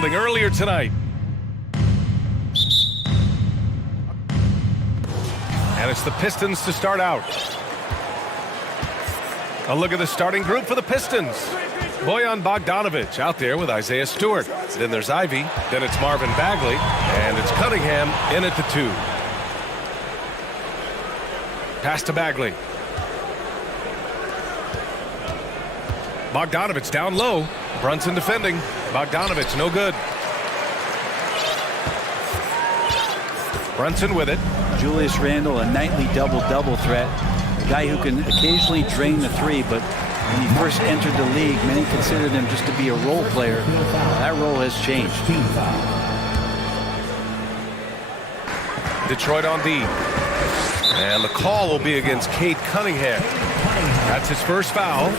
building earlier tonight. And it's the Pistons to start out. A look at the starting group for the Pistons. Bojan Bogdanovic out there with Isaiah Stewart. Then there's Ivy. Then it's Marvin Bagley. And it's Cunningham in at the 2. Pass to Bagley. Bogdanovic down low. Brunson defending. Bogdanovic no good. Brunson with it. Julius Randle, a nightly double-double threat. A guy who can occasionally drain the 3, but when he first entered the league, many considered him just to be a role player. That role has changed. Detroit on D. And the call will be against Cade Cunningham. That's his first foul.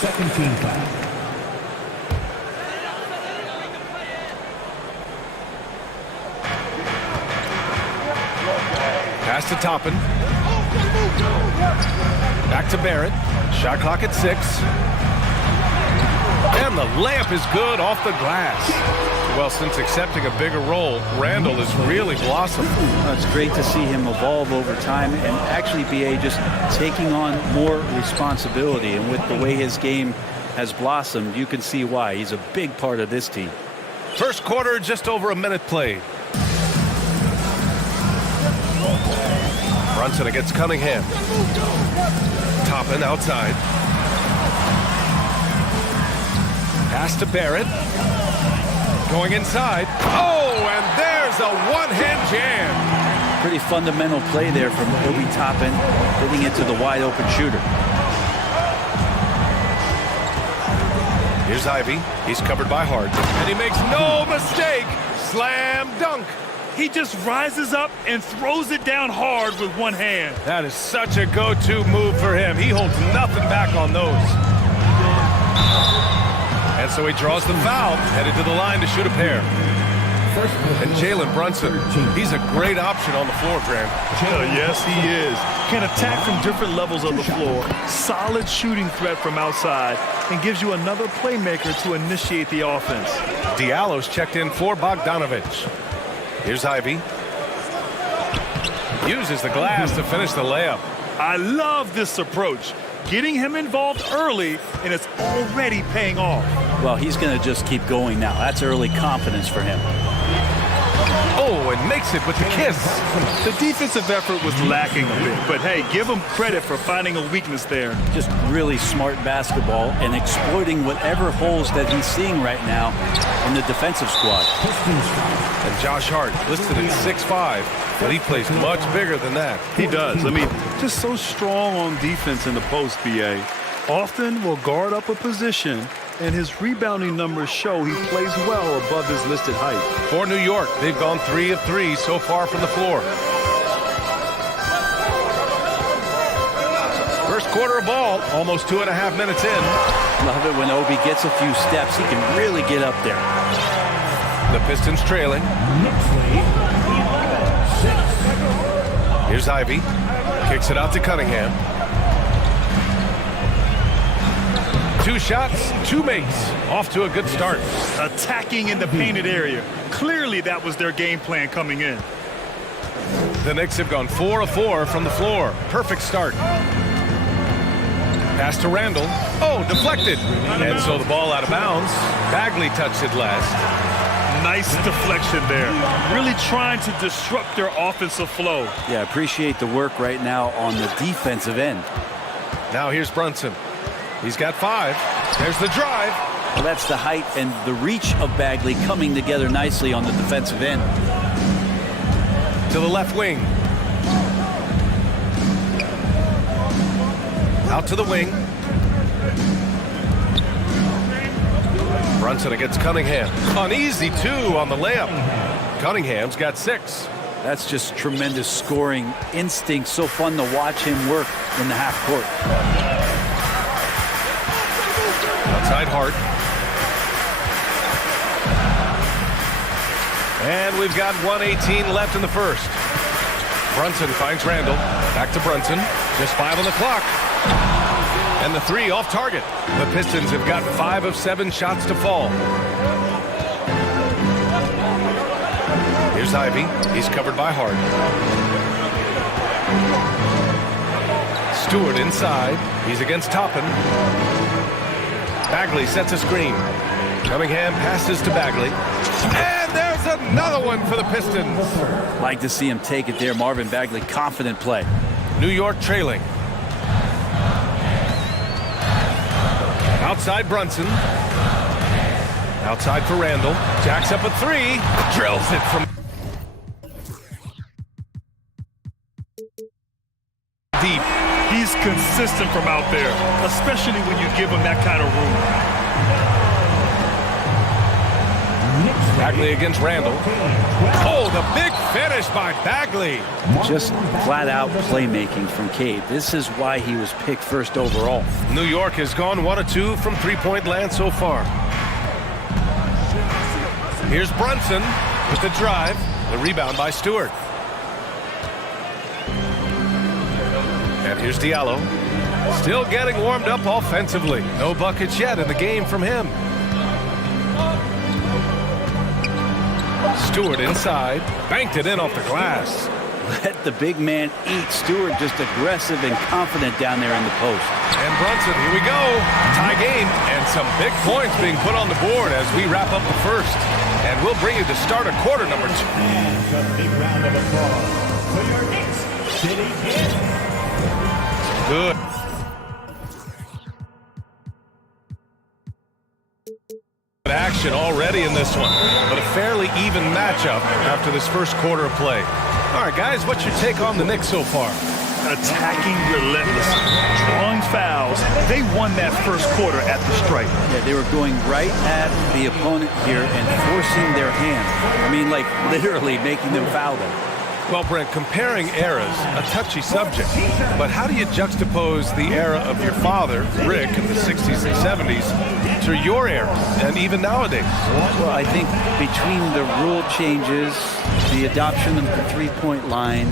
Second team foul. Pass to Toppin. Back to Barrett. Shot clock at 6. And the layup is good off the glass. Well, since accepting a bigger role, Randle has really blossomed. Well, it's great to see him evolve over time and actually be just taking on more responsibility. And with the way his game has blossomed, you can see why. He's a big part of this team. First quarter, just over a minute played. Brunson against Cunningham. Toppin outside. Pass to Barrett. Going inside. Oh, and there's a one-hand jam. Pretty fundamental play there from Obi Toppin, getting into the wide-open shooter. Here's Ivy. He's covered by Hart. And he makes no mistake. Slam dunk. He just rises up and throws it down hard with one hand. That is such a go-to move for him. He holds nothing back on those. And so he draws the foul, headed to the line to shoot a pair. And Jalen Brunson, he's a great option on the floor, Graham. Yes, he is. Can attack from different levels of the floor. Solid shooting threat from outside and gives you another playmaker to initiate the offense. Diallo's checked in for Bogdanovic. Here's Ivy. Uses the glass to finish the layup. I love this approach. Getting him involved early, and it's already paying off. Well, he's going to just keep going now. That's early confidence for him. Oh, and makes it with the kiss. The defensive effort was lacking a bit, but hey, give him credit for finding a weakness there. Just really smart basketball and exploiting whatever holes that he's seeing right now in the defensive squad. And Josh Hart, listed at 6'5", but he plays much bigger than that. He does. I mean, just so strong on defense in the post, BA. Often will guard up a position, and his rebounding numbers show he plays well above his listed height. For New York, they've gone 3 of 3 so far from the floor. First quarter of ball, almost 2.5 minutes in. Love it when Obi gets a few steps. He can really get up there. The Pistons trailing. Here's Ivy. Kicks it out to Cunningham. 2 shots, 2 makes. Off to a good start. Attacking in the painted area. Clearly that was their game plan coming in. The Knicks have gone 4 of 4 from the floor. Perfect start. Pass to Randle. Oh, deflected. And so the ball out of bounds. Bagley touched it last. Nice deflection there. Really trying to disrupt their offensive flow. Yeah, appreciate the work right now on the defensive end. Now here's Brunson. He's got 5. There's the drive. Well, that's the height and the reach of Bagley coming together nicely on the defensive end. To the left wing. Out to the wing. Brunson against Cunningham. Uneasy 2 on the layup. Cunningham's got 6. That's just tremendous scoring instinct. So fun to watch him work in the half court. Outside Hart. And we've got 1:18 left in the first. Brunson finds Randle. Back to Brunson. Just 5 on the clock. And the three off target. The Pistons have got 5 of 7 shots to fall. Here's Ivy. He's covered by Hart. Stewart inside. He's against Toppin. Bagley sets a screen. Cunningham passes to Bagley. And there's another one for the Pistons. Like to see him take it there. Marvin Bagley, confident play. New York trailing. Outside Brunson. Outside for Randall. Jacks up a three. Drills it from deep. He's consistent from out there, especially when you give him that kind of room. Bagley against Randall. Oh, the big finish by Bagley. Just flat-out playmaking from Cade. This is why he was picked first overall. New York has gone 1 of 2 from three-point land so far. Here's Brunson with the drive. The rebound by Stewart. And here's Diallo. Still getting warmed up offensively. No buckets yet in the game from him. Stewart inside. Banked it in off the glass. Let the big man eat. Stewart just aggressive and confident down there in the post. And Brunson, here we go. Tie game and some big points being put on the board as we wrap up the first. And we'll bring you to start a quarter number 2. And a big round of applause for your next City Kid. Good. Action already in this one, but a fairly even matchup after this first quarter of play. All right, guys, what's your take on the Knicks so far? Attacking relentlessly, drawing fouls. They won that first quarter at the stripe. Yeah, they were going right at the opponent here and forcing their hand. I mean, like literally making them foul them. Well, Brent, comparing eras, a touchy subject, but how do you juxtapose the era of your father, Rick, in the 60s and 70s, to your era, and even nowadays? Well, I think between the rule changes, the adoption of the three-point line,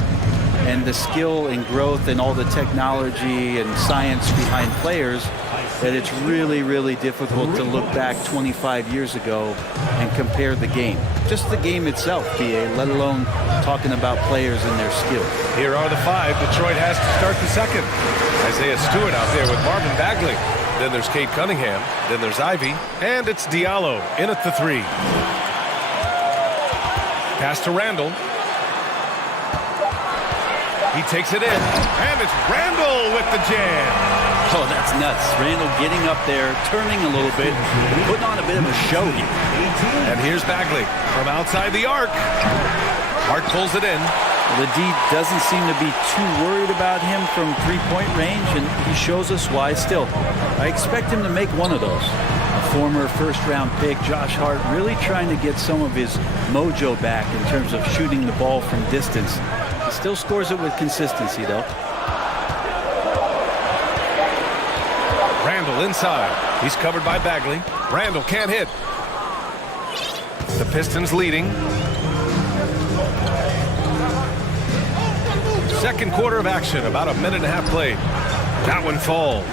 and the skill and growth and all the technology and science behind players, that it's really, really difficult to look back 25 years ago and compare the game. Just the game itself, BA, let alone talking about players and their skill. Here are the 5. Detroit has to start the second. Isaiah Stewart out there with Marvin Bagley. Then there's Cade Cunningham. Then there's Ivy. And it's Diallo in at the 3. Pass to Randall. He takes it in. And it's Randall with the jam. Oh, that's nuts. Randall getting up there, turning a little bit, putting on a bit of a show here. And here's Bagley from outside the arc. Hart pulls it in. The D doesn't seem to be too worried about him from three-point range, and he shows us why still. I expect him to make one of those. A former first-round pick, Josh Hart, really trying to get some of his mojo back in terms of shooting the ball from distance. He still scores it with consistency, though. Randall inside. He's covered by Bagley. Randall can't hit. The Pistons leading. Second quarter of action, about a minute and a half played. That one falls.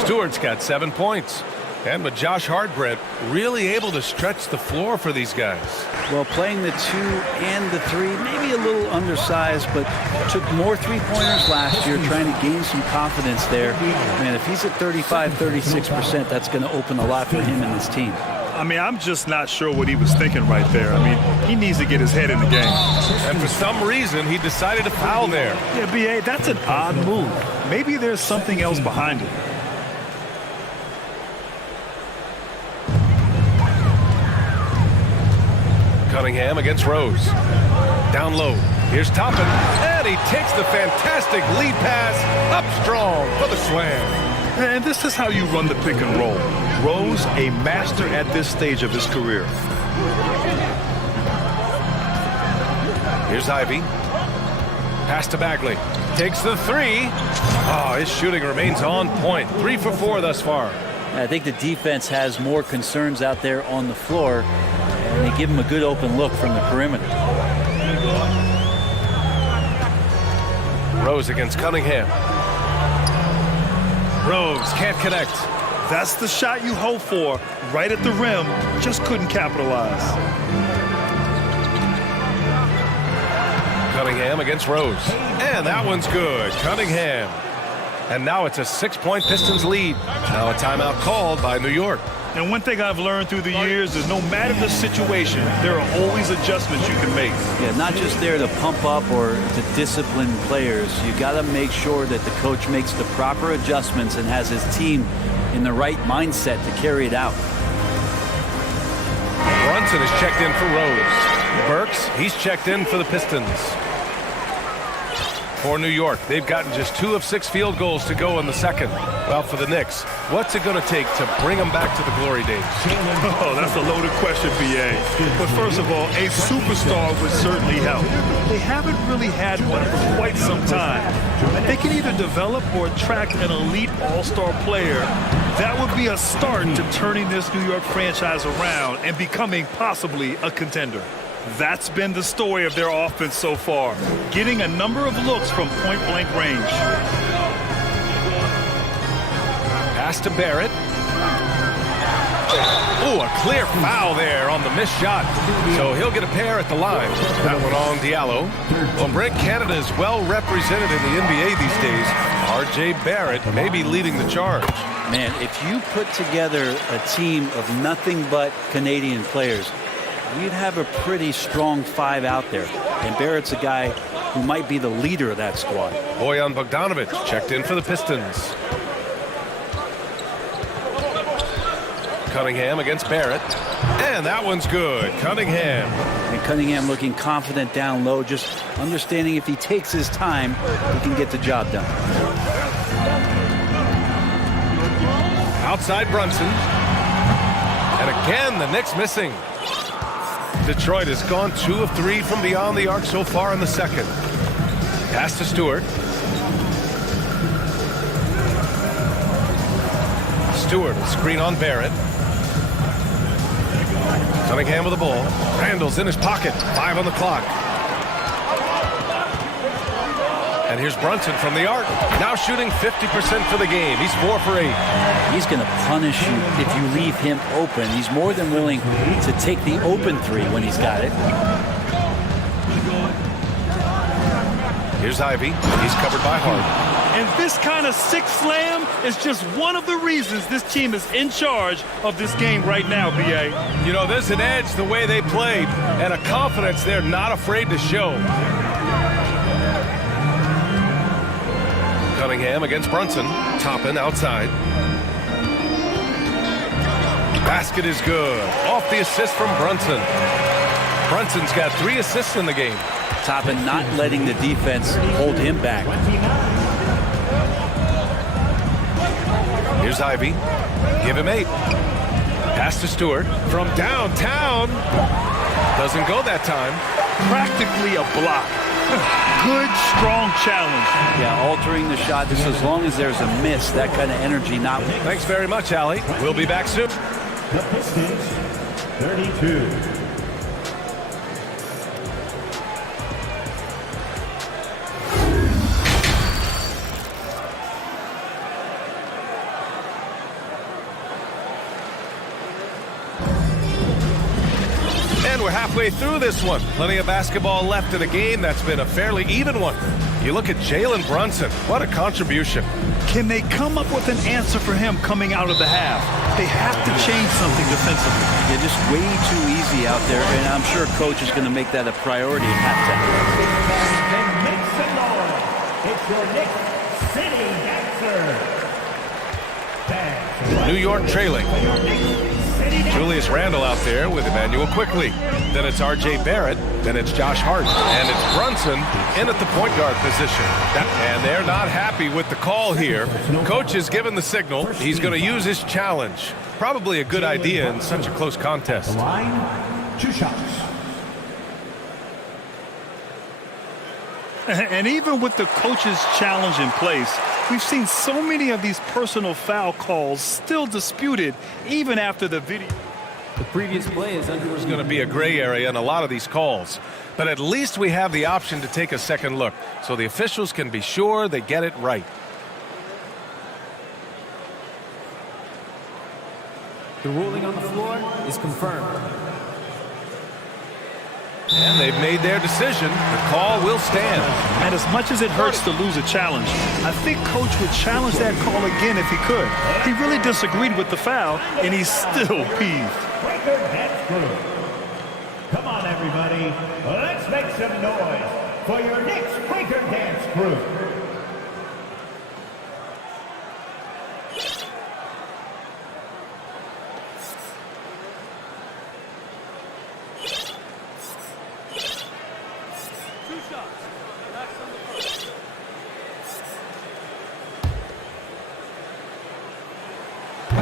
Stewart's got 7 points. And with Josh Hart, Brett, really able to stretch the floor for these guys. Well, playing the 2 and the 3, maybe a little undersized, but took more three-pointers last year, trying to gain some confidence there. Man, if he's at 35, 36%, that's going to open a lot for him and his team. I mean, I'm just not sure what he was thinking right there. I mean, he needs to get his head in the game. And for some reason, he decided to foul there. Yeah, B.A., that's an odd move. Maybe there's something else behind it. Cunningham against Rose. Down low. Here's Toppin. And he takes the fantastic lead pass up strong for the slam. And this is how you run the pick and roll. Rose, a master at this stage of his career. Here's Ivy. Pass to Bagley. Takes the 3. Oh, his shooting remains on point. 3 for 4 thus far. I think the defense has more concerns out there on the floor, and they give him a good open look from the perimeter. Rose against Cunningham. Rose can't connect. That's the shot you hope for, right at the rim, just couldn't capitalize. Cunningham against Rose. And that one's good. Cunningham. And now it's a 6-point Pistons lead. Now a timeout called by New York. And one thing I've learned through the years is no matter the situation, there are always adjustments you can make. Yeah, not just there to pump up or to discipline players. You got to make sure that the coach makes the proper adjustments and has his team in the right mindset to carry it out. Brunson is checked in for Rose. Burks, he's checked in for the Pistons. For New York, they've gotten just 2 of 6 field goals to go in the second. Well, for the Knicks, what's it going to take to bring them back to the glory days? Oh, that's a loaded question, BA. But first of all, a superstar would certainly help. They haven't really had one for quite some time. They can either develop or attract an elite all-star player. That would be a start to turning this New York franchise around and becoming possibly a contender. That's been the story of their offense so far, getting a number of looks from point-blank range. Pass to Barrett. Ooh, a clear foul there on the missed shot. So he'll get a pair at the line. That one on Diallo. Well, Brent Canada is well represented in the NBA these days. R.J. Barrett may be leading the charge. Man, if you put together a team of nothing but Canadian players, you'd have a pretty strong 5 out there. And Barrett's a guy who might be the leader of that squad. Bojan Bogdanovic checked in for the Pistons. Cunningham against Barrett. And that one's good. Cunningham. And Cunningham looking confident down low, just understanding if he takes his time, he can get the job done. Outside Brunson. And again, the Knicks missing. Detroit has gone 2 of 3 from beyond the arc so far in the second. Pass to Stewart. Stewart will screen on Barrett. Cunningham with the ball. Randall's in his pocket. 5 on the clock. And here's Brunson from the arc. Now shooting 50% for the game. He's 4 for 8. He's going to punish you if you leave him open. He's more than willing to take the open 3 when he's got it. Here's Ivy. He's covered by Hart. And this kind of sick slam is just one of the reasons this team is in charge of this game right now, BA. You know, there's an edge the way they played and a confidence they're not afraid to show. Cunningham against Brunson. Toppin outside. Basket is good. Off the assist from Brunson. Brunson's got 3 assists in the game. Toppin not letting the defense hold him back. Here's Ivy. Give him 8. Pass to Stewart from downtown. Doesn't go that time. Practically a block. Good, strong challenge. Yeah, altering the shot just as long as there's a miss, that kind of energy not. Thanks very much, Allie. We'll be back soon. The Pistons, 32. And we're halfway through this one. Plenty of basketball left in a game that's been a fairly even one. You look at Jalen Brunson. What a contribution. Can they come up with an answer for him coming out of the half? They have to change something defensively. They're just way too easy out there, and I'm sure coach is going to make that a priority at halftime. And make some noise. It's your Knicks City Dancer. New York trailing. Julius Randle out there with Emmanuel Quickly. Then it's R.J. Barrett. Then it's Josh Hart. And it's Brunson in at the point guard position. And they're not happy with the call here. Coach has given the signal. He's going to use his challenge. Probably a good idea in such a close contest. Line, 2 shots. And even with the coach's challenge in place, we've seen so many of these personal foul calls still disputed even after the video. The previous play is under. There's going to be a gray area in a lot of these calls. But at least we have the option to take a second look so the officials can be sure they get it right. The ruling on the floor is confirmed. And they've made their decision. The call will stand. And as much as it hurts to lose a challenge, I think Coach would challenge that call again if he could. He really disagreed with the foul, and he's still peeved. Record dance group. Come on, everybody. Let's make some noise for your next Quaker dance group.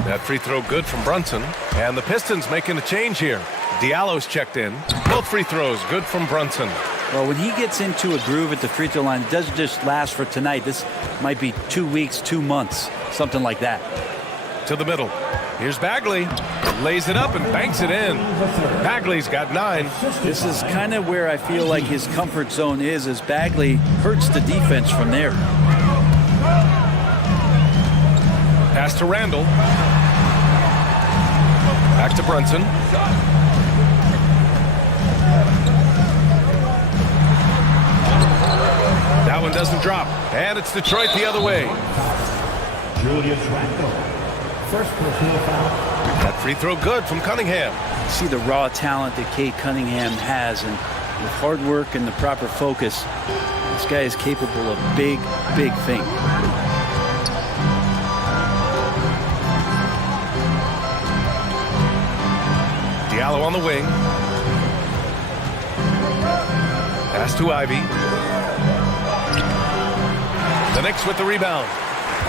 That free throw good from Brunson. And the Pistons making a change here. Diallo's checked in. Both free throws good from Brunson. Well, when he gets into a groove at the free throw line, it doesn't just last for tonight. This might be 2 weeks, 2 months, something like that. To the middle. Here's Bagley. Lays it up and banks it in. Bagley's got 9. This is kind of where I feel like his comfort zone is, as Bagley hurts the defense from there. Pass to Randall. Back to Brunson. That one doesn't drop. And it's Detroit the other way. Julius Randle. First personal foul. That free throw good from Cunningham. See the raw talent that Cade Cunningham has, and with hard work and the proper focus, this guy is capable of big, big things. Diallo on the wing. Pass to Ivy. The Knicks with the rebound.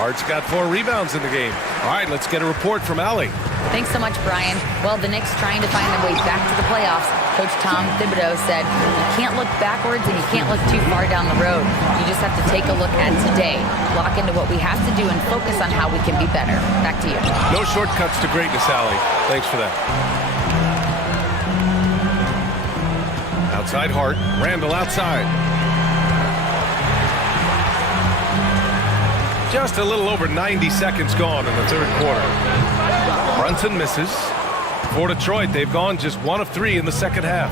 Hart's got 4 rebounds in the game. All right, let's get a report from Allie. Thanks so much, Brian. Well, the Knicks trying to find their way back to the playoffs. Coach Tom Thibodeau said, you can't look backwards and you can't look too far down the road. You just have to take a look at today, lock into what we have to do, and focus on how we can be better. Back to you. No shortcuts to greatness, Allie. Thanks for that. Outside Hart. Randall outside. Just a little over 90 seconds gone in the third quarter. Brunson misses. For Detroit, they've gone just 1 of 3 in the second half.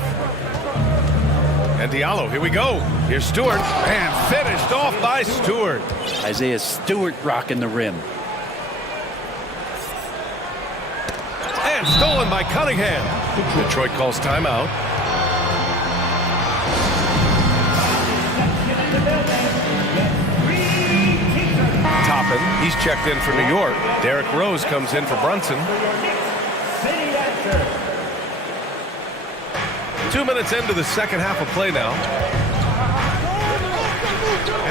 And Diallo, here we go. Here's Stewart. And finished off by Stewart. Isaiah Stewart rocking the rim. And stolen by Cunningham. Detroit calls timeout. Toppin, he's checked in for New York. Derrick Rose comes in for Brunson. 2 minutes into the second half of play now.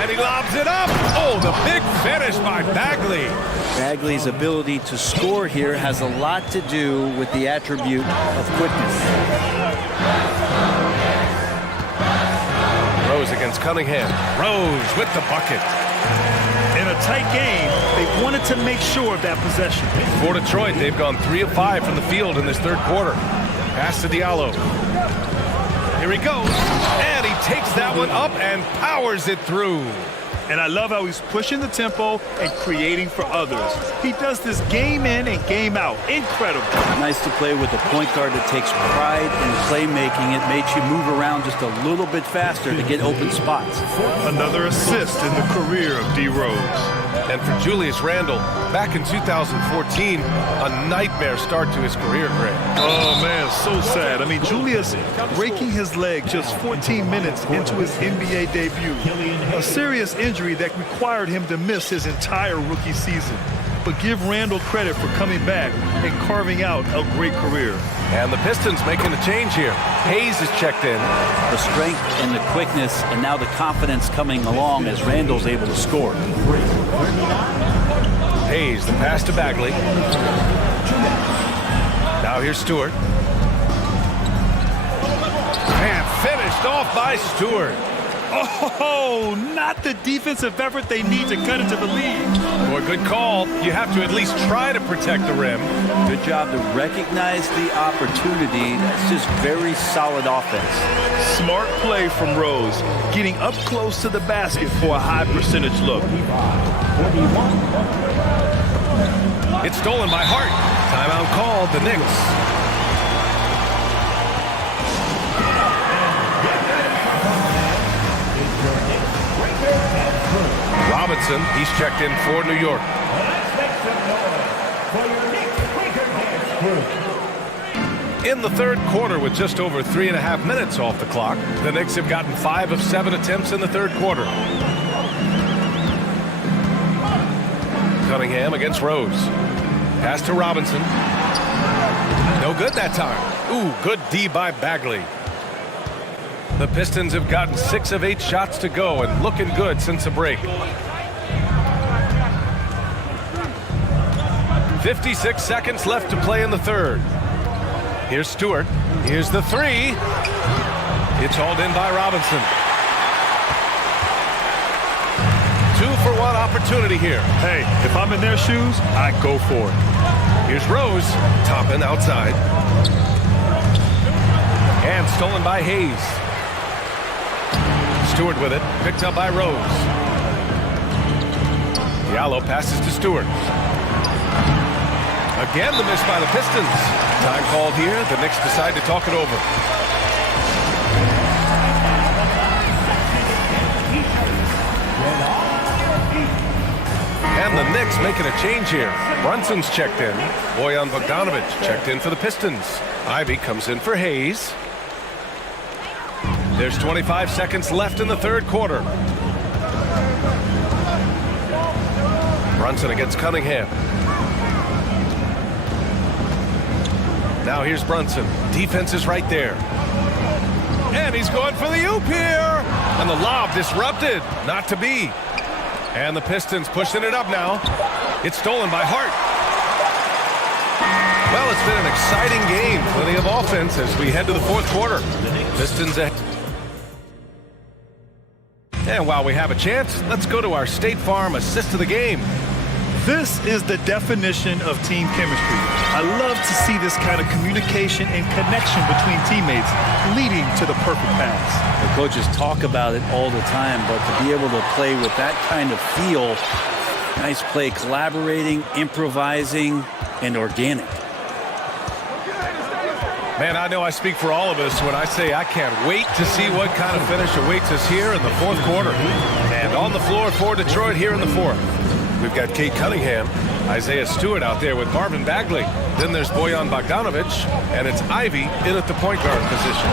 And he lobs it up. Oh, the big finish by Bagley. Bagley's ability to score here has a lot to do with the attribute of quickness. Rose against Cunningham. Rose with the bucket. In a tight game, they wanted to make sure of that possession. For Detroit, they've gone 3 of 5 from the field in this third quarter. Pass to Diallo. Here he goes. And he takes that one up and powers it through. And I love how he's pushing the tempo and creating for others. He does this game in and game out. Incredible. Nice to play with a point guard that takes pride in playmaking. It makes you move around just a little bit faster to get open spots. Another assist in the career of D. Rose. And for Julius Randle, back in 2014, a nightmare start to his career, Greg. Oh, man, so sad. I mean, Julius breaking his leg just 14 minutes into his NBA debut. A serious injury that required him to miss his entire rookie season. But give Randle credit for coming back and carving out a great career. And the Pistons making a change here. Hayes is checked in. The strength and the quickness and now the confidence coming along as Randle's able to score. Hayes, the pass to Bagley. Now here's Stewart. And finished off by Stewart. Oh, not the defensive effort they need to cut into the lead. Boy, good call. You have to at least try to protect the rim. Good job to recognize the opportunity. That's just very solid offense. Smart play from Rose, getting up close to the basket for a high percentage look. It's stolen by Hart. Timeout called, the Knicks. Robinson, he's checked in for New York. Let's make some noise for your Knicks Quaker Dance crew. In the third quarter, with just over 3.5 minutes off the clock, the Knicks have gotten 5 of 7 attempts in the third quarter. Cunningham against Rose. Pass to Robinson. No good that time. Ooh, good D by Bagley. The Pistons have gotten 6 of 8 shots to go and looking good since the break. 56 seconds left to play in the third. Here's Stewart. Here's the three. It's hauled in by Robinson. 2-for-1 opportunity here. Hey, if I'm in their shoes, I go for it. Here's Rose. Toppin outside. And stolen by Hayes. Stewart with it. Picked up by Rose. Diallo passes to Stewart. Again, the miss by the Pistons. Time called here. The Knicks decide to talk it over. And the Knicks making a change here. Brunson's checked in. Bojan Bogdanovic checked in for the Pistons. Ivy comes in for Hayes. There's 25 seconds left in the third quarter. Brunson against Cunningham. Now here's Brunson. Defense is right there. And he's going for the oop here. And the lob disrupted. Not to be. And the Pistons pushing it up now. It's stolen by Hart. Well, it's been an exciting game. Plenty of offense as we head to the fourth quarter. Pistons ahead. And while we have a chance, let's go to our State Farm assist of the game. This is the definition of team chemistry. I love to see this kind of communication and connection between teammates leading to the perfect pass. The coaches talk about it all the time, but to be able to play with that kind of feel, nice play, collaborating, improvising, and organic. Man, I know I speak for all of us when I say I can't wait to see what kind of finish awaits us here in the fourth quarter. And on the floor for Detroit here in the fourth. We've got Kate Cunningham, Isaiah Stewart out there with Marvin Bagley. Then there's Bojan Bogdanovic, and it's Ivy in at the point guard position.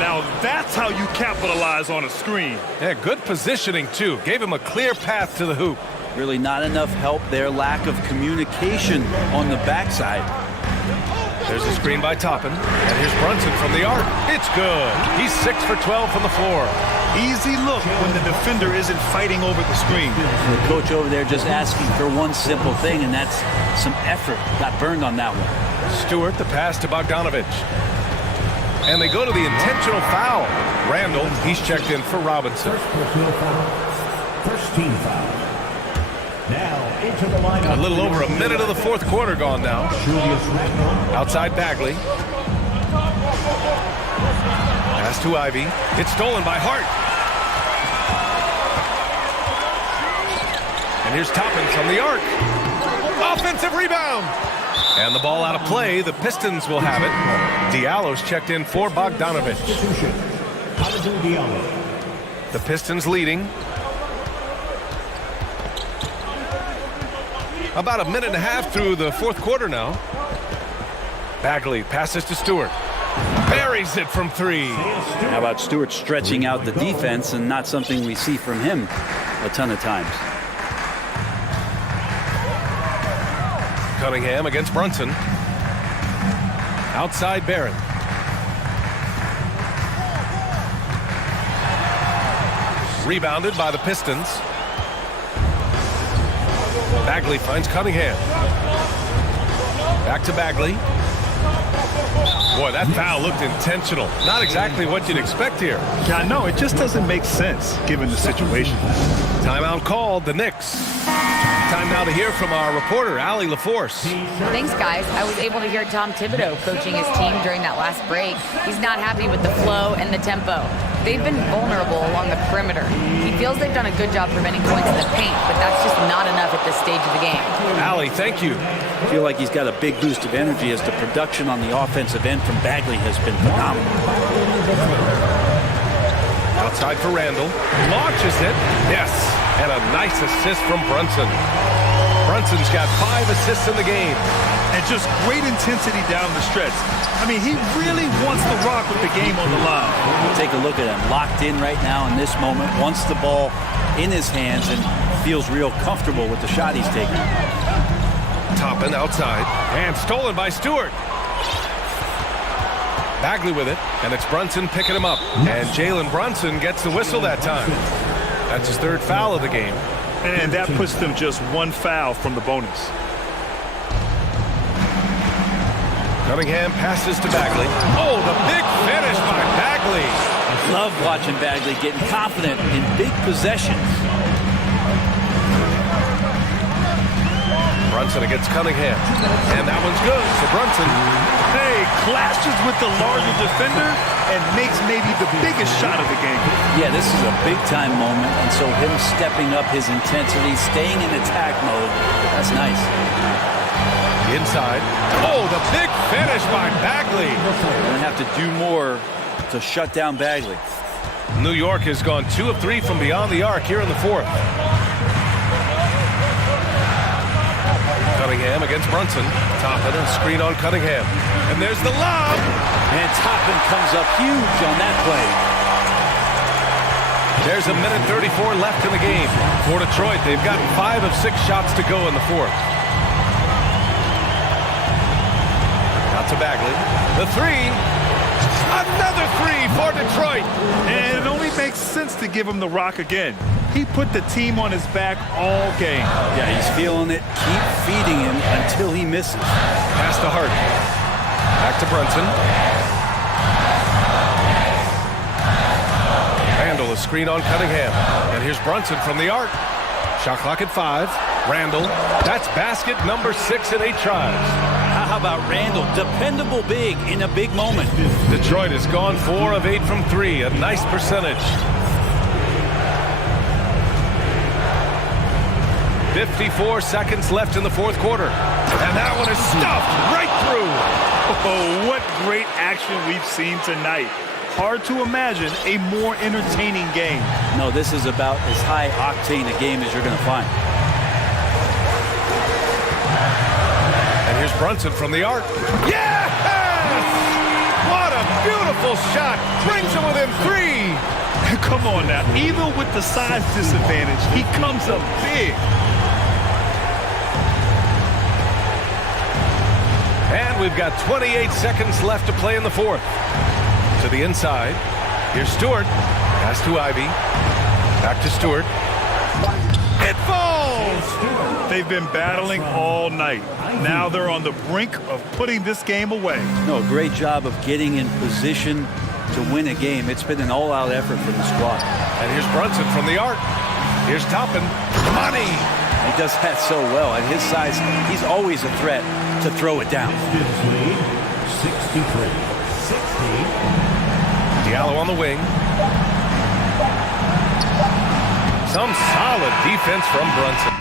Now that's how you capitalize on a screen. Yeah, good positioning, too. Gave him a clear path to the hoop. Really not enough help there, lack of communication on the backside. There's a screen by Toppin, and here's Brunson from the arc. It's good. He's 6 for 12 from the floor. Easy look when the defender isn't fighting over the screen. The coach over there just asking for one simple thing, and that's some effort. Got burned on that one. Stewart, the pass to Bogdanovic. And they go to the intentional foul. Randall, he's checked in for Robinson. First team foul. Now into the lineup. A little over a minute of the fourth quarter gone now. Outside Bagley. Pass to Ivy. It's stolen by Hart. And here's Toppin from the arc. Offensive rebound. And the ball out of play. The Pistons will have it. Diallo's checked in for Bogdanovic. The Pistons leading. About a minute and a half through the fourth quarter now. Bagley passes to Stewart. Buries it from three. How about Stewart stretching out the defense, and not something we see from him a ton of times. Cunningham against Brunson. Outside Barron. Rebounded by the Pistons. Bagley finds Cunningham. Back to Bagley. Boy, that foul looked intentional. Not exactly what you'd expect here. Yeah, no, it just doesn't make sense given the situation. Timeout called, the Knicks. Time now to hear from our reporter, Allie LaForce. Thanks, guys. I was able to hear Tom Thibodeau coaching his team during that last break. He's not happy with the flow and the tempo. They've been vulnerable along the perimeter. He feels they've done a good job preventing points in the paint, but that's just not enough at this stage of the game. Allie, Molly, thank you. I feel like he's got a big boost of energy as the production on the offensive end from Bagley has been phenomenal. Outside for Randall. Launches it. Yes. And a nice assist from Brunson. Brunson's got 5 assists in the game. And just great intensity down the stretch. I mean, he really wants to rock with the game on the line. Take a look at him, locked in right now in this moment, wants the ball in his hands and feels real comfortable with the shot he's taking. Toppin outside. And stolen by Stewart. Bagley with it, and it's Brunson picking him up. And Jalen Brunson gets the whistle that time. That's his 3rd foul of the game. And that puts them just 1 foul from the bonus. Cunningham passes to Bagley. Oh, the big finish by Bagley. Love watching Bagley getting confident in big possessions. Brunson against Cunningham. And that one's good for Brunson. Hey, clashes with the larger defender and makes maybe the biggest shot of the game. Yeah, this is a big-time moment, and so him stepping up his intensity, staying in attack mode, that's nice. Inside. Oh, the big finish by Bagley. We're going to have to do more to shut down Bagley. New York has gone 2 of 3 from beyond the arc here in the 4th. Cunningham against Brunson. Toppin, a screen on Cunningham. And there's the lob. And Toppin comes up huge on that play. There's a minute 34 left in the game. For Detroit, they've gotten 5 of 6 shots to go in the 4th. Out to Bagley. The 3. Another 3 for Detroit. And it only makes sense to give him the rock again. He put the team on his back all game. Yeah, he's feeling it. Keep feeding him until he misses. Pass to Hart. Back to Brunson. Randall, a screen on Cunningham. And here's Brunson from the arc. Shot clock at 5. Randall. That's basket number 6 in 8 tries. How about Randall? Dependable big in a big moment. Detroit has gone 4 of 8 from 3. A nice percentage. 54 seconds left in the 4th quarter. And that one is stuffed right through. Oh, what great action we've seen tonight. Hard to imagine a more entertaining game. No, this is about as high octane a game as you're going to find. And here's Brunson from the arc. Yes! What a beautiful shot. Brings him within 3. Come on now. Even with the size disadvantage, he comes up big. And we've got 28 seconds left to play in the 4th. To the inside. Here's Stewart. Pass to Ivy. Back to Stewart. It falls! They've been battling all night. Now they're on the brink of putting this game away. No, great job of getting in position to win a game. It's been an all-out effort from the squad. And here's Brunson from the arc. Here's Toppin. Money! He does that so well. At his size, he's always a threat to throw it down. 63-60. Diallo on the wing. Some solid defense from Brunson.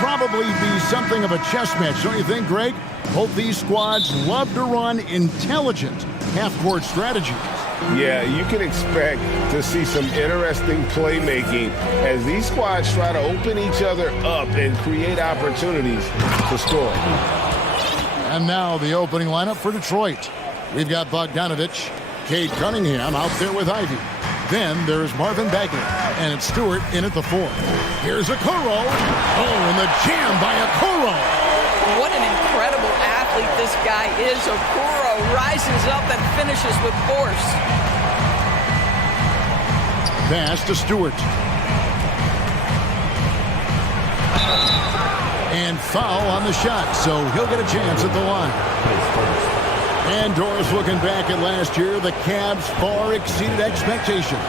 probably be something of a chess match, don't you think, Greg? Both these squads love to run intelligent half-court strategies. Yeah, you can expect to see some interesting playmaking as these squads try to open each other up and create opportunities to score. And now the opening lineup for Detroit. We've got Bogdanovich, Cade Cunningham out there with Ivy. Then there's Marvin Bagley, and it's Stewart in at the 4. Here's Okoro. Oh, and the jam by Okoro. What an incredible athlete this guy is. Okoro rises up and finishes with force. Pass to Stewart. And foul on the shot, so he'll get a chance at the line. And Doris looking back at last year, the Cavs far exceeded expectations.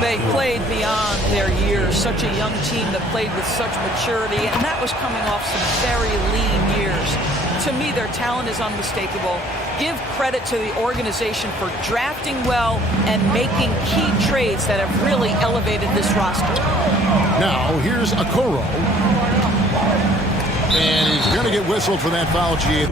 They played beyond their years. Such a young team that played with such maturity, and that was coming off some very lean years. To me, their talent is unmistakable. Give credit to the organization for drafting well and making key trades that have really elevated this roster. Now, here's Okoro. And he's going to get whistled for that foul, G.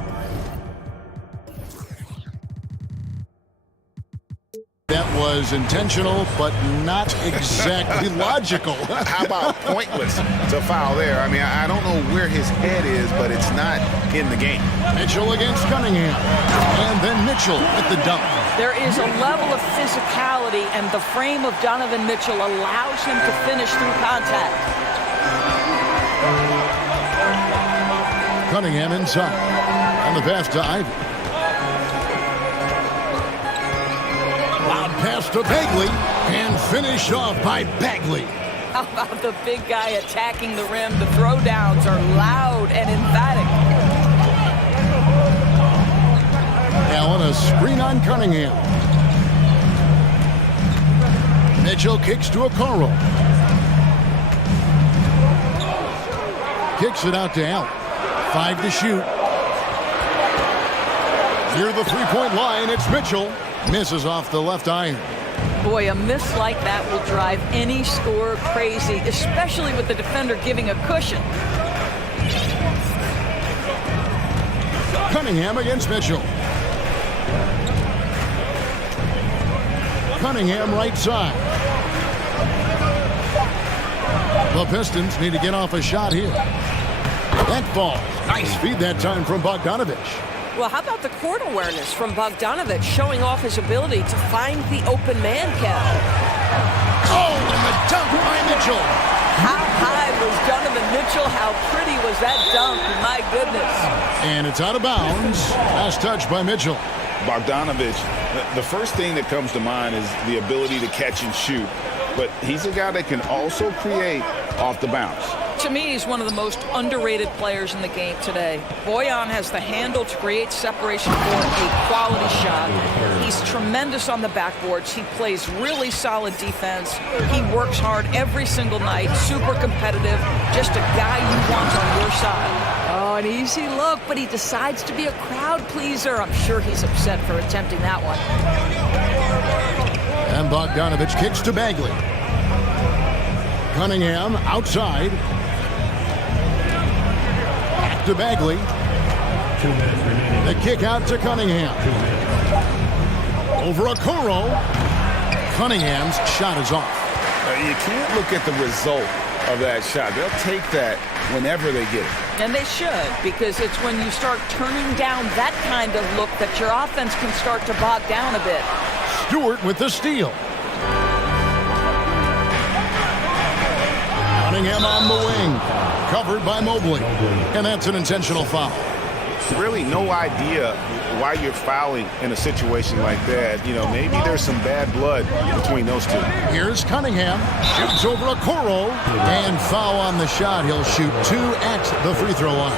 That was intentional, but not exactly logical. How about pointless to foul there? I mean, I don't know where his head is, but it's not in the game. Mitchell against Cunningham. And then Mitchell with the dunk. There is a level of physicality, and the frame of Donovan Mitchell allows him to finish through contact. Cunningham inside. And the pass to Ivy. Pass to Bagley, and finished off by Bagley. How about the big guy attacking the rim? The throwdowns are loud and emphatic. Now on a screen on Cunningham. Mitchell kicks to Okoro. Kicks it out to Allen. 5 to shoot. Near the three-point line, it's Mitchell. Misses off the left iron. Boy, a miss like that will drive any scorer crazy, especially with the defender giving a cushion. Cunningham against Mitchell. Cunningham right side. The Pistons need to get off a shot here. That falls. Nice feed that time from Bogdanovich. Well, how about the court awareness from Bogdanovich, showing off his ability to find the open man, Kevin? Oh, and the dunk by Mitchell. How high was Donovan Mitchell? How pretty was that dunk? My goodness. And it's out of bounds. Last touch by Mitchell. Bogdanovich, the first thing that comes to mind is the ability to catch and shoot, but he's a guy that can also create off the bounce. To me, he's one of the most underrated players in the game today. Bojan has the handle to create separation for a quality shot. He's tremendous on the backboards. He plays really solid defense. He works hard every single night, super competitive, just a guy you want on your side. Oh, an easy look, but he decides to be a crowd pleaser. I'm sure he's upset for attempting that one. And Bogdanovich kicks to Bagley. Cunningham outside. To Bagley. 2 minutes remaining. The kick out to Cunningham. Over Okoro. Cunningham's shot is off. You can't look at the result of that shot. They'll take that whenever they get it. And they should, because it's when you start turning down that kind of look that your offense can start to bog down a bit. Stewart with the steal. Cunningham on the wing. Covered by Mobley. And that's an intentional foul. Really no idea why you're fouling in a situation like that. You know, maybe there's some bad blood between those two. Here's Cunningham. Shoots over Okoro. And foul on the shot. He'll shoot 2 at the free throw line.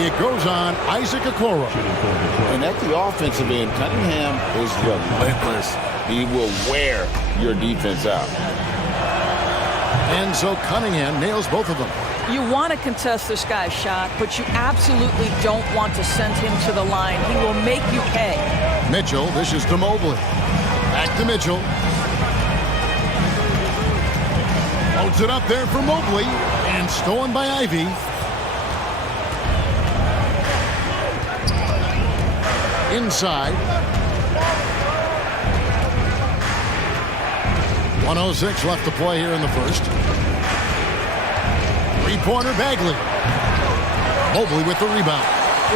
It goes on Isaac Okoro. And at the offensive end, Cunningham is relentless. He will wear your defense out. And so Cunningham nails both of them. You want to contest this guy's shot, but you absolutely don't want to send him to the line. He will make you pay. Mitchell dishes to Mobley. Back to Mitchell. Loads it up there for Mobley, and stolen by Ivy. Inside. 1:06 left to play here in the first. Three-pointer Bagley. Mobley with the rebound.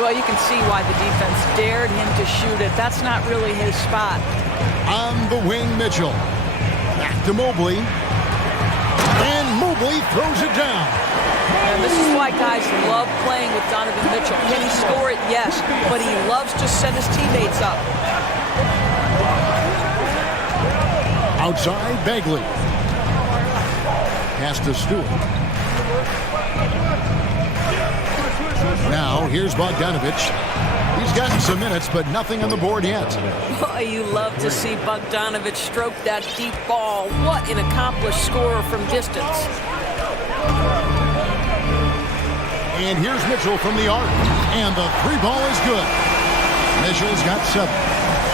Well, you can see why the defense dared him to shoot it. That's not really his spot. On the wing, Mitchell. Back to Mobley. And Mobley throws it down. And this is why guys love playing with Donovan Mitchell. Can he score it? Yes. But he loves to set his teammates up. Outside, Bagley. Pass to Stewart. Now, here's Bogdanovich. He's gotten some minutes, but nothing on the board yet. Boy, you love to see Bogdanovich stroke that deep ball. What an accomplished scorer from distance. And here's Mitchell from the arc. And the three ball is good. Mitchell's got 7.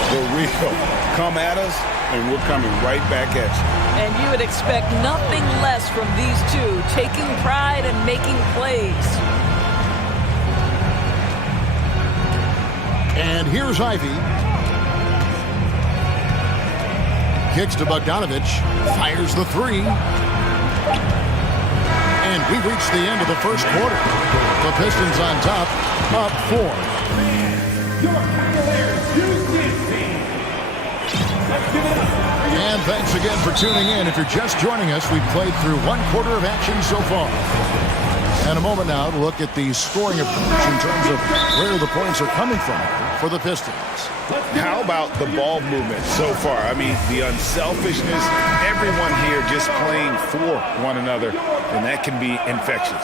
For real. Come at us, and we're coming right back at you. And you would expect nothing less from these two, taking pride and making plays. And here's Ivy. Kicks to Bogdanovich. Fires the 3. And we've reached the end of the first quarter. The Pistons on top, up 4. Your Cavaliers use this team. Let's give it up. And thanks again for tuning in. If you're just joining us, we've played through 1 quarter of action so far. And a moment now to look at the scoring approach in terms of where the points are coming from for the Pistons. How about the ball movement so far? I mean, the unselfishness, everyone here just playing for one another, and that can be infectious.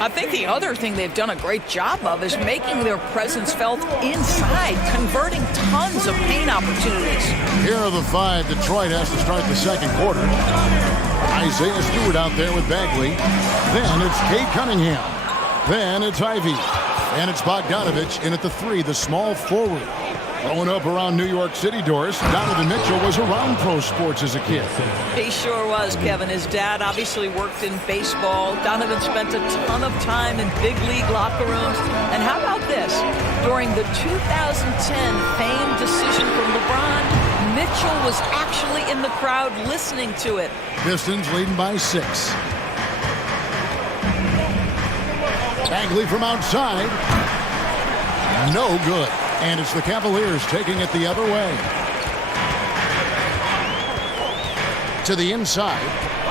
I think the other thing they've done a great job of is making their presence felt inside, converting tons of paint opportunities. Here are the 5 Detroit has to start the second quarter. Isaiah Stewart out there with Bagley. Then it's Cade Cunningham. Then it's Ivy. And it's Bogdanovich in at the 3, the small forward. Growing up around New York City, Doris, Donovan Mitchell was around pro sports as a kid. He sure was, Kevin. His dad obviously worked in baseball. Donovan spent a ton of time in big league locker rooms. And how about this? During the 2010 famed decision from LeBron, Mitchell was actually in the crowd listening to it. Pistons leading by 6. Bagley from outside. No good. And it's the Cavaliers taking it the other way. To the inside.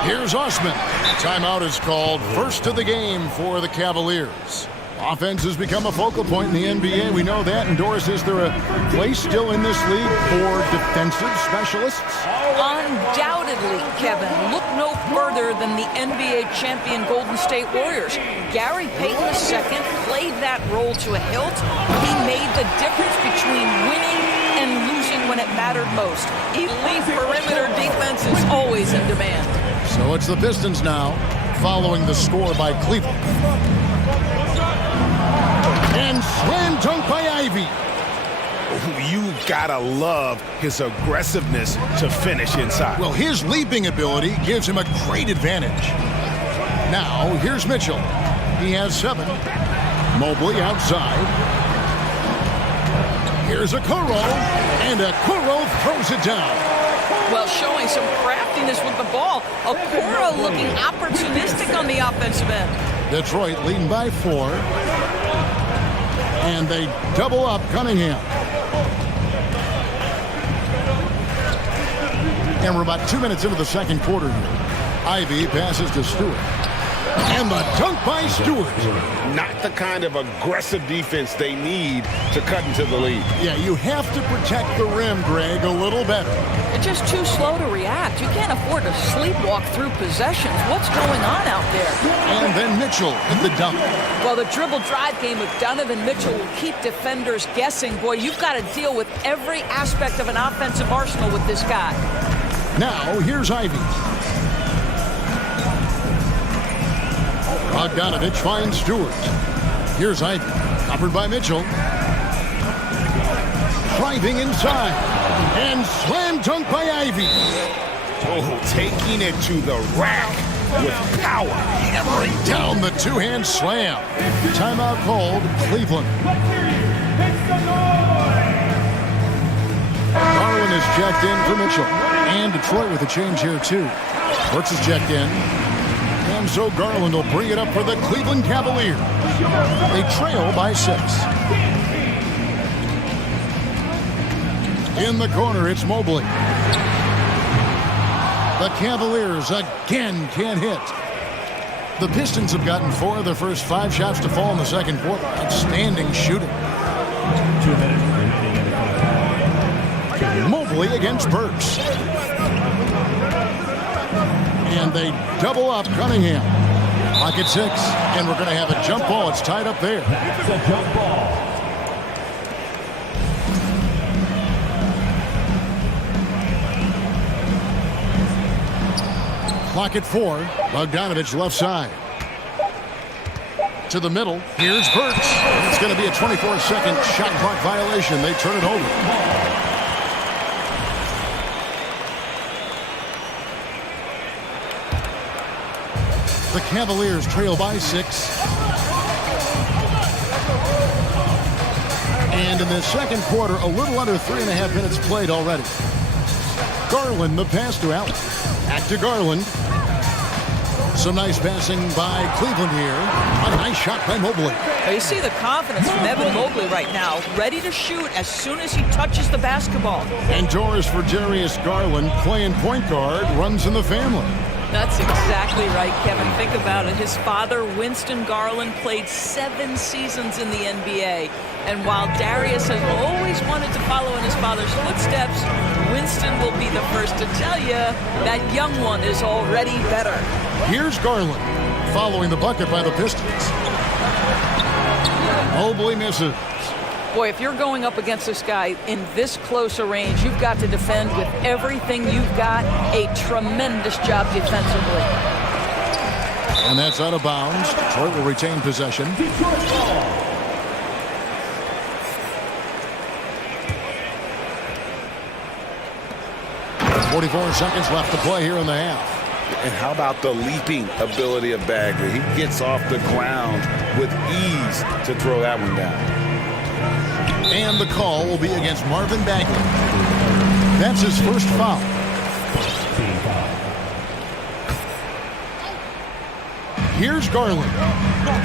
Here's Osman. Timeout is called. First of the game for the Cavaliers. Offense has become a focal point in the NBA. We know that. And Doris, is there a place still in this league for defensive specialists? Undoubtedly, Kevin. Look no further than the NBA champion Golden State Warriors. Gary Payton II played that role to a hilt. He made the difference between winning and losing when it mattered most. Elite perimeter defense is always in demand. So it's the Pistons now, following the score by Cleveland. And slam dunk by Ivy. You gotta love his aggressiveness to finish inside. Well, his leaping ability gives him a great advantage. Now, here's Mitchell. He has 7. Mobley outside. Here's Okoro. And Okoro throws it down. Well, showing some craftiness with the ball. Okoro looking opportunistic on the offensive end. Detroit leading by 4. And they double up Cunningham. And we're about 2 minutes into the second quarter here. Ivy passes to Stewart. And the dunk by Stewart. Not the kind of aggressive defense they need to cut into the lead. Yeah, you have to protect the rim, Greg, a little better. They're just too slow to react. You can't afford to sleepwalk through possessions. What's going on out there? And then Mitchell at the dunk. Well, the dribble drive game with Donovan Mitchell will keep defenders guessing. Boy, you've got to deal with every aspect of an offensive arsenal with this guy. Now, here's Ivy. Bogdanovich finds Stewart. Here's Ivy. Covered by Mitchell. Driving inside. And slam dunk by Ivy. Oh, taking it to the rack. with power, hammering Down the two-hand slam. Timeout called, Cleveland. Garland is checked in for Mitchell. And Detroit with a change here, too. Brooks is checked in. And so Garland will bring it up for the Cleveland Cavaliers. They trail by 6. In the corner, it's Mobley. The Cavaliers again can't hit. The Pistons have gotten 4 of their first 5 shots to fall in the second quarter. Outstanding shooting. 2 minutes remaining in the quarter. Mobley against Burks. And they double up Cunningham. Clock at 6. And we're going to have a jump ball. It's tied up there. That's a jump ball. Clock at 4. Bogdanovich left side. To the middle. Here's Burks. It's going to be a 24-second shot clock violation. They turn it over. The Cavaliers trail by 6. And in the second quarter, a little under 3.5 minutes played already. Garland, the pass to Allen. Back to Garland. Some nice passing by Cleveland here. A nice shot by Mobley. You see the confidence from Evan Mobley right now, ready to shoot as soon as he touches the basketball. And Doris for Darius Garland, playing point guard, runs in the family. That's exactly right, Kevin. Think about it. His father, Winston Garland, played 7 seasons in the NBA. And while Darius has always wanted to follow in his father's footsteps, Winston will be the first to tell you that young one is already better. Here's Garland, following the bucket by the Pistons. Mobley misses. Boy, if you're going up against this guy in this close a range, you've got to defend with everything you've got. A tremendous job defensively. And that's out of bounds. Detroit will retain possession. 44 seconds left to play here in the half. And how about the leaping ability of Bagley? He gets off the ground with ease to throw that one down. And the call will be against Marvin Bagley. That's his first foul. Here's Garland.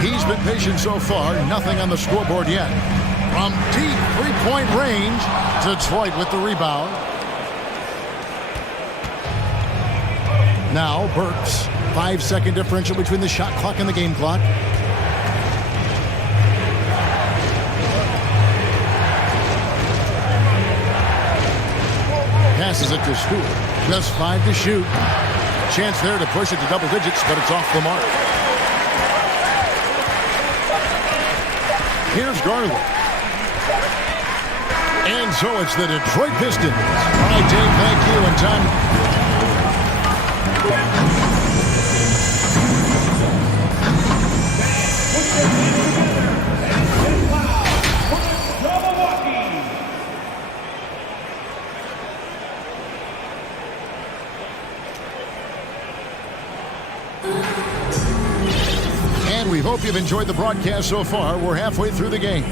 He's been patient so far. Nothing on the scoreboard yet. From deep three-point range, Detroit with the rebound. Now Burks. 5-second differential between the shot clock and the game clock. Passes it to Stewart. Just 5 to shoot. Chance there to push it to double digits, but it's off the mark. Here's Garland. And so it's the Detroit Pistons. All right, Dave, thank you. And time. We hope you've enjoyed the broadcast so far. We're halfway through the game.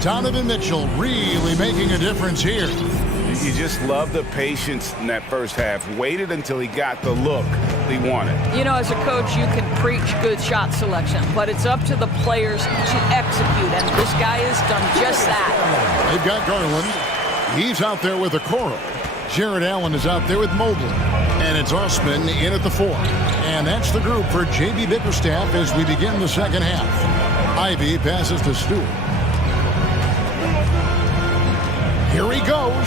Donovan Mitchell really making a difference here. You just love the patience in that first half. Waited until he got the look he wanted. You know, as a coach, you can preach good shot selection, but it's up to the players to execute, and this guy has done just that. They've got Garland. He's out there with a Coral. Jared Allen is out there with Mobley. And it's Osman in at the 4. And that's the group for J.B. Bickerstaff as we begin the second half. Ivy passes to Stewart. Here he goes.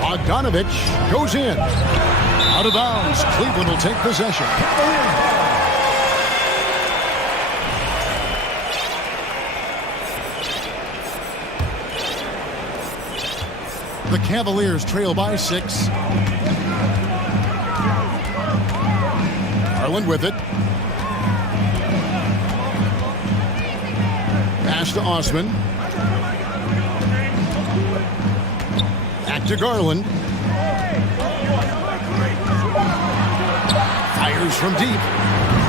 Bogdanovich goes in. Out of bounds. Cleveland will take possession. The Cavaliers trail by 6. Garland with it. Pass to Osman. Back to Garland. Fires from deep.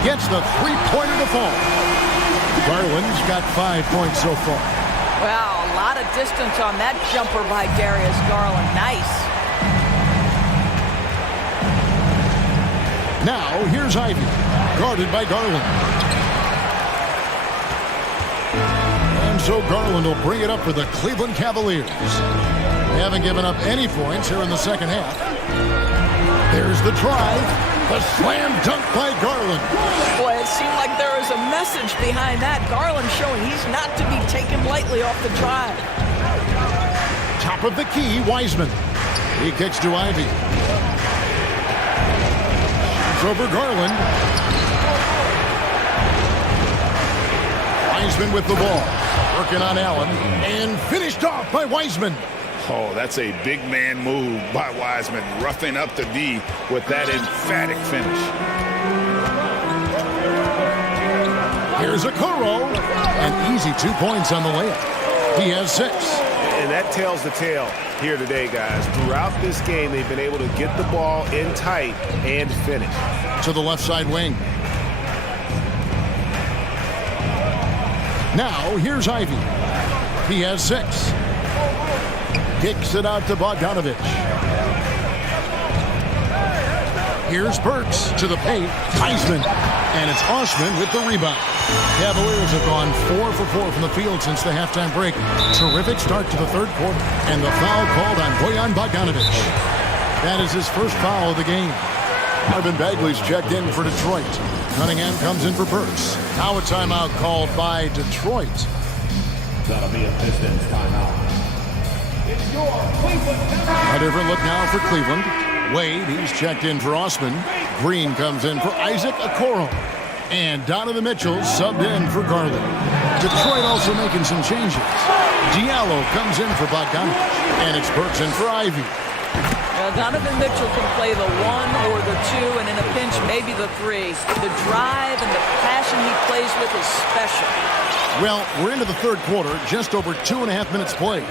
Gets the three-pointer to fall. Garland's got 5 points so far. Wow, a lot of distance on that jumper by Darius Garland. Nice. Now, here's Ivy, guarded by Garland. And so Garland will bring it up for the Cleveland Cavaliers. They haven't given up any points here in the second half. There's the drive. The slam dunk by Garland. Boy, it seemed like there was a message behind that. Garland showing he's not to be taken lightly off the drive. Top of the key, Wiseman. He kicks to Ivy. It's over Garland. Wiseman with the ball. Working on Allen. And finished off by Wiseman. Oh, that's a big man move by Wiseman, roughing up the D with that emphatic finish. Here's Okoro. An easy 2 points on the layup. He has 6. And that tells the tale here today, guys. Throughout this game, they've been able to get the ball in tight and finish. To the left side wing. Now, here's Ivy. He has 6. Kicks it out to Bogdanovich. Here's Burks to the paint. Heisman. And it's Osman with the rebound. Cavaliers have gone 4 for 4 from the field since the halftime break. Terrific start to the third quarter. And the foul called on Bojan Bogdanovich. That is his first foul of the game. Marvin Bagley's checked in for Detroit. Cunningham comes in for Burks. Now a timeout called by Detroit. That'll be a Pistons timeout. It's your Cleveland. A different look now for Cleveland. Wade, he's checked in for Osman. Green comes in for Isaac Okoro. And Donovan Mitchell subbed in for Garland. Detroit also making some changes. Diallo comes in for Bogdanovich. And it's Burks in for Ivy. Donovan Mitchell can play the 1 or the 2, and in a pinch, maybe the 3. The drive and the passion he plays with is special. Well, we're into the third quarter, just over 2.5 minutes played.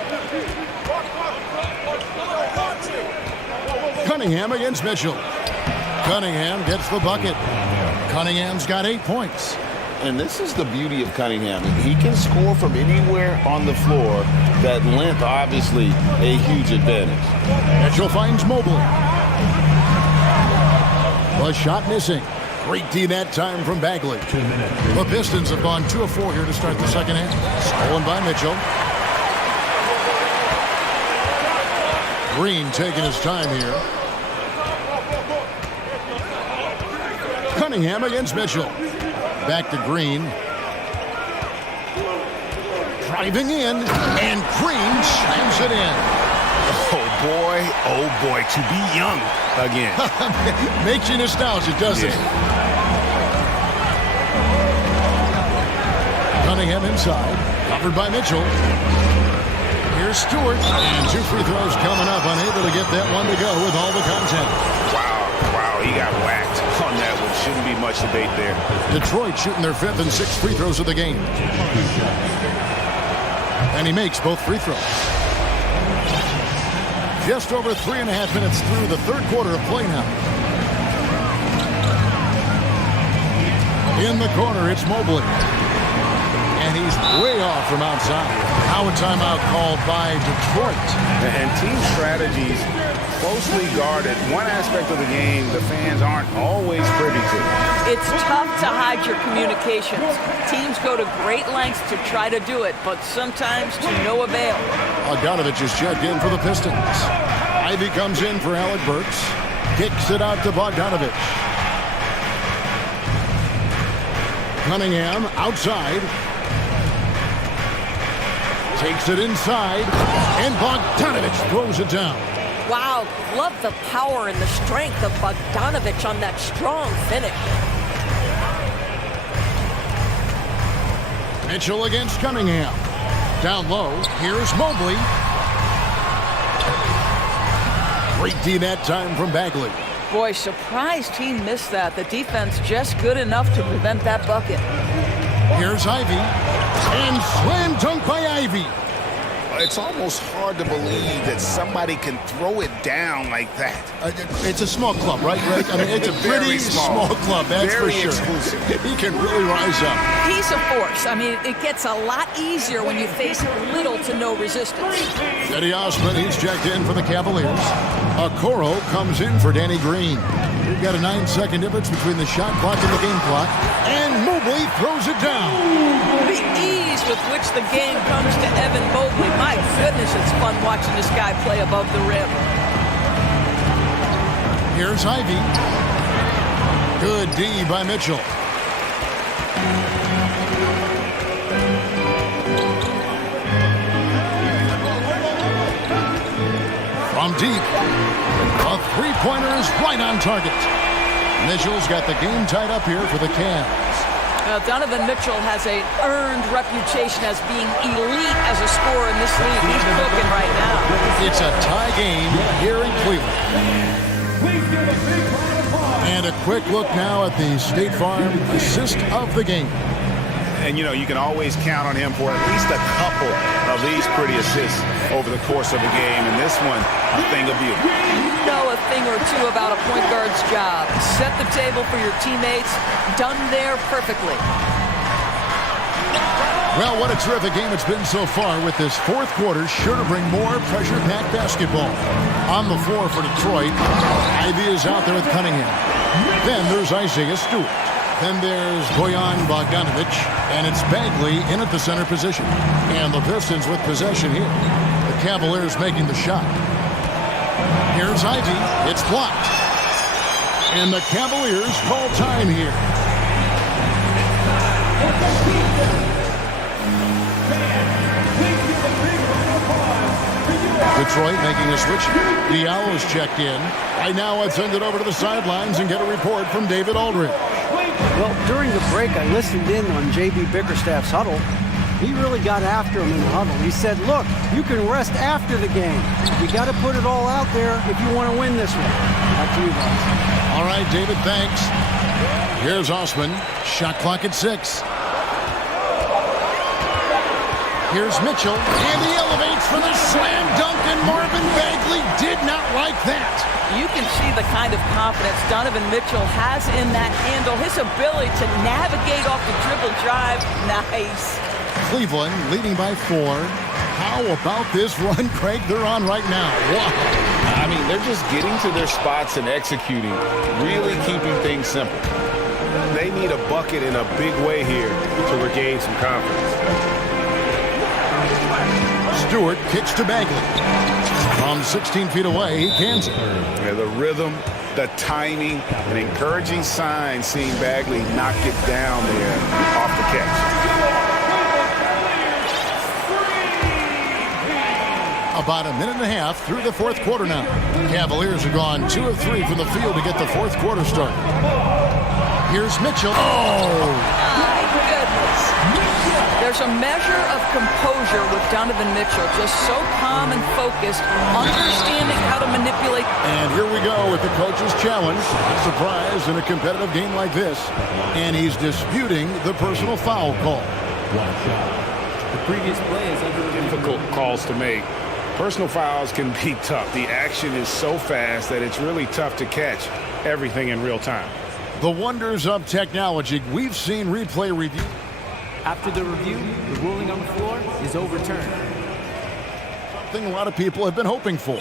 Cunningham against Mitchell. Cunningham gets the bucket. Cunningham's got 8 points. And this is the beauty of Cunningham. He can score from anywhere on the floor. That length, obviously, a huge advantage. Mitchell finds Mobley. The shot missing. Great D that time from Bagley. 2 minutes. The Pistons have gone 2 of 4 here to start the second half. Stolen by Mitchell. Green taking his time here. Cunningham against Mitchell. Back to Green. Driving in, and Green slams it in. Oh boy, to be young again. Makes you nostalgic, doesn't it? Cunningham inside, covered by Mitchell. Here's Stewart, and 2 free throws coming up, unable to get that one to go with all the content. Wow, he got whacked on that one. Shouldn't be much debate there. Detroit shooting their 5th and 6th free throws of the game. And he makes both free throws. Just over 3.5 minutes through the third quarter of play now. In the corner, it's Mobley. And he's way off from outside. Now a timeout called by Detroit. And team strategies closely guarded. One aspect of the game the fans aren't always privy to. It's tough to hide your communications. Teams go to great lengths to try to do it, but sometimes to no avail. Bogdanovich is checked in for the Pistons. Ivy comes in for Alec Burks. Kicks it out to Bogdanovich. Cunningham outside. Takes it inside. And Bogdanovich throws it down. Wow, love the power and the strength of Bogdanovich on that strong finish. Mitchell against Cunningham. Down low, here's Mobley. Great D that time from Bagley. Boy, surprised he missed that. The defense just good enough to prevent that bucket. Here's Ivy. And slam dunk by Ivy. it's almost hard to believe that somebody can throw it down like that. It's a small club, right, Greg? I mean, it's a pretty small club, that's for sure. Exclusive. He can really rise up. He's a force. I mean, it gets a lot easier when you face little to no resistance. Eddie Osman, he's checked in for the Cavaliers. Okoro comes in for Danny Green. We've got a 9-second difference between the shot clock and the game clock. And Mobley throws it down. The ease with which the game comes to Evan Mobley. My goodness, it's fun watching this guy play above the rim. Here's Ivy. Good D by Mitchell. From deep, a three-pointer is right on target. Mitchell's got the game tied up here for the Cavs. Donovan Mitchell has an earned reputation as being elite as a scorer in this league. He's cooking right now. It's a tie game here in Cleveland. And a quick look now at the State Farm assist of the game. And, you know, you can always count on him for at least a couple of these pretty assists over the course of a game. And this one, a thing of beauty. You know a thing or two about a point guard's job. Set the table for your teammates. Done there perfectly. Well, what a terrific game it's been so far, with this fourth quarter sure to bring more pressure-packed basketball. On the floor for Detroit, Ivy is out there with Cunningham. Then there's Isaiah Stewart. Then there's Bojan Bogdanovic, and it's Bagley in at the center position. And the Pistons with possession here. The Cavaliers making the shot. Here's Ivy. It's blocked. And the Cavaliers call time here. Detroit making a switch. Diallo's checked in. Right now, let's send it over to the sidelines and get a report from David Aldridge. Well, during the break, I listened in on J.B. Bickerstaff's huddle. He really got after him in the huddle. He said, look, you can rest after the game. You got to put it all out there if you want to win this one. Back to you guys. All right, David, thanks. Here's Osman. Shot clock at 6. Here's Mitchell, and he elevates for the slam dunk, and Marvin Bagley did not like that. You can see the kind of confidence Donovan Mitchell has in that handle. His ability to navigate off the dribble drive, nice. Cleveland leading by 4. How about this run, Craig, they're on right now? Wow. I mean, they're just getting to their spots and executing, really keeping things simple. They need a bucket in a big way here to regain some confidence. Stewart kicks to Bagley. From 16 feet away, he cans it. Yeah, the rhythm, the timing, an encouraging sign seeing Bagley knock it down there off the catch. About a minute and a half through the fourth quarter now. Cavaliers are gone 2 of 3 from the field to get the fourth quarter started. Here's Mitchell. Oh! My goodness. There's a measure of composure with Donovan Mitchell, just so calm and focused, understanding how to manipulate. And here we go with the coach's challenge. A surprise in a competitive game like this. And he's disputing the personal foul call. The previous play is under difficult calls to make. Personal fouls can be tough. The action is so fast that it's really tough to catch everything in real time. The wonders of technology. We've seen replay review. After the review, the ruling on the floor is overturned. Something a lot of people have been hoping for.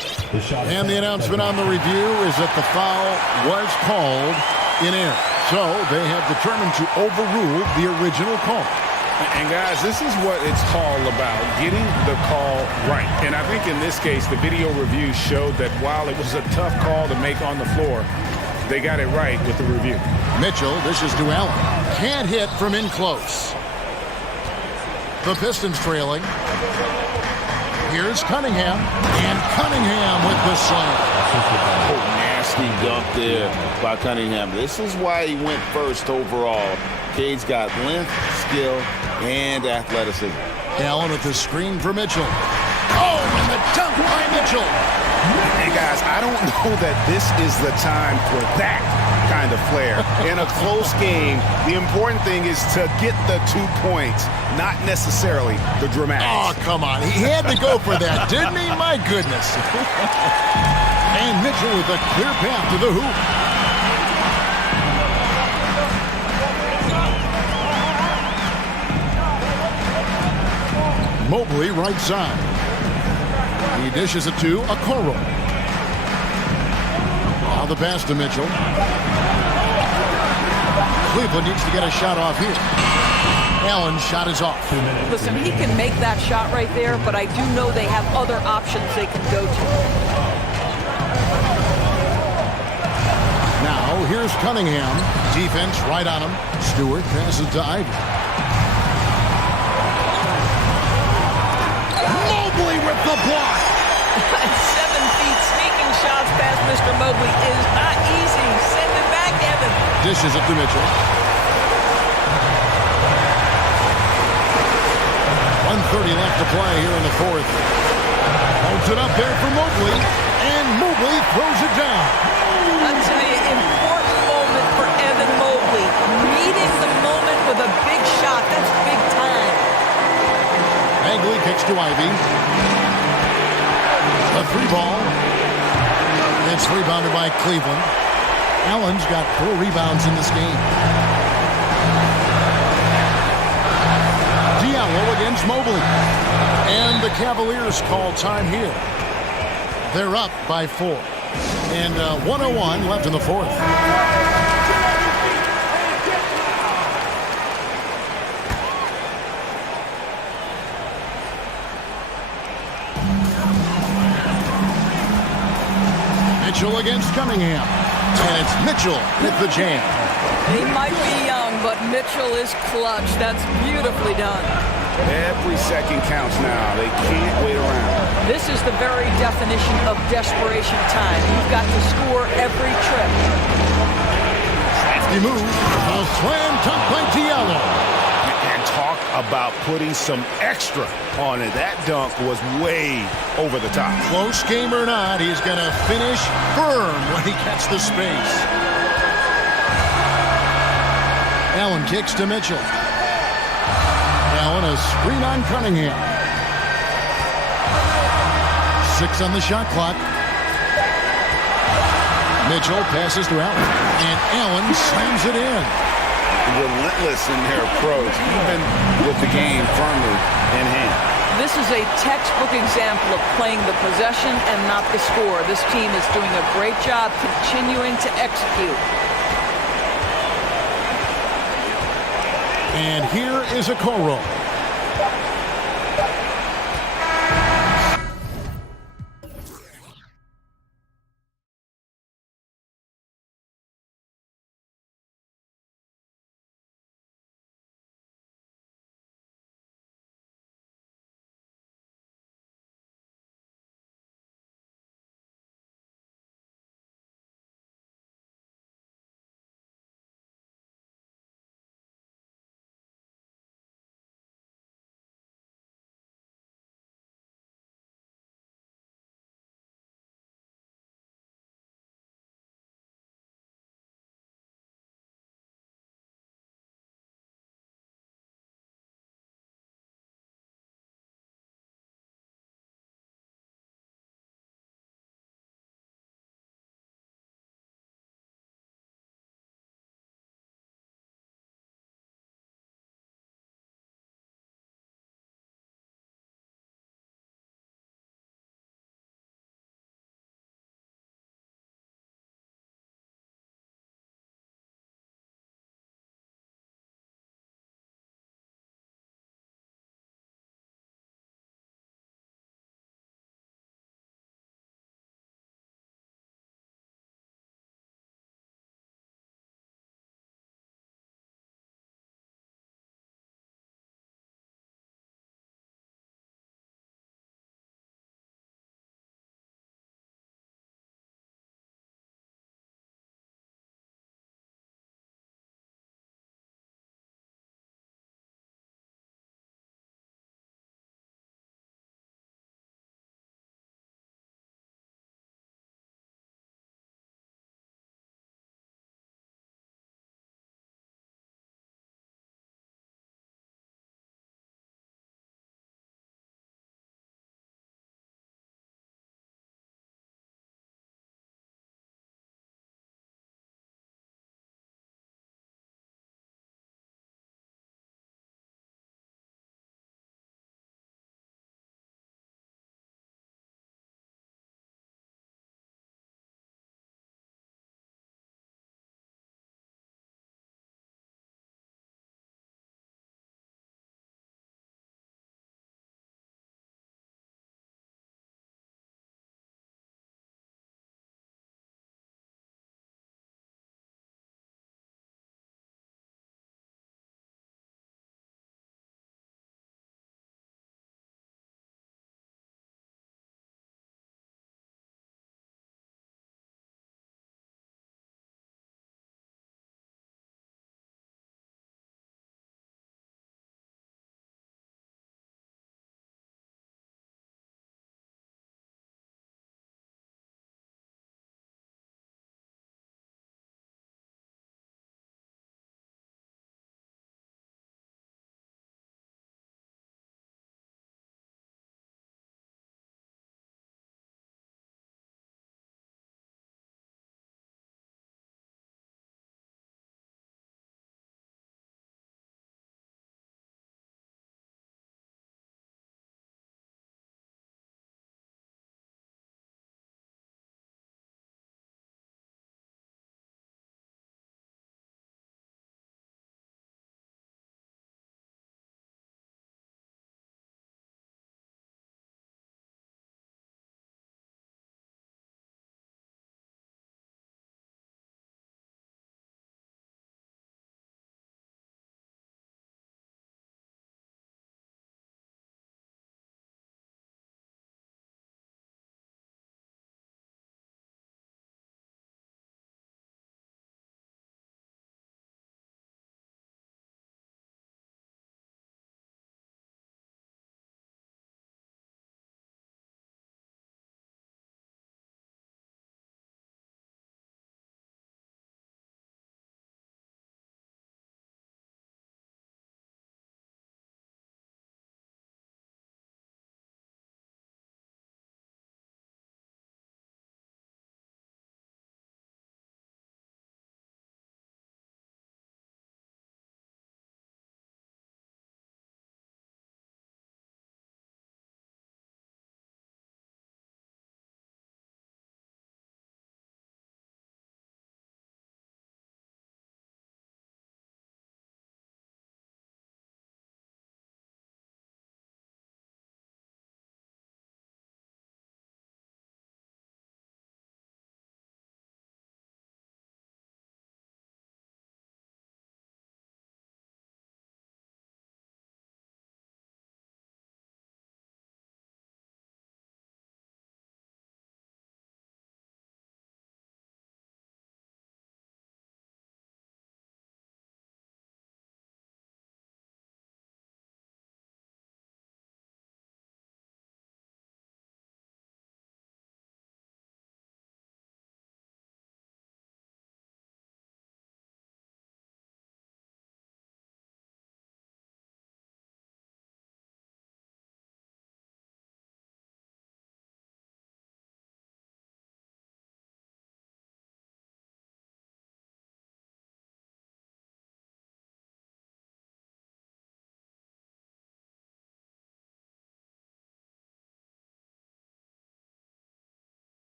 And the announcement on the review is that the foul was called in error. So they have determined to overrule the original call. And guys, this is what it's all about, getting the call right. And I think in this case, the video review showed that while it was a tough call to make on the floor, they got it right with the review. Mitchell, this is to Allen. Can't hit from in close. The Pistons trailing. Here's Cunningham. And Cunningham with the slam. Oh, nasty dunk there by Cunningham. This is why he went first overall. Cade's got length, skill, and athleticism. Allen with the screen for Mitchell. Oh, and the dunk by Mitchell. And guys, I don't know that this is the time for that kind of flair. In a close game, the important thing is to get the 2 points, not necessarily the dramatics. Oh, come on. He had to go for that, didn't he? My goodness. And Mitchell with a clear path to the hoop. Mobley right side. He dishes it to Okoro. Now the pass to Mitchell. Cleveland needs to get a shot off here. Allen's shot is off. Listen, he can make that shot right there, but I do know they have other options they can go to. Now here's Cunningham. Defense right on him. Stewart passes to Ivy. Mobley with the block. 7 feet sneaking shots past Mr. Mobley is not easy. Send it back, Evan. Dishes it to Mitchell. 1:30 left to play here in the fourth. Holds it up there for Mobley, and Mobley throws it down. That's an important moment for Evan Mobley. Meeting the moment with a big shot. That's big time. Bagley kicks to Ivy. A 3 ball. It's rebounded by Cleveland. Allen's got 4 rebounds in this game. Diallo against Mobley. And the Cavaliers call time here. They're up by 4. And 1:01 left in the fourth. Mitchell against Cunningham. And it's Mitchell with the jam. He might be young, but Mitchell is clutch. That's beautifully done. Every second counts now. They can't wait around. This is the very definition of desperation time. You've got to score every trip. Crafty move. A slam dunk by Diallo. And talk about putting some extra on it. That dunk was way over the top. Close game or not, he's going to finish firm when he gets the space. Allen kicks to Mitchell. Allen a screen on Cunningham. 6 on the shot clock. Mitchell passes to Allen. And Allen slams it in. Relentless in their approach, even with the game firmly in hand. This is a textbook example of playing the possession and not the score. This team is doing a great job continuing to execute. And here is Okoro.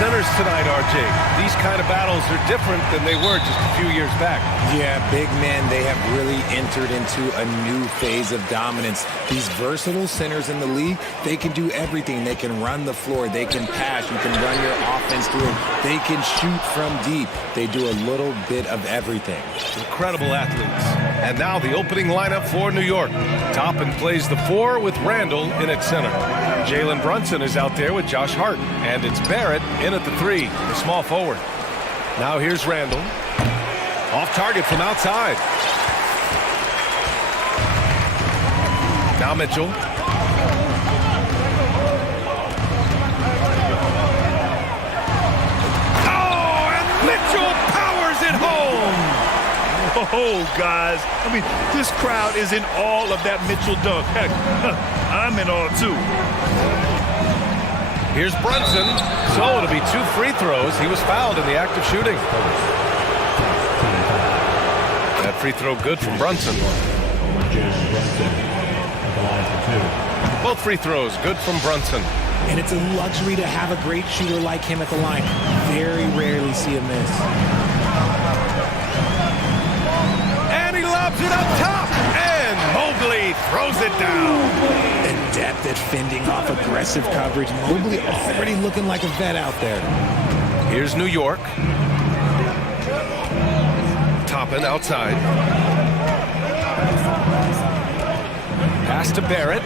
centers tonight, RJ. These kind of battles are different than they were just a few years back. Yeah, big men, they have really entered into a new phase of dominance. These versatile centers in the league, they can do everything. They can run the floor. They can pass. You can run your offense through them. They can shoot from deep. They do a little bit of everything. Incredible athletes. And now the opening lineup for New York. Toppin plays the 4 with Randall in at center. Jalen Brunson is out there with Josh Hart. And it's Barrett in at the 3, the small forward. Now here's Randall. Off target from outside. Now Mitchell. Oh, and Mitchell powers it home. Oh, guys. I mean, this crowd is in awe of that Mitchell dunk. Heck, I'm in awe, too. Here's Brunson. So it'll be 2 free throws. He was fouled in the act of shooting. That free throw good from Brunson. Both free throws good from Brunson. And it's a luxury to have a great shooter like him at the line. Very rarely see him miss. And he lobs it up top. And Mobley throws it down. And depth at fending off aggressive coverage. Mobley already looking like a vet out there. Here's New York. Toppin outside. Pass to Barrett.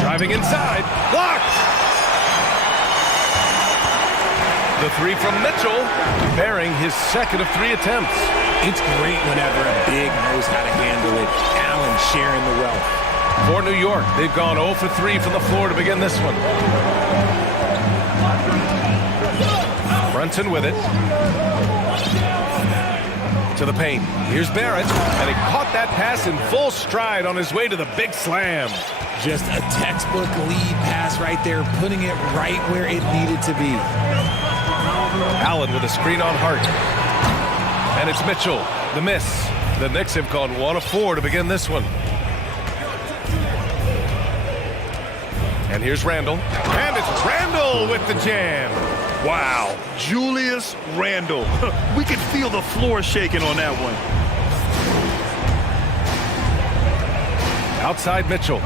Driving inside. Blocked! The 3 from Mitchell, bearing his second of 3 attempts. It's great whenever a big knows how to handle it. Allen sharing the wealth. For New York, they've gone 0 for 3 from the floor to begin this one. Brunson with it. To the paint. Here's Barrett, and he caught that pass in full stride on his way to the big slam. Just a textbook lead pass right there, putting it right where it needed to be. Allen with a screen on Hart. And it's Mitchell, the miss. The Knicks have gone 1 of 4 to begin this one. And here's Randall. And it's Randall with the jam. Wow, Julius Randle. We could feel the floor shaking on that one. Outside Mitchell.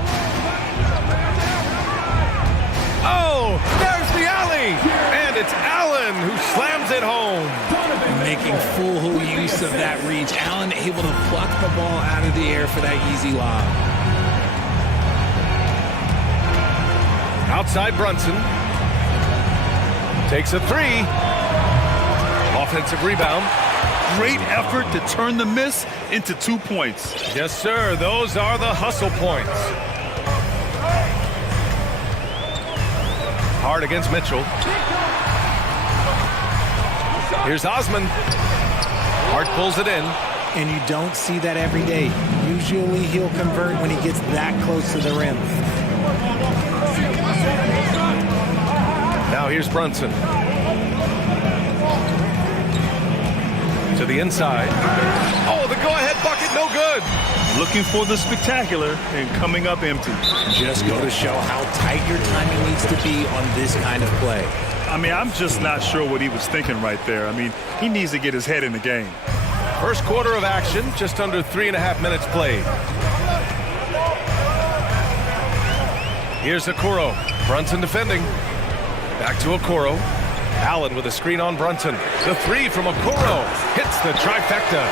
Oh, there's the alley. And it's Allen who slams it home. Making full use of that reach. Allen able to pluck the ball out of the air for that easy lob. Outside Brunson. Takes a 3. Offensive rebound. Great effort to turn the miss into 2 points. Yes, sir. Those are the hustle points. Hard against Mitchell. Here's Osman. Hart pulls it in. And you don't see that every day. Usually he'll convert when he gets that close to the rim. Now here's Brunson. To the inside. Oh, the go-ahead bucket, no good. Looking for the spectacular and coming up empty. Just go to show how tight your timing needs to be on this kind of play. I mean, I'm just not sure what he was thinking right there. I mean, he needs to get his head in the game. First quarter of action, just under 3.5 minutes played. Here's Okoro. Brunson defending. Back to Okoro. Allen with a screen on Brunson. The 3 from Okoro hits the trifecta.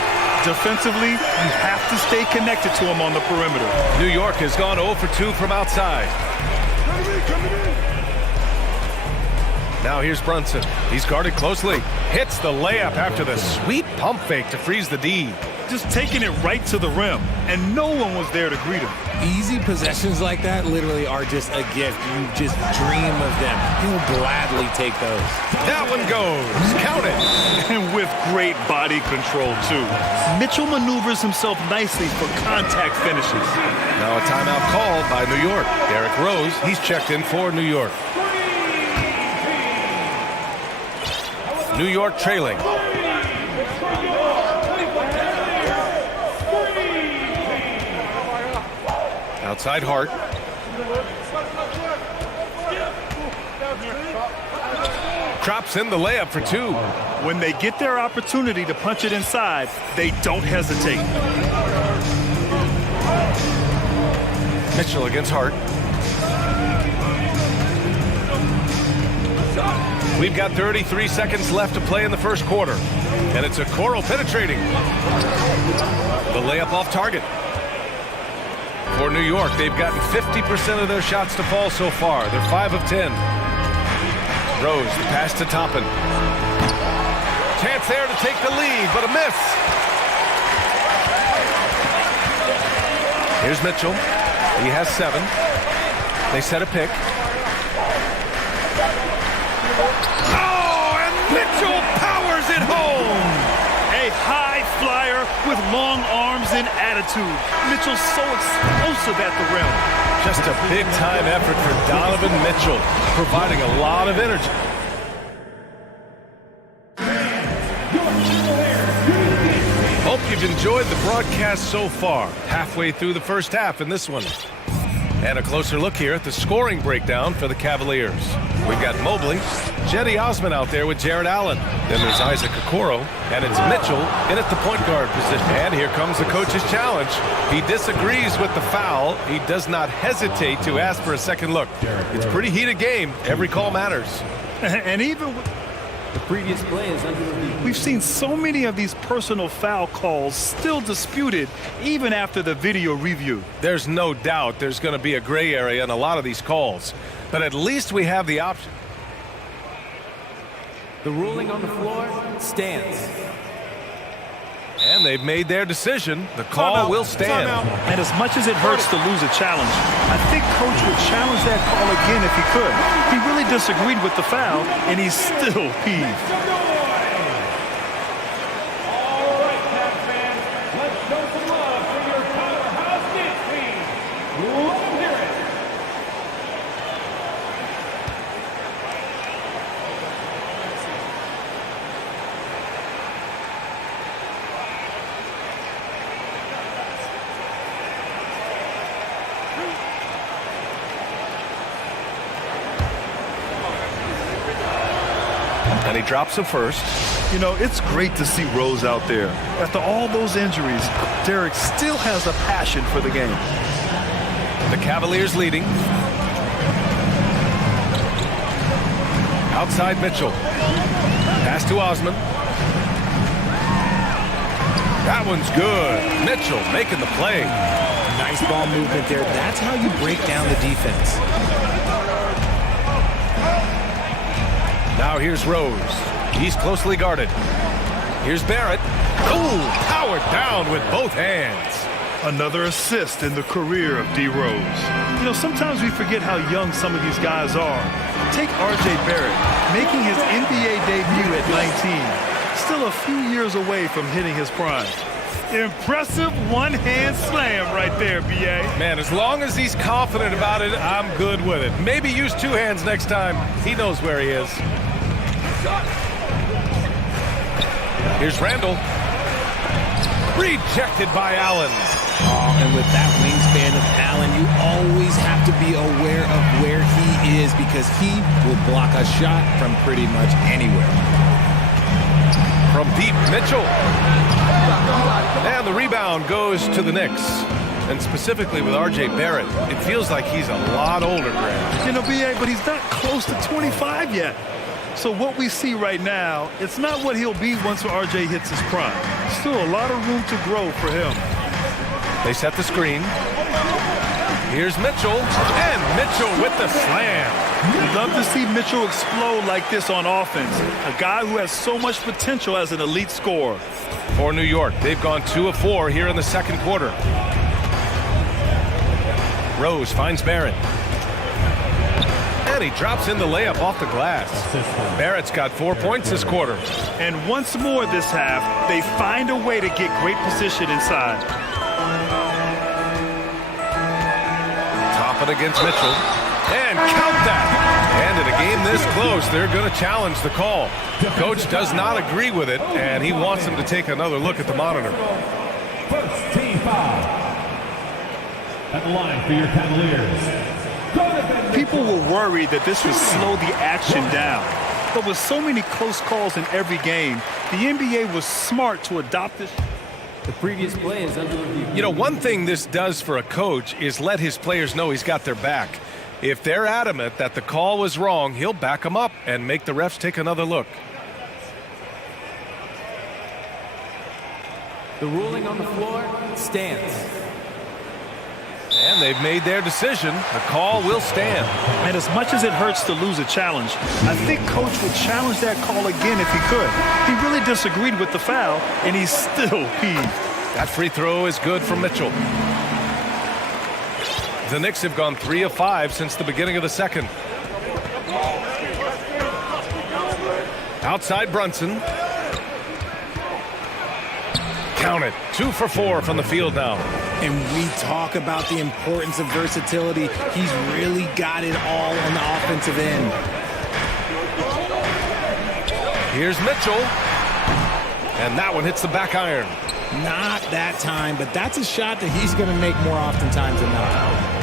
Defensively, you have to stay connected to him on the perimeter. New York has gone 0 for 2 from outside. Now here's Brunson. He's guarded closely. Hits the layup after the sweet pump fake to freeze the D. Just taking it right to the rim, and no one was there to greet him. Easy possessions like that literally are just a gift. You just dream of them. He'll gladly take those. That one goes. Count it. And with great body control, too. Mitchell maneuvers himself nicely for contact finishes. Now a timeout called by New York. Derrick Rose, he's checked in for New York. New York trailing. Outside Hart. Drops in the layup for two. When they get their opportunity to punch it inside, they don't hesitate. Mitchell against Hart. We've got 33 seconds left to play in the first quarter. And it's Okoro penetrating. The layup off target. For New York, they've gotten 50% of their shots to fall so far. They're 5 of 10. Rose, the pass to Toppin. Chance there to take the lead, but a miss. Here's Mitchell. He has 7. They set a pick. Oh, and Mitchell powers it home. A high flyer with long arms and attitude. Mitchell's so explosive at the rim. Just a big-time effort for Donovan Mitchell, providing a lot of energy. Hope you've enjoyed the broadcast so far. Halfway through the first half in this one. And a closer look here at the scoring breakdown for the Cavaliers. We've got Mobley, Jetty Osman out there with Jared Allen. Then there's Isaac Okoro, and it's Mitchell in at the point guard position. And here comes the coach's challenge. He disagrees with the foul. He does not hesitate to ask for a second look. It's a pretty heated game. Every call matters. And even the previous play is under review. We've seen so many of these personal foul calls still disputed even after the video review. There's no doubt there's going to be a gray area in a lot of these calls, but at least we have the option. The ruling on the floor stands. And they've made their decision. The call will stand. And as much as it hurts to lose a challenge, I think Coach would challenge that call again if he could. He really disagreed with the foul, and he's still peeved. And he drops the first. You know, it's great to see Rose out there. After all those injuries, Derek still has a passion for the game. The Cavaliers leading. Outside Mitchell. Pass to Osman. That one's good. Mitchell making the play. Nice ball movement there. That's how you break down the defense. Now here's Rose. He's closely guarded. Here's Barrett. Oh, powered down with both hands. Another assist in the career of D. Rose. You know, sometimes we forget how young some of these guys are. Take R.J. Barrett, making his NBA debut at 19. Still a few years away from hitting his prime. Impressive one-hand slam right there, B.A. Man, as long as he's confident about it, I'm good with it. Maybe use two hands next time. He knows where he is. Here's Randall. Rejected by Allen. Oh, and with that wingspan of Allen, you always have to be aware of where he is because he will block a shot from pretty much anywhere. From deep, Mitchell. And the rebound goes to the Knicks. And specifically with R.J. Barrett, it feels like he's a lot older, Grant. You know, B.A., but he's not close to 25 yet. So what we see right now, it's not what he'll be once R.J. hits his prime. Still a lot of room to grow for him. They set the screen. Here's Mitchell. And Mitchell with the slam. You'd love to see Mitchell explode like this on offense. A guy who has so much potential as an elite scorer. For New York, they've gone 2 of 4 here in the second quarter. Rose finds Barrett. And he drops in the layup off the glass. Barrett's got 4 points this quarter. And once more this half, they find a way to get great position inside. Toppin against Mitchell. And count that. And in a game this close, they're going to challenge the call. Coach does not agree with it, and he wants them to take another look at the monitor. First team foul. At the line for your Cavaliers, People were worried that this would slow the action down. But with so many close calls in every game, the NBA was smart to adopt this. The previous play is under review. You know, one thing this does for a coach is let his players know he's got their back. If they're adamant that the call was wrong, he'll back them up and make the refs take another look. The ruling on the floor stands. And they've made their decision. The call will stand. And as much as it hurts to lose a challenge, I think Coach would challenge that call again if he could. He really disagreed with the foul, and he's still peeved. That free throw is good for Mitchell. The Knicks have gone 3 of 5 since the beginning of the second. Outside Brunson. Count it. 2 for 4 from the field now. And we talk about the importance of versatility. He's really got it all on the offensive end. Here's Mitchell. And that one hits the back iron. Not that time, but that's a shot that he's going to make more oftentimes than not.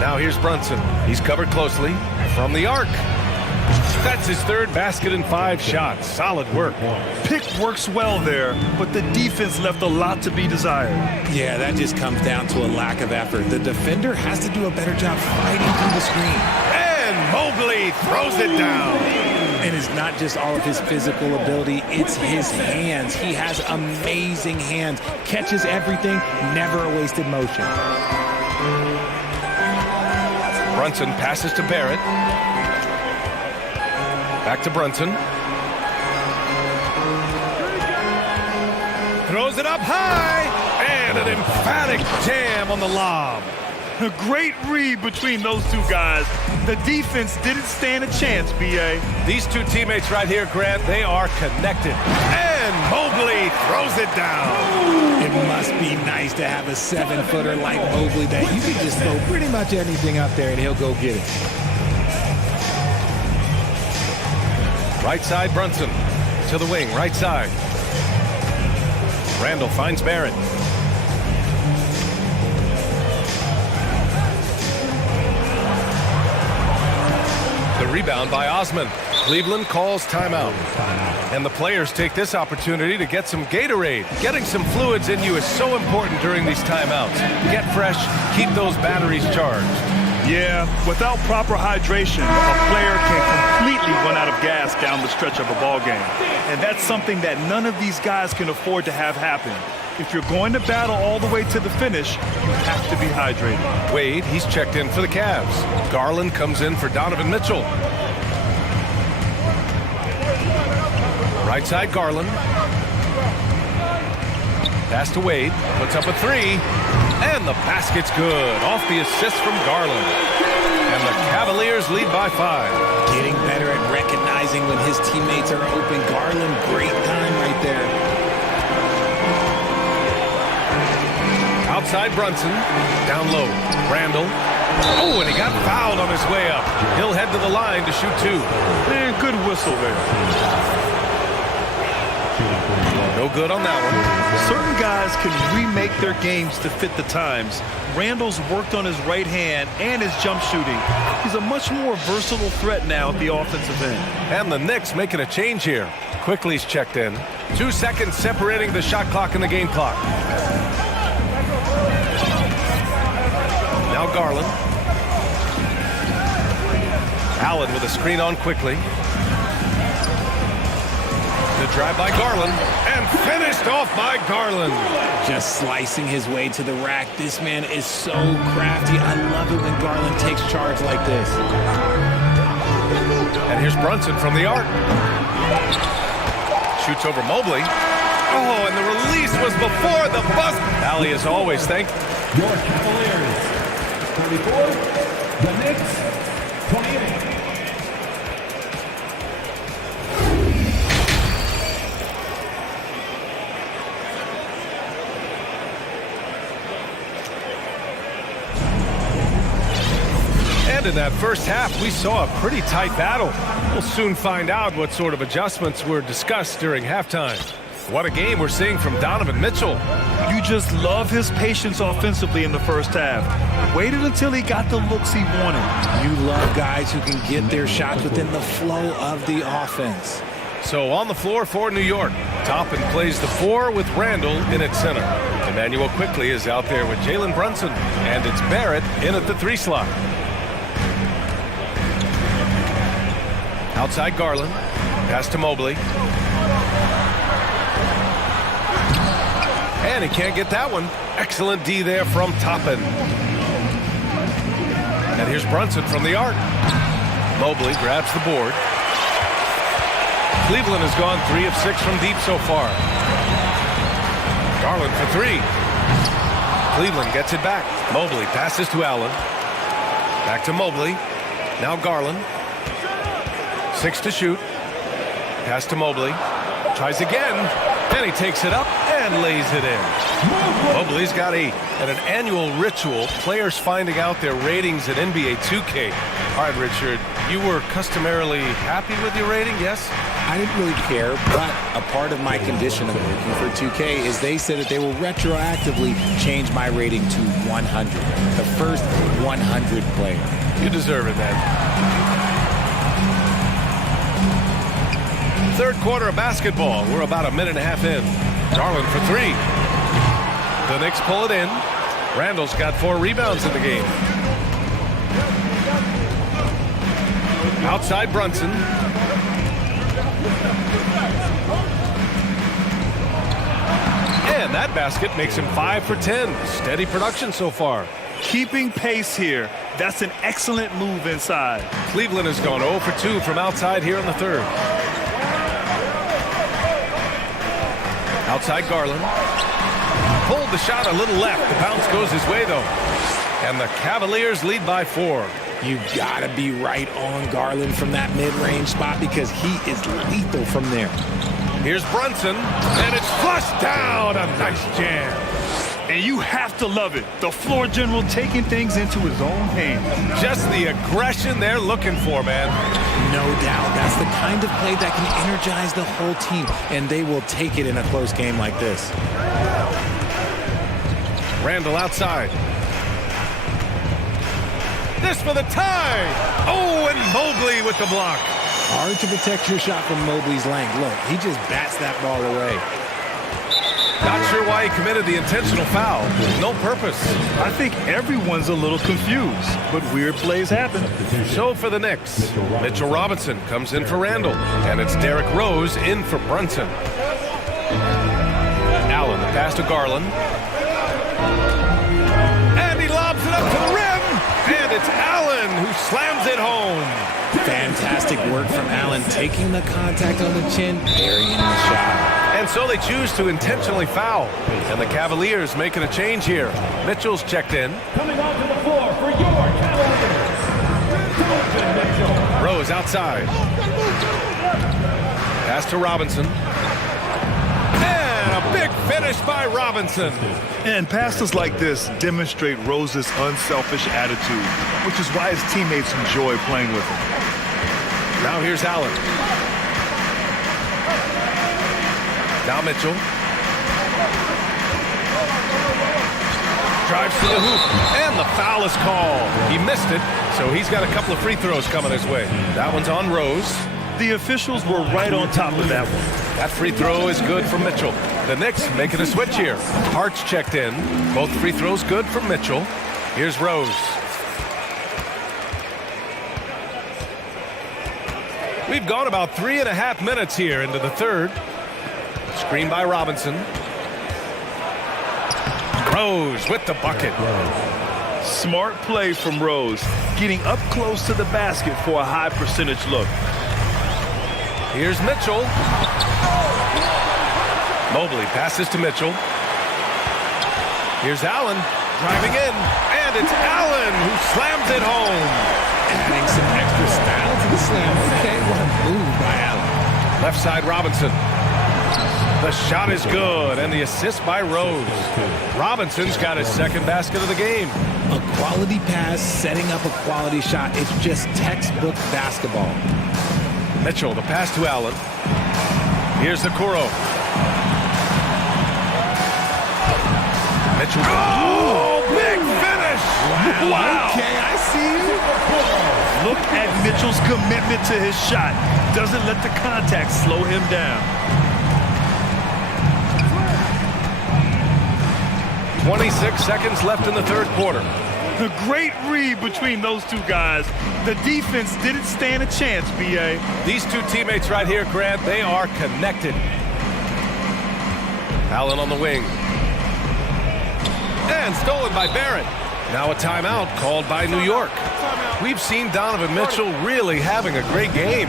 Now here's Brunson. He's covered closely from the arc. That's his third basket in 5 shots. Solid work. Pick works well there, but the defense left a lot to be desired. Yeah, that just comes down to a lack of effort. The defender has to do a better job fighting through the screen. And Mobley throws it down. And it's not just all of his physical ability, it's his hands. He has amazing hands. Catches everything, never a wasted motion. Brunson passes to Barrett. Back to Brunson. Throws it up high. And an emphatic jam on the lob. A great read between those two guys. The defense didn't stand a chance, B.A. These two teammates right here, Grant, they are connected. And Mobley throws it down. It must be nice to have a 7-footer like Mobley that you can just throw pretty much anything up there and he'll go get it. Right side, Brunson. To the wing, right side. Randall finds Barrett. The rebound by Osman. Cleveland calls timeout. And the players take this opportunity to get some Gatorade. Getting some fluids in you is so important during these timeouts. Get fresh, keep those batteries charged. Yeah, without proper hydration, a player can completely run out of gas down the stretch of a ball game. And that's something that none of these guys can afford to have happen. If you're going to battle all the way to the finish, you have to be hydrated. Wade, he's checked in for the Cavs. Garland comes in for Donovan Mitchell. Right side, Garland. Pass to Wade, puts up a 3. And the basket's good, off the assist from Garland. And the Cavaliers lead by 5. Getting better at recognizing when his teammates are open. Garland, great time right there. Outside Brunson, down low, Randall. Oh, and he got fouled on his way up. He'll head to the line to shoot 2. Man, good whistle there. No good on that one. Certain guys can remake their games to fit the times. Randall's worked on his right hand and his jump shooting. He's a much more versatile threat now at the offensive end. And the Knicks making a change here. Quickly's checked in. 2 seconds separating the shot clock and the game clock. Now Garland. Allen with a screen on quickly. The drive by Garland, and finished off by Garland. Just slicing his way to the rack. This man is so crafty. I love it when Garland takes charge like this. And here's Brunson from the arc. Shoots over Mobley. Oh, and the release was before the buzzer. Allie, as always, thank your Cavaliers. 34, the Knicks, 28. And in that first half, we saw a pretty tight battle. We'll soon find out what sort of adjustments were discussed during halftime. What a game we're seeing from Donovan Mitchell. You just love his patience offensively in the first half. Waited until he got the looks he wanted. You love guys who can get their shots within the flow of the offense. So on the floor for New York, Toppin plays the 4 with Randall in at center. Emmanuel quickly is out there with Jalen Brunson, and it's Barrett in at the 3 slot. Outside Garland, pass to Mobley. And he can't get that one. Excellent D there from Toppin. And here's Brunson from the arc. Mobley grabs the board. Cleveland has gone 3 of 6 from deep so far. Garland for 3. Cleveland gets it back. Mobley passes to Allen. Back to Mobley. Now Garland. 6 to shoot. Pass to Mobley. Tries again. And he takes it up and lays it in. Mobley's got 8. And an annual ritual, players finding out their ratings at NBA 2K. All right, Richard, you were customarily happy with your rating, yes? I didn't really care, but a part of my condition of working for 2K is they said that they will retroactively change my rating to 100. The first 100 player. You deserve it, man. Third quarter of basketball. We're about a minute and a half in. Garland for 3. The Knicks pull it in. Randall's got 4 rebounds in the game. Outside Brunson. And that basket makes him 5 for 10. Steady production so far. Keeping pace here. That's an excellent move inside. Cleveland has gone 0 for 2 from outside here in the third. Outside Garland. Pulled the shot a little left. The bounce goes his way, though. And the Cavaliers lead by 4. You gotta be right on Garland from that mid-range spot because he is lethal from there. Here's Brunson, and it's flushed down. A nice jam. And you have to love it. The floor general taking things into his own hands. Just the aggression they're looking for, man. No doubt. That's the kind of play that can energize the whole team, and they will take it in a close game like this. Randall outside. This for the tie. Oh, and Mobley with the block. Hard to protect your shot from Mobley's length. Look, he just bats that ball away. Not sure why he committed the intentional foul. No purpose. I think everyone's a little confused, but weird plays happen. So for the Knicks, Mitchell Robinson comes in for Randall, and it's Derrick Rose in for Brunson. Allen, the pass to Garland. And he lobs it up to the rim. And it's Allen who slams it home. Fantastic work from Allen, taking the contact on the chin, burying the shot. And so they choose to intentionally foul. And the Cavaliers making a change here. Mitchell's checked in. Coming onto the floor for your Cavaliers, Mitchell. Rose outside. Pass to Robinson. And a big finish by Robinson. And passes like this demonstrate Rose's unselfish attitude, which is why his teammates enjoy playing with him. Now here's Allen. Now Mitchell. Drives to the hoop. And the foul is called. He missed it, so he's got a couple of free throws coming his way. That one's on Rose. The officials were right on top of that one. That free throw is good for Mitchell. The Knicks making a switch here. Hart's checked in. Both free throws good for Mitchell. Here's Rose. We've gone about 3.5 minutes here into the third. Screen by Robinson. Rose with the bucket. Smart play from Rose, getting up close to the basket for a high percentage look. Here's Mitchell. Mobley passes to Mitchell. Here's Allen driving in, and it's Allen who slams it home. Adding some extra style to the slam. Okay, what a move by Allen. Left side Robinson. The shot is good, and the assist by Rose. Robinson's got his second basket of the game. A quality pass, setting up a quality shot. It's just textbook basketball. Mitchell, the pass to Allen. Here's the Kuro. Mitchell. Oh, big finish! Wow. Okay, I see you. Look at Mitchell's commitment to his shot. Doesn't let the contact slow him down. 26 seconds left in the third quarter. The great read between those two guys. The defense didn't stand a chance, B.A. These two teammates right here, Grant, they are connected. Allen on the wing. And stolen by Barrett. Now a timeout called by New York. We've seen Donovan Mitchell really having a great game.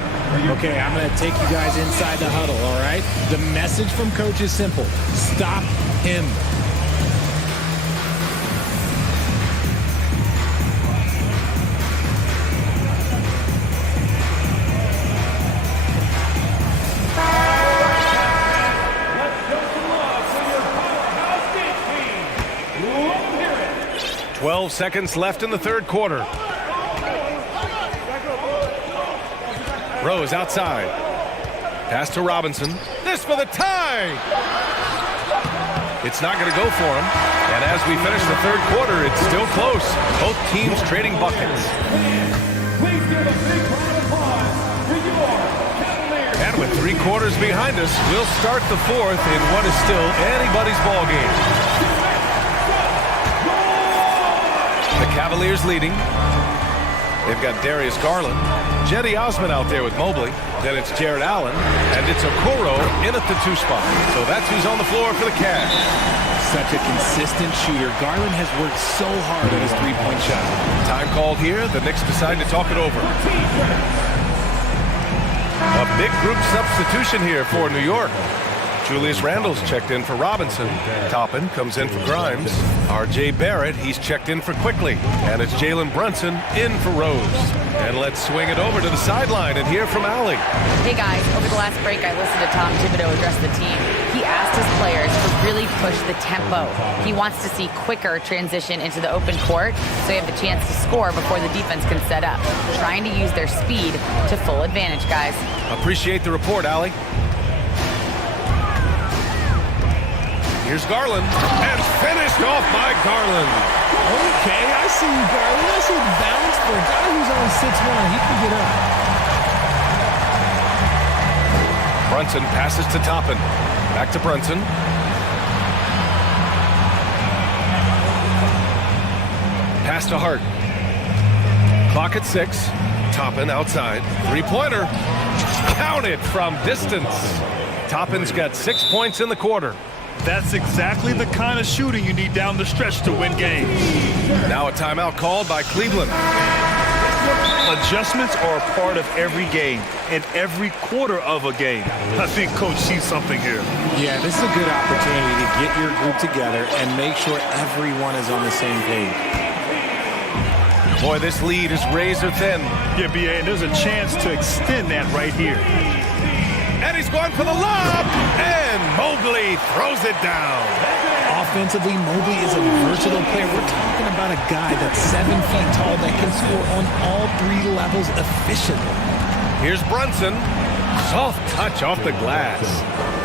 Okay, I'm going to take you guys inside the huddle, all right? The message from coach is simple. Stop him. Let's go 12 seconds left in the third quarter. Rose outside. Pass to Robinson. This for the tie! It's not going to go for him. And as we finish the third quarter, it's still close. Both teams trading buckets. Please give a big round of applause for your Cavaliers. And with 3 quarters behind us, we'll start the fourth in what is still anybody's ball game. The Cavaliers leading. They've got Darius Garland. Jetty Osman out there with Mobley. Then it's Jared Allen. And it's Okoro in at the 2 spot. So that's who's on the floor for the Cavs. Such a consistent shooter. Garland has worked so hard on his three-point shot. Time called here. The Knicks decide to talk it over. A big group substitution here for New York. Julius Randle's checked in for Robinson. Toppin comes in for Grimes. R.J. Barrett, he's checked in for Quickly. And it's Jalen Brunson in for Rose. And let's swing it over to the sideline and hear from Allie. Hey guys, over the last break I listened to Tom Thibodeau address the team. He asked his players to really push the tempo. He wants to see quicker transition into the open court so they have the chance to score before the defense can set up. Trying to use their speed to full advantage, guys. Appreciate the report, Allie. Here's Garland, and finished off by Garland. Okay, I see you, Garland. Nice little balance for a guy who's only 6'1". He can get up. Brunson passes to Toppin. Back to Brunson. Pass to Hart. Clock at 6. Toppin outside. 3-pointer. Count it from distance. Toppin's got 6 points in the quarter. That's exactly the kind of shooting you need down the stretch to win games. Now a timeout called by Cleveland. Adjustments are a part of every game and every quarter of a game. I think Coach sees something here. Yeah, this is a good opportunity to get your group together and make sure everyone is on the same page. Boy, this lead is razor thin. Yeah, B.A., and there's a chance to extend that right here. And he's going for the lob, and Mobley throws it down. Offensively, Mobley is a versatile player. We're talking about a guy that's 7 feet tall that can score on all 3 levels efficiently. Here's Brunson. Soft touch off the glass.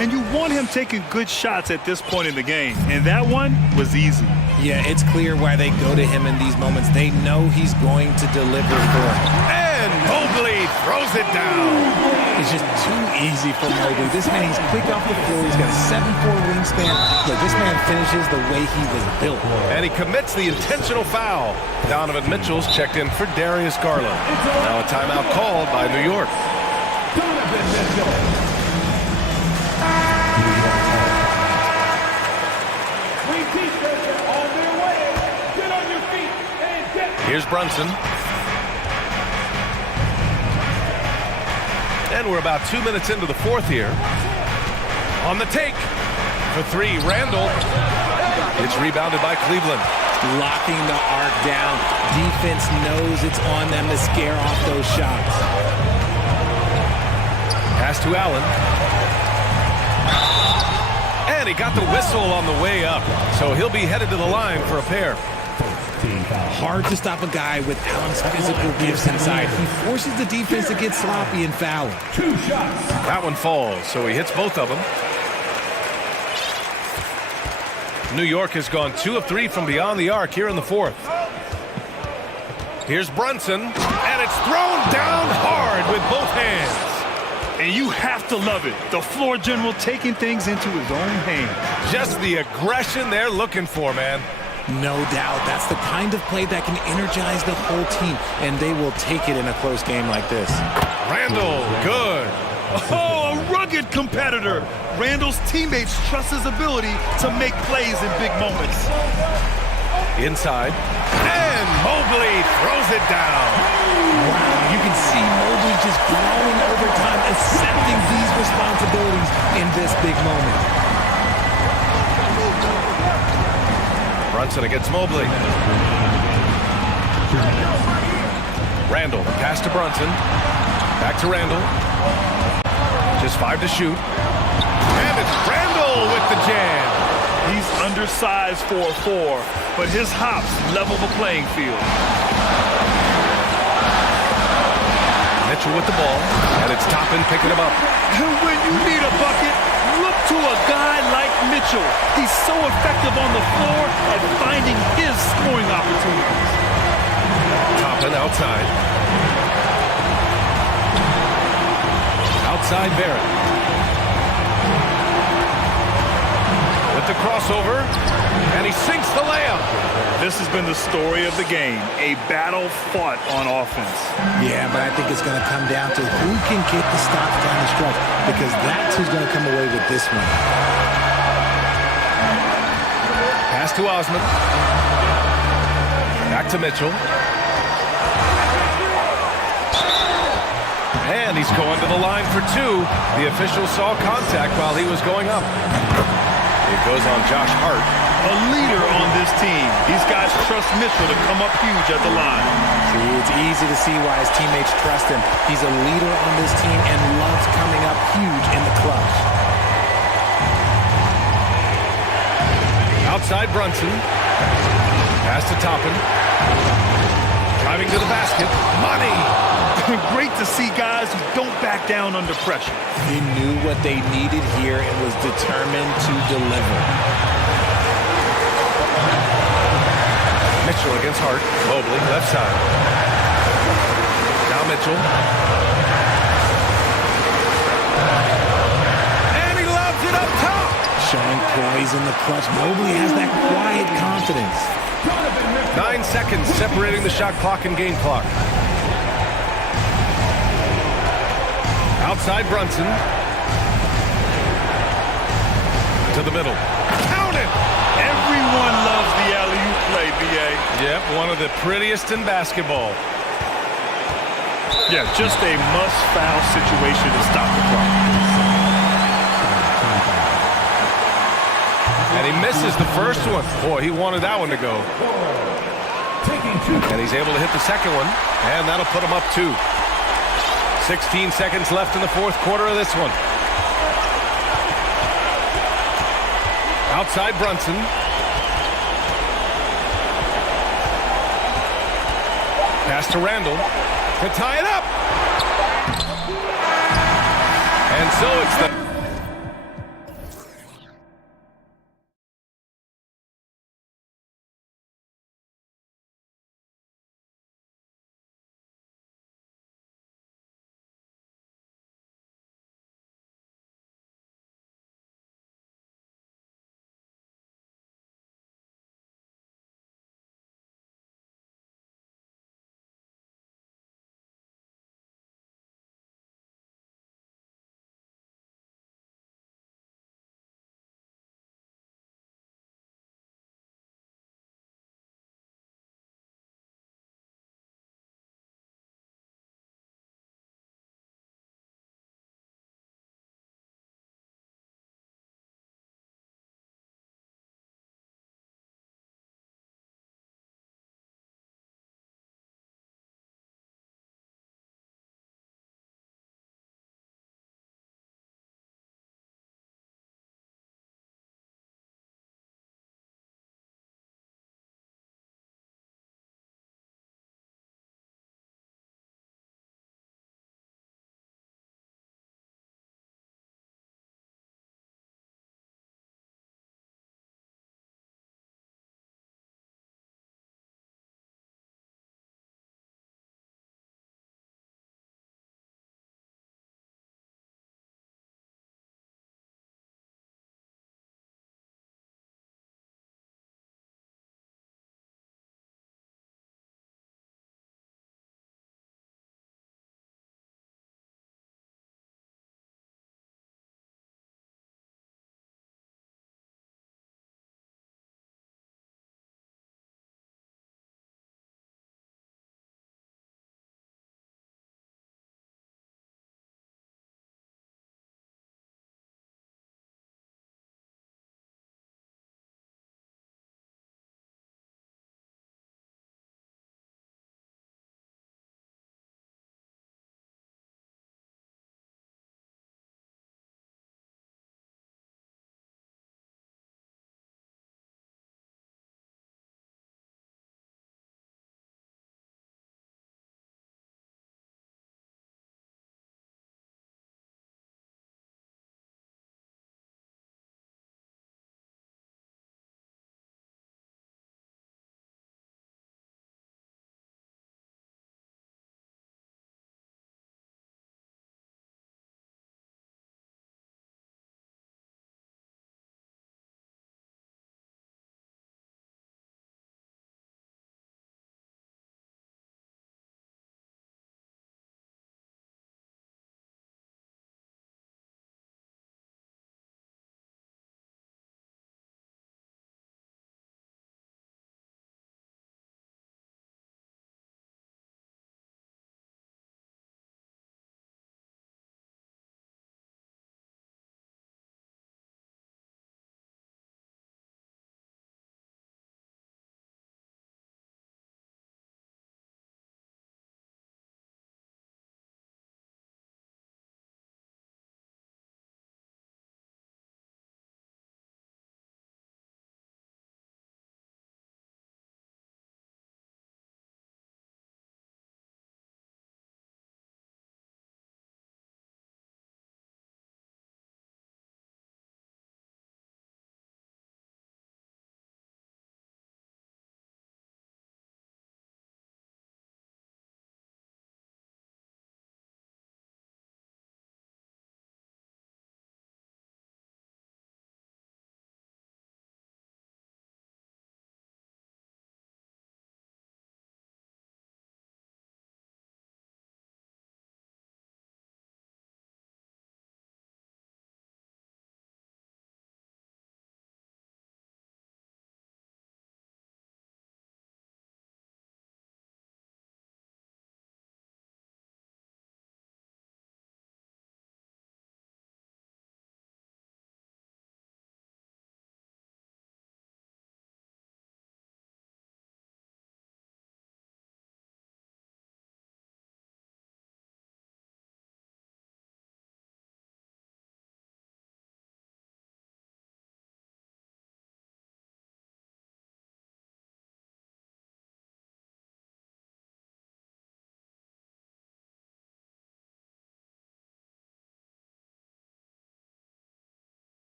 And you want him taking good shots at this point in the game, and that one was easy. Yeah, it's clear why they go to him in these moments. They know he's going to deliver for them. And Mobley throws it down. It's just too easy for Mobley. This man, he's quick off the floor. He's got a 7'4" wingspan. Look, this man finishes the way he was built. And he commits the intentional foul. Donovan Mitchell's checked in for Darius Garland. Now a timeout called by New York. Donovan Mitchell. Three T-shirts are on their way. Get on your feet and get. Here's Brunson. And we're about 2 minutes into the fourth here. On the take. For 3, Randle. It's rebounded by Cleveland. Locking the arc down. Defense knows it's on them to scare off those shots. Pass to Allen. And he got the whistle on the way up. So he'll be headed to the line for a pair. Hard to stop a guy with Allen's physical gifts inside. He forces the defense to get sloppy and foul. 2 shots. That one falls, so he hits both of them. New York has gone 2 of 3 from beyond the arc here in the fourth. Here's Brunson, and it's thrown down hard with both hands. And you have to love it. The floor general taking things into his own hands. Just the aggression they're looking for, man. No doubt. That's the kind of play that can energize the whole team, and they will take it in a close game like this. Randall, good. Oh, a rugged competitor. Randall's teammates trust his ability to make plays in big moments. Inside, and Mobley throws it down. Wow, you can see Mobley just growing over time, accepting these responsibilities in this big moment. Brunson against Mobley. Randall, pass to Brunson. Back to Randall. Just 5 to shoot. And it's Randall with the jam. He's undersized for a 4, but his hops level the playing field. Mitchell with the ball, and it's Toppin picking him up. And when you need a bucket, look to a guy like Mitchell. He's so effective on the floor at finding his scoring opportunities. Toppin outside. Outside Barrett. With the crossover, and he sinks the layup. This has been the story of the game, a battle fought on offense. Yeah, but I think it's going to come down to who can get the stops down the stretch, because that's who's going to come away with this one. Pass to Osman. Back to Mitchell. And he's going to the line for 2. The official saw contact while he was going up. It goes on Josh Hart. A leader on this team. These guys trust Mitchell to come up huge at the line. See, it's easy to see why his teammates trust him. He's a leader on this team and loves coming up huge in the clutch. Outside Brunson. Pass to Toppin. Driving to the basket. Money! Great to see guys who don't back down under pressure. He knew what they needed here and was determined to deliver. Mitchell against Hart. Mobley, left side. Now Mitchell. And he lobs it up top. Showing poise in the clutch. Mobley has that quiet confidence. 9 seconds separating the shot clock and game clock. Outside Brunson. To the middle. Count it! Everyone loves the alley-oop play, B.A. Yep, one of the prettiest in basketball. Yeah, just a must-foul situation to stop the clock. And he misses the first one. Boy, he wanted that one to go. And he's able to hit the second one. And that'll put him up 2. 16 seconds left in the fourth quarter of this one. Outside Brunson. Pass to Randall to tie it up. And so it's the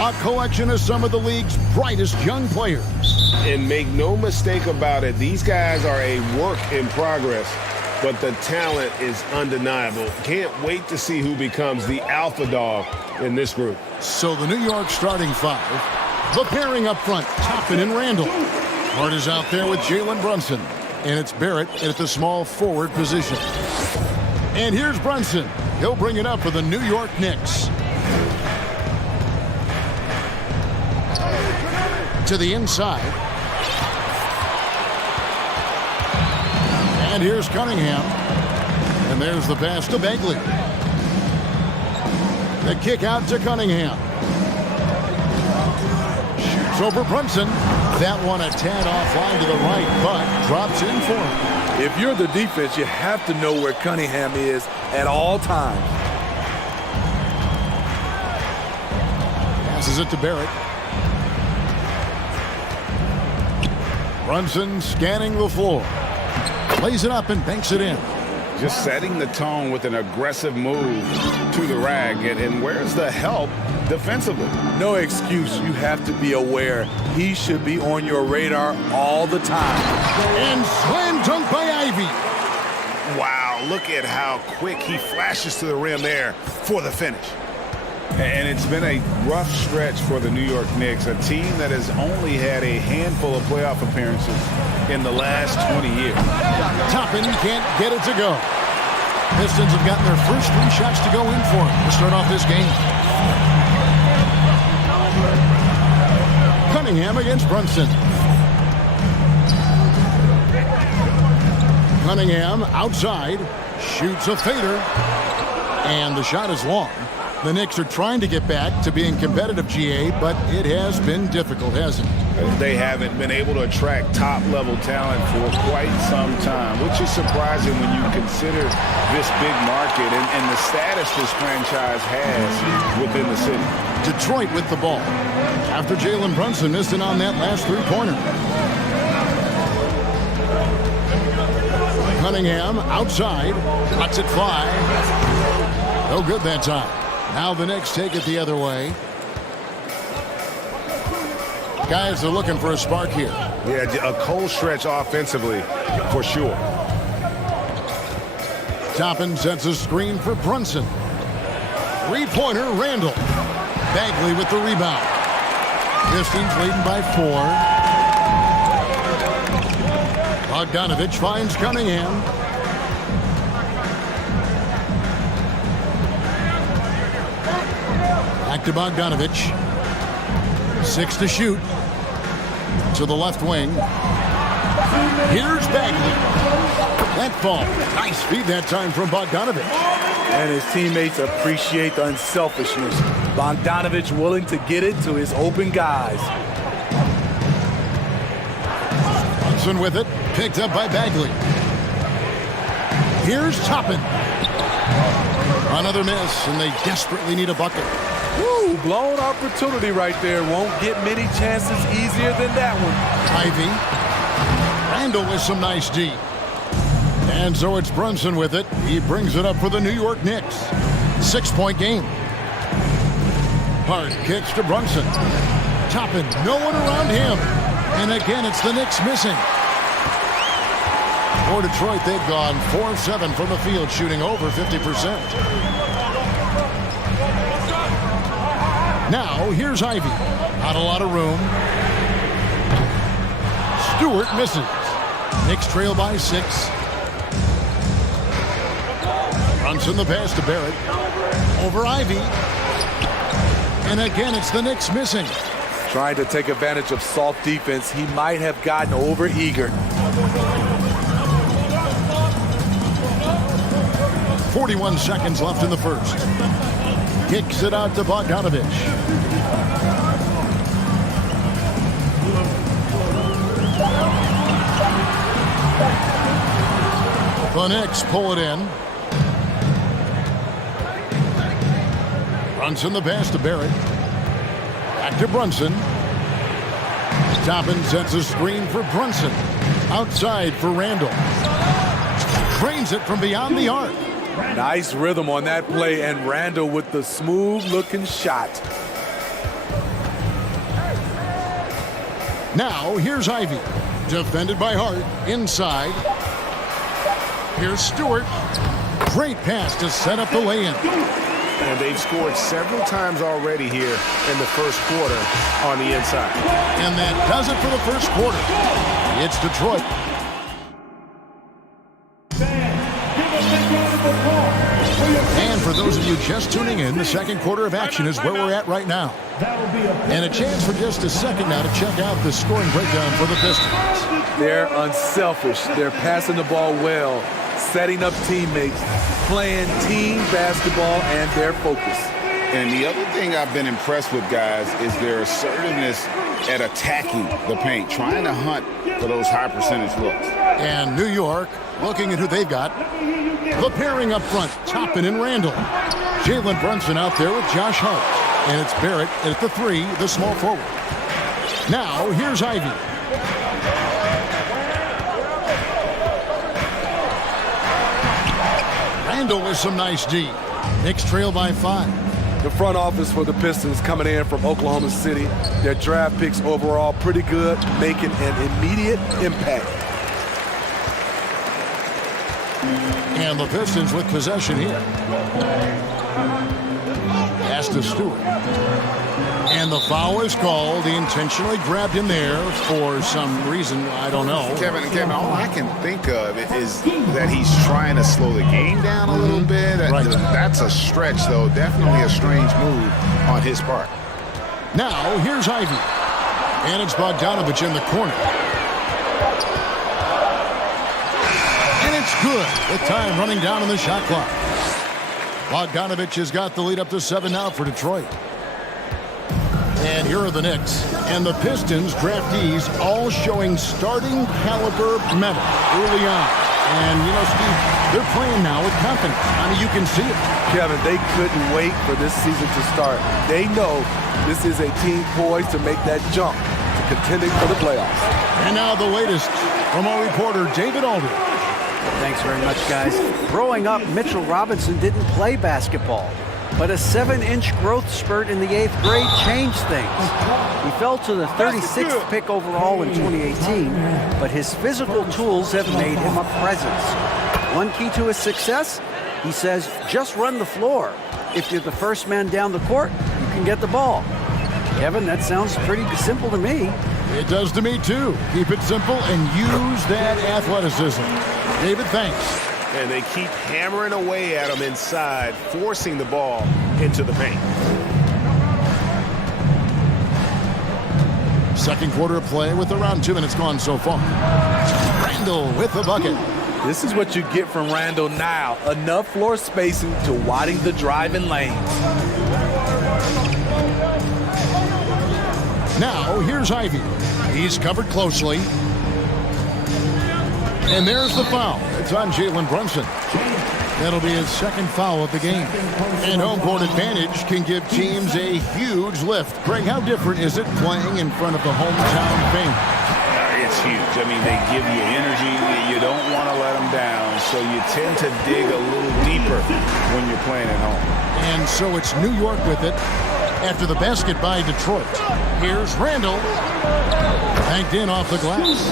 A collection of some of the league's brightest young players. And make no mistake about it, these guys are a work in progress, but the talent is undeniable. Can't wait to see who becomes the alpha dog in this group. So the New York starting five, the pairing up front, Toppin and Randall. Hart is out there with Jalen Brunson, and it's Barrett at the small forward position. And here's Brunson. He'll bring it up for the New York Knicks. To the inside. And here's Cunningham. And there's the pass to Bagley. The kick out to Cunningham. Shoots over Brunson. That one a tad offline to the right, but drops in for him. If you're the defense, you have to know where Cunningham is at all times. Passes it to Barrett. Brunson scanning the floor. Lays it up and banks it in. Just setting the tone with an aggressive move to the rag. And where's the help defensively? No excuse. You have to be aware. He should be on your radar all the time. And slam dunk by Ivy. Wow, look at how quick he flashes to the rim there for the finish. And it's been a rough stretch for the New York Knicks, a team that has only had a handful of playoff appearances in the last 20 years. Toppin can't get it to go. Pistons have gotten their first 3 shots to go in for him to start off this game. Cunningham against Brunson. Cunningham outside, shoots a fader, and the shot is long. The Knicks are trying to get back to being competitive, GA, but it has been difficult, hasn't it? They haven't been able to attract top-level talent for quite some time, which is surprising when you consider this big market and the status this franchise has within the city. Detroit with the ball after Jalen Brunson missed it on that last three-pointer. Cunningham outside, lets it fly. No good that time. Now the Knicks take it the other way. Guys are looking for a spark here. Yeah, a cold stretch offensively, for sure. Toppin sets a screen for Brunson. Three-pointer, Randall. Bagley with the rebound. Pistons leading by 4. Bogdanovich finds Cunningham. Back to Bogdanovich. 6 to shoot. To the left wing. Here's Bagley. That ball. Nice feed that time from Bogdanovich. And his teammates appreciate the unselfishness. Bogdanovich willing to get it to his open guys. Brunson with it. Picked up by Bagley. Here's Toppin. Another miss, and they desperately need a bucket. Woo, blown opportunity right there. Won't get many chances easier than that one. Ivy. Randall with some nice D. And so it's Brunson with it. He brings it up for the New York Knicks. 6-point game. Hart kicks to Brunson. Toppin, no one around him. And again, it's the Knicks missing. For Detroit, they've gone 4 of 7 from the field, shooting over 50%. Now, here's Ivy. Not a lot of room. Stewart misses. Knicks trail by 6. Brunson the pass to Barrett. Over Ivy. And again, it's the Knicks missing. Trying to take advantage of soft defense. He might have gotten overeager. 41 seconds left in the first. Kicks it out to Bogdanovich. The Knicks pull it in. Brunson the pass to Barrett. Back to Brunson. Toppin sets a screen for Brunson. Outside for Randall. Drains it from beyond the arc. Nice rhythm on that play, and Randall with the smooth-looking shot. Now, here's Ivy. Defended by Hart. Inside. Here's Stewart. Great pass to set up the lay-in. And they've scored several times already here in the first quarter on the inside. And that does it for the first quarter. It's Detroit. And for those of you just tuning in, the second quarter of action is where we're at right now. And a chance for just a second now to check out the scoring breakdown for the Pistons. They're unselfish. They're passing the ball well, setting up teammates, playing team basketball, and their focus. And the other thing I've been impressed with, guys, is their assertiveness at attacking the paint, trying to hunt for those high percentage looks. And New York, looking at who they've got. The pairing up front, Toppin and Randall. Jalen Brunson out there with Josh Hart. And it's Barrett at the 3, the small forward. Now, here's Ivy. Randall with some nice D. Knicks trail by 5. The front office for the Pistons coming in from Oklahoma City. Their draft picks overall pretty good, making an immediate impact. And the Pistons with possession here. Pass to Stewart. And the foul is called. He intentionally grabbed him there for some reason. I don't know. Kevin, all I can think of is that he's trying to slow the game down a little bit. Right. That's a stretch, though. Definitely a strange move on his part. Now, here's Ivy. And it's Bogdanovich in the corner. And it's good. The time running down on the shot clock. Bogdanovich has got the lead up to 7 now for Detroit. And here are the Knicks. And the Pistons draftees all showing starting caliber metal early on. And, you know, Steve, they're playing now with confidence. I mean, you can see it. Kevin, they couldn't wait for this season to start. They know this is a team poised to make that jump to contending for the playoffs. And now the latest from our reporter, David Alder. Thanks very much, guys. Growing up, Mitchell Robinson didn't play basketball. But a 7-inch growth spurt in the 8th grade changed things. He fell to the 36th pick overall in 2018, but his physical tools have made him a presence. One key to his success, he says, just run the floor. If you're the first man down the court, you can get the ball. Kevin, that sounds pretty simple to me. It does to me, too. Keep it simple and use that athleticism. David, thanks. And they keep hammering away at him inside, forcing the ball into the paint. Second quarter of play with around 2 minutes gone so far. Randall with the bucket. This is what you get from Randall now. Enough floor spacing to widen the driving lanes. Now, here's Ivy. He's covered closely. And there's the foul. It's on Jalen Brunson. That'll be his second foul of the game. And home court advantage can give teams a huge lift. Greg, how different is it playing in front of the hometown fans? It's huge. I mean, they give you energy. You don't want to let them down, so you tend to dig a little deeper when you're playing at home. And so it's New York with it after the basket by Detroit. Here's Randall. Banked in off the glass.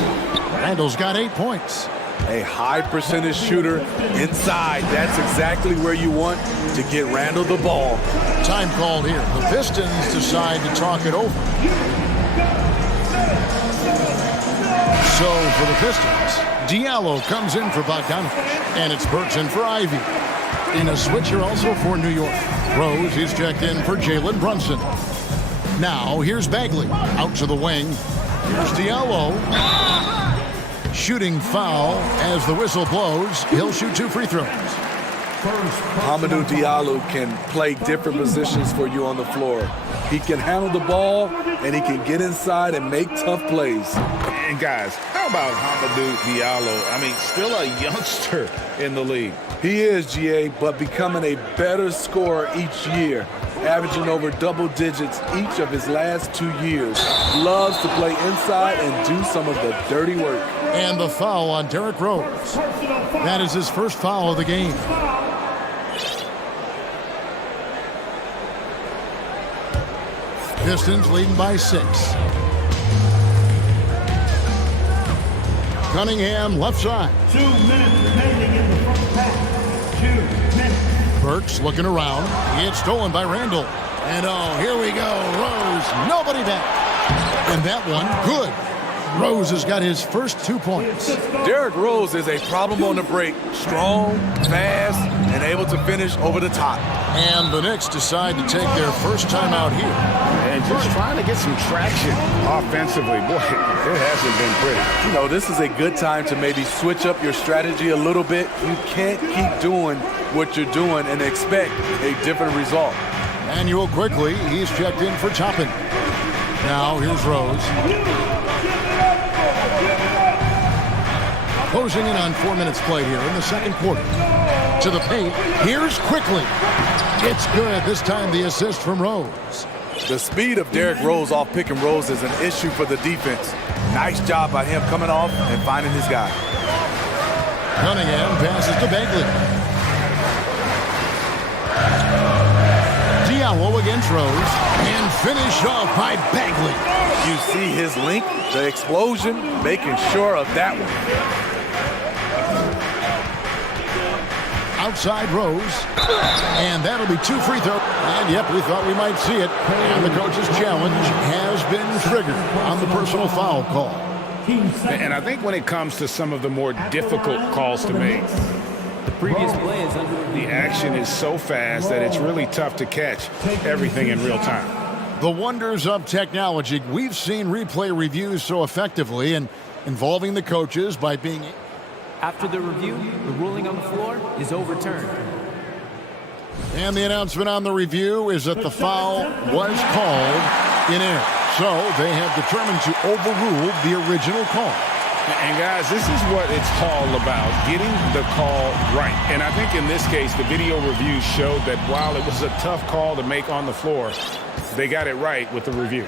Randall's got 8 points. A high percentage shooter inside. That's exactly where you want to get Randall the ball. Time called here. The Pistons decide to talk it over. So for the Pistons, Diallo comes in for Bogdanovich. And it's Burks in for Ivy. In a switcher also for New York. Rose is checked in for Jalen Brunson. Now here's Bagley. Out to the wing. Here's Diallo. Shooting foul as the whistle blows. He'll shoot 2 free throws. Hamidou Diallo can play different positions for you on the floor. He can handle the ball, and he can get inside and make tough plays. And guys, how about Hamidou Diallo? I mean, still a youngster in the league. He is, GA, but becoming a better scorer each year, averaging over double digits each of his last 2 years. Loves to play inside and do some of the dirty work. And the foul on Derrick Rose. That is his first foul of the game. Pistons leading by 6. Cunningham, left side. 2 minutes remaining in the first half. 2 minutes. Burks looking around. It's stolen by Randall. And oh, here we go. Rose, nobody back. And that one, good. Rose has got his first 2 points. Derrick Rose is a problem on the break. Strong, fast, and able to finish over the top. And the Knicks decide to take their first time out here. And just trying to get some traction offensively. Boy, it hasn't been pretty. You know, this is a good time to maybe switch up your strategy a little bit. You can't keep doing what you're doing and expect a different result. Manuel quickly, he's checked in for Toppin. Now here's Rose. Closing in on 4 minutes played here in the second quarter. To the paint, here's quickly. It's good, this time the assist from Rose. The speed of Derrick Rose off pick and rolls is an issue for the defense. Nice job by him coming off and finding his guy. Cunningham passes to Bagley. Diallo against Rose, and finished off by Bagley. You see his link, the explosion, making sure of that one. Outside Rose, and that'll be 2 free throws. And yep, we thought we might see it. And the coach's challenge has been triggered on the personal foul call. And I think when it comes to some of the more difficult calls to make, The previous play is under the action is so fast that it's really tough to catch everything in real time. The wonders of technology. We've seen replay reviews so effectively and involving the coaches by being... After the review, the ruling on the floor is overturned. And the announcement on the review is that the foul was called in error. So they have determined to overrule the original call. And guys, this is what it's all about, getting the call right. And I think in this case, the video review showed that while it was a tough call to make on the floor, they got it right with the review.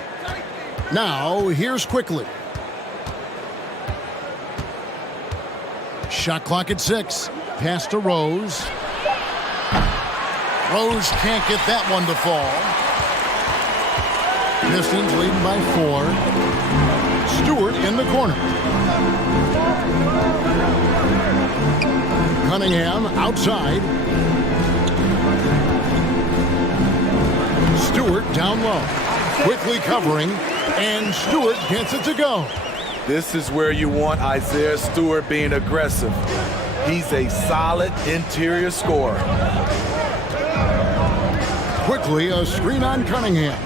Now, here's quickly. Shot clock at 6. Pass to Rose. Rose can't get that one to fall. Pistons leading by 4. Stewart in the corner. Cunningham outside. Stewart down low. Quickly covering, and Stewart gets it to go. This is where you want Isaiah Stewart being aggressive. He's a solid interior scorer. Quickly, a screen on Cunningham.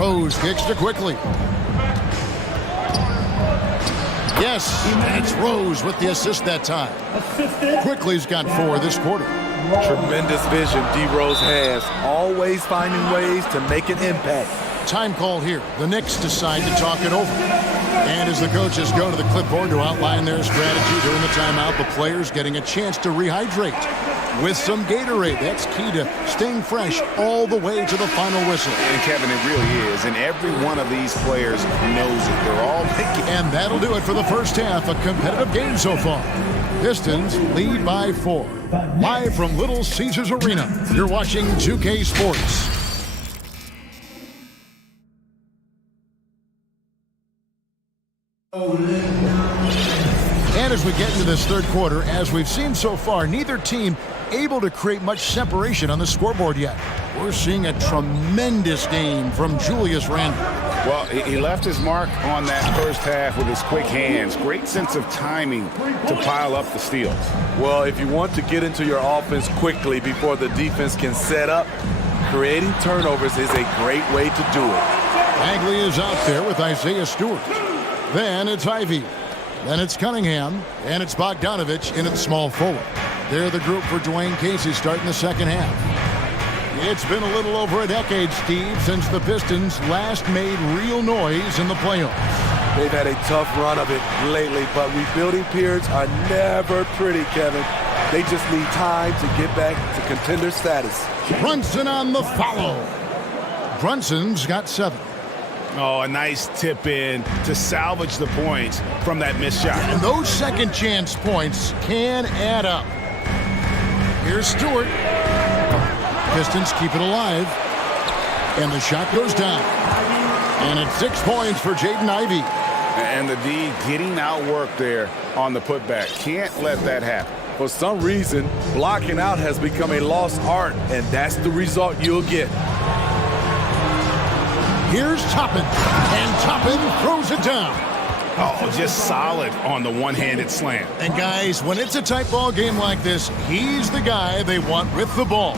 Rose kicks to Quickly. Yes, it's Rose with the assist that time. Quickly's got 4 this quarter. Tremendous vision D. Rose has, always finding ways to make an impact. Time call here. The Knicks decide to talk it over. And as the coaches go to the clipboard to outline their strategy during the timeout, the players getting a chance to rehydrate with some Gatorade. That's key to staying fresh all the way to the final whistle. And Kevin, it really is. And every one of these players knows it. They're all thinking. And that'll do it for the first half. A competitive game so far. Pistons lead by 4. Live from Little Caesars Arena, you're watching 2K Sports. And as we get into this third quarter, as we've seen so far, neither team able to create much separation on the scoreboard yet. We're seeing a tremendous game from Julius Randle. Well, he left his mark on that first half with his quick hands. Great sense of timing to pile up the steals. Well, if you want to get into your offense quickly before the defense can set up, creating turnovers is a great way to do it. Bagley is out there with Isaiah Stewart. Then it's Ivy. Then it's Cunningham. And it's Bogdanovich in at small forward. They're the group for Dwayne Casey starting the second half. It's been a little over a decade, Steve, since the Pistons last made real noise in the playoffs. They've had a tough run of it lately, but rebuilding periods are never pretty, Kevin. They just need time to get back to contender status. Brunson on the follow. Brunson's got 7. Oh, a nice tip in to salvage the points from that missed shot. And those second chance points can add up. Here's Stewart. Pistons keep it alive. And the shot goes down. And it's 6 points for Jaden Ivey. And the D getting outworked there on the putback. Can't let that happen. For some reason, blocking out has become a lost art, and that's the result you'll get. Here's Toppin, and Toppin throws it down. Oh, just solid on the one-handed slam. And guys, when it's a tight ball game like this, he's the guy they want with the ball.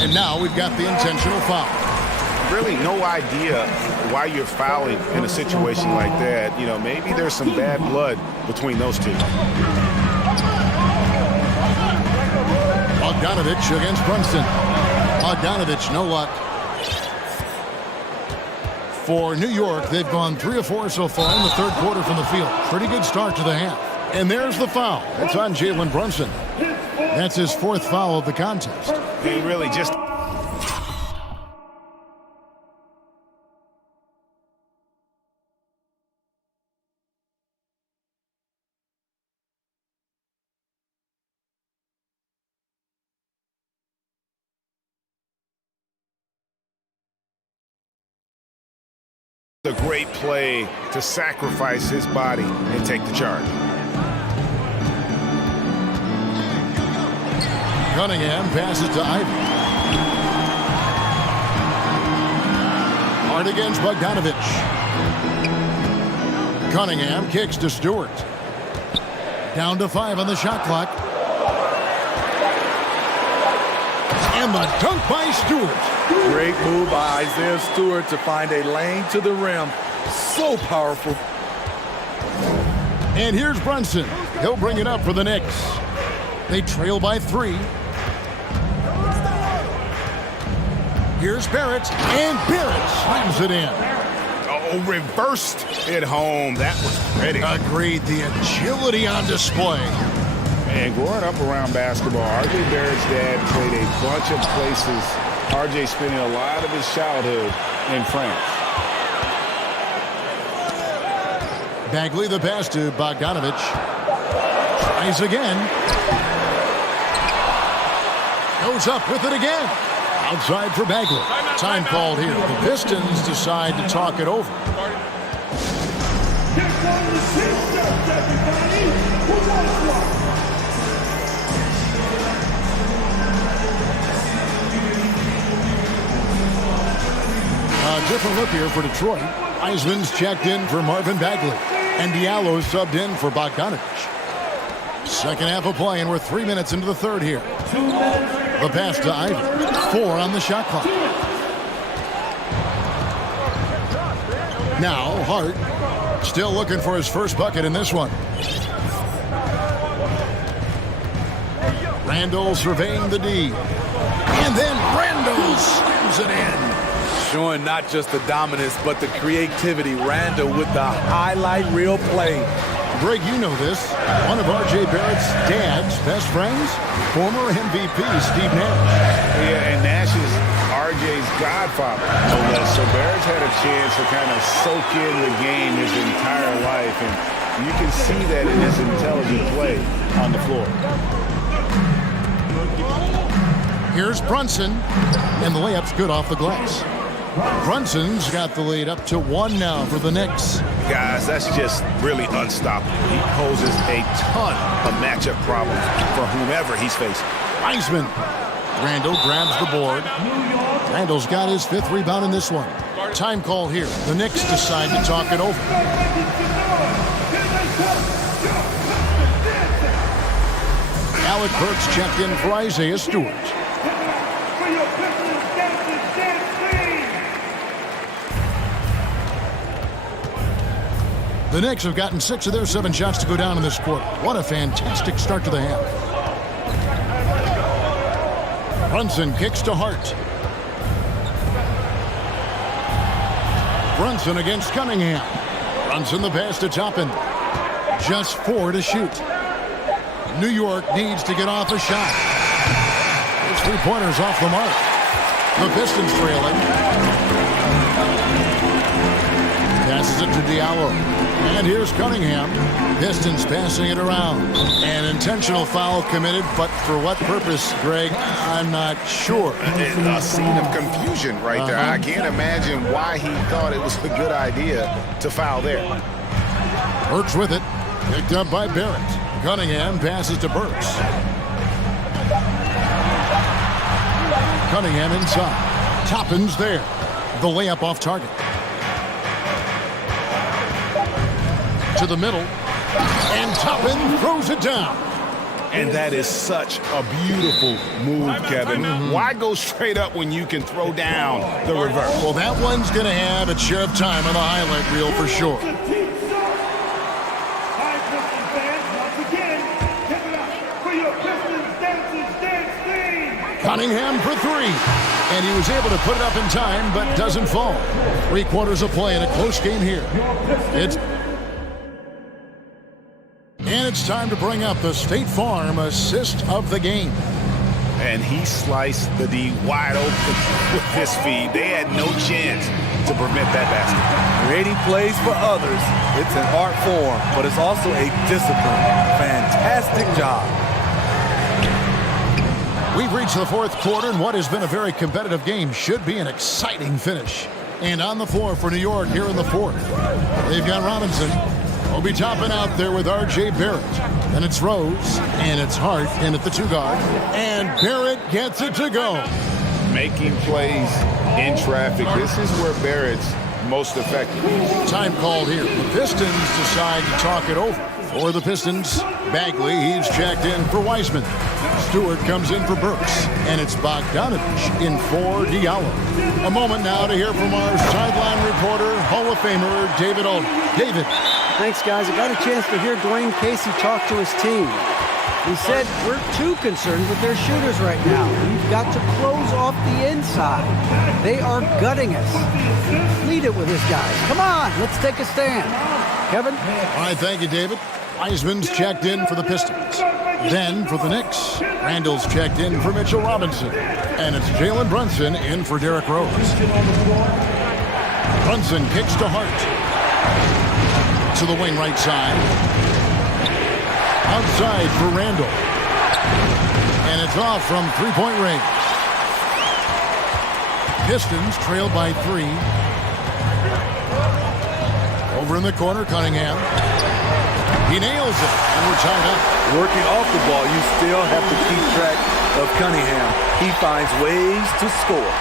And now we've got the intentional foul. Really no idea why you're fouling in a situation like that. You know, maybe there's some bad blood between those two. Bogdanovich against Brunson. Bogdanovich, no luck. For New York, they've gone 3 of 4 so far in the third quarter from the field. Pretty good start to the half. And there's the foul. That's on Jalen Brunson. That's his 4th foul of the contest. He really just... a great play to sacrifice his body and take the charge. Cunningham passes to Ivy. Hard against Bogdanovich. Cunningham kicks to Stewart. Down to 5 on the shot clock. And the dunk by Stewart. Great move by Isaiah Stewart to find a lane to the rim. So powerful. And here's Brunson. He'll bring it up for the Knicks. They trail by 3. Here's Barrett, and Barrett slams it in. Oh, reversed it home. That was pretty. Agreed. The agility on display. And growing up around basketball, R.J. Barrett's dad played a bunch of places. R.J. spending a lot of his childhood in France. Bagley the pass to Bogdanovich. Tries again. Goes up with it again. Outside for Bagley. Time called here. The Pistons decide to talk it over. A different look here for Detroit. Eisman's checked in for Marvin Bagley. And Diallo subbed in for Bogdanovich. Second half of play, and we're 3 minutes into the third here. The pass to Ivy. 4 on the shot clock. Now, Hart still looking for his first bucket in this one. Randall surveying the D. And then Randall slams it in. Showing not just the dominance, but the creativity. Randall with the highlight reel play. Greg, you know this. One of R.J. Barrett's dad's best friends, former MVP Steve Nash. Yeah, and Nash is R.J.'s godfather. So Barrett's had a chance to kind of soak in the game his entire life, and you can see that in his intelligent play on the floor. Here's Brunson, and the layup's good off the glass. Brunson's got the lead up to 1 now for the Knicks. Guys, that's just really unstoppable. He poses a ton of matchup problems for whomever he's facing. Eisman. Randall grabs the board. Randall's got his 5th rebound in this one. Time call here. The Knicks decide to talk it over. Alec Burks checked in for Isaiah Stewart. The Knicks have gotten 6 of their 7 shots to go down in this quarter. What a fantastic start to the half. Brunson kicks to Hart. Brunson against Cunningham. Brunson the pass to Toppin. Just 4 to shoot. New York needs to get off a shot. His 3-pointers off the mark. The Pistons trailing. Passes it to Diallo. And here's Cunningham. Pistons passing it around. An intentional foul committed, but for what purpose, Greg, I'm not sure. A scene of confusion right there. I can't imagine why he thought it was a good idea to foul there. Burks with it. Picked up by Barrett. Cunningham passes to Burks. Cunningham inside. Toppin's there. The layup off target. To the middle. And Toppin throws it down. And that is such a beautiful move, Kevin. Why go straight up when you can throw down the reverse? Well, that one's going to have its share of time on the highlight reel for sure. Cunningham for three. And he was able to put it up in time, but doesn't fall. 3 quarters of play in a close game here. And it's time to bring up the State Farm assist of the game. And he sliced the D wide open with his feed. They had no chance to prevent that basket. Creating plays for others, it's an art form, but it's also a discipline. Fantastic job. We've reached the 4th quarter, and what has been a very competitive game should be an exciting finish. And on the floor for New York here in the 4th, they've got Robinson. Will be topping out there with R.J. Barrett. Then it's Rose, and it's Hart in at the 2 guard. And Barrett gets it to go. Making plays in traffic. This is where Barrett's most effective. Time called here. The Pistons decide to talk it over. For the Pistons, Bagley, he's checked in for Wiseman. Stewart comes in for Burks. And it's Bogdanovich in for Diallo. A moment now to hear from our sideline reporter, Hall of Famer, David Alden. David. Thanks, guys. I got a chance to hear Dwayne Casey talk to his team. He said, we're too concerned with their shooters right now. We've got to close off the inside. They are gutting us. Lead it with this, guys. Come on, let's take a stand. Kevin? All right, thank you, David. Wiseman's checked in for the Pistons. Then for the Knicks, Randall's checked in for Mitchell Robinson. And it's Jalen Brunson in for Derrick Rose. Brunson kicks to Hart. To the wing right side. Outside for Randall. And it's off from 3-point range. Pistons trailed by 3. Over in the corner, Cunningham. He nails it, and we're tied up. Working off the ball, you still have to keep track of Cunningham. He finds ways to score.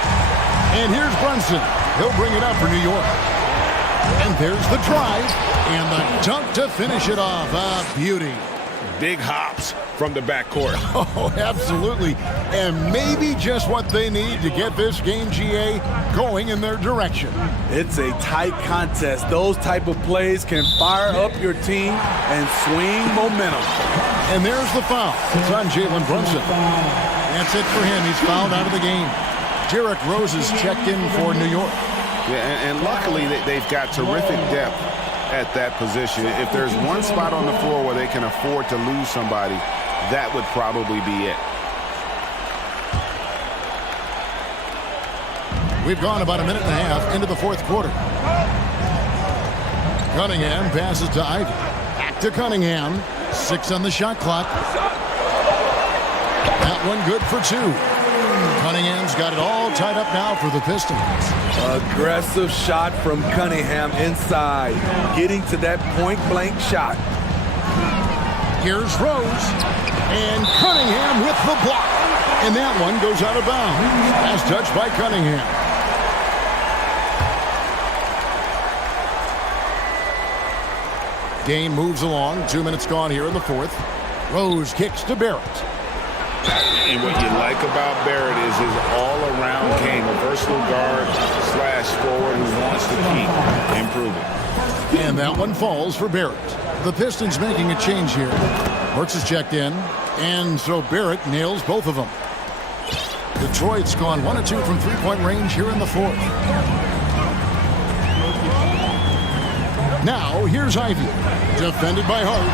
And here's Brunson. He'll bring it up for New York. And there's the drive and the dunk to finish it off. A beauty. Big hops from the backcourt. Oh, absolutely. And maybe just what they need to get this game, GA, going in their direction. It's a tight contest. Those type of plays can fire up your team and swing momentum. And there's the foul. It's on Jalen Brunson. That's it for him. He's fouled out of the game. Derrick Rose is checked in for New York. Yeah, and luckily they've got terrific depth at that position. If there's one spot on the floor where they can afford to lose somebody, that would probably be it. We've gone about a minute and a half into the 4th quarter. Cunningham passes to Ivy. Back to Cunningham. 6 on the shot clock. That one good for 2. Cunningham's got it all tied up now for the Pistons. Aggressive shot from Cunningham inside. Getting to that point-blank shot. Here's Rose. And Cunningham with the block. And that one goes out of bounds. As touched by Cunningham. Game moves along. 2 minutes gone here in the 4th. Rose kicks to Barrett. And what you like about Barrett is his all-around game, a versatile guard / forward who wants to keep improving. And that one falls for Barrett. The Pistons making a change here. Burks is checked in, and so Barrett nails both of them. Detroit's gone 1 of 2 from 3-point range here in the 4th. Now here's Ivy, defended by Hart.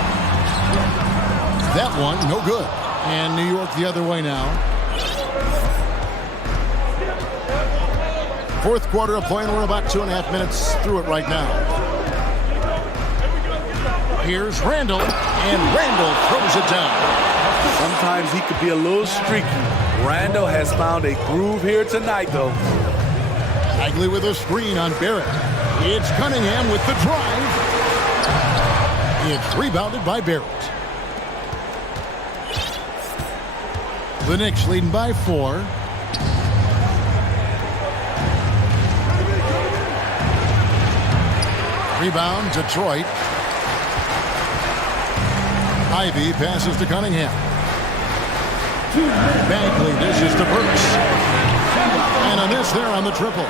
That one no good. And New York the other way now. 4th quarter of play, and we're about 2.5 minutes through it right now. Here's Randall, and Randall throws it down. Sometimes he could be a little streaky. Randall has found a groove here tonight, though. Bagley with a screen on Barrett. It's Cunningham with the drive. It's rebounded by Barrett. The Knicks leading by 4. Rebound, Detroit. Ivy passes to Cunningham. Bagley dishes to Burks. And a miss there on the triple.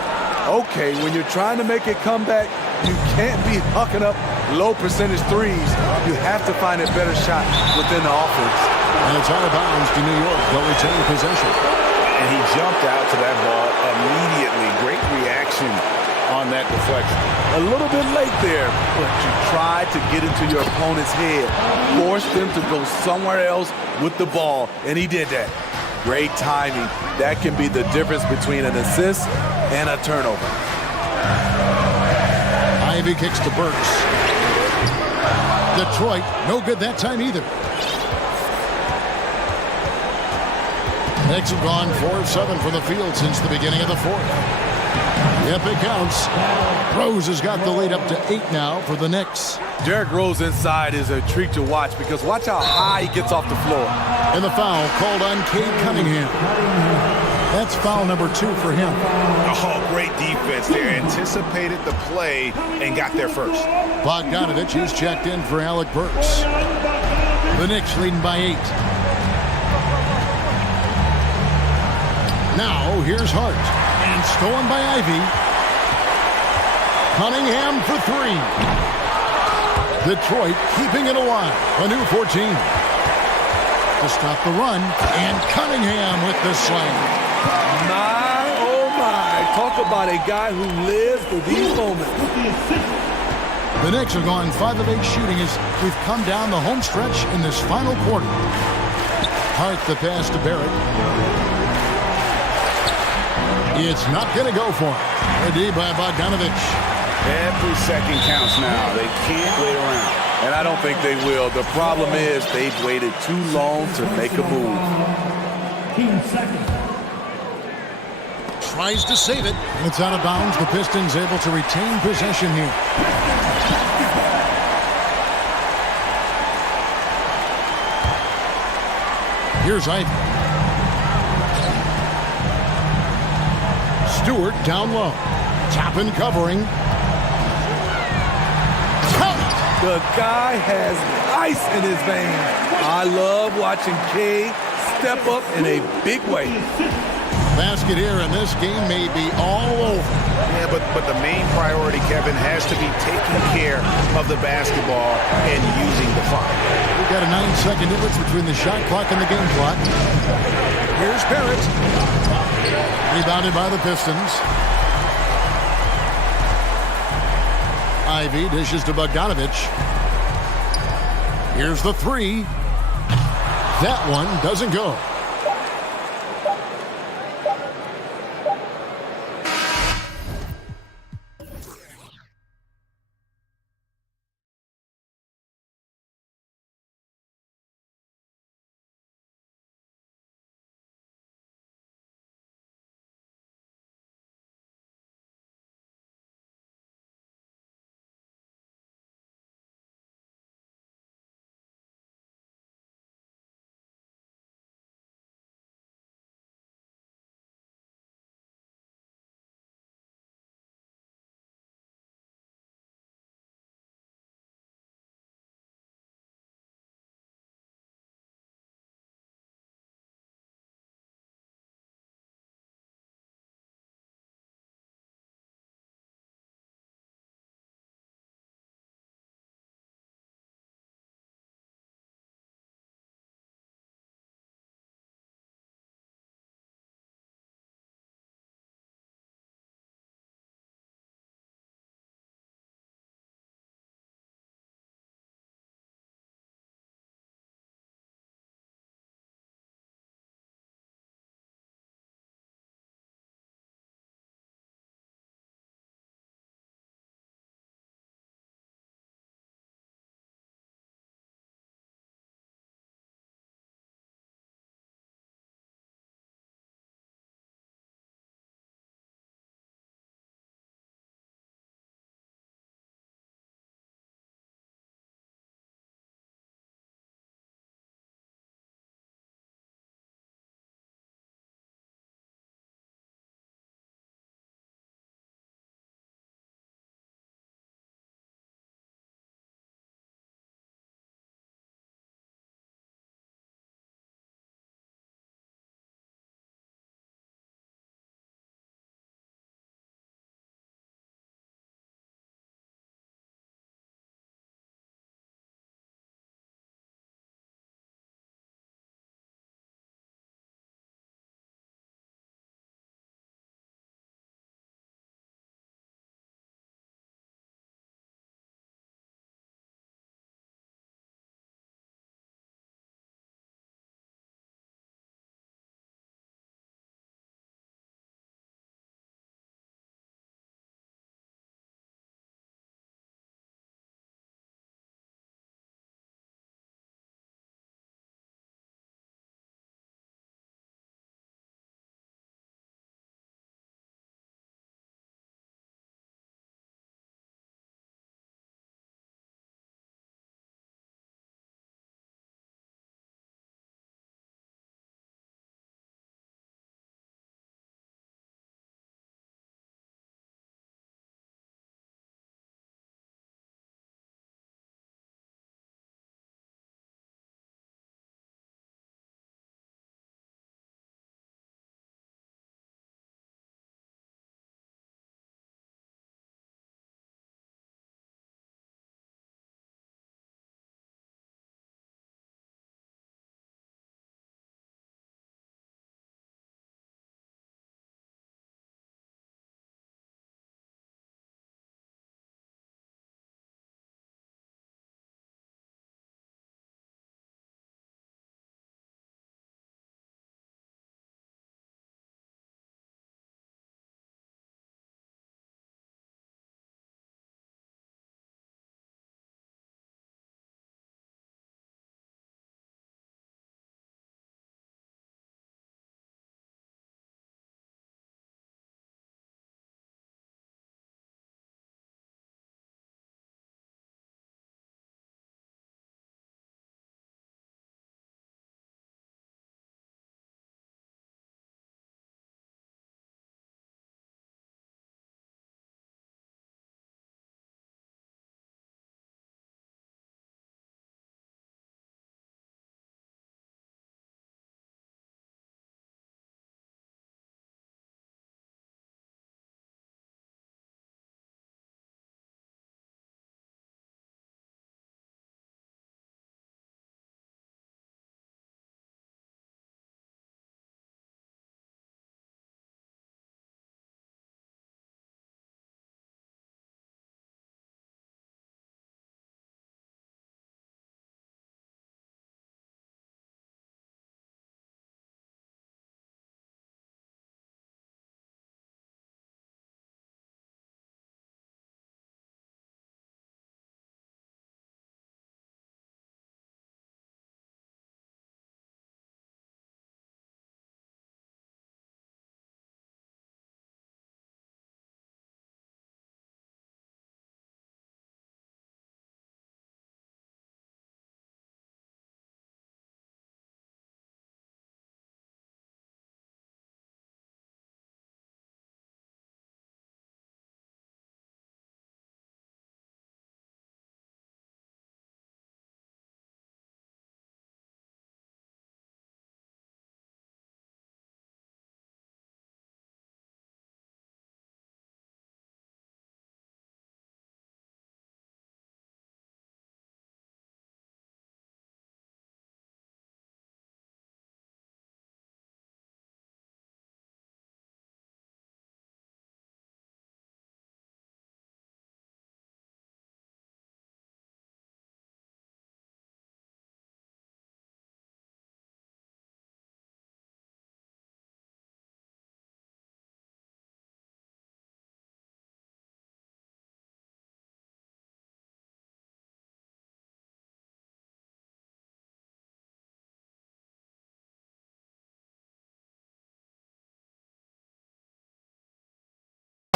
Okay, when you're trying to make a comeback, you can't be hucking up low percentage threes. You have to find a better shot within the offense. And it's out of bounds to New York. They'll retain possession. And he jumped out to that ball immediately. Great reaction on that deflection. A little bit late there, but you tried to get into your opponent's head. Force them to go somewhere else with the ball, and he did that. Great timing. That can be the difference between an assist and a turnover. Ivy kicks to Burks. Detroit, no good that time either. Knicks have gone 4 of 7 from the field since the beginning of the fourth. Yep, it counts. Rose has got the lead up to 8 now for the Knicks. Derrick Rose inside is a treat to watch because watch how high he gets off the floor. And the foul called on Cade Cunningham. That's foul number 2 for him. Oh, great defense there. Anticipated the play and got there first. Bogdanovich is checked in for Alec Burks. The Knicks leading by 8. Now here's Hart. And stolen by Ivy. Cunningham for 3. Detroit keeping it alive. A new 14. To stop the run. And Cunningham with the slam. My, oh my. Talk about a guy who lives for these moments. The Knicks have gone 5 of 8 shooting as we've come down the home stretch in this final quarter. Hart the pass to Barrett. It's not going to go for him. Ready by Bogdanovich. Every second counts now. They can't wait around. And I don't think they will. The problem is they've waited too long to make a move. Tries to save it. It's out of bounds. The Pistons able to retain possession here. Here's Ivy. Stewart down low. Toppin covering. The guy has ice in his veins. I love watching K step up in a big way. Basket here, and this game may be all over. Yeah, but the main priority, Kevin, has to be taking care of the basketball and using the clock. We've got a 9-second difference between the shot clock and the game clock. Here's Barrett. Rebounded by the Pistons. Ivy dishes to Bogdanovich. Here's the 3. That one doesn't go.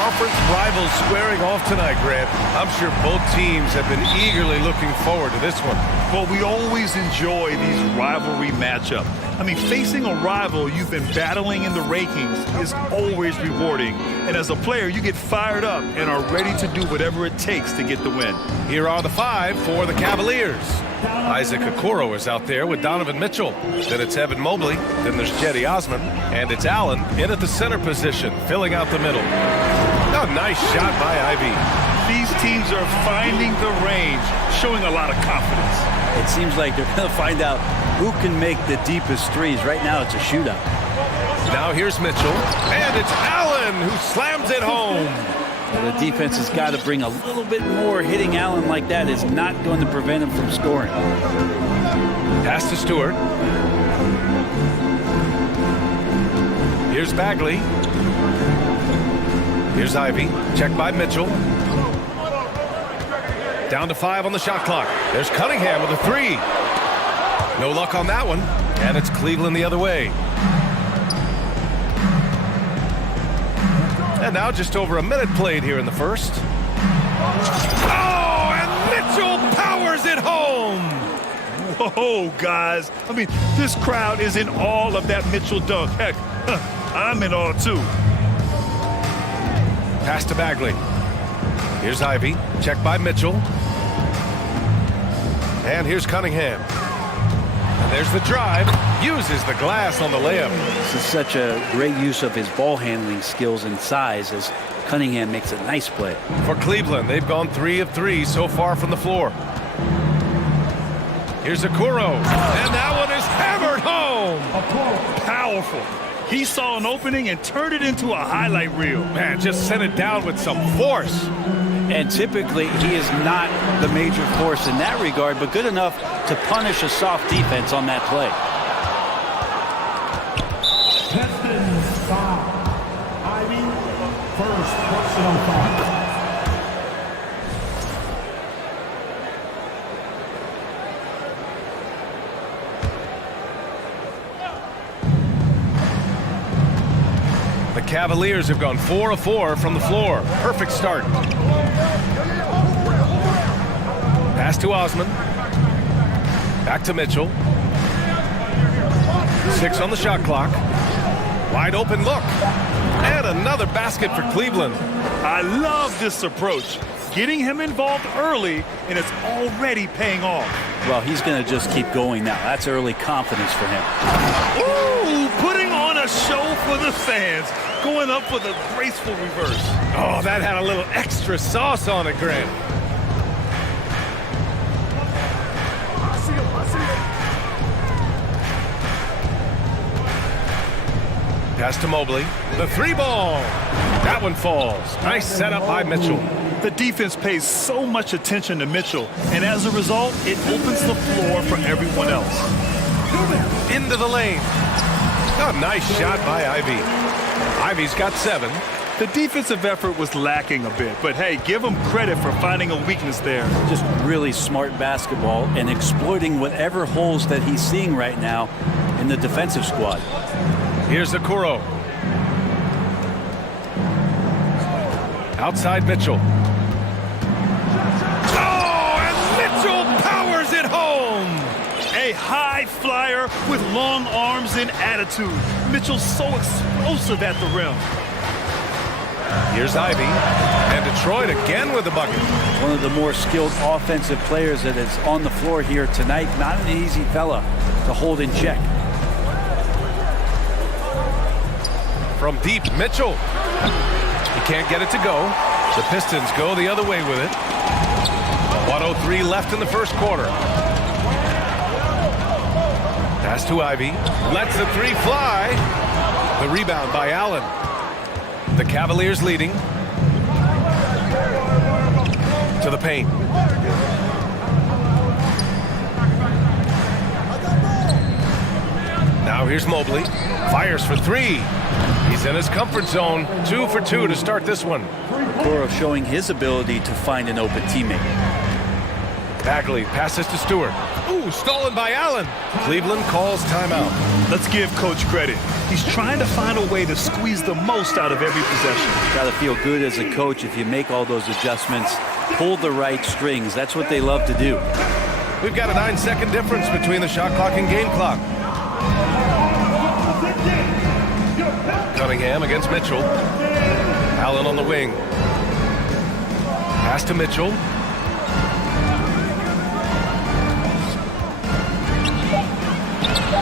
Conference rivals squaring off tonight, Grant. I'm sure both teams have been eagerly looking forward to this one. Well, we always enjoy these rivalry matchups. I mean, facing a rival you've been battling in the rankings is always rewarding. And as a player, you get fired up and are ready to do whatever it takes to get the win. Here are the 5 for the Cavaliers. Isaac Okoro is out there with Donovan Mitchell. Then it's Evan Mobley. Then there's Cedi Osman. And it's Allen in at the center position, filling out the middle. Oh, nice shot by Ivy. These teams are finding the range, showing a lot of confidence. It seems like they're going to find out who can make the deepest threes. Right now, it's a shootout. Now here's Mitchell. And it's Allen who slams it home. The defense has got to bring a little bit more. Hitting Allen like that is not going to prevent him from scoring. Pass to Stewart. Here's Bagley. Here's Ivy. Checked by Mitchell. Down to 5 on the shot clock. There's Cunningham with a 3. No luck on that one. And it's Cleveland the other way. And now just over a minute played here in the first. Oh, and Mitchell powers it home! Whoa, guys. I mean, this crowd is in awe of that Mitchell dunk. Heck, I'm in awe, too. Pass to Bagley. Here's Ivy. Checked by Mitchell. And here's Cunningham. And there's the drive. Uses the glass on the layup. This is such a great use of his ball handling skills and size as Cunningham makes a nice play. For Cleveland, they've gone 3 of 3 so far from the floor. Here's Okoro. And that one is hammered home. Powerful. He saw an opening and turned it into a highlight reel. Man, just sent it down with some force. And typically, he is not the major force in that regard, but good enough to punish a soft defense on that play. Pistons foul. Ivy, first personal foul. The Cavaliers have gone 4 of 4 from the floor. Perfect start. Pass to Osman. Back to Mitchell. 6 on the shot clock. Wide open look. And another basket for Cleveland. I love this approach. Getting him involved early, and it's already paying off. Well, he's going to just keep going now. That's early confidence for him. Ooh, putting on a show for the fans. Going up with a graceful reverse. Oh, that had a little extra sauce on it, Grant. Pass to Mobley. The 3 ball. That one falls. Nice setup by Mitchell. The defense pays so much attention to Mitchell, and as a result, it opens the floor for everyone else. Into the lane. Oh, nice shot by Ivy. Ivy's got 7. The defensive effort was lacking a bit, but hey, give him credit for finding a weakness there. Just really smart basketball and exploiting whatever holes that he's seeing right now in the defensive squad. Here's Okoro. Outside Mitchell. Oh, and Mitchell powers it home! A high flyer with long arms and attitude. Mitchell's so explosive at the rim. Here's Ivy. And Detroit again with the bucket. One of the more skilled offensive players that is on the floor here tonight. Not an easy fella to hold in check. From deep, Mitchell. He can't get it to go. The Pistons go the other way with it. 1:03 left in the first quarter. Pass to Ivy. Lets the 3 fly. The rebound by Allen. The Cavaliers leading. To the paint. Now here's Mobley. Fires for 3. He's in his comfort zone. 2 for 2 to start this one. Okoro showing his ability to find an open teammate. Bagley passes to Stewart. Ooh, stolen by Allen. Cleveland calls timeout. Let's give Coach credit. He's trying to find a way to squeeze the most out of every possession. Got to feel good as a coach if you make all those adjustments, pull the right strings. That's what they love to do. We've got a 9-second difference between the shot clock and game clock. Cunningham against Mitchell. Allen on the wing. Pass to Mitchell.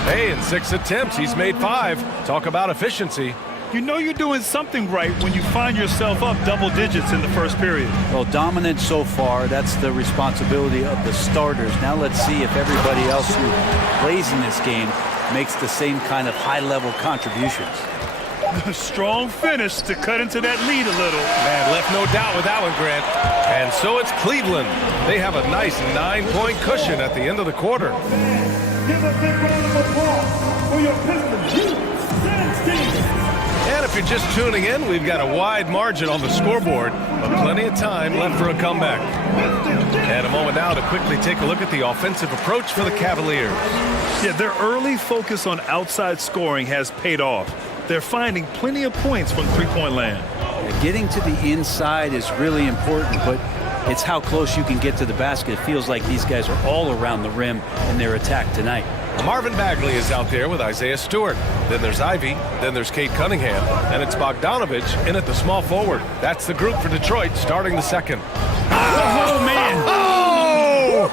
Hey, in 6 attempts, he's made 5. Talk about efficiency. You know you're doing something right when you find yourself up double digits in the first period. Well, dominant so far. That's the responsibility of the starters. Now let's see if everybody else who plays in this game makes the same kind of high-level contributions. A strong finish to cut into that lead a little. Man, left no doubt with that one, Grant. And so it's Cleveland. They have a nice 9-point cushion at the end of the quarter. Give a big round of applause for your Pistons. And if you're just tuning in, we've got a wide margin on the scoreboard, but plenty of time left for a comeback. And a moment now to quickly take a look at the offensive approach for the Cavaliers. Yeah, their early focus on outside scoring has paid off. They're finding plenty of points from three-point land. Getting to the inside is really important, but it's how close you can get to the basket. It feels like these guys are all around the rim in their attack tonight. Marvin Bagley is out there with Isaiah Stewart. Then there's Ivy. Then there's Cade Cunningham. And it's Bogdanovich in at the small forward. That's the group for Detroit starting the second. Oh, man. Oh!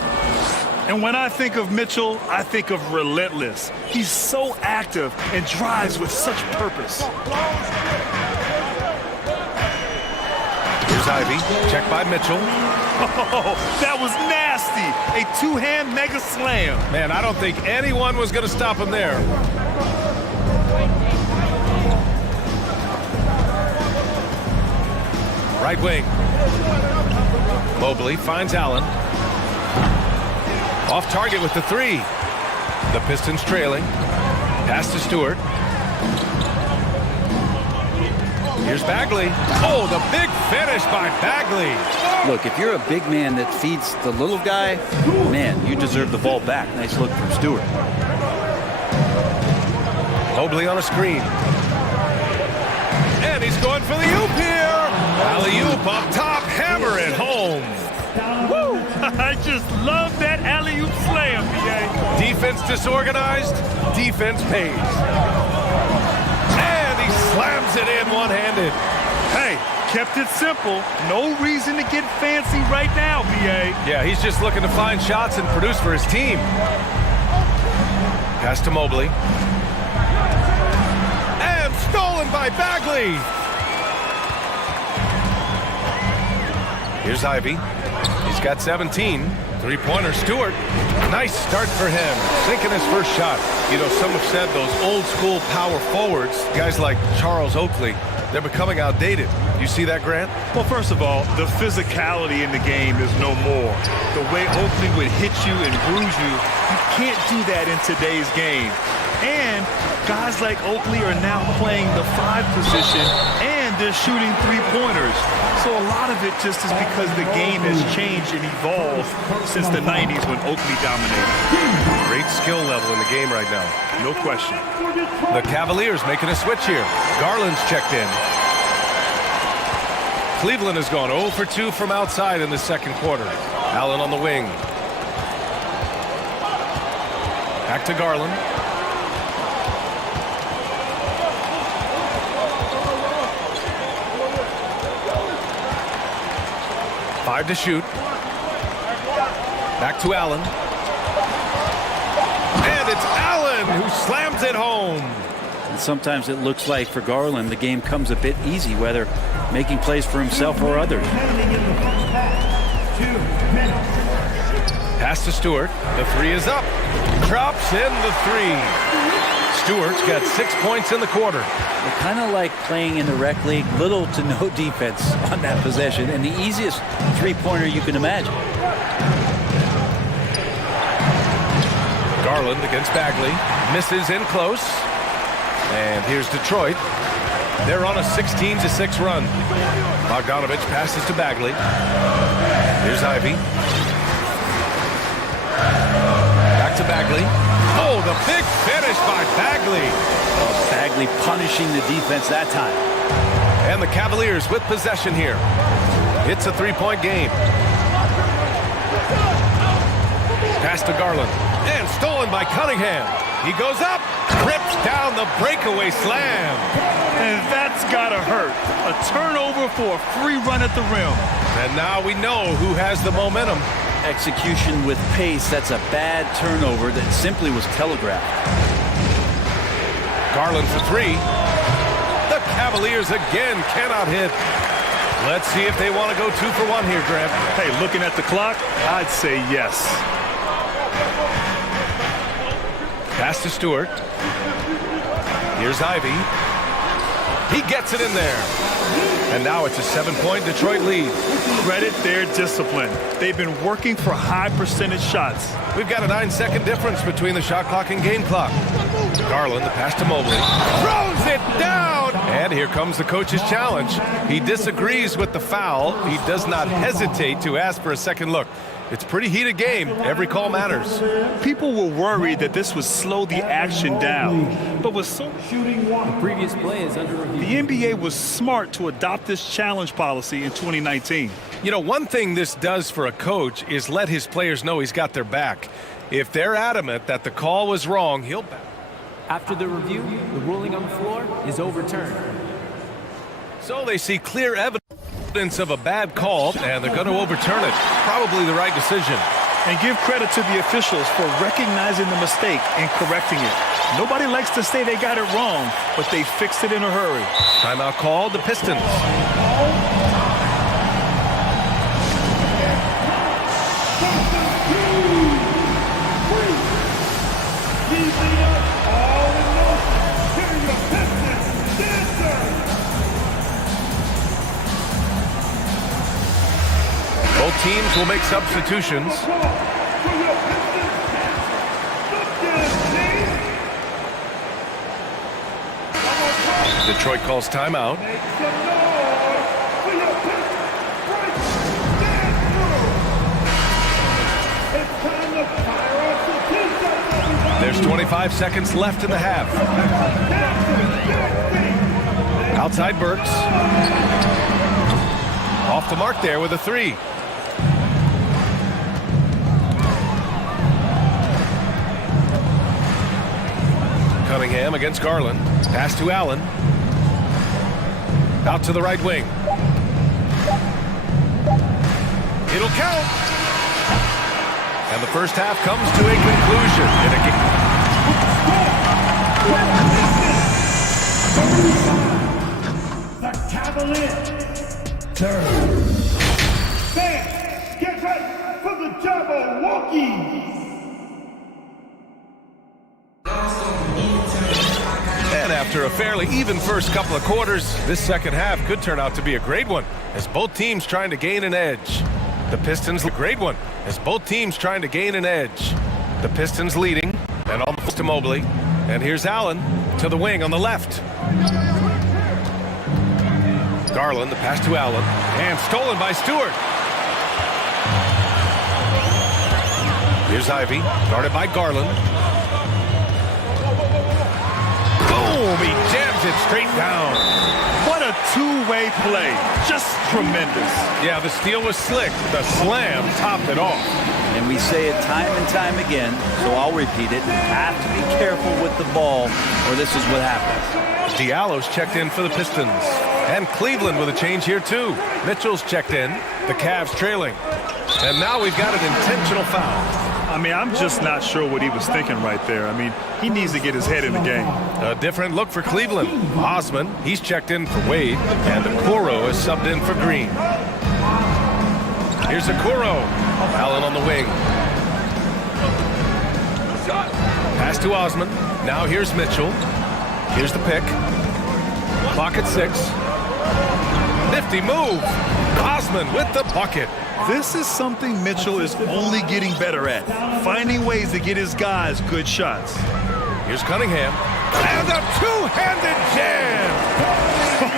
And when I think of Mitchell, I think of relentless. He's so active and drives with such purpose. Here's Ivy. Check by Mitchell. Oh, that was nasty. A two-hand mega slam. Man, I don't think anyone was going to stop him there. Right wing. Mobley finds Allen. Off target with the 3. The Pistons trailing. Pass to Stewart. Here's Bagley. Oh, the big finish by Bagley. Look, if you're a big man that feeds the little guy, man, you deserve the ball back. Nice look from Stewart. Mobley on a screen. And he's going for the oop here. Alley-oop up top, hammer it home. Woo! I just love that alley-oop slam, BA. Defense disorganized, defense pays. And he slams it in one-handed. Hey, kept it simple. No reason to get fancy right now, BA. Yeah, he's just looking to find shots and produce for his team. Pass to Mobley. And stolen by Bagley. Here's Ivy. He's got 17. Three-pointer Stewart. Nice start for him. Sinking his first shot. You know, some have said those old-school power forwards, guys like Charles Oakley, they're becoming outdated. You see that, Grant? Well, first of all, the physicality in the game is no more. The way Oakley would hit you and bruise you, you can't do that in today's game. And guys like Oakley are now playing the 5 position, and they're shooting three-pointers. So a lot of it just is because the game has changed and evolved since the 90s when Oakley dominated. Great skill level in the game right now. No question. The Cavaliers making a switch here. Garland's checked in. Cleveland has gone 0 for 2 from outside in the second quarter. Allen on the wing. Back to Garland. Five to shoot. Back to Allen. And it's Allen who slams it home. And sometimes it looks like for Garland the game comes a bit easy, whether making plays for himself or others. Pass to Stewart. The 3 is up. Drops in the 3. Stewart's got 6 points in the quarter. They're kind of like playing in the rec league, little to no defense on that possession, and the easiest three-pointer you can imagine. Garland against Bagley. Misses in close. And here's Detroit. They're on a 16-6 run. Bogdanovich passes to Bagley. Here's Ivy. to Bagley. Oh, the big finish by Bagley. Oh, Bagley punishing the defense that time. And the Cavaliers with possession here. It's a three-point game. Pass to Garland. And stolen by Cunningham. He goes up, rips down the breakaway slam. And that's gotta hurt. A turnover for a free run at the rim. And now we know who has the momentum. Execution with pace, that's a bad turnover that simply was telegraphed. Garland for three. The Cavaliers again cannot hit. Let's see if they want to go 2 for 1 here, Grant. Hey, looking at the clock, I'd say yes. Pass to Stewart. Here's Ivy. He gets it in there. And now it's a 7-point Detroit lead. Credit their discipline. They've been working for high percentage shots. We've got a 9-second difference between the shot clock and game clock. Garland, the pass to Mobley. Throws it down! And here comes the coach's challenge. He disagrees with the foul. He does not hesitate to ask for a second look. It's a pretty heated game. Every call matters. People were worried that this would slow the action down. But with so the previous play is under review. The NBA was smart to adopt this challenge policy in 2019. You know, one thing this does for a coach is let his players know he's got their back. If they're adamant that the call was wrong, he'll back. After the review, the ruling on the floor is overturned. So they see clear evidence of a bad call, and they're going to overturn it. Probably the right decision. And give credit to the officials for recognizing the mistake and correcting it. Nobody likes to say they got it wrong, but they fixed it in a hurry. Timeout called, the Pistons. Both teams will make substitutions. Detroit calls timeout. There's 25 seconds left in the half. Outside Burks. Off the mark there with a three. Cunningham against Garland. Pass to Allen. Out to the right wing. It'll count. And the first half comes to a conclusion in a game. The Cavaliers turn. Fans, get ready for the Jabberwockies. And after a fairly even first couple of quarters, this second half could turn out to be a great one as both teams trying to gain an edge. The Pistons, a great one as both teams trying to gain an edge. The Pistons leading, and almost to Mobley. And here's Allen to the wing on the left. Garland, the pass to Allen, and stolen by Stewart. Here's Ivy, guarded by Garland. Boom, he jams it straight down. What a two-way play. Just tremendous. Yeah, the steal was slick. The slam topped it off. And we say it time and time again, so I'll repeat it. You have to be careful with the ball, or this is what happens. Diallo's checked in for the Pistons. And Cleveland with a change here, too. Mitchell's checked in. The Cavs trailing. And now we've got an intentional foul. I mean, I'm just not sure what he was thinking right there. I mean, he needs to get his head in the game. A different look for Cleveland. Osman, he's checked in for Wade. And Okoro is subbed in for Green. Here's Okoro. Allen on the wing. Pass to Osman. Now here's Mitchell. Here's the pick. Clock at 6. Nifty move. Osman with the bucket. This is something Mitchell is only getting better at, finding ways to get his guys good shots. Here's Cunningham. And a two-handed jam.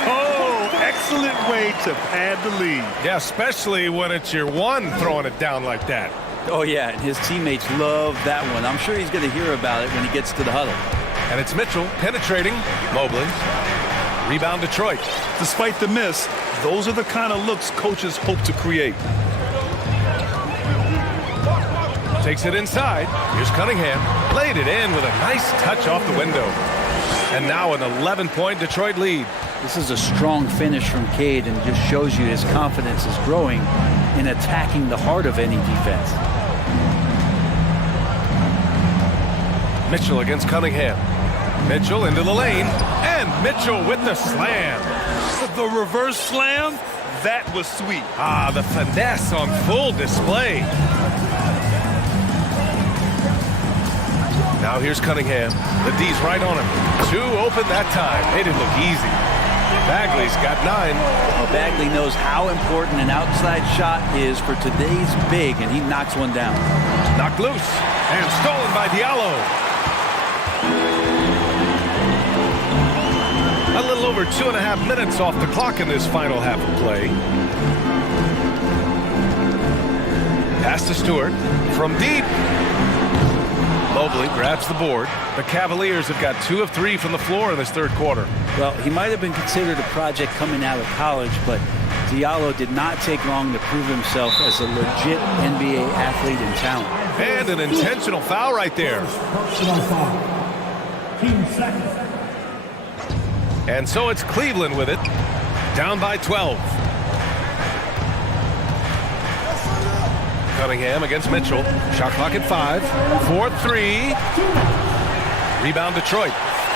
Oh, excellent way to pad the lead. Yeah, especially when it's your one throwing it down like that. Oh, yeah, and his teammates love that one. I'm sure he's going to hear about it when he gets to the huddle. And it's Mitchell penetrating Mobley. Rebound Detroit. Despite the miss, those are the kind of looks coaches hope to create. Takes it inside. Here's Cunningham. Laid it in with a nice touch off the window. And now an 11-point Detroit lead. This is a strong finish from Cade and just shows you his confidence is growing in attacking the heart of any defense. Mitchell against Cunningham. Mitchell into the lane, and Mitchell with the slam. The reverse slam, that was sweet. Ah, the finesse on full display. Now here's Cunningham. The D's right on him. Two open that time. Made it look easy. Bagley's got 9. Well, Bagley knows how important an outside shot is for today's big, and he knocks one down. Knocked loose and stolen by Diallo. A little over 2.5 minutes off the clock in this final half of play. Pass to Stewart from deep. Mobley grabs the board. The Cavaliers have got 2 of 3 from the floor in this third quarter. Well, he might have been considered a project coming out of college, but Diallo did not take long to prove himself as a legit NBA athlete and talent. And an intentional foul right there. And so it's Cleveland with it, down by 12. Cunningham against Mitchell. Shot clock at 5. 4-3. Rebound Detroit.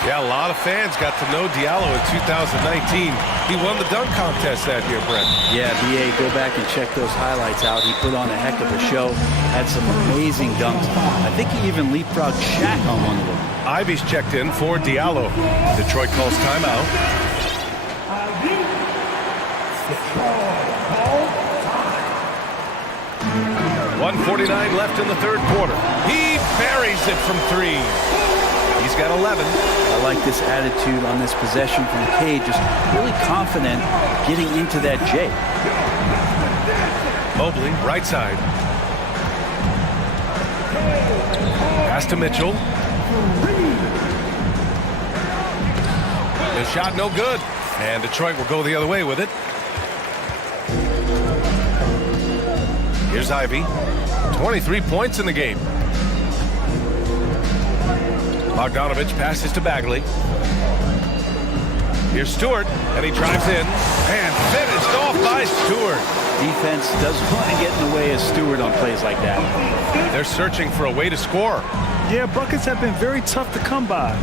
Yeah, a lot of fans got to know Diallo in 2019. He won the dunk contest that year, Brett. Yeah, BA, go back and check those highlights out. He put on a heck of a show. Had some amazing dunks. I think he even leapfrogged Shaq on one of them. Ivy's checked in for Diallo. Detroit calls timeout. 1:49 left in the third quarter. He buries it from 3. He's got 11. I like this attitude on this possession from Cade. Just really confident getting into that J. Mobley, right side. Pass to Mitchell. The shot no good. And Detroit will go the other way with it. Here's Ivy. 23 points in the game. Bogdanovich passes to Bagley. Here's Stewart, and he drives in. And finished off by Stewart. Defense doesn't want to get in the way of Stewart on plays like that. They're searching for a way to score. Yeah, buckets have been very tough to come by.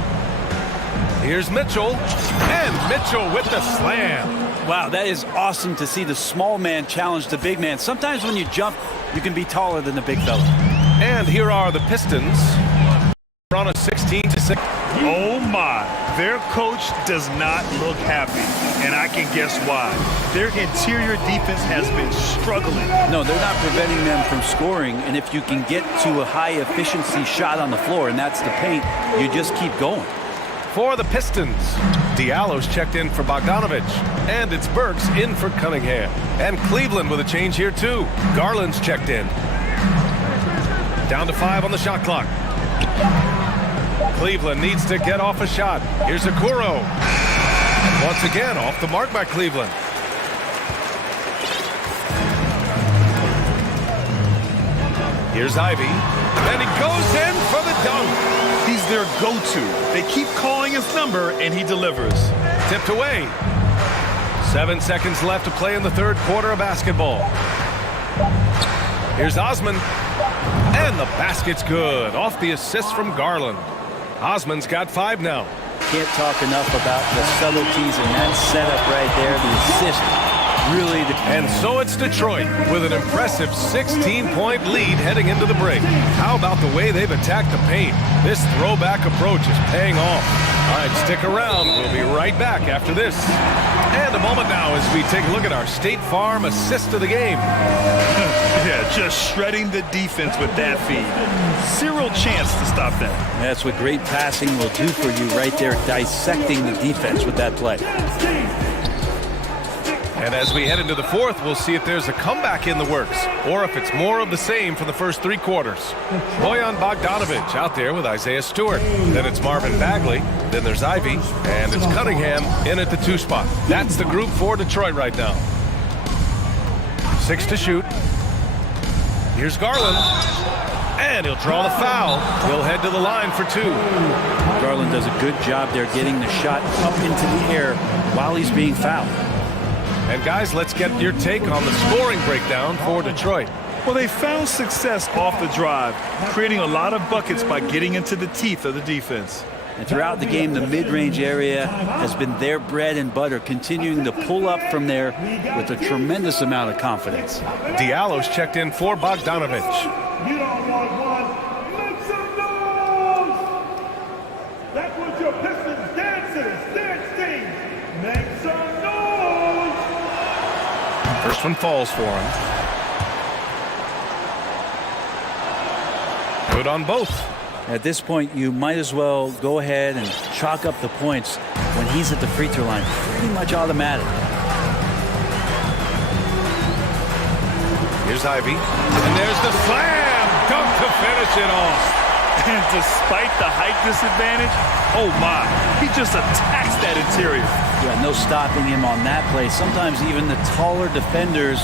Here's Mitchell, and Mitchell with the slam. Wow, that is awesome to see the small man challenge the big man. Sometimes when you jump, you can be taller than the big fella. And here are the Pistons. They're on a 16-6. Oh my, their coach does not look happy, and I can guess why. Their interior defense has been struggling. No, they're not preventing them from scoring, and if you can get to a high-efficiency shot on the floor, and that's the paint, you just keep going. For the Pistons, Diallo's checked in for Bogdanovich, and it's Burks in for Cunningham. And Cleveland with a change here too. Garland's checked in. Down to 5 on the shot clock. Cleveland needs to get off a shot. Here's Okoro. And once again, off the mark by Cleveland. Here's Ivy. And he goes in for the dunk. He's their go-to. They keep calling his number, and he delivers. Tipped away. 7 seconds left to play in the third quarter of basketball. Here's Osman. And the basket's good. Off the assist from Garland. Osman's got 5 now. Can't talk enough about the subtleties in that setup right there. The assist really. And so it's Detroit with an impressive 16-point lead heading into the break. How about the way they've attacked the paint? This throwback approach is paying off. All right, stick around. We'll be right back after this. And a moment now as we take a look at our State Farm assist of the game. Yeah, just shredding the defense with that feed. Zero chance to stop that. That's what great passing will do for you right there, dissecting the defense with that play. And as we head into the fourth, we'll see if there's a comeback in the works or if it's more of the same for the first 3 quarters. Bojan Bogdanovic out there with Isaiah Stewart. Then it's Marvin Bagley. Then there's Ivy. And it's Cunningham in at the 2 spot. That's the group for Detroit right now. 6 to shoot. Here's Garland. And he'll draw the foul. He'll head to the line for 2. Garland does a good job there getting the shot up into the air while he's being fouled. And guys, let's get your take on the scoring breakdown for Detroit. Well, they found success off the drive, creating a lot of buckets by getting into the teeth of the defense. And throughout the game, the mid-range area has been their bread and butter, continuing to pull up from there with a tremendous amount of confidence. Diallo's checked in for Bogdanovic. You don't want one. Make some noise! That's what your Pistons dancers, dance team. Make some noise! First one falls for him. Good on both. At this point, you might as well go ahead and chalk up the points when he's at the free throw line. Pretty much automatic. Here's Ivy. And there's the slam dunk to finish it off. And despite the height disadvantage, oh my, he just attacks that interior. Yeah, no stopping him on that play. Sometimes even the taller defenders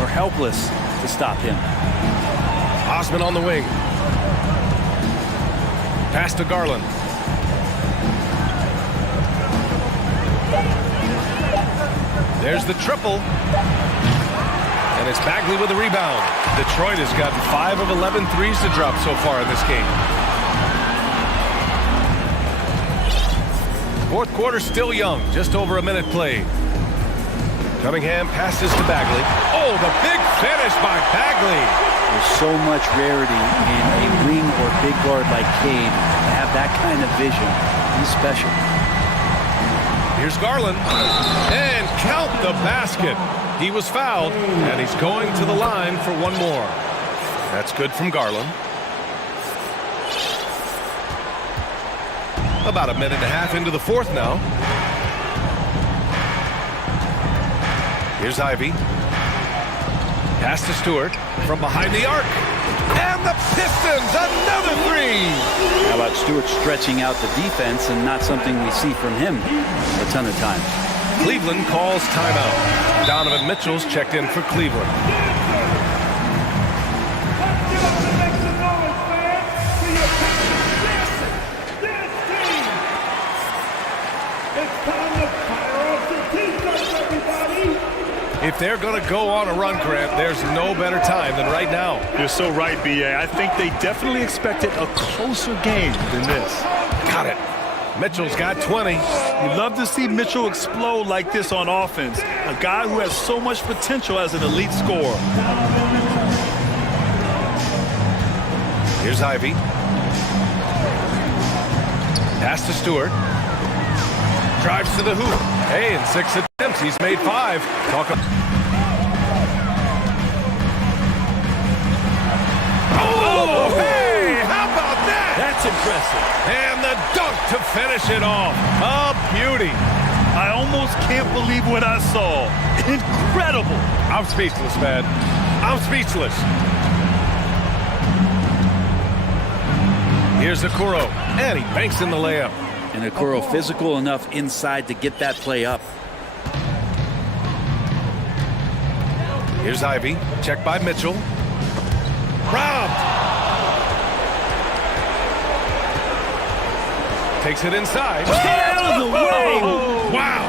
are helpless to stop him. Osman on the wing. Pass to Garland. There's the triple. And it's Bagley with the rebound. Detroit has gotten 5 of 11 threes to drop so far in this game. Fourth quarter still young, just over a minute played. Cunningham passes to Bagley. Oh, the big finish by Bagley. There's so much rarity in a wing or big guard like Cade to have that kind of vision. He's special. Here's Garland. And count the basket. He was fouled, and he's going to the line for one more. That's good from Garland. About a minute and a half into the fourth now. Here's Ivy. Pass to Stewart from behind the arc. And the Pistons, another 3! How about Stewart stretching out the defense, and not something we see from him a ton of times. Cleveland calls timeout. Donovan Mitchell's checked in for Cleveland. If they're going to go on a run, Grant, there's no better time than right now. You're so right, B.A. I think they definitely expected a closer game than this. Got it. Mitchell's got 20. You love to see Mitchell explode like this on offense. A guy who has so much potential as an elite scorer. Here's Ivy. Pass to Stewart. Drives to the hoop. Hey, in 6 attempts, he's made 5. Oh, hey, how about that? That's impressive. And the dunk to finish it off. A beauty. I almost can't believe what I saw. Incredible. I'm speechless, man. I'm speechless. Here's Okoro, and he banks in the layup. And Okoro physical enough inside to get that play up. Here's Ivy, checked by Mitchell. Robbed. Takes it inside. Get out of the way! Wow.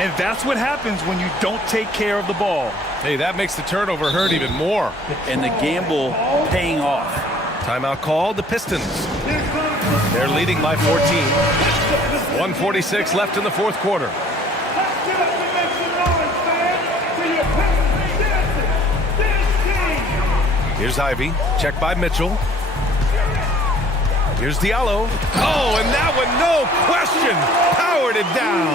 And that's what happens when you don't take care of the ball. Hey, that makes the turnover hurt even more. And the gamble paying off. Timeout called, the Pistons. They're leading by 14. 1:46 left in the fourth quarter. Here's Ivy, checked by Mitchell. Here's Diallo. Oh, and that one, no question, powered it down.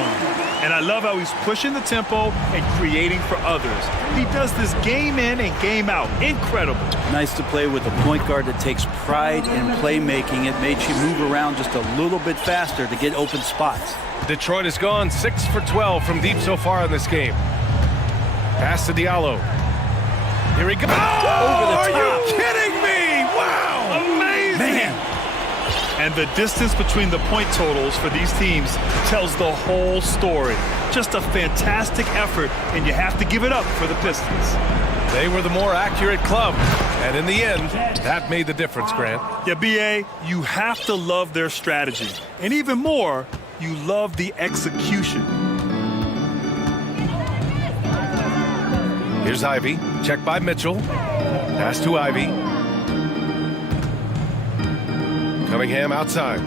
And I love how he's pushing the tempo and creating for others. He does this game in and game out. Incredible. Nice to play with a point guard that takes pride in playmaking. It makes you move around just a little bit faster to get open spots. Detroit has gone 6 for 12 from deep so far in this game. Pass to Diallo. Here he goes. Oh, are you kidding me? Wow. Amazing. Man. And the distance between the point totals for these teams tells the whole story. Just a fantastic effort, and you have to give it up for the Pistons. They were the more accurate club. And in the end, that made the difference, Grant. Yeah, B.A., you have to love their strategy. And even more, you love the execution. Here's Ivy. Check by Mitchell. Pass to Ivy. Cunningham outside.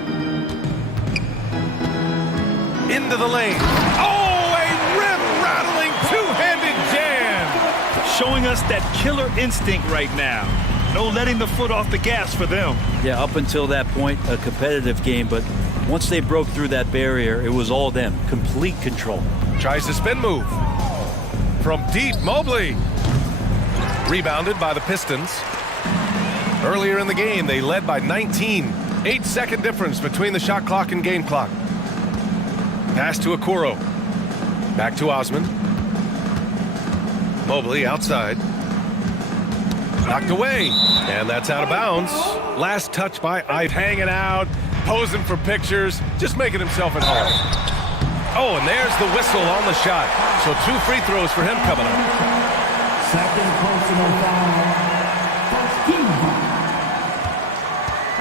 Into the lane. Oh, a rip-rattling two-handed jam. Showing us that killer instinct right now. No letting the foot off the gas for them. Yeah, up until that point, a competitive game, but once they broke through that barrier, it was all them. Complete control. Tries the spin move. From deep, Mobley. Rebounded by the Pistons. Earlier in the game, they led by 19. 8-second difference between the shot clock and game clock. Pass to Okoro. Back to Osman. Mobley outside. Knocked away. And that's out of bounds. Last touch by Ivy. Hanging out, posing for pictures, just making himself at home. Oh, and there's the whistle on the shot. So 2 free throws for him coming up. Second personal foul. First team foul.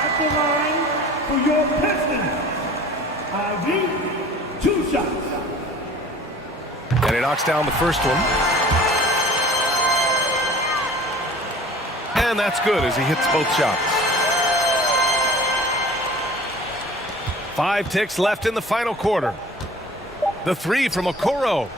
At the line for your Pistons. Ivy, 2 shots. And he knocks down the first one. And that's good as he hits both shots. 5 ticks left in the final quarter. The 3 from Okoro.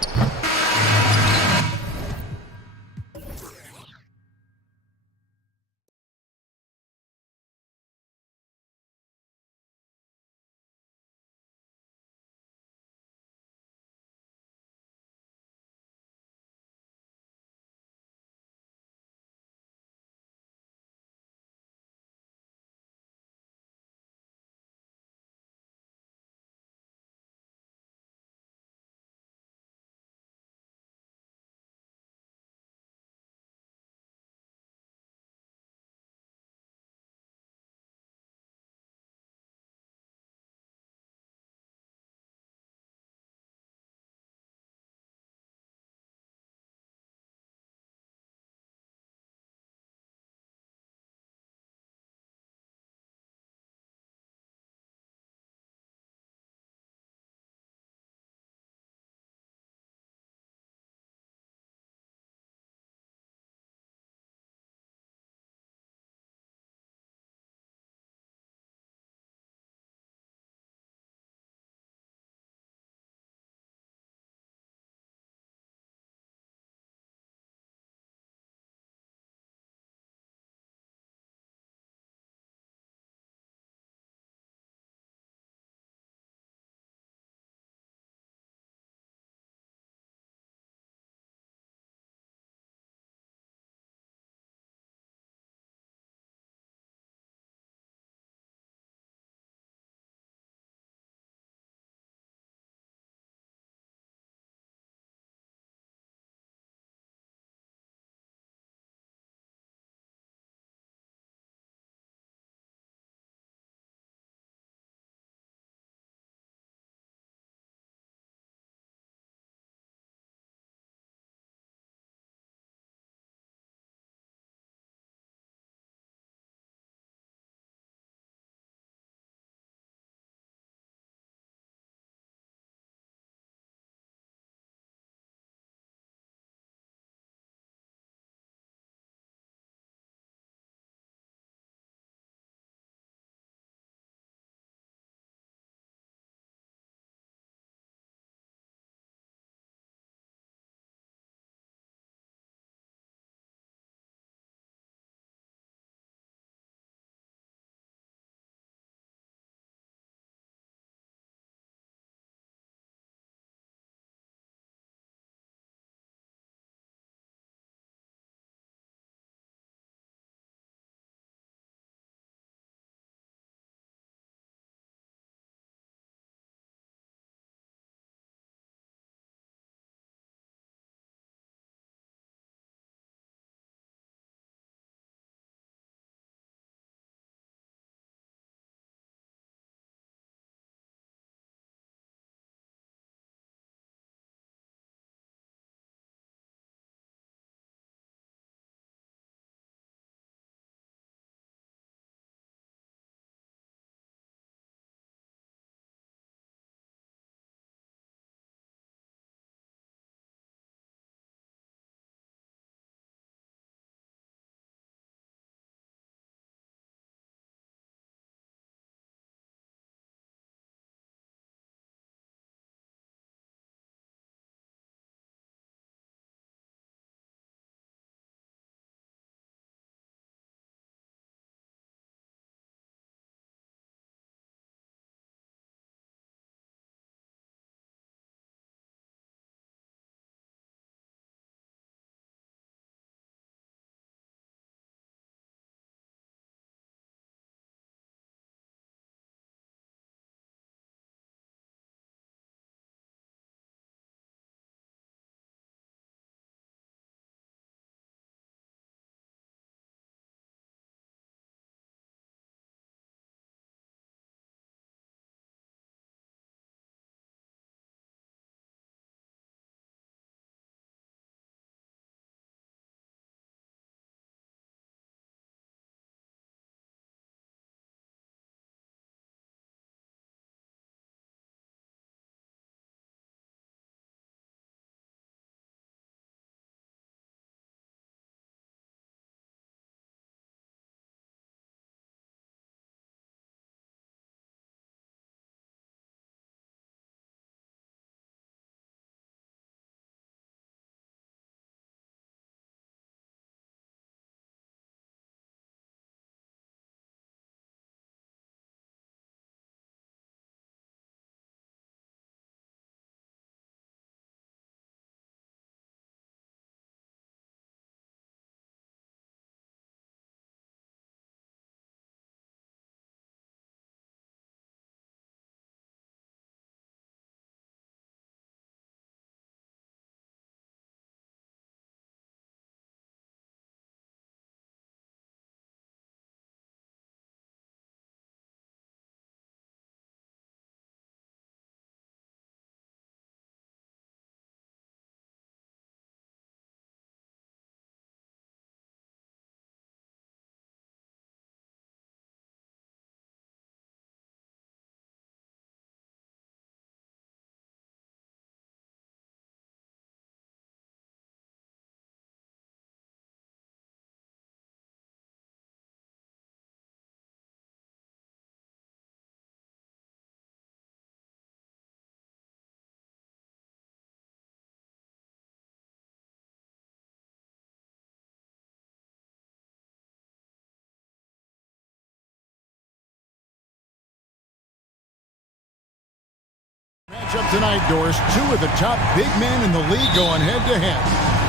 matchup tonight, Doris. Two of the top big men in the league going head-to-head.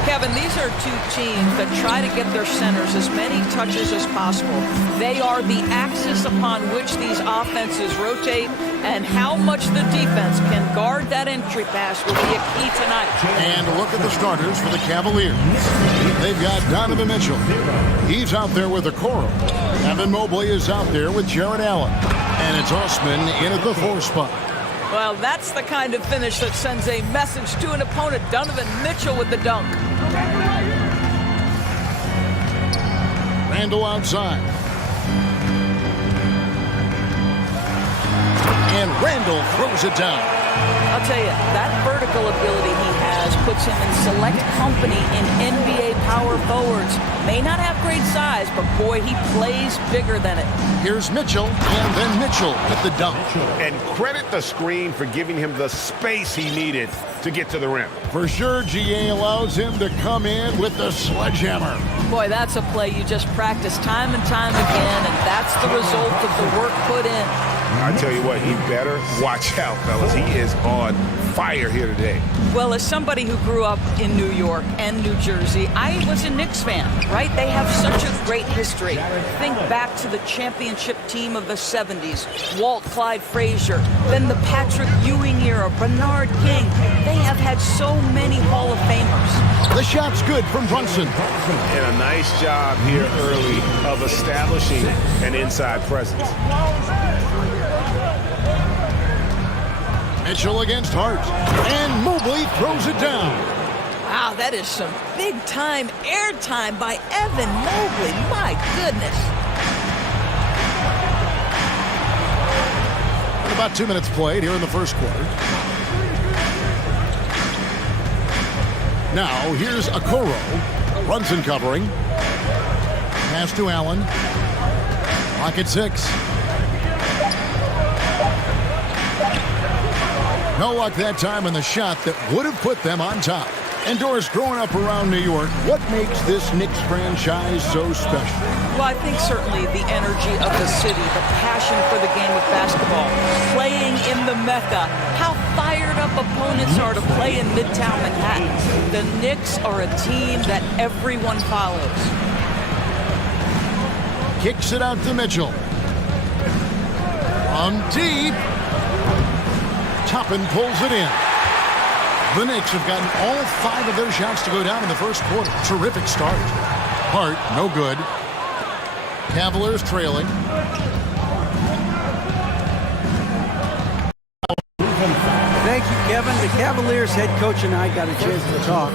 Kevin, these are two teams that try to get their centers as many touches as possible. They are the axis upon which these offenses rotate, and how much the defense can guard that entry pass will be a key tonight. And look at the starters for the Cavaliers. They've got Donovan Mitchell. He's out there with Okoro. Evan Mobley is out there with Jared Allen. And it's Osman in at the 4 spot. Well, that's the kind of finish that sends a message to an opponent. Donovan Mitchell with the dunk. Randall outside. And Randall throws it down. I'll tell you, that vertical ability he has puts him in select company in NBA power forwards. May not have great size, but boy, he plays bigger than it. Here's Mitchell, and then Mitchell with the dunk. And credit the screen for giving him the space he needed to get to the rim. For sure, GA allows him to come in with the sledgehammer. Boy, that's a play you just practice time and time again, and that's the result of the work put in. I tell you what, he better watch out, fellas. He is on fire here today. Well, as somebody who grew up in New York and New Jersey, I was a Knicks fan, right? They have such a great history. Think back to the championship team of the 70s, Walt Clyde Frazier, then the Patrick Ewing era, Bernard King. They have had so many Hall of Famers. The shot's good from Brunson. And a nice job here early of establishing an inside presence. Mitchell against Hart. And Mobley throws it down. Wow, that is some big-time airtime by Evan Mobley. My goodness. About 2 minutes played here in the first quarter. Now, here's Okoro. Brunson covering. Pass to Allen. Clock at 6. No luck that time in the shot that would have put them on top. And Doris, growing up around New York, what makes this Knicks franchise so special? Well, I think certainly the energy of the city, the passion for the game of basketball, playing in the Mecca, how fired up opponents are to play in Midtown Manhattan. The Knicks are a team that everyone follows. Kicks it out to Mitchell. From deep. Toppin pulls it in. The Knicks have gotten all 5 of their shots to go down in the first quarter. Terrific start. Hart, no good. Cavaliers trailing. Thank you, Kevin. The Cavaliers head coach and I got a chance to talk.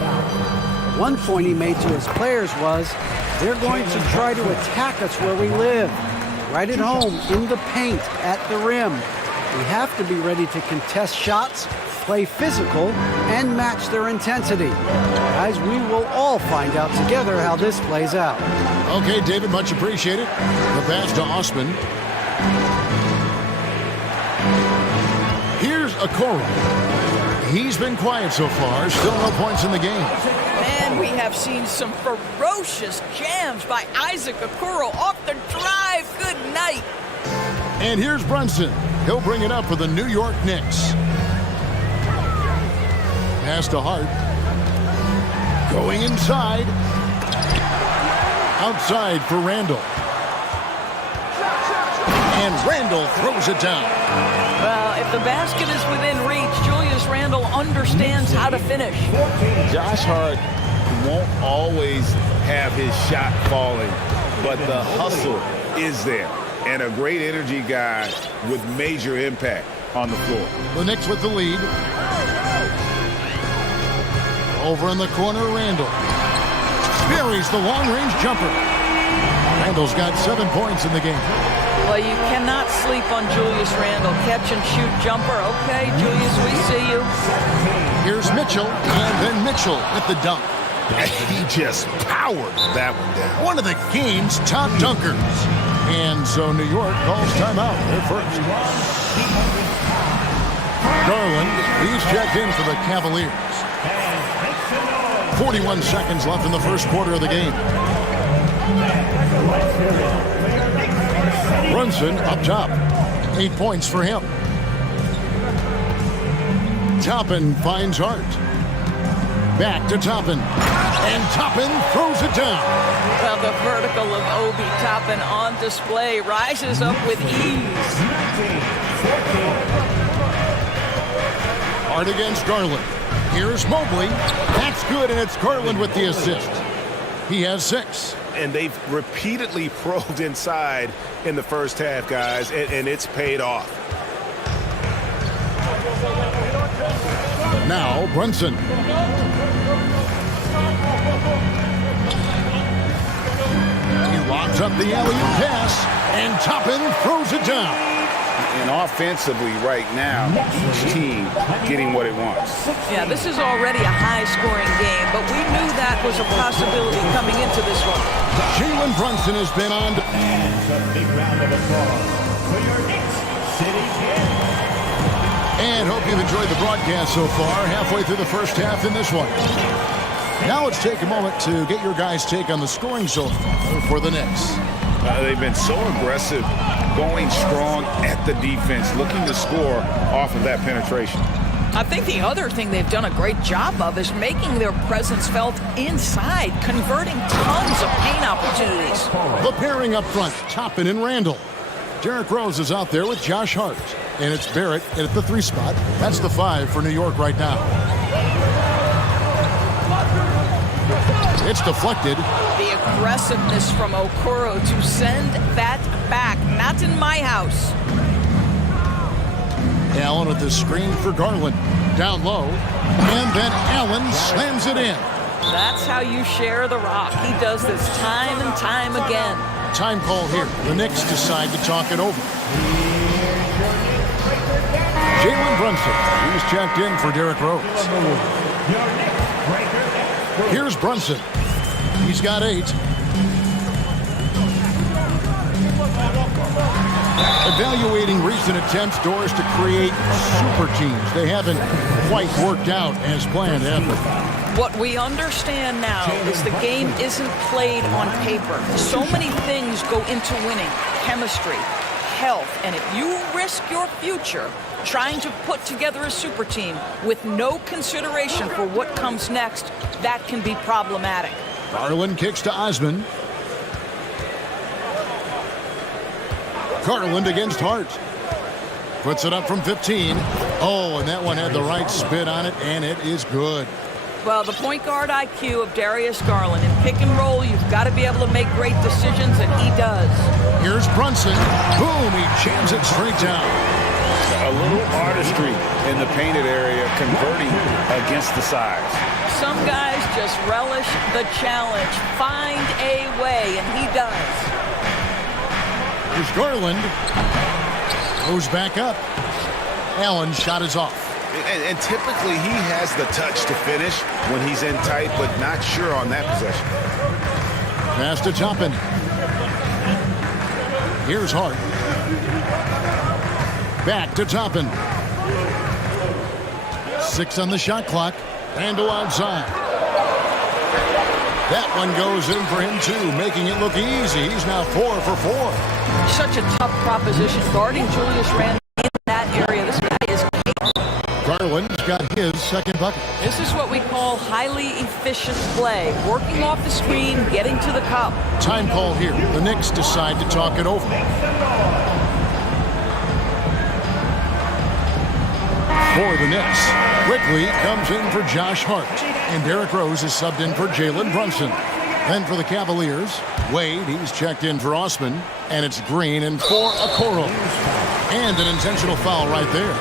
One point he made to his players was, they're going to try to attack us where we live. Right at home, in the paint, at the rim. We have to be ready to contest shots, play physical, and match their intensity. Guys, we will all find out together how this plays out. Okay, David, much appreciated. The pass to Osman. Here's Okoro. He's been quiet so far. Still no points in the game. And we have seen some ferocious jams by Isaac Okoro off the drive. Good night. And here's Brunson. He'll bring it up for the New York Knicks. Pass to Hart. Going inside. Outside for Randall. And Randall throws it down. Well, if the basket is within reach, Julius Randle understands how to finish. Josh Hart won't always have his shot falling, but the hustle is there. And a great energy guy with major impact on the floor. The Knicks with the lead. Over in the corner, Randall. Buries the long-range jumper. Randall's got 7 points in the game. Well, you cannot sleep on Julius Randle. Catch and shoot jumper. Okay, Julius, we see you. Here's Mitchell, and then Mitchell with the dunk. He just powered that one down. One of the game's top dunkers. And so New York calls timeout. They're first. Garland, he's checked in for the Cavaliers. 41 seconds left in the first quarter of the game. Brunson up top. 8 points for him. Toppin finds Hart. Back to Toppin. And Toppin throws it down. Well, the vertical of Obi Toppin on display rises up with ease. Hart against Garland. Here's Mobley. That's good, and it's Garland with the assist. He has 6. And they've repeatedly probed inside in the first half, guys, and it's paid off. Now Brunson. He lobs up the alley-oop pass, and Toppin throws it down. And offensively right now, each team getting what it wants. Yeah, this is already a high-scoring game, but we knew that was a possibility coming into this one. Jalen Brunson has been on. A big round of applause for your next city kid. And hope you've enjoyed the broadcast so far, halfway through the first half in this one. Now let's take a moment to get your guys' take on the scoring so far for the Knicks. They've been so aggressive, going strong at the defense, looking to score off of that penetration. I think the other thing they've done a great job of is making their presence felt inside, converting tons of paint opportunities. The pairing up front, Toppin and Randall. Derrick Rose is out there with Josh Hart. And it's Barrett at the 3 spot. That's the 5 for New York right now. It's deflected. The aggressiveness from Okoro to send that back. Not in my house. Allen with the screen for Garland. Down low. And then Allen slams it in. That's how you share the rock. He does this time and time again. Time call here. The Knicks decide to talk it over. Jalen Brunson. He's checked in for Derrick Rose. Here's Brunson. He's got 8. Evaluating recent attempts, Doris, to create super teams. They haven't quite worked out as planned, have they? What we understand now is the game isn't played on paper. So many things go into winning. Chemistry, health, and if you risk your future trying to put together a super team with no consideration for what comes next, that can be problematic. Garland kicks to Osman. Garland against Hart. Puts it up from 15. Oh, and that one had the right spin on it, and it is good. Well, the point guard IQ of Darius Garland. In pick and roll, you've got to be able to make great decisions, and he does. Here's Brunson. Boom, he jams it straight down. A little artistry in the painted area, converting against the size. Some guys just relish the challenge. Find a way, and he does. Here's Garland. Goes back up. Allen's shot is off. And typically he has the touch to finish when he's in tight, but not sure on that possession. Pass to Toppin. Here's Hart. Back to Toppin. 6 on the shot clock. Randall outside. That one goes in for him too, making it look easy. He's now 4 for 4. Such a tough proposition guarding Julius Randle in that area. This guy is capable. Garland's got his second bucket. This is what we call highly efficient play. Working off the screen, getting to the cup. Time call here. The Knicks decide to talk it over. For the Knicks, Quickly comes in for Josh Hart. And Derrick Rose is subbed in for Jalen Brunson. Then for the Cavaliers, Wade, he's checked in for Osman. And it's Green in for Okoro. And an intentional foul right there.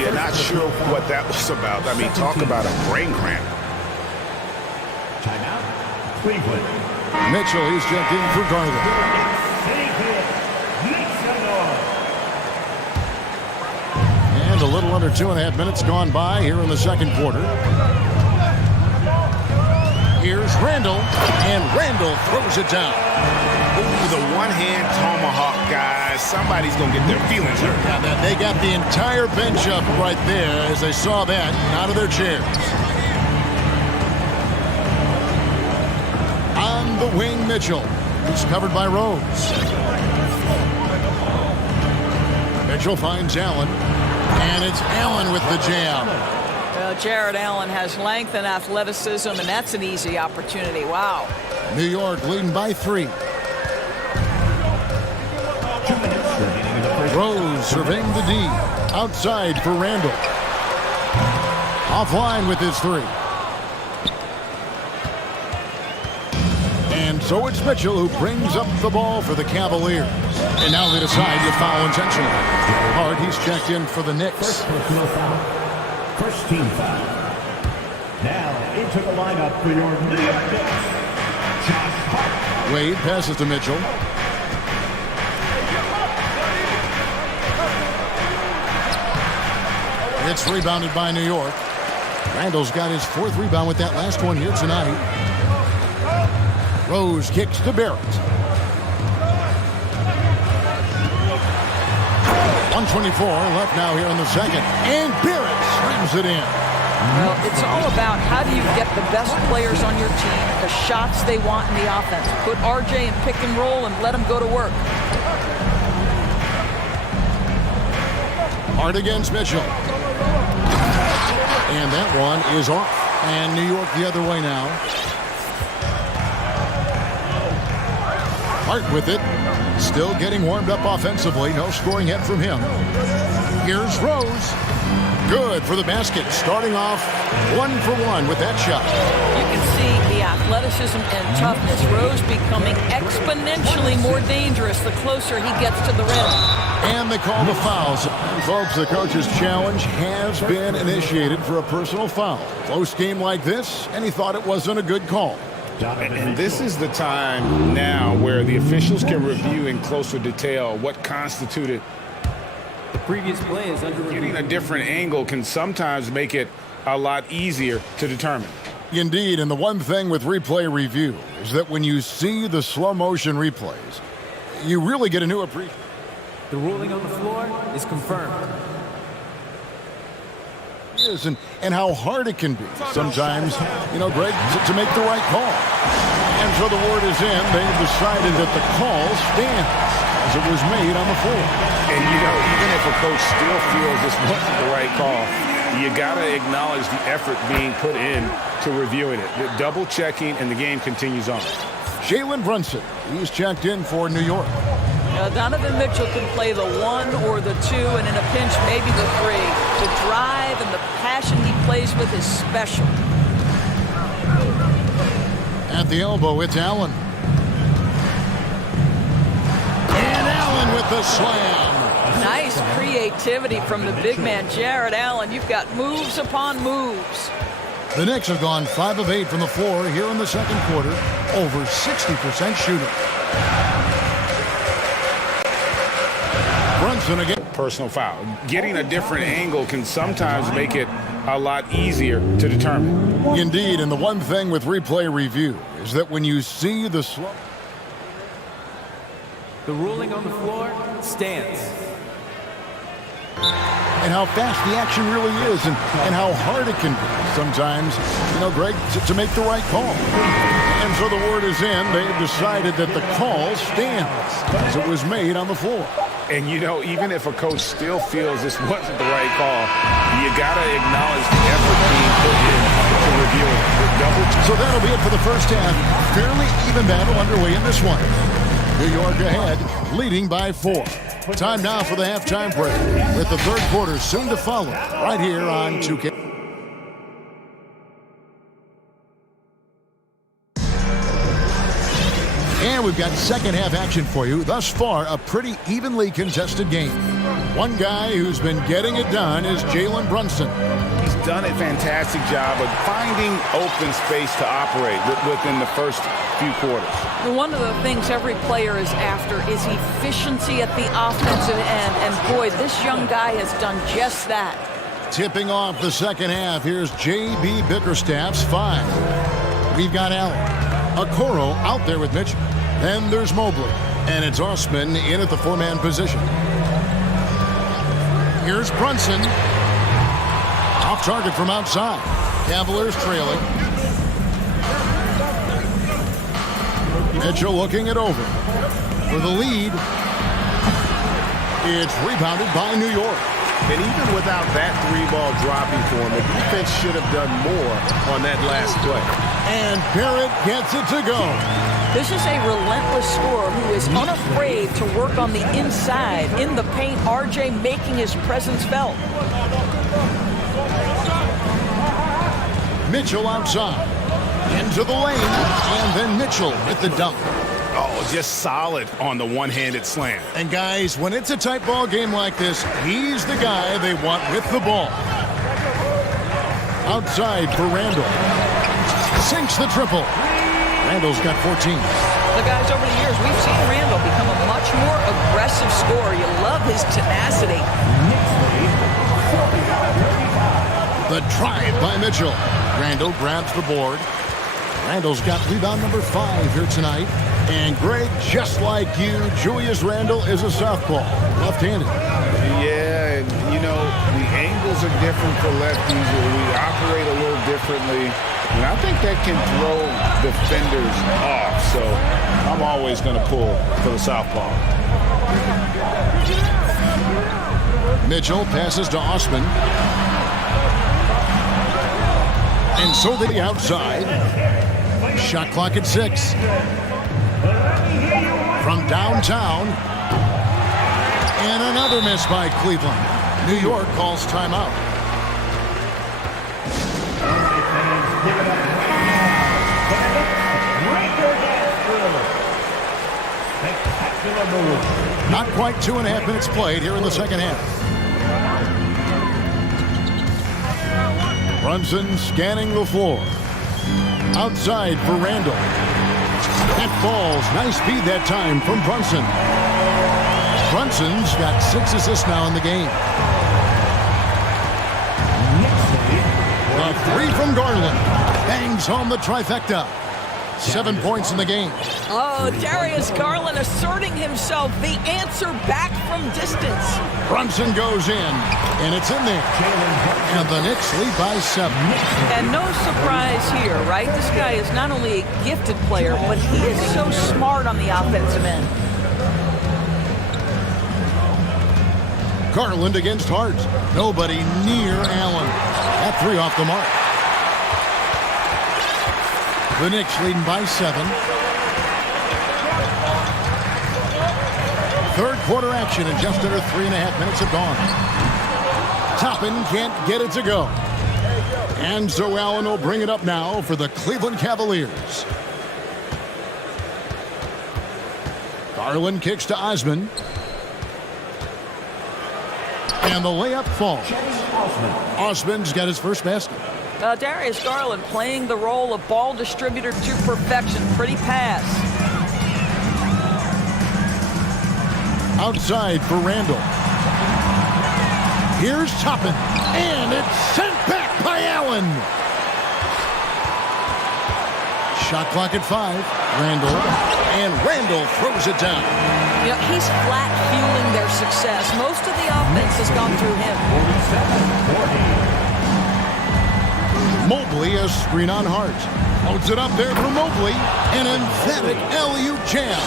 Yeah, not sure what that was about. I mean, talk about a brain cramp. Timeout, Cleveland. Mitchell, he's checked in for Garland. And a little under 2.5 minutes gone by here in the second quarter. Here's Randall, and Randall throws it down. Ooh, the one-hand tomahawk, guys. Somebody's going to get their feelings hurt. Yeah, they got the entire bench up right there as they saw that out of their chairs. On the wing, Mitchell. He's covered by Rose. Mitchell finds Allen, and it's Allen with the jam. Jared Allen has length and athleticism, and that's an easy opportunity. Wow. New York leading by 3. Rose surveying the D. Outside for Randall. Offline with his 3. And so it's Mitchell who brings up the ball for the Cavaliers. And now they decide to foul intentionally. Hart, he's checked in for the Knicks. First personal foul. First team foul. Now into the lineup for your New York Knicks, Josh Hart. Wade passes to Mitchell. It's rebounded by New York. Randall's got his 4th rebound with that last one here tonight. Rose kicks to Barrett. 1:24 left now here in the second. And Barrett slams it in. Well, it's all about how do you get the best players on your team, the shots they want in the offense. Put RJ in pick and roll and let him go to work. Hart against Mitchell. And that one is off. And New York the other way now. Hart with it. Still getting warmed up offensively. No scoring yet from him. Here's Rose. Good for the basket. Starting off 1 for 1 with that shot. You can see the athleticism and toughness. Rose becoming exponentially more dangerous the closer he gets to the rim. And they call the fouls. Folks, the coach's challenge has been initiated for a personal foul. Close game like this, and he thought it wasn't a good call. And this is the time now where the officials can review in closer detail what constituted. The previous play is under review. Getting a different angle can sometimes make it a lot easier to determine. Indeed, and the one thing with replay review is that when you see the slow motion replays, you really get a new appreciation. The ruling on the floor is confirmed. And how hard it can be sometimes, Greg, to make the right call. And so the word is in. They've decided that the call stands as it was made on the floor. And, even if a coach still feels this wasn't the right call, you got to acknowledge the effort being put in to reviewing it. The double checking, and the game continues on. Jalen Brunson, he's checked in for New York. Donovan Mitchell can play the 1 or the 2, and in a pinch, maybe the 3. The drive and the passion he plays with is special. At the elbow, it's Allen. And Allen with the slam. Nice creativity from the big man, Jared Allen. You've got moves upon moves. The Knicks have gone 5 of 8 from the floor here in the second quarter. Over 60% shooting. Brunson again. Personal foul. Getting a different angle can sometimes make it a lot easier to determine. Indeed, and the one thing with replay review is that when you see the slow. The ruling on the floor stands. And how fast the action really is, and how hard it can be sometimes, Greg, to make the right call. And so the word is in. They've decided that the call stands as it was made on the floor. And, even if a coach still feels this wasn't the right call, you got to acknowledge the effort being put in to review it. So that'll be it for the first half. Fairly even battle underway in this one. New York ahead, leading by 4. Time now for the halftime break, with the third quarter soon to follow, right here on 2K. And we've got second half action for you. Thus far, a pretty evenly contested game. One guy who's been getting it done is Jalen Brunson. He's done a fantastic job of finding open space to operate within the first few quarters. One of the things every player is after is efficiency at the offensive end. And boy, this young guy has done just that. Tipping off the second half, here's J.B. Bickerstaff's 5. We've got Allen. Okoro out there with Mitchell. Then there's Mobley. And it's Osman in at the 4-man position. Here's Brunson. Off target from outside. Cavaliers trailing. Mitchell looking it over. For the lead. It's rebounded by New York. And even without that 3-ball dropping for him, the defense should have done more on that last play. And Barrett gets it to go. This is a relentless scorer who is unafraid to work on the inside. In the paint, RJ making his presence felt. Mitchell outside. Into the lane. And then Mitchell with the dunk. Oh, just solid on the one-handed slam. And guys, when it's a tight ball game like this, he's the guy they want with the ball. Outside for Randall. Sinks the triple. Randall's got 14. The guys, over the years, we've seen Randall become a much more aggressive scorer. You love his tenacity. The drive by Mitchell. Randall grabs the board. Randall's got rebound number 5 here tonight. And Greg, just like you, Julius Randall is a southpaw, left-handed. Yeah, and you know, the angles are different for lefties. We operate a little differently. And I think that can throw defenders off. So I'm always going to pull for the southpaw. Mitchell passes to Osman. And so the outside. Shot clock at 6. From downtown. And another miss by Cleveland. New York calls timeout. Not quite 2.5 minutes played here in the second half. Brunson scanning the floor. Outside for Randall. That falls. Nice feed that time from Brunson. Brunson's got 6 assists now in the game. The 3 from Garland. Bangs home the trifecta. 7 points in the game. Oh, Darius Garland asserting himself. The answer back from distance. Brunson goes in, and it's in there. And the Knicks lead by 7. And no surprise here, right? This guy is not only a gifted player, but he is so smart on the offensive end. Garland against Hart. Nobody near Allen. That 3 off the mark. The Knicks leading by 7. Third quarter action in just under 3.5 minutes have gone. Toppin can't get it to go. And so Allen will bring it up now for the Cleveland Cavaliers. Garland kicks to Osman. And the layup falls. Osman's got his first basket. Darius Garland playing the role of ball distributor to perfection. Pretty pass. Outside for Randall. Here's Toppin. And it's sent back by Allen. Shot clock at 5. Randall. And Randall throws it down. You know, he's flat fueling their success. Most of the offense has gone through him. Mobley, a screen on Hart. Loads it up there for Mobley. An emphatic alley-oop jam.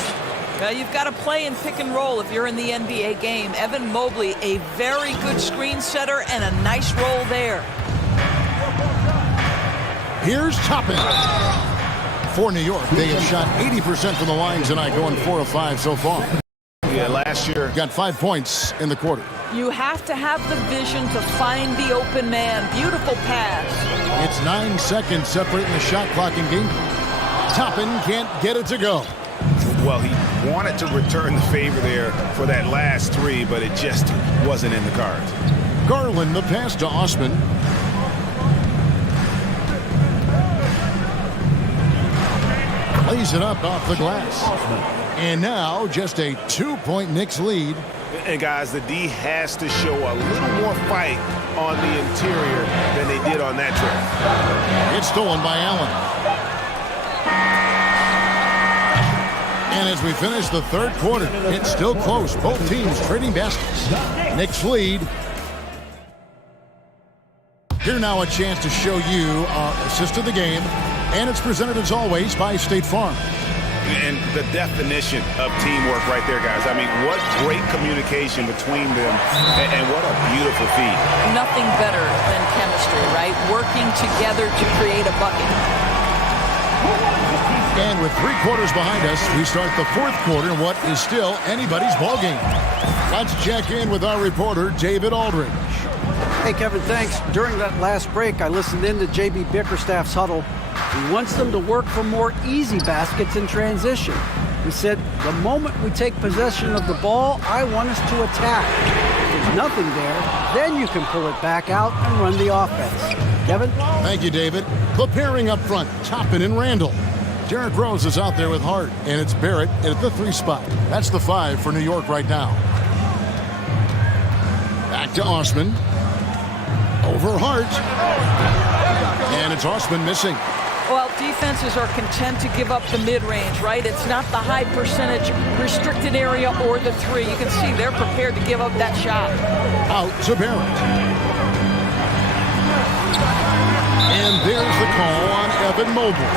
You've got to play in pick and roll if you're in the NBA game. Evan Mobley, a very good screen setter and a nice roll there. Here's Toppin. For New York, they have shot 80% from the line tonight, going 4 of 5 so far. Yeah, last year. Got 5 points in the quarter. You have to have the vision to find the open man. Beautiful pass. It's 9 seconds separating the shot clock and game. Toppin can't get it to go. Well, he wanted to return the favor there for that last 3, but it just wasn't in the cards. Garland, the pass to Osman. Lays it up off the glass. And now just a 2-point Knicks lead. And guys, the D has to show a little more fight on the interior than they did on that trip. It's stolen by Allen. And as we finish the third quarter, it's still close. Both teams trading baskets. Knicks lead. Here now a chance to show you our assist of the game. And it's presented as always by State Farm. And the definition of teamwork right there, guys. I mean, what great communication between them, and what a beautiful feat. Nothing better than chemistry, right? Working together to create a bucket. And with 3 quarters behind us, we start the 4th quarter in what is still anybody's ballgame. Let's check in with our reporter, David Aldridge. Hey, Kevin, thanks. During that last break, I listened in to J.B. Bickerstaff's huddle. He wants them to work for more easy baskets in transition. He said, the moment we take possession of the ball, I want us to attack. If there's nothing there, then you can pull it back out and run the offense. Kevin? Thank you, David. The pairing up front, Toppin and Randall. Derrick Rose is out there with Hart, and it's Barrett at the 3 spot. That's the 5 for New York right now. Back to Osman. Over Hart. And it's Osman missing. Well, defenses are content to give up the mid-range, right? It's not the high percentage restricted area or the 3. You can see they're prepared to give up that shot. Out to Barrett. And there's the call on Evan Mobley.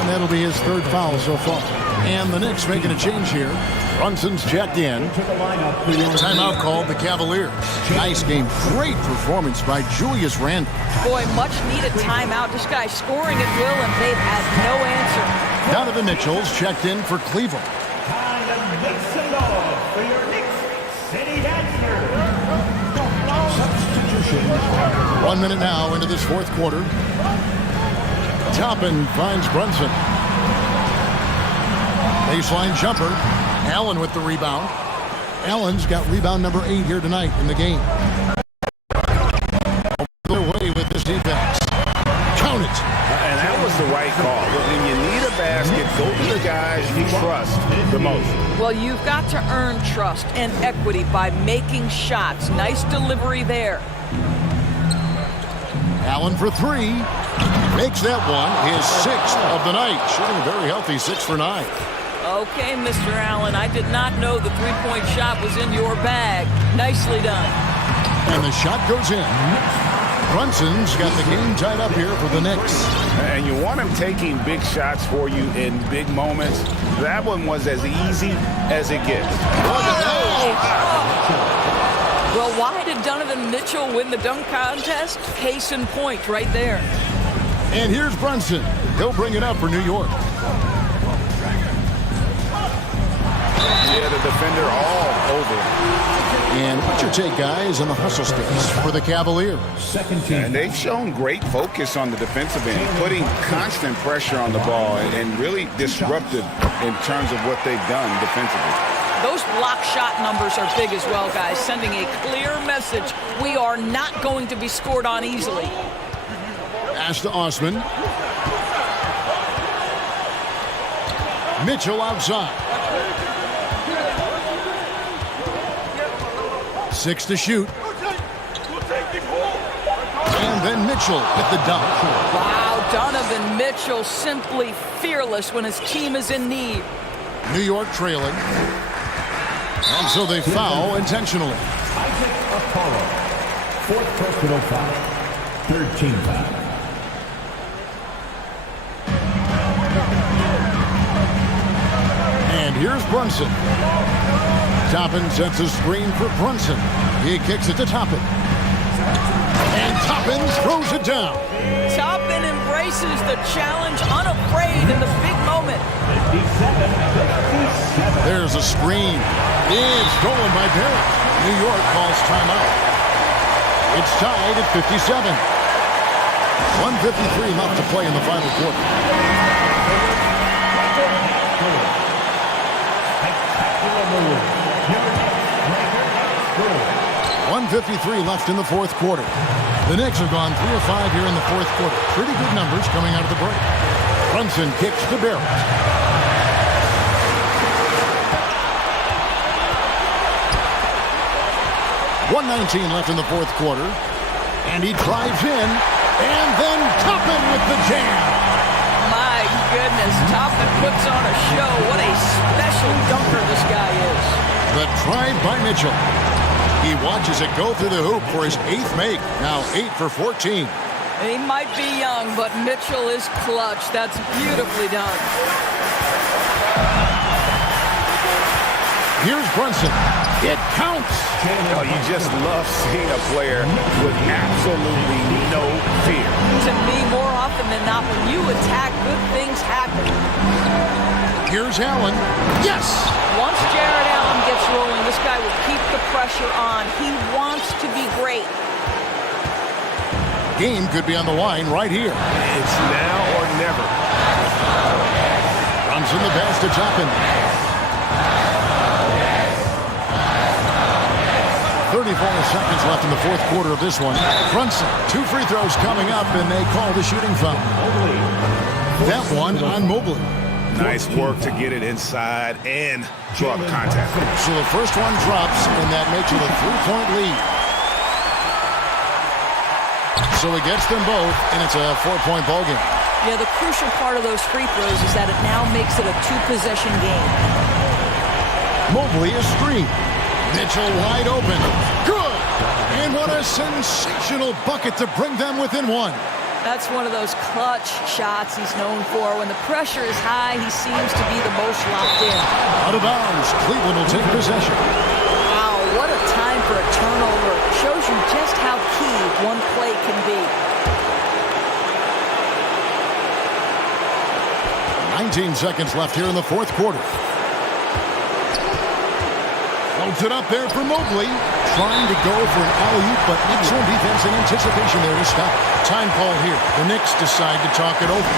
And that'll be his 3rd foul so far. And the Knicks making a change here. Brunson's checked in. Timeout called the Cavaliers. Nice game. Great performance by Julius Randle. Boy, much needed timeout. This guy scoring at will, and they've had no answer. Donovan Mitchell's checked in for Cleveland. Time to make some noise for your Knicks City Dancer. Substitution. 1 minute now into this 4th quarter. Toppin finds Brunson. Baseline jumper. Allen with the rebound. Allen's got rebound number 8 here tonight in the game. Their way with this defense. Count it. And that was the right call. When you need a basket, go to the guys you trust the most. Well, you've got to earn trust and equity by making shots. Nice delivery there. Allen for 3. Makes that one his 6th of the night. Shooting a very healthy 6 for 9. Okay, Mr. Allen, I did not know the 3-point shot was in your bag. Nicely done. And the shot goes in. Brunson's got the game tied up here for the Knicks. And you want him taking big shots for you in big moments. That one was as easy as it gets. Well, why did Donovan Mitchell win the dunk contest? Case in point right there. And here's Brunson. He'll bring it up for New York. Yeah, the defender all over. And what's your take, guys, on the hustle sticks for the Cavaliers? And they've shown great focus on the defensive end, putting constant pressure on the ball and really disruptive in terms of what they've done defensively. Those block shot numbers are big as well, guys, sending a clear message. We are not going to be scored on easily. Pass to Osman. Mitchell outside. 6 to shoot. And then Mitchell with the dunk. Wow, Donovan Mitchell simply fearless when his team is in need. New York trailing. And so they foul intentionally. Fourth personal foul. 13 foul. And here's Brunson. Toppin sets a screen for Brunson. He kicks it to Toppin. And Toppin throws it down. Toppin embraces the challenge, unafraid in the big moment. There's a screen. It's stolen by Barrett. New York calls timeout. It's tied at 57. 1:53 left to play in the final quarter. 1:53 left in the 4th quarter. The Knicks have gone 3 of 5 here in the 4th quarter. Pretty good numbers coming out of the break. Brunson kicks to Barrett. 1:19 left in the 4th quarter. And he drives in. And then Toppin with the jam. My goodness, Toppin puts on a show. What a special dunker this guy is. The drive by Mitchell. He watches it go through the hoop for his 8th make. Now 8 for 14. He might be young, but Mitchell is clutch. That's beautifully done. Here's Brunson. It counts. Oh, you just love seeing a player with absolutely no fear. To me, more often than not, when you attack, good things happen. Here's Allen. Yes! Once Jared Allen gets rolling, this guy will keep the pressure on. He wants to be great. Game could be on the line right here. It's now or never. Runs in the pass to Chapin. 34 seconds left in the fourth quarter of this one. Brunson, 2 free throws coming up, and they call the shooting foul. That one on Mobley. Nice work to get it inside and draw the contact. So the first one drops, and that makes it a 3-point lead. So he gets them both, and it's a 4-point ball game. Yeah, the crucial part of those free throws is that it now makes it a 2-possession game. Mobley is screened. Mitchell wide open. Good! And what a sensational bucket to bring them within one. That's one of those clutch shots he's known for. When the pressure is high, he seems to be the most locked in. Out of bounds. Cleveland will take possession. Wow, what a time for a turnover. Shows you just how key one play can be. 19 seconds left here in the fourth quarter. Holds it up there for Mobley. Trying to go for an alley-oop, but excellent defense and anticipation there to stop. Time call here. The Knicks decide to talk it over.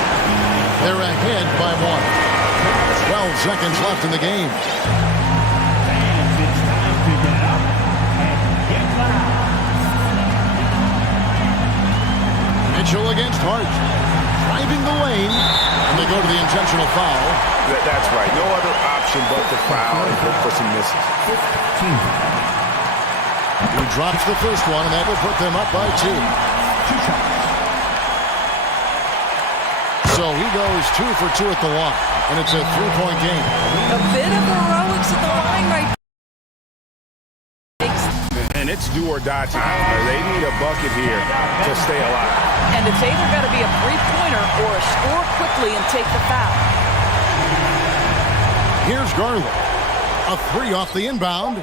They're ahead by 1. 12 seconds left in the game. Mitchell against Hart. Driving the lane. And they go to the intentional foul. That's right. No other option but to foul and look for some misses. He drops the first one, and that will put them up by 2. So he goes 2 for 2 at the line, and it's a 3-point game. A bit of heroics at the line right now. And it's do or die time. They need a bucket here to stay alive. And it's either got to be a three-pointer or a score quickly and take the foul. Here's Garland. A 3 off the inbound.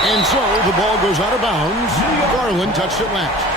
And so the ball goes out of bounds. Garland touched it last.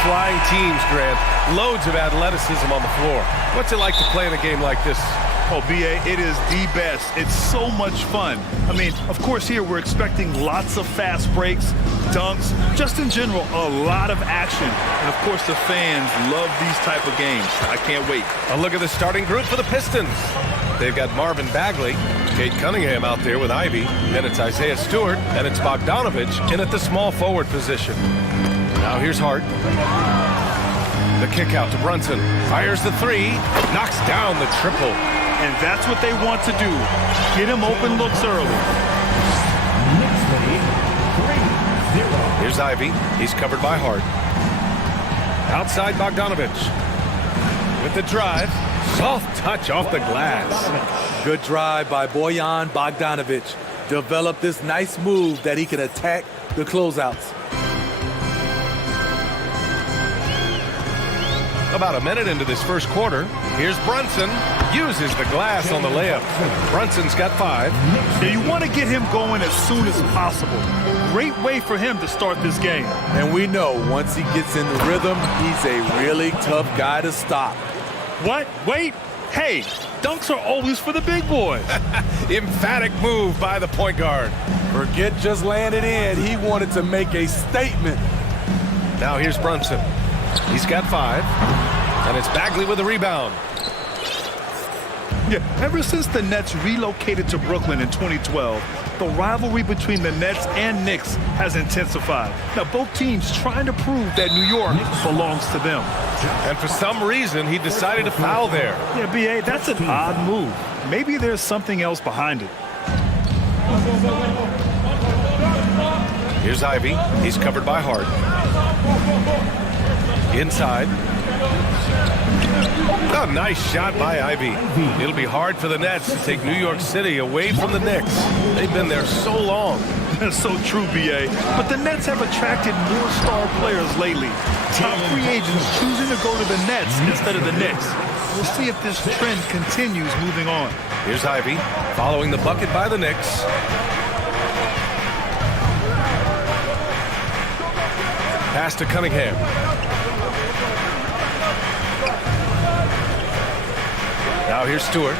Flying teams, Grant. Loads of athleticism on the floor. What's it like to play in a game like this? Oh, B.A., it is the best. It's so much fun. I mean, of course, here we're expecting lots of fast breaks, dunks, just in general, a lot of action. And, of course, the fans love these type of games. I can't wait. A look at the starting group for the Pistons. They've got Marvin Bagley, Kate Cunningham out there with Ivy. Then it's Isaiah Stewart, and it's Bogdanovich in at the small forward position. Now here's Hart. The kick out to Brunson. Fires the three. Knocks down the triple. And that's what they want to do. Get him open looks early. Here's Ivy. He's covered by Hart. Outside Bogdanovich. With the drive. Soft touch off the glass. Good drive by Bojan Bogdanovich. Developed this nice move that he can attack the closeouts. About a minute into this first quarter, here's Brunson. Uses the glass on the layup. Brunson's got 5. Now you want to get him going as soon as possible. Great way for him to start this game. And we know once he gets in the rhythm, he's a really tough guy to stop. What? Wait. Hey, dunks are always for the big boys. Emphatic move by the point guard. Forget just laying it in. He wanted to make a statement. Now here's Brunson. He's got 5. And it's Bagley with the rebound. Yeah, ever since the Nets relocated to Brooklyn in 2012, the rivalry between the Nets and Knicks has intensified. Now, both teams trying to prove that New York belongs to them. And for some reason, he decided to foul there. Yeah, B.A., that's an odd move. Maybe there's something else behind it. Here's Ivy. He's covered by Hart. Inside. A nice shot by Ivy. It'll be hard for the Nets to take New York City away from the Knicks. They've been there so long. That's so true, B.A. But the Nets have attracted more star players lately. Top free agents choosing to go to the Nets instead of the Knicks. We'll see if this trend continues moving on. Here's Ivy following the bucket by the Knicks. Pass to Cunningham. Now here's Stewart.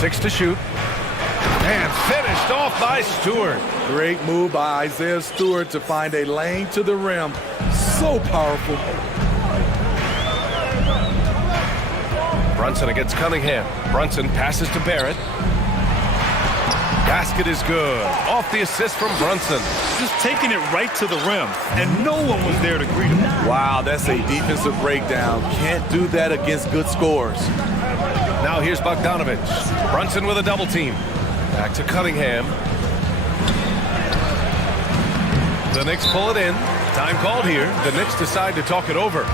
6 to shoot. And finished off by Stewart. Great move by Isaiah Stewart to find a lane to the rim. So powerful. Brunson against Cunningham. Brunson passes to Barrett. Basket is good. Off the assist from Brunson. Just taking it right to the rim, and no one was there to greet him. Wow, that's a defensive breakdown. Can't do that against good scorers. Now here's Bogdanovich. Brunson with a double team. Back to Cunningham. The Knicks pull it in. Time called here. The Knicks decide to talk it over.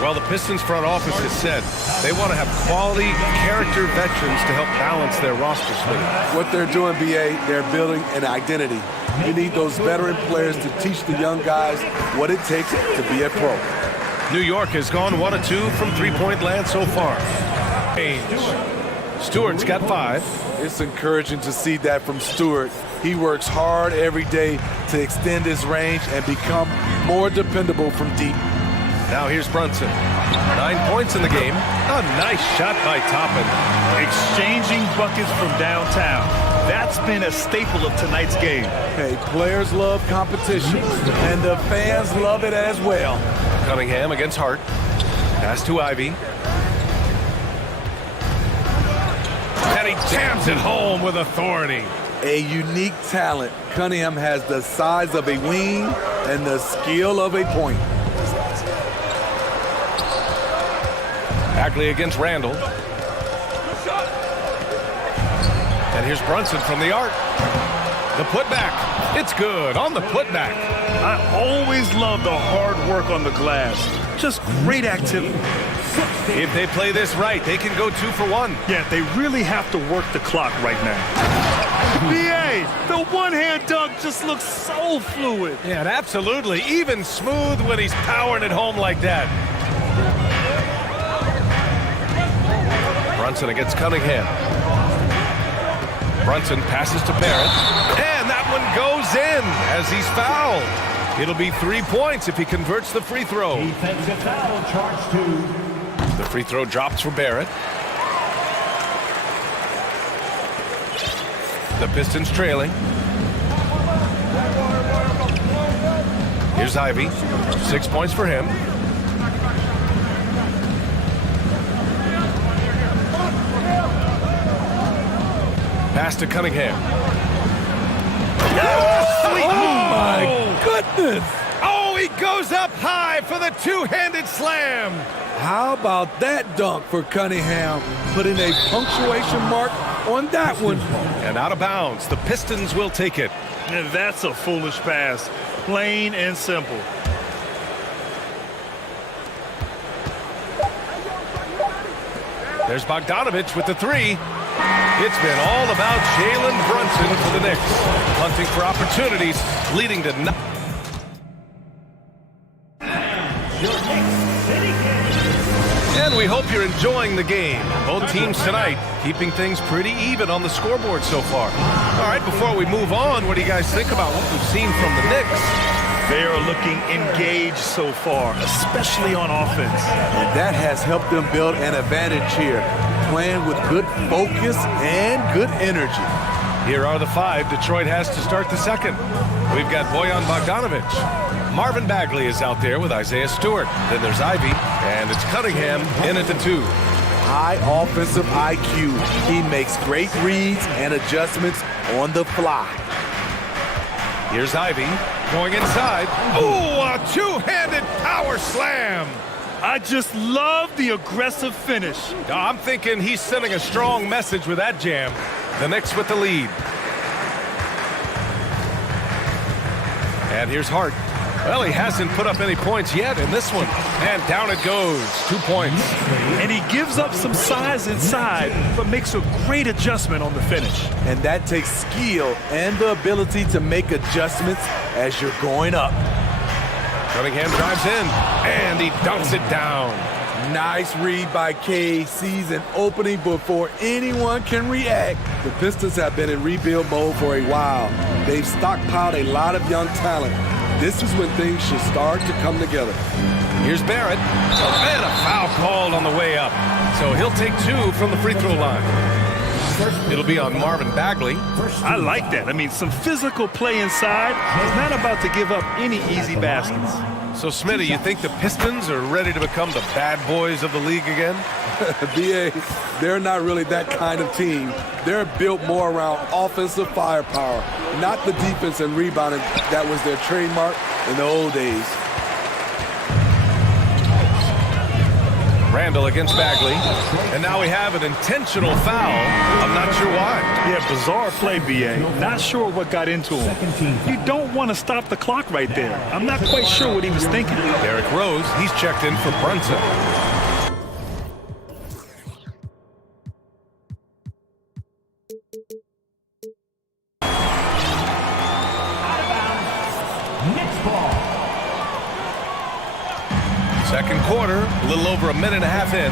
Well, the Pistons front office has said they want to have quality character veterans to help balance their roster slate. What they're doing, B.A., they're building an identity. You need those veteran players to teach the young guys what it takes to be a pro. New York has gone 1 of 2 from three-point land so far. Stewart's got 5. It's encouraging to see that from Stewart. He works hard every day to extend his range and become more dependable from deep. Now here's Brunson. 9 points in the game. A nice shot by Toppin. Exchanging buckets from downtown. That's been a staple of tonight's game. Hey, players love competition, and the fans love it as well. Cunningham against Hart. Pass to Ivy. And he jams it home with authority. A unique talent. Cunningham has the size of a wing and the skill of a point. Bagley against Randall. And here's Brunson from the arc. The putback. It's good on the putback. I always love the hard work on the glass. Just great activity. If they play this right, they can go 2 for 1. Yeah, they really have to work the clock right now. BA, the one-hand dunk just looks so fluid. Yeah, and absolutely. Even smooth when he's powering it home like that. Brunson against Cunningham. Brunson passes to Barrett. And that one goes in as he's fouled. It'll be 3 points if he converts the free throw. Defensive foul charge 2. The free throw drops for Barrett. The Pistons trailing. Here's Ivy. 6 points for him. Pass to Cunningham. Oh, my goodness. Oh, he goes up high for the two-handed slam. How about that dunk for Cunningham? Putting a punctuation mark on that one. And out of bounds. The Pistons will take it. And that's a foolish pass. Plain and simple. There's Bogdanovich with the three. It's been all about Jalen Brunson for the Knicks. Hunting for opportunities, leading to And we hope you're enjoying the game. Both teams tonight keeping things pretty even on the scoreboard so far. All right, before we move on, what do you guys think about what we've seen from the Knicks? They are looking engaged so far, especially on offense. And that has helped them build an advantage here, playing with good focus and good energy. Here are the five Detroit has to start the second. We've got Bojan Bogdanović. Marvin Bagley is out there with Isaiah Stewart. Then there's Ivy, and it's Cunningham in at the 2. High offensive IQ. He makes great reads and adjustments on the fly. Here's Ivy going inside. Ooh, a two-handed power slam. I just love the aggressive finish. I'm thinking he's sending a strong message with that jam. The Knicks with the lead. And here's Hart. Well, he hasn't put up any points yet in this one. And down it goes. 2 points. And he gives up some size inside, but makes a great adjustment on the finish. And that takes skill and the ability to make adjustments as you're going up. Cunningham drives in, and he dunks it down. Nice read by K. Sees an opening before anyone can react. The Pistons have been in rebuild mode for a while. They've stockpiled a lot of young talent. This is when things should start to come together. Here's Barrett. And a foul called on the way up. So he'll take 2 from the free throw line. It'll be on Marvin Bagley. I like that. I mean, some physical play inside. He's not about to give up any easy baskets. So, Smitty, you think the Pistons are ready to become the bad boys of the league again? BA, they're not really that kind of team. They're built more around offensive firepower, not the defense and rebounding that was their trademark in the old days. Randall against Bagley. And now we have an intentional foul. I'm not sure why. Yeah, bizarre play, BA. Not sure what got into him. You don't want to stop the clock right there. I'm not quite sure what he was thinking. Derrick Rose, he's checked in for Brunson. Second quarter, a little over a minute and a half in.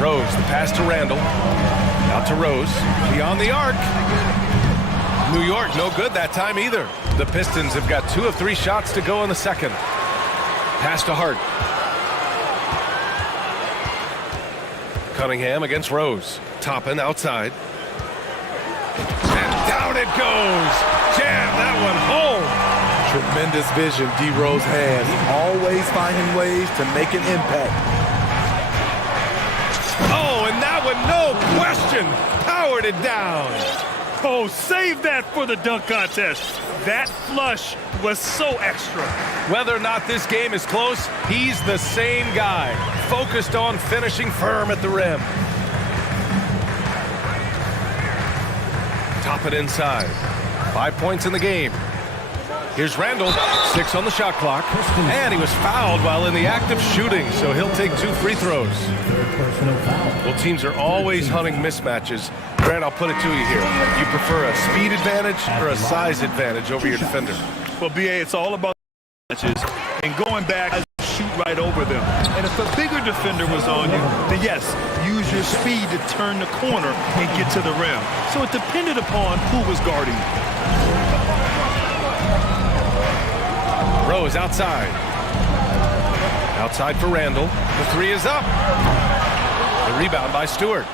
Rose, the pass to Randall. Out to Rose, beyond the arc. New York, no good that time either. The Pistons have got 2 of 3 shots to go in the second. Pass to Hart. Cunningham against Rose. Toppin outside. And down it goes. Jam that one home. Tremendous vision D. Rose has. Always finding ways to make an impact. Oh, and that one, no question, powered it down. Oh, save that for the dunk contest. That flush was so extra. Whether or not this game is close, he's the same guy, focused on finishing firm at the rim. Top it inside. 5 points in the game. Here's Randall, 6 on the shot clock, and he was fouled while in the act of shooting, so he'll take 2 free throws. Well, teams are always hunting mismatches. Grant, I'll put it to you here. You prefer a speed advantage or a size advantage over your defender? Well, BA, it's all about matches and going back and shoot right over them. And if a bigger defender was on you, then yes, use your speed to turn the corner and get to the rim. So it depended upon who was guarding you. Rose outside. Outside for Randall. The 3 is up. The rebound by Stewart.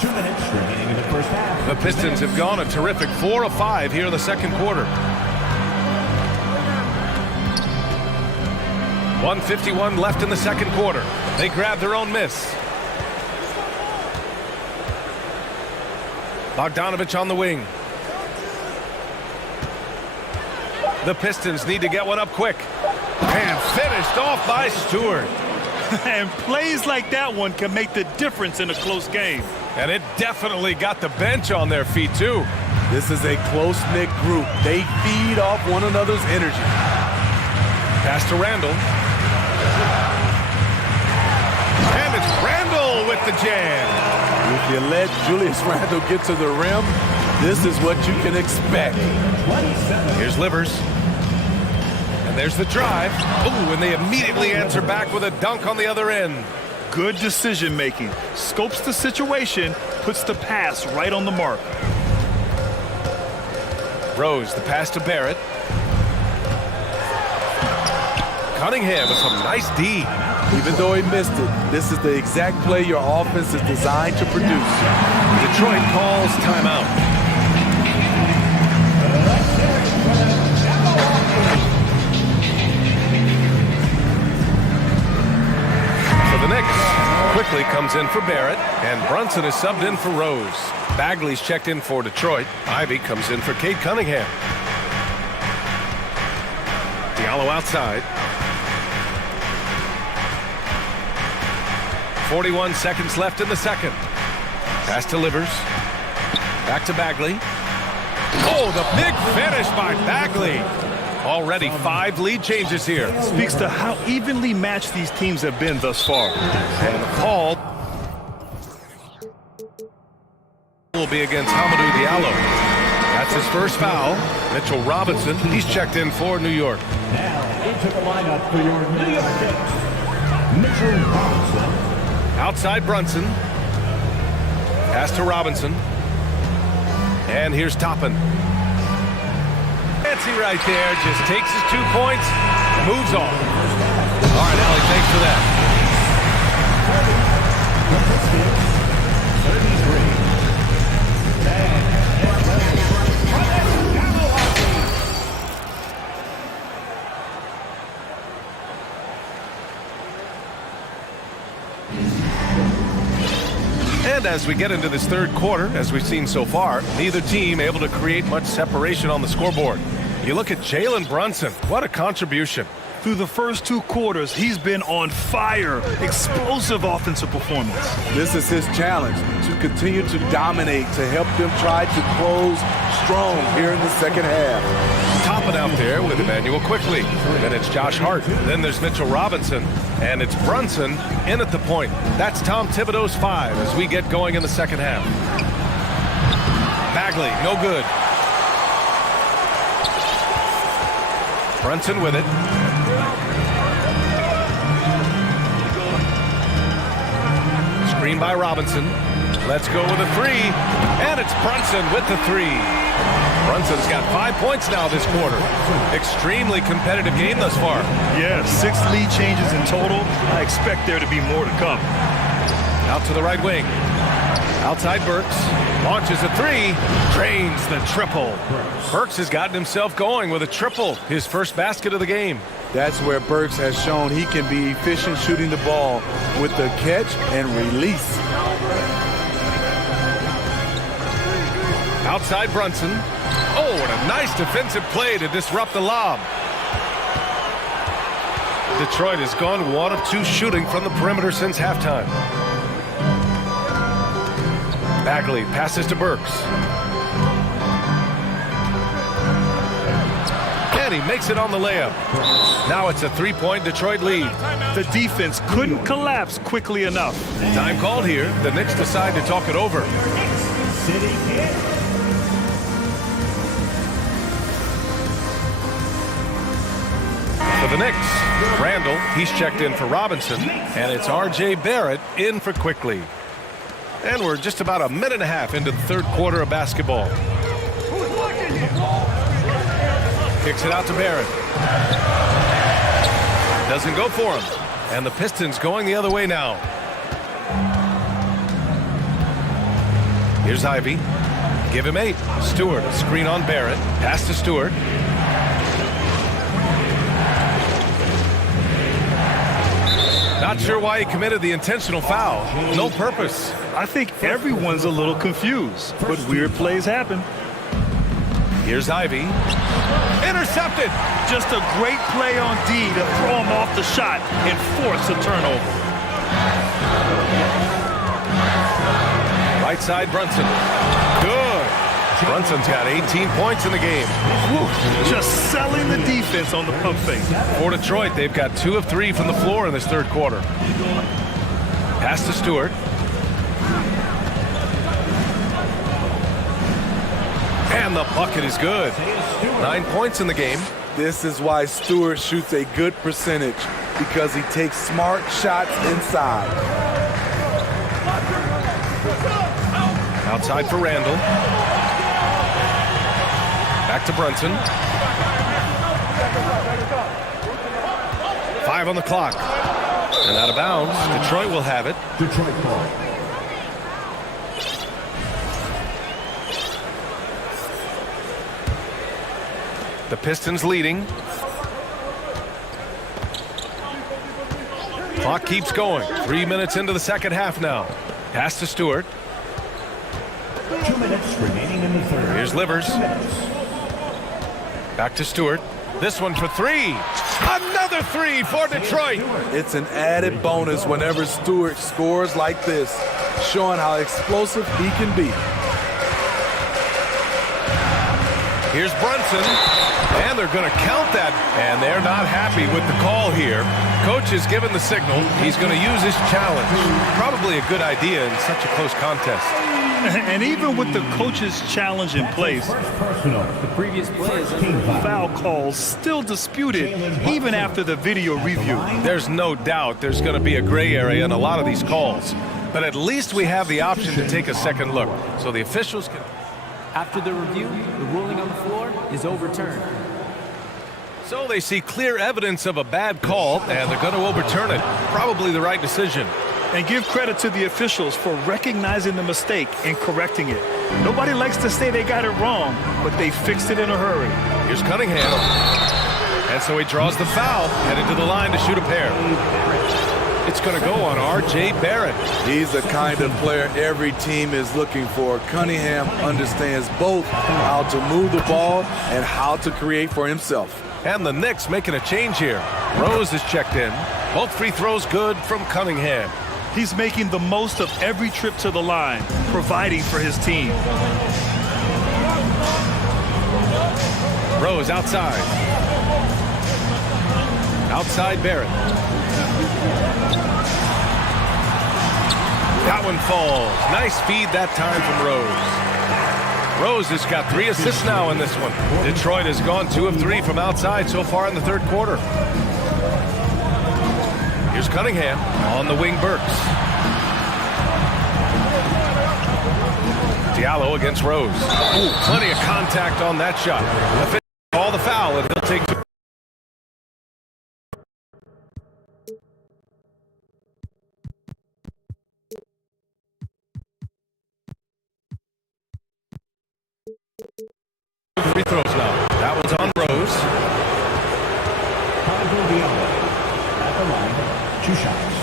2 minutes remaining in the first half. The Pistons have gone a terrific 4 of 5 here in the second quarter. 1:51 left in the second quarter. They grab their own miss. Bogdanovich on the wing. The Pistons need to get one up quick. And finished off by Stewart. And plays like that one can make the difference in a close game. And it definitely got the bench on their feet, too. This is a close-knit group. They feed off one another's energy. Pass to Randall. And it's Randall with the jam. If you let Julius Randle get to the rim, this is what you can expect. Here's Livers. And there's the drive. Ooh, and they immediately answer back with a dunk on the other end. Good decision making. Scopes the situation, puts the pass right on the mark. Rose, the pass to Barrett. Cunningham with some nice D. Even though he missed it, this is the exact play your offense is designed to produce. Detroit calls timeout. So the Knicks quickly comes in for Barrett, and Brunson is subbed in for Rose. Bagley's checked in for Detroit. Ivy comes in for Cade Cunningham. Diallo outside. 41 seconds left in the second. Pass to Livers. Back to Bagley. Oh, the big finish by Bagley. Already 5 lead changes here. Speaks to how evenly matched these teams have been thus far. And the call will be against Hamidou Diallo. That's his first foul. Mitchell Robinson, he's checked in for New York. Now into the lineup for your New York Knicks, Mitchell Robinson. Outside Brunson. Pass to Robinson. And here's Toppin. Fancy right there. Just takes his 2 points. Moves on. All right, Allie, thanks for that. 33. And as we get into this third quarter, as we've seen so far, neither team able to create much separation on the scoreboard. You look at Jalen Brunson. What a contribution. Through the first 2 quarters, he's been on fire. Explosive offensive performance. This is his challenge, to continue to dominate, to help them try to close strong here in the second half. Topping out there with Emmanuel quickly. Then it's Josh Hart. Then there's Mitchell Robinson. And it's Brunson in at the point. That's Tom Thibodeau's 5 as we get going in the second half. Bagley, no good. Brunson with it. Screen by Robinson. Let's go with a 3. And it's Brunson with the 3. Brunson's got 5 points now this quarter. Extremely competitive game thus far. Yeah, 6 lead changes in total. I expect there to be more to come. Out to the right wing. Outside Burks. Launches a 3. Drains the triple. Burks has gotten himself going with a triple. His first basket of the game. That's where Burks has shown he can be efficient shooting the ball with the catch and release. Outside Brunson. Oh, and a nice defensive play to disrupt the lob. Detroit has gone 1 of 2 shooting from the perimeter since halftime. Bagley passes to Burks. And he makes it on the layup. Now it's a three-point Detroit lead. The defense couldn't collapse quickly enough. Time called here. The Knicks decide to talk it over. For the Knicks, Randall, he's checked in for Robinson, and it's R.J. Barrett in for Quickly. And we're just about a minute and a half into the third quarter of basketball. Kicks it out to Barrett. Doesn't go for him. And the Pistons going the other way now. Here's Ivy. Give him 8. Stewart, screen on Barrett. Pass to Stewart. Not sure why he committed the intentional foul. No purpose. I think everyone's a little confused, but weird plays happen. Here's Ivy. Intercepted. Just a great play on D to throw him off the shot and force a turnover. Right side, Brunson. Good. Brunson's got 18 points in the game. Woo, just selling the defense on the pump fake. For Detroit, they've got 2 of 3 from the floor in this third quarter. Pass to Stewart. And the bucket is good. 9 points in the game. This is why Stewart shoots a good percentage, because he takes smart shots inside. Outside for Randall. Back to Brunson. 5 on the clock. And out of bounds. Detroit will have it. Detroit ball. The Pistons leading. Clock keeps going. 3 minutes into the second half now. Pass to Stewart. 2 minutes remaining in the third. Here's Livers. Back to Stewart. This one for 3. Another 3 for Detroit. It's an added bonus whenever Stewart scores like this, showing how explosive he can be. Here's Brunson, and they're going to count that, and they're not happy with the call here. Coach has given the signal. He's going to use his challenge. Probably a good idea in such a close contest. And even with the coach's challenge in place, The previous play is foul calls still disputed even after the video review. There's no doubt there's going to be a gray area in a lot of these calls. But at least we have the option to take a second look, so the officials can... After the review, the ruling on the floor is overturned. So they see clear evidence of a bad call, and they're going to overturn it. Probably the right decision. And give credit to the officials for recognizing the mistake and correcting it. Nobody likes to say they got it wrong, but they fixed it in a hurry. Here's Cunningham. And so he draws the foul, headed to the line to shoot a pair. It's going to go on R.J. Barrett. He's the kind of player every team is looking for. Cunningham understands both how to move the ball and how to create for himself. And the Knicks making a change here. Rose is checked in. Both free throws good from Cunningham. He's making the most of every trip to the line, providing for his team. Rose outside. Outside Barrett. That one falls. Nice feed that time from Rose. Rose has got 3 assists now in this one. Detroit has gone 2 of 3 from outside so far in the third quarter. Here's Cunningham on the wing. Burks. Diallo against Rose. Ooh, plenty of contact on that shot. Call the foul, and he'll take 2. Free throws now. That one's on Rose. At the line, 2 shots.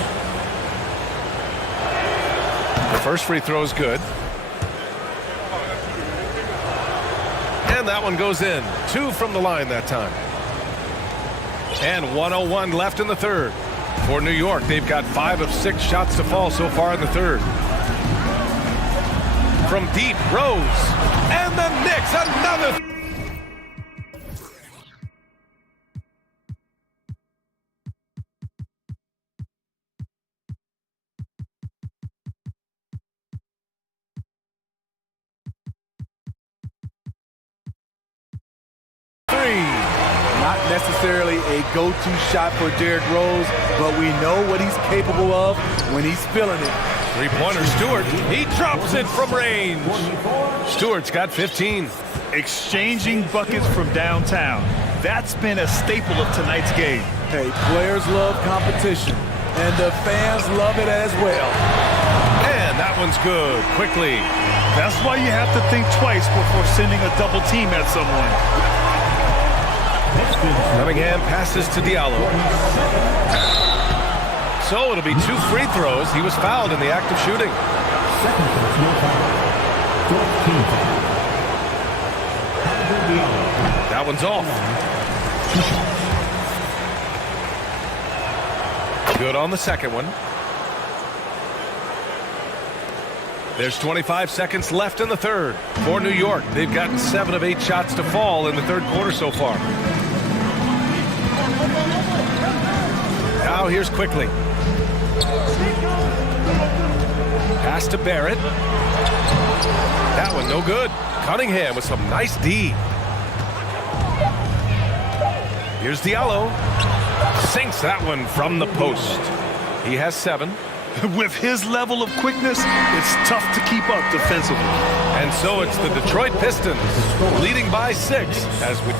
The first free throw is good. And that one goes in. 2 from the line that time. And 1:01 left in the third. For New York, they've got 5 of 6 shots to fall so far in the third. From deep, Rose. And the Knicks, another. necessarily a go-to shot for Derrick Rose, but we know what he's capable of when he's feeling it. Three-pointer Stewart. He drops it from range. Stewart's got 15. Exchanging buckets from downtown. That's been a staple of tonight's game. Hey, players love competition, and the fans love it as well. And that one's good. Quickly. That's why you have to think twice before sending a double team at someone. Cunningham passes to Diallo. So it'll be 2 free throws. He was fouled in the act of shooting. That one's off. Good on the second one. There's 25 seconds left in the third. For New York, they've gotten 7 of 8 shots to fall in the third quarter so far. Now here's Quickly. Pass to Barrett. That one no good. Cunningham with some nice D. Here's Diallo. Sinks that one from the post. He has 7. With his level of quickness, it's tough to keep up defensively. And so it's the Detroit Pistons leading by 6 as we...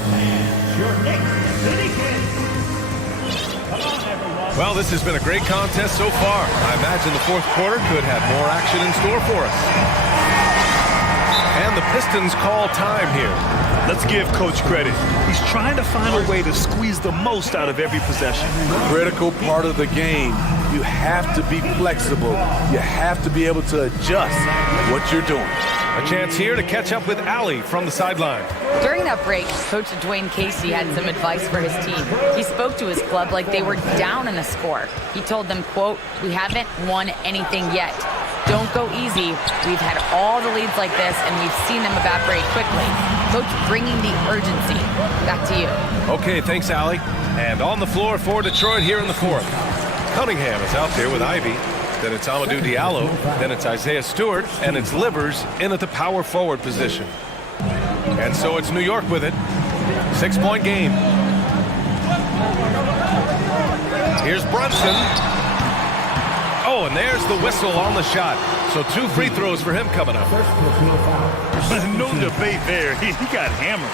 Well, this has been a great contest so far. I imagine the fourth quarter could have more action in store for us. And the Pistons call time here. Let's give Coach credit. He's trying to find a way to squeeze the most out of every possession. Critical part of the game. You have to be flexible. You have to be able to adjust what you're doing. A chance here to catch up with Allie from the sideline. During that break, Coach Dwayne Casey had some advice for his team. He spoke to his club like they were down in a score. He told them, quote, "We haven't won anything yet. Don't go easy. We've had all the leads like this, and we've seen them evaporate quickly." Coach bringing the urgency. Back to you. Okay, thanks, Allie. And on the floor for Detroit here in the fourth. Cunningham is out there with Ivy. Then it's Amadou Diallo. Then it's Isaiah Stewart. And it's Livers in at the power forward position. And so it's New York with it. 6-point game. Here's Brunson. Oh, and there's the whistle on the shot. So 2 free throws for him coming up. No debate there. He got hammered.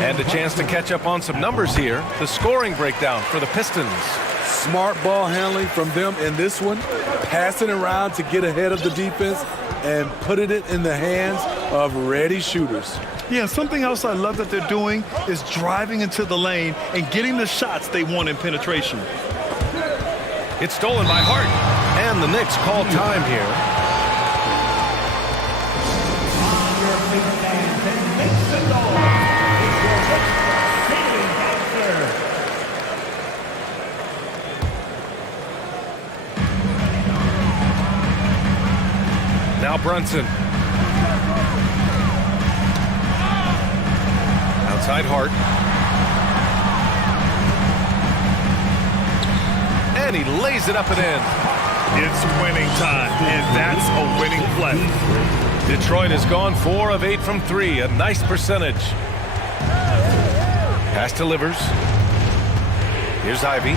And a chance to catch up on some numbers here. The scoring breakdown for the Pistons. Smart ball handling from them in this one. Passing around to get ahead of the defense and putting it in the hands of ready shooters. Yeah, something else I love that they're doing is driving into the lane and getting the shots they want in penetration. It's stolen by Hart. And the Knicks call time here. Now Brunson. Outside Hart. And he lays it up and in. It's winning time, and that's a winning play. Detroit has gone 4 of 8 from 3, a nice percentage. Pass to Livers. Here's Ivy.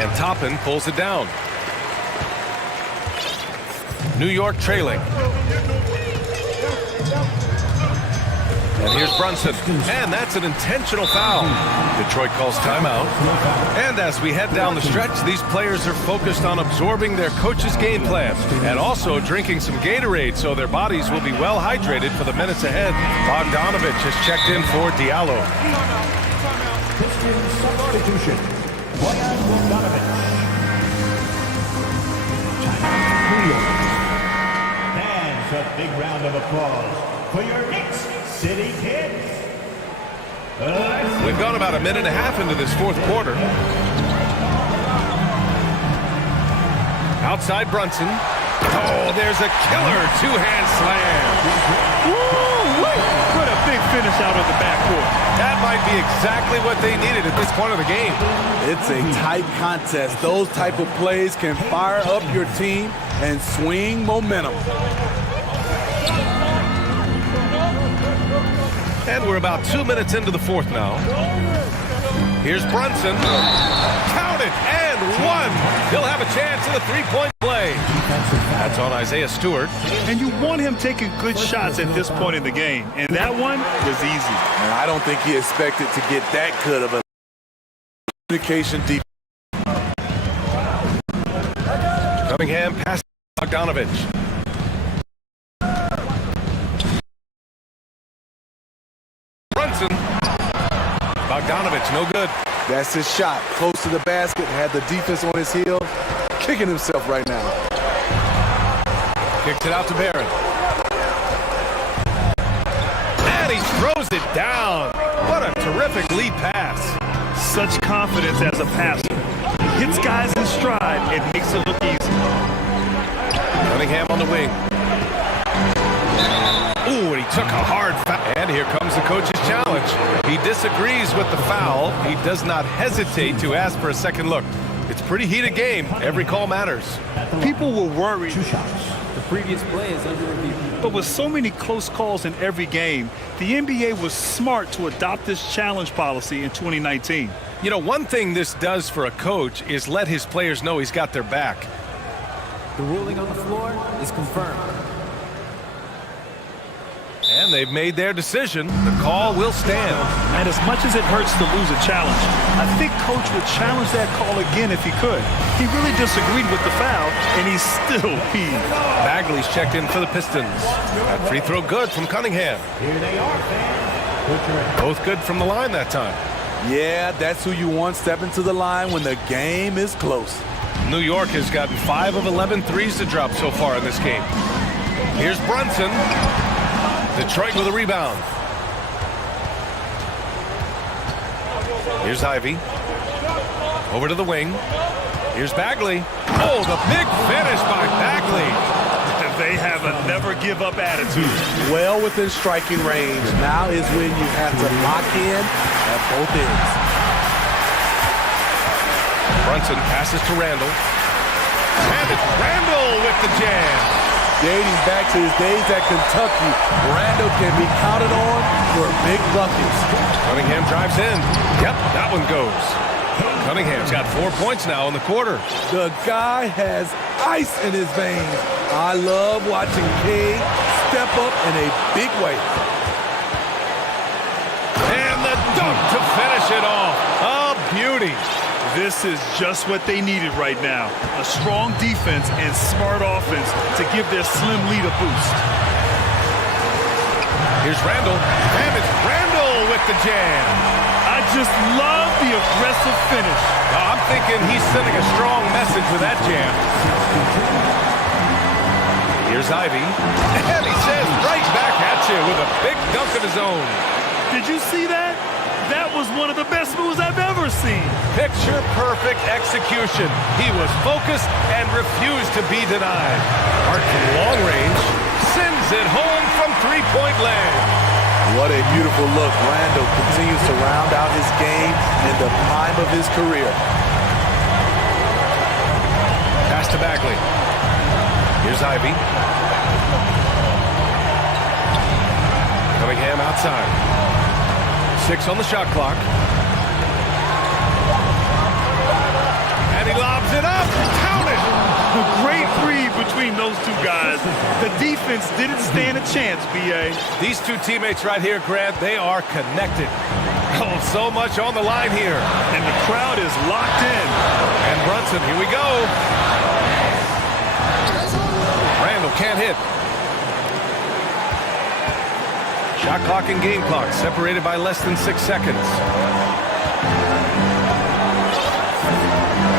And Toppin pulls it down. New York trailing. And here's Brunson. And that's an intentional foul. Detroit calls timeout. And as we head down the stretch, these players are focused on absorbing their coach's game plan and also drinking some Gatorade so their bodies will be well hydrated for the minutes ahead. Bogdanovich has checked in for Diallo. Substitution. Bojan Bogdanovic. New York. Fans, a big round of applause for your Knicks City Kids. We've gone about a minute and a half into this fourth quarter. Outside Brunson. Oh, there's a killer two-hand slam. What a big finish out of the backcourt. That might be exactly what they needed at this point of the game. It's a tight contest. Those type of plays can fire up your team and swing momentum. And we're about 2 minutes into the fourth now. Here's Brunson. Count it, and one. He'll have a chance in the three-point play. That's on Isaiah Stewart. And you want him taking good shots at this point in the game. And that one was easy. And I don't think he expected to get that good of a communication deep. Cunningham passes to Bogdanovich. Brunson. Bogdanovich, no good. That's his shot. Close to the basket, had the defense on his heel. Kicking himself right now. Kicks it out to Barrett. And he throws it down. What a terrific lead pass. Such confidence as a passer. Hits guys in stride. It makes it look easy. Cunningham on the wing. Ooh, and he took a hard foul. And here comes the coach's challenge. He disagrees with the foul. He does not hesitate to ask for a second look. It's a pretty heated game. Every call matters. People were worried. 2 shots. The previous play is under review. But with so many close calls in every game, the NBA was smart to adopt this challenge policy in 2019. You know, one thing this does for a coach is let his players know he's got their back. The ruling on the floor is confirmed. And they've made their decision. The call will stand. And as much as it hurts to lose a challenge, I think Coach would challenge that call again if he could. He really disagreed with the foul, and he's still peeved. Bagley's checked in for the Pistons. That free throw good from Cunningham. Here they are, fans. Both good from the line that time. Yeah, that's who you want stepping to the line when the game is close. New York has gotten 5 of 11 threes to drop so far in this game. Here's Brunson. Detroit with a rebound. Here's Ivy. Over to the wing. Here's Bagley. Oh, the big finish by Bagley. They have a never-give-up attitude. Well within striking range. Now is when you have to lock in at both ends. Brunson passes to Randall. And it's Randall with the jam. Dating back to his days at Kentucky, Randall can be counted on for big buckets. Cunningham drives in. Yep, that one goes. Cunningham's got 4 points now in the quarter. The guy has ice in his veins. I love watching Cade step up in a big way. And the dunk to finish it off. A beauty. This is just what they needed right now. A strong defense and smart offense to give their slim lead a boost. Here's Randall. And it's Randall with the jam. I just love the aggressive finish. I'm thinking he's sending a strong message with that jam. Here's Ivy. And he says right back at you with a big dunk of his own. Did you see that? That was one of the best moves I've ever seen. Picture perfect execution. He was focused and refused to be denied. Hart from long range sends it home from three-point land. What a beautiful look. Randall continues to round out his game in the prime of his career. Pass to Bagley. Here's Ivy. Cunningham outside. 6 on the shot clock. And he lobs it up. Count it! A great read between those two guys. The defense didn't stand a chance, B.A. These two teammates right here, Grant, they are connected. Oh, so much on the line here. And the crowd is locked in. And Brunson, here we go. Randall can't hit. Shot clock and game clock separated by less than 6 seconds.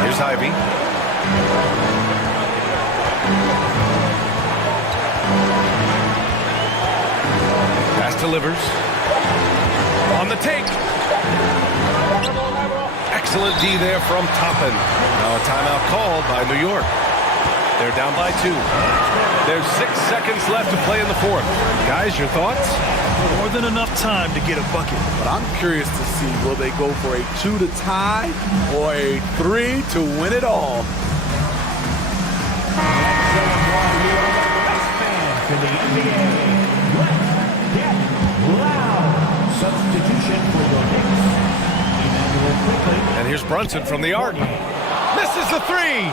Here's Ivy. Pass delivers. On the take. Excellent D there from Toppin. Now a timeout called by New York. They're down by 2. There's 6 seconds left to play in the fourth. Guys, your thoughts? More than enough time to get a bucket. But I'm curious to see, will they go for a 2 to tie or a 3 to win it all? Substitution for the Knicks. And here's Brunson from the arc. Misses the three.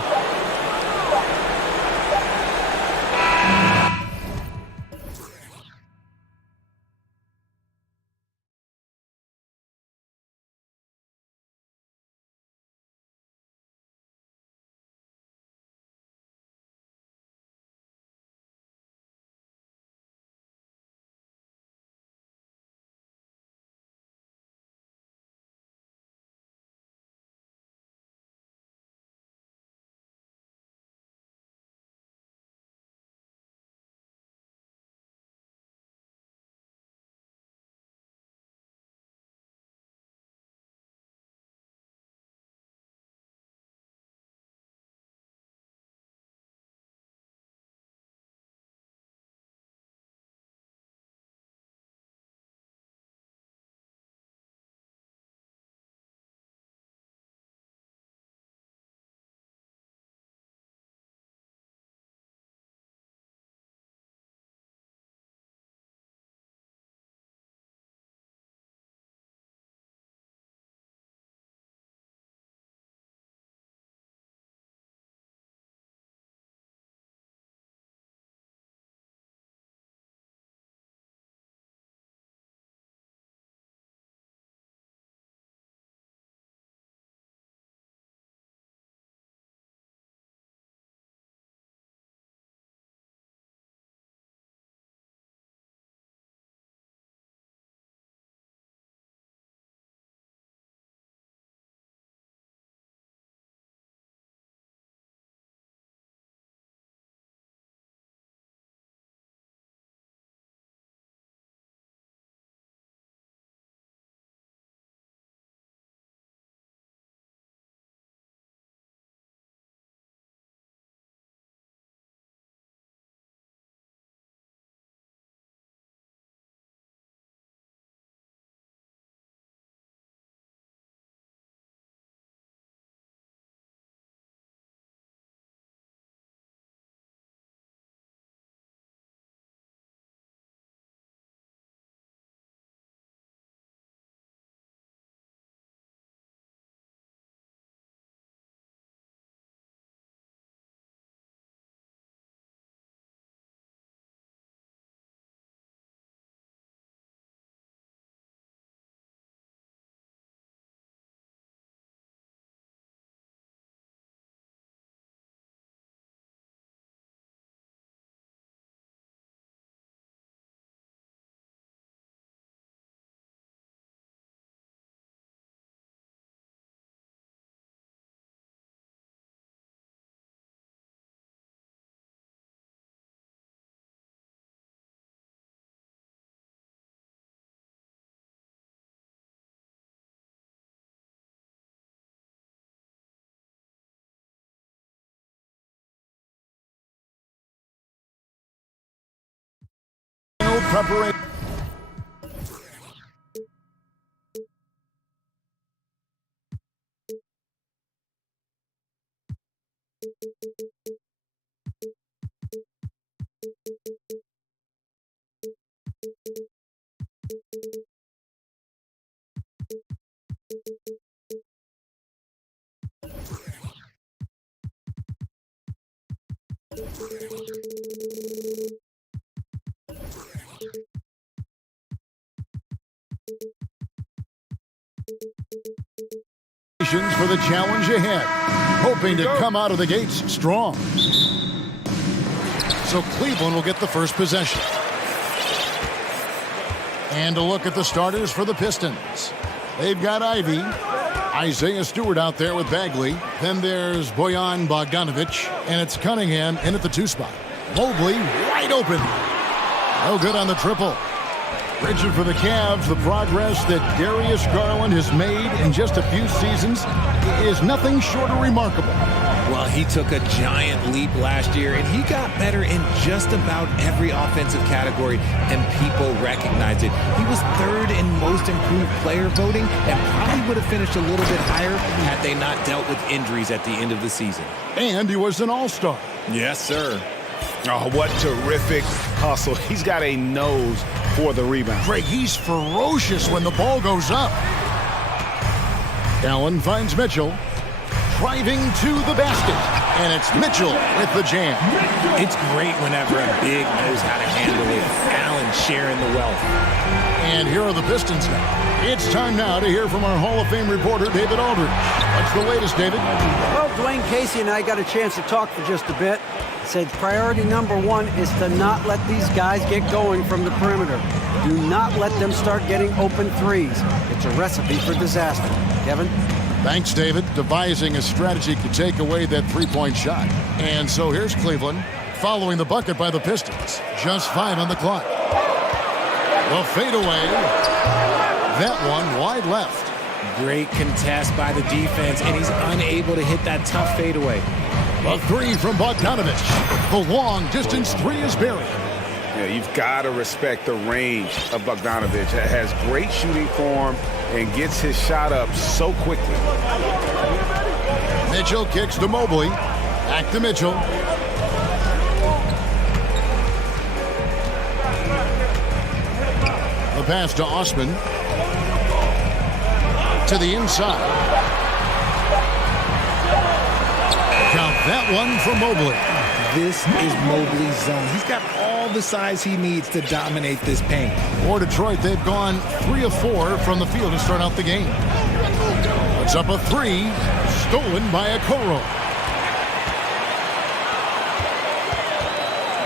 Preparation. For the challenge ahead, hoping to come out of the gates strong. So Cleveland will get the first possession. And a look at the starters for the Pistons. They've got Ivy, Isaiah Stewart out there with Bagley. Then there's Bojan Bogdanovic, and it's Cunningham in at the 2 spot. Mobley wide open. No good on the triple. Richard, for the Cavs, the progress that Darius Garland has made in just a few seasons is nothing short of remarkable. Well, he took a giant leap last year, and he got better in just about every offensive category, and people recognized it. He was 3rd in most improved player voting, and probably would have finished a little bit higher had they not dealt with injuries at the end of the season. And he was an all-star. Yes, sir. Oh, what terrific hustle. He's got a nose for the rebound. Greg, he's ferocious when the ball goes up. Allen finds Mitchell. Driving to the basket. And it's Mitchell with the jam. It's great whenever a big knows how to handle it. Allen sharing the wealth. And here are the Pistons now. It's time now to hear from our Hall of Fame reporter, David Aldridge. What's the latest, David? Well, Dwayne Casey and I got a chance to talk for just a bit. Said priority number one is to not let these guys get going from the perimeter. Do not let them start getting open threes. It's a recipe for disaster. Kevin? Thanks, David. Devising a strategy to take away that three-point shot. And so here's Cleveland, following the bucket by the Pistons. Just 5 on the clock. The fadeaway. That one wide left. Great contest by the defense, and he's unable to hit that tough fadeaway. A three from Bogdanovich. The long-distance three is buried. Yeah, you've got to respect the range of Bogdanovich. Has great shooting form and gets his shot up so quickly. Mitchell kicks to Mobley. Back to Mitchell. The pass to Osman. To the inside. Count that one for Mobley. This is Mobley's zone. He's got all the size he needs to dominate this paint. For Detroit, they've gone 3 of 4 from the field to start out the game. It's up a three, stolen by Okoro.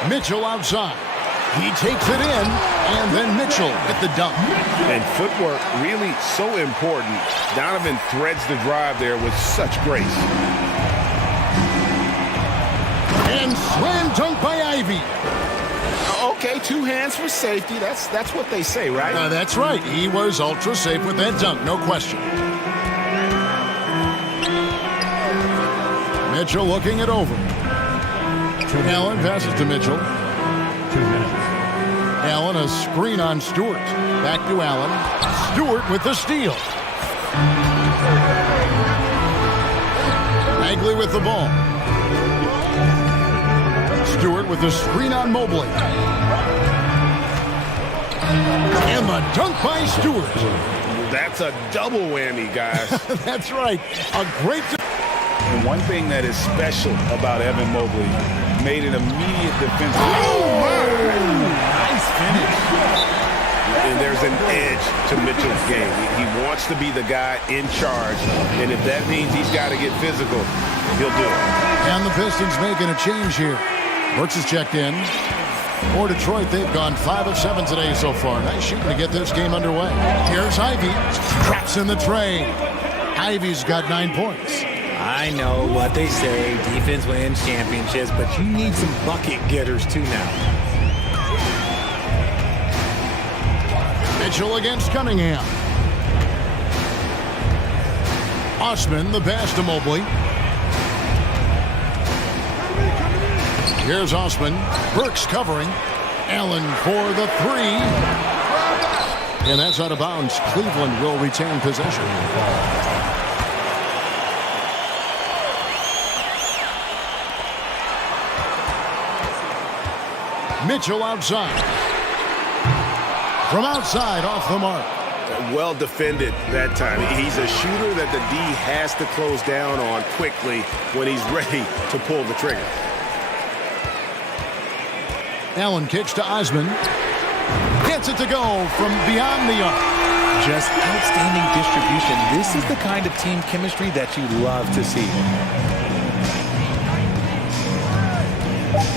Mitchell outside. He takes it in, and then Mitchell at the dunk. And footwork really so important. Donovan threads the drive there with such grace. And slam dunk by Ivy. Okay, 2 hands for safety. That's what they say, right? That's right. He was ultra safe with that dunk, no question. Mitchell looking it over. Allen passes to Mitchell. Allen, a screen on Stewart. Back to Allen. Stewart with the steal. Bagley with the ball. Stewart with the screen on Mobley. And the dunk by Stewart. That's a double whammy, guys. That's right. A great... And one thing that is special about Evan Mobley, made an immediate defensive... Oh, nice finish. And there's an edge to Mitchell's game. He wants to be the guy in charge. And if that means he's got to get physical, he'll do it. And the Pistons making a change here. Brooks is checked in. For Detroit, they've gone 5 of 7 today so far. Nice shooting to get this game underway. Here's Ivy. Traps in the tray. Ivy's got 9 points. I know what they say, defense wins championships, but you need some bucket getters too now. Mitchell against Cunningham. Osman, the pass to Mobley. Here's Osman. Burks covering. Allen for the three. And that's out of bounds. Cleveland will retain possession. Mitchell outside. From outside, off the mark. Well defended that time. He's a shooter that the D has to close down on quickly when he's ready to pull the trigger. Allen kicks to Osman. Gets it to go from beyond the arc. Just outstanding distribution. This is the kind of team chemistry that you love to see.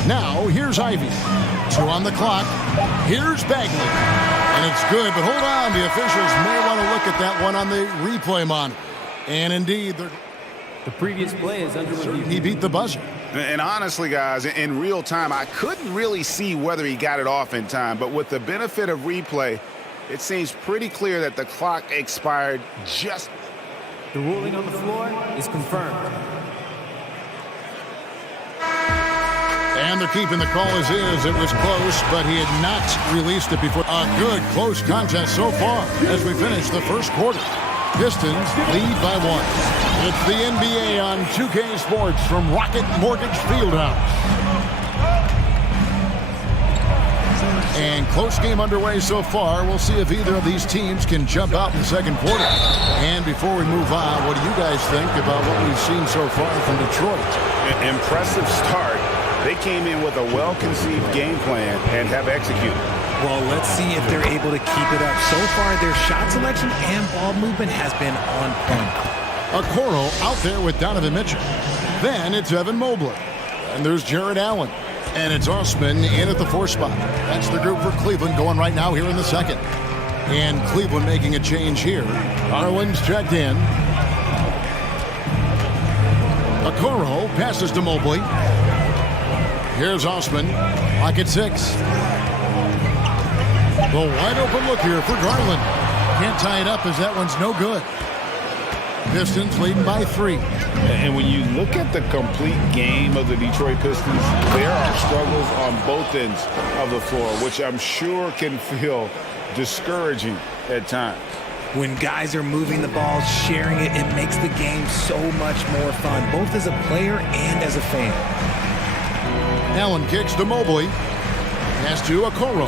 Now, here's Ivy. 2 on the clock. Here's Bagley. And it's good, but hold on. The officials may want to look at that one on the replay monitor. And indeed, the previous play is under review. He beat the buzzer. And honestly, guys, in real time, I couldn't really see whether he got it off in time. But with the benefit of replay, it seems pretty clear that the clock expired just... The ruling on the floor is confirmed. And they're keeping the call as is. It was close, but he had not released it before. A good close contest so far as we finish the first quarter. Pistons lead by 1. It's the NBA on 2K Sports from Rocket Mortgage Fieldhouse. close game underway so far. We'll see if either of these teams can jump out in the second quarter. And before we move on, what do you guys think about what we've seen so far from Detroit? Impressive start. They came in with a well-conceived game plan and have executed. Well, let's see if they're able to keep it up. So far, their shot selection and ball movement has been on point. Okoro out there with Donovan Mitchell. Then it's Evan Mobley. And there's Jared Allen. And it's Osman in at the 4 spot. That's the group for Cleveland going right now here in the second. And Cleveland making a change here. Garland's checked in. Okoro passes to Mobley. Here's Osman. Lock at 6. The wide open look here for Garland. Can't tie it up as that one's no good. Pistons leading by 3. And when you look at the complete game of the Detroit Pistons, there are struggles on both ends of the floor, which I'm sure can feel discouraging at times. When guys are moving the ball, sharing it, it makes the game so much more fun, both as a player and as a fan. Allen kicks to Mobley. Pass to Okoro.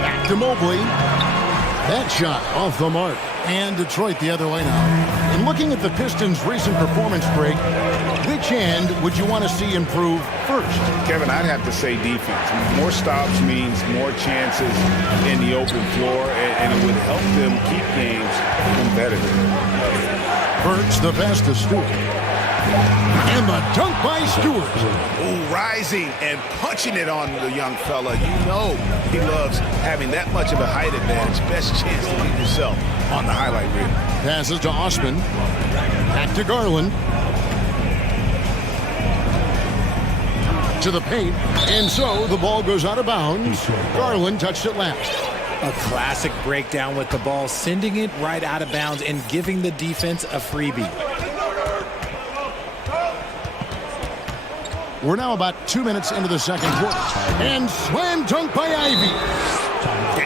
Back to Mobley. That shot off the mark. And Detroit the other way now. And looking at the Pistons' recent performance break, which end would you want to see improve first? Kevin, I'd have to say defense. More stops means more chances in the open floor, and it would help them keep games competitive. Burks the pass to Stewart. And the dunk by Stewart. Oh, rising and punching it on the young fella. You know he loves having that much of a height advantage. Best chance to leave yourself on the highlight reel. Passes to Osman. Back to Garland. To the paint. And so the ball goes out of bounds. Garland touched it last. A classic breakdown with the ball, sending it right out of bounds and giving the defense a freebie. We're now about 2 minutes into the second quarter. And slam dunk by Ivy.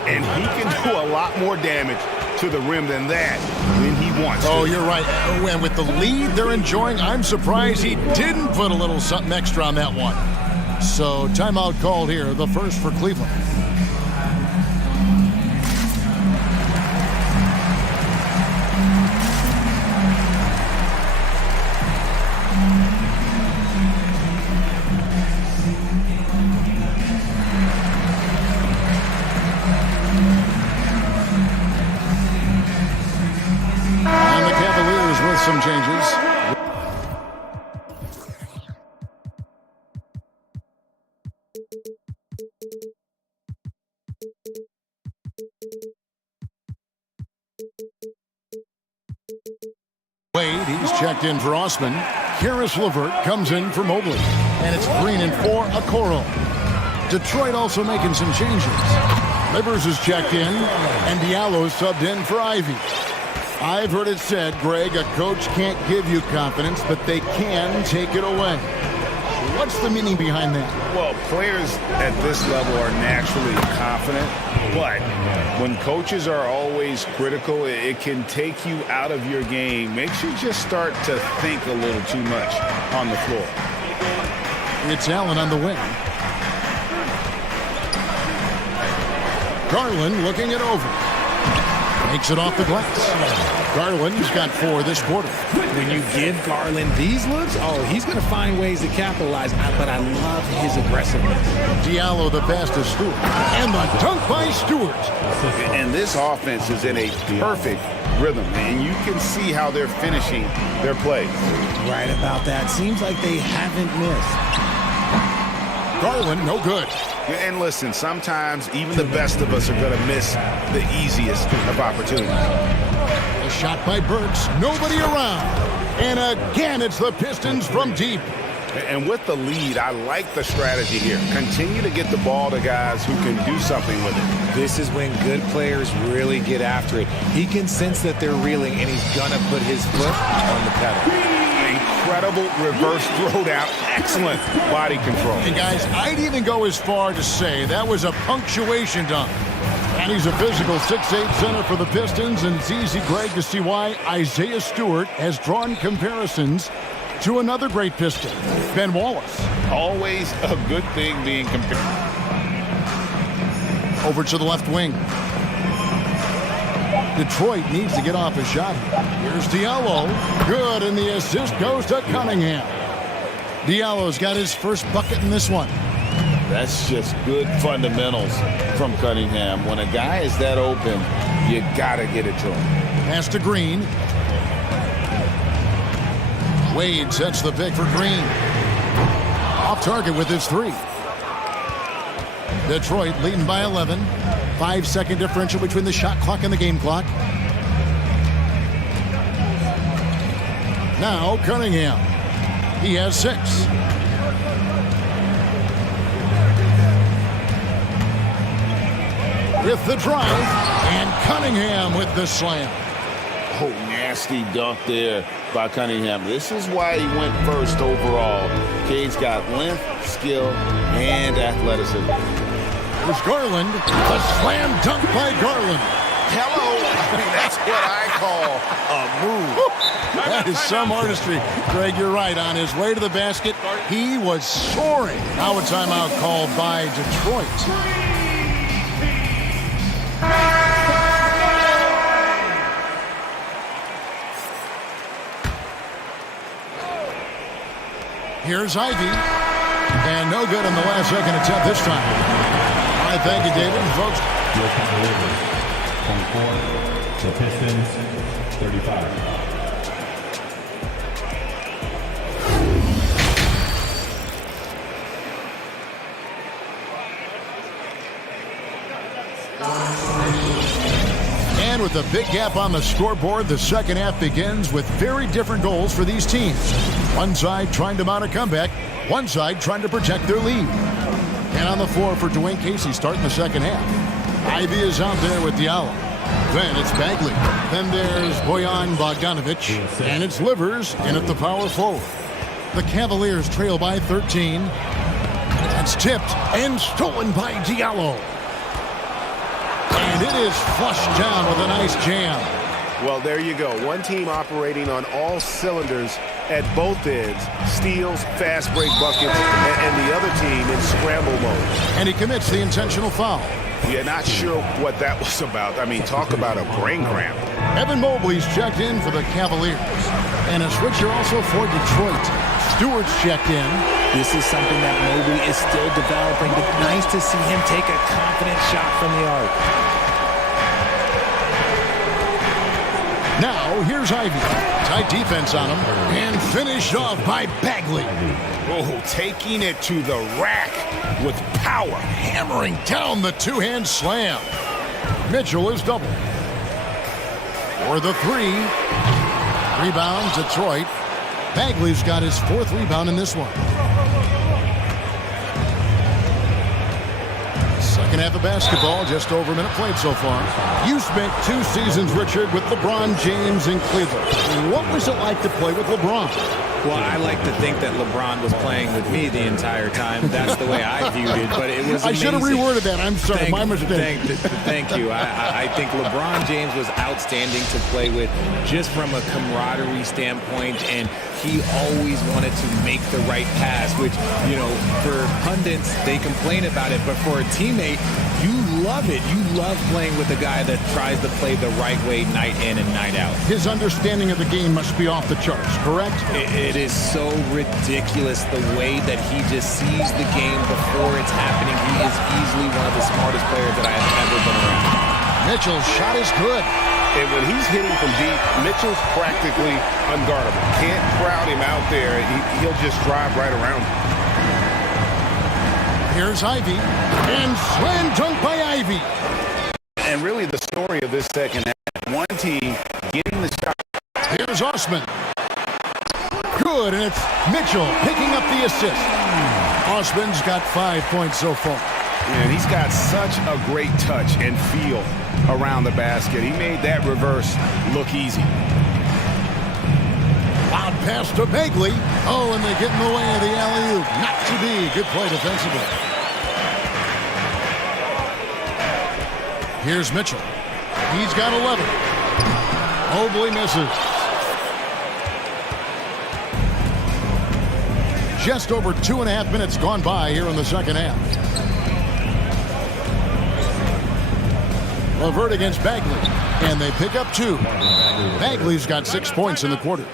And he can do a lot more damage to the rim than that when he wants to. Oh, you're right. Oh, and with the lead they're enjoying, I'm surprised he didn't put a little something extra on that one. So timeout called here, the first for Cleveland. Some changes. Wade, he's checked in for Osman. Karis LeVert comes in for Mobley. And it's Green and for Okoro. Detroit also making some changes. Livers is checked in, and Diallo subbed in for Ivy. I've heard it said, Greg, a coach can't give you confidence, but they can take it away. What's the meaning behind that? Well, players at this level are naturally confident, but when coaches are always critical, it can take you out of your game. Makes you just start to think a little too much on the floor. It's Allen on the wing. Garland looking it over. Makes it off the glass. Garland's got 4 this quarter. When you give Garland these looks, oh, he's going to find ways to capitalize. But I love his aggressiveness. Diallo the pass to Stewart. And the dunk by Stewart. And this offense is in a perfect rhythm. And you can see how they're finishing their plays. Right about that. Seems like they haven't missed. Garland, no good. And listen, sometimes even the best of us are going to miss the easiest of opportunities. A shot by Burks, nobody around. And again, it's the Pistons from deep. And with the lead, I like the strategy here. Continue to get the ball to guys who can do something with it. This is when good players really get after it. He can sense that they're reeling, and he's going to put his foot on the pedal. Incredible reverse throwdown. Excellent body control. And guys, I'd even go as far to say that was a punctuation dunk. And he's a physical 6'8" center for the Pistons, and it's easy, Greg, to see why Isaiah Stewart has drawn comparisons to another great Piston, Ben Wallace. Always a good thing being compared. Over to the left wing. Detroit needs to get off a shot. Here's Diallo. Good, and the assist goes to Cunningham. Diallo's got his first bucket in this one. That's just good fundamentals from Cunningham. When a guy is that open, you gotta get it to him. Pass to Green. Wade sets the pick for Green. Off target with his three. Detroit leading by 11. 5-second differential between the shot clock and the game clock. Now Cunningham. He has 6. With the drive, and Cunningham with the slam. Oh, nasty dunk there by Cunningham. This is why he went first overall. Cade's got length, skill, and athleticism. There's Garland. A slam dunk by Garland. Hello. I mean, that's what I call a move. That is some artistry. Greg, you're right. On his way to the basket, he was soaring. Now a timeout called by Detroit. Here's Ivy. And no good on the last second attempt this time. All right, thank you, David. Folks. 24 to Pistons, 35. And with a big gap on the scoreboard, the second half begins with very different goals for these teams. One side trying to mount a comeback, one side trying to protect their lead. And on the floor for Dwayne Casey starting the second half. Ivy is out there with Diallo. Then it's Bagley. Then there's Bojan Bogdanovic. And it's Livers in at the power forward. The Cavaliers trail by 13. That's tipped and stolen by Diallo. And it is flushed down with a nice jam. Well, there you go. One team operating on all cylinders at both ends. Steals, fast break buckets, and the other team in scramble mode. And he commits the intentional foul. Yeah, not sure what that was about. I mean, talk about a brain cramp. Evan Mobley's checked in for the Cavaliers. And a switcher also for Detroit. Stewart's checked in. This is something that Mobley is still developing, but nice to see him take a confident shot from the arc. Now, here's Ivy. Tight defense on him. And finished off by Bagley. Oh, taking it to the rack with power. Hammering down the two-hand slam. Mitchell is double. For the three. Rebound, Detroit. Bagley's got his 4th rebound in this one. Second half of basketball, just over a minute played so far. You spent 2 seasons, Richard, with LeBron James in Cleveland. What was it like to play with LeBron? Well, I like to think that LeBron was playing with me the entire time. That's the way I viewed it, but it was amazing. I should have reworded that. I'm sorry, my mistake. Thank you. I think LeBron James was outstanding to play with just from a camaraderie standpoint, and he always wanted to make the right pass, which, you know, for pundits, they complain about it, but for a teammate, you love it. You love playing with a guy that tries to play the right way night in and night out. His understanding of the game must be off the charts, correct? It is so ridiculous the way that he just sees the game before it's happening. He is easily one of the smartest players that I have ever been around. Mitchell's shot is good. And when he's hitting from deep, Mitchell's practically unguardable. Can't crowd him out there. He'll just drive right around him. Here's Ivy. And slam dunk by Ivy. And really the story of this second half, one team getting the shot. Here's Osman. Good, and it's Mitchell picking up the assist. Osman's got 5 points so far. And he's got such a great touch and feel around the basket. He made that reverse look easy. Loud pass to Bagley. Oh, and they get in the way of the alley-oop. Not to be. Good play defensively. Here's Mitchell. He's got 11. Mobley misses. Just over 2.5 minutes gone by here in the second half. Levert against Bagley, and they pick up 2. Bagley's got 6 points in the quarter.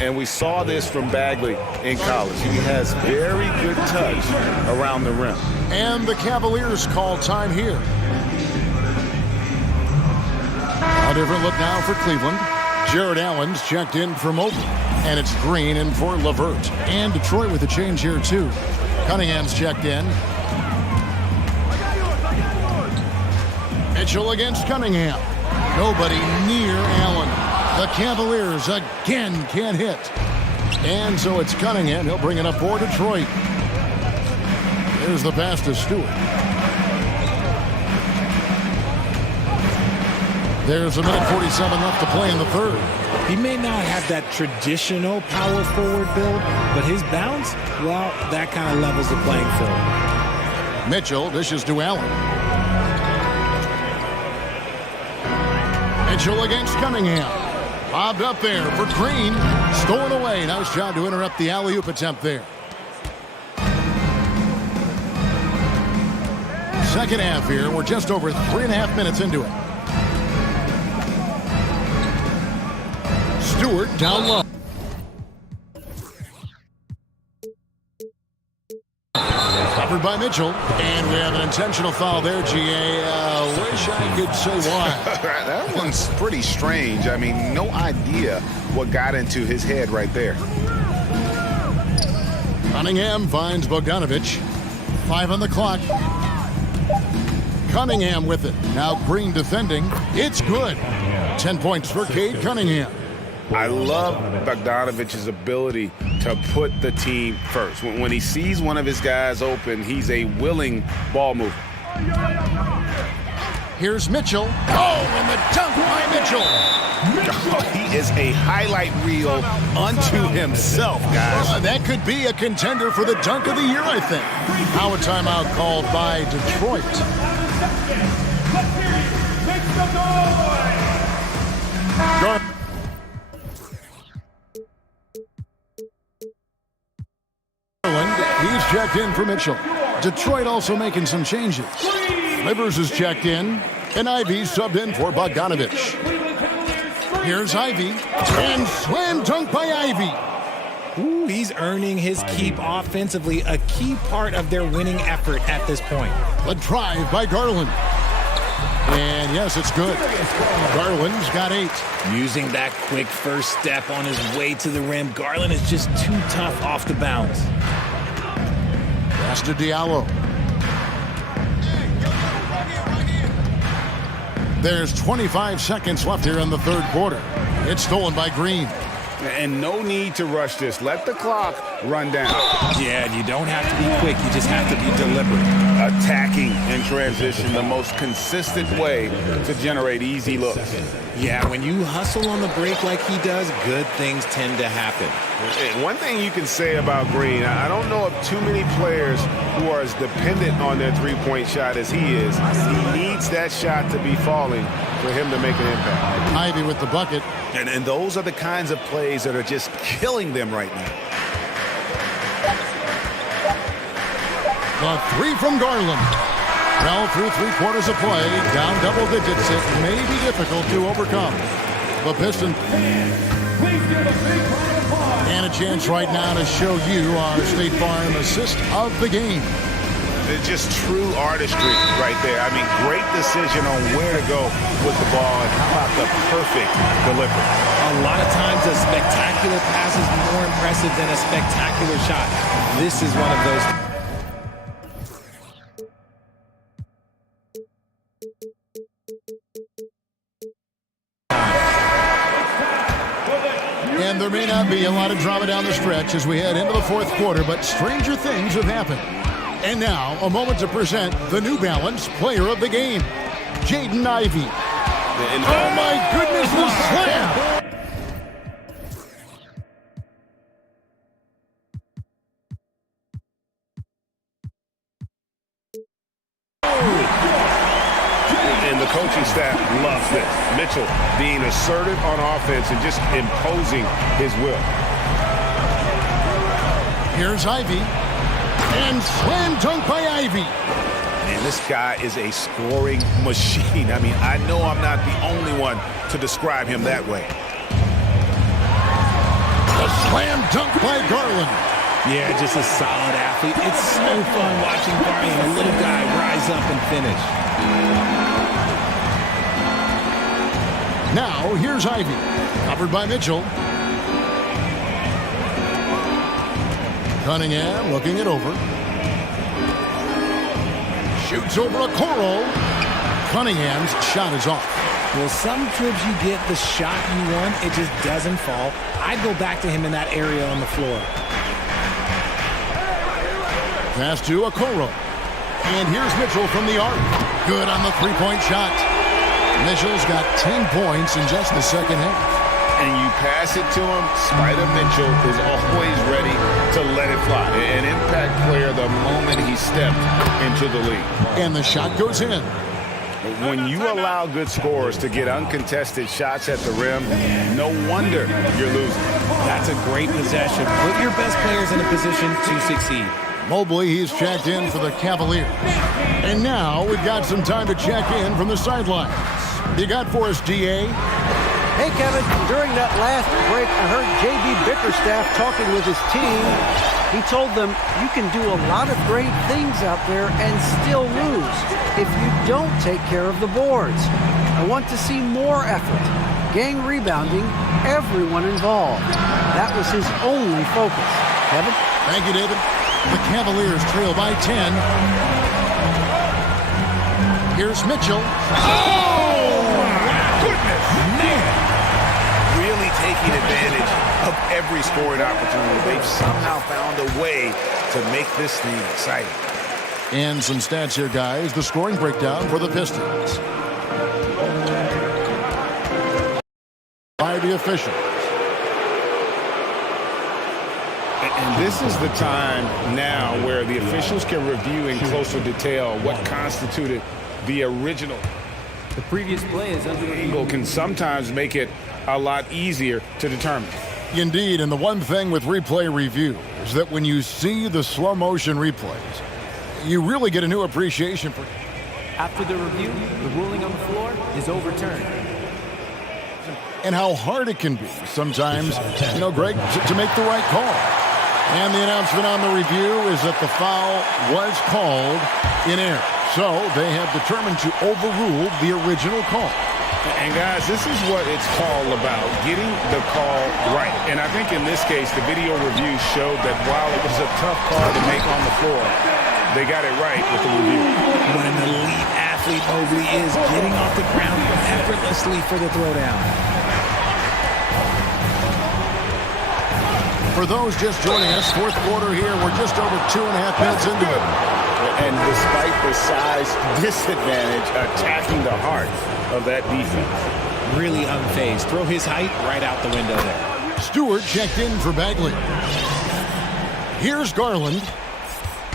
And we saw this from Bagley in college. He has very good touch around the rim. And the Cavaliers call time here. A different look now for Cleveland. Jared Allen's checked in for Mobley. And it's Green in for Levert. And Detroit with a change here, too. Cunningham's checked in. Mitchell against Cunningham. Nobody near Allen. The Cavaliers again can't hit. And so it's Cunningham. He'll bring it up for Detroit. There's the pass to Stewart. There's 1:47 left to play in the third. He may not have that traditional power forward build, but his bounce, well, that kind of levels the playing field. Mitchell dishes to Allen. Mitchell against Cunningham. Bobbed up there for Green. Stolen away. Nice job to interrupt the alley-oop attempt there. Second half here. We're just over 3.5 minutes into it. Stewart down low. Covered by Mitchell. And we have an intentional foul there, GA. Wish I could say why. That one's pretty strange. I mean, no idea what got into his head right there. Cunningham finds Bogdanovich. 5 on the clock. Cunningham with it. Now Green defending. It's good. 10 points for Cade Cunningham. I love Bogdanovich's ability to put the team first. When he sees one of his guys open, he's a willing ball mover. Here's Mitchell. Oh, and the dunk by Mitchell. He is a highlight reel unto himself, guys. That could be a contender for the dunk of the year, I think. Now a timeout called by Detroit. He's checked in for Mitchell. Detroit also making some changes. Livers is checked in, and Ivy's subbed in for Bogdanovich. Here's Ivy, and slam dunk by Ivy. Ooh, he's earning his keep offensively, a key part of their winning effort at this point. The drive by Garland. And yes, it's good. Garland's got 8. Using that quick first step on his way to the rim, Garland is just too tough off the bounce. Pass to Diallo. There's 25 seconds left here in the third quarter. It's stolen by Green. And no need to rush this. Let the clock run down. Yeah, you don't have to be quick. You just have to be deliberate. Attacking in transition, the most consistent way to generate easy looks. Yeah, when you hustle on the break like he does, good things tend to happen. And one thing you can say about Green, I don't know of too many players who are as dependent on their three-point shot as he is. He needs that shot to be falling for him to make an impact. Ivy with the bucket. And those are the kinds of plays that are just killing them right now. The 3 from Garland. Well, through 3 quarters of play, down double digits, it may be difficult to overcome. The Pistons. And a chance right now to show you our State Farm assist of the game. It's just true artistry right there. I mean, great decision on where to go with the ball, and how about the perfect delivery. A lot of times a spectacular pass is more impressive than a spectacular shot. This is one of those. And there may not be a lot of drama down the stretch as we head into the fourth quarter, but stranger things have happened. And now, a moment to present the New Balance Player of the Game, Jaden Ivey. Oh my goodness, the slam! And the coaching staff loves this. Mitchell being assertive on offense and just imposing his will. Here's Ivy. And slam dunk by Ivy. Man, this guy is a scoring machine. I mean, I know I'm not the only one to describe him that way. A slam dunk by Garland. Yeah, just a solid athlete. It's so fun watching Garland, a little guy, rise up and finish. Now, here's Ivy. Covered by Mitchell. Cunningham looking it over. Shoots over a Coro. Cunningham's shot is off. Well, some trips you get the shot you want, it just doesn't fall. I'd go back to him in that area on the floor. Pass to Okoro. And here's Mitchell from the arc. Good on the three-point shot. Mitchell's got 10 points in just the second half. And you pass it to him, Spider Mitchell is always ready to let it fly. An impact player the moment he stepped into the league. And the shot goes in. When you allow good scorers to get uncontested shots at the rim, no wonder you're losing. That's a great possession. Put your best players in a position to succeed. Mobley, he's checked in for the Cavaliers. And now we've got some time to check in from the sidelines. You got for us, DA? Hey, Kevin, during that last break, I heard J.B. Bickerstaff talking with his team. He told them, you can do a lot of great things out there and still lose if you don't take care of the boards. I want to see more effort, gang rebounding, everyone involved. That was his only focus. Kevin? Thank you, David. The Cavaliers trail by 10. Here's Mitchell. Oh, my goodness, man. Really taking advantage of every scoring opportunity. They've somehow found a way to make this thing exciting. And some stats here, guys. The scoring breakdown for the Pistons. By the officials. And this is the time now where the officials can review in closer detail what constituted the original. The previous play is under Angle can sometimes make it a lot easier to determine. Indeed, and the one thing with replay review is that when you see the slow motion replays, you really get a new appreciation for. After the review, the ruling on the floor is overturned. And how hard it can be sometimes, Greg, to make the right call. And the announcement on the review is that the foul was called in error. So they have determined to overrule the original call. And guys, this is what it's all about, getting the call right. And I think in this case, the video review showed that while it was a tough call to make on the floor, they got it right with the review. What an elite athlete Mobley is, getting off the ground effortlessly for the throwdown. For those just joining us, fourth quarter here, we're just over 2.5 minutes into it. And despite the size disadvantage, attacking the heart of that defense. Really unfazed. Throw his height right out the window there. Stewart checked in for Bagley. Here's Garland.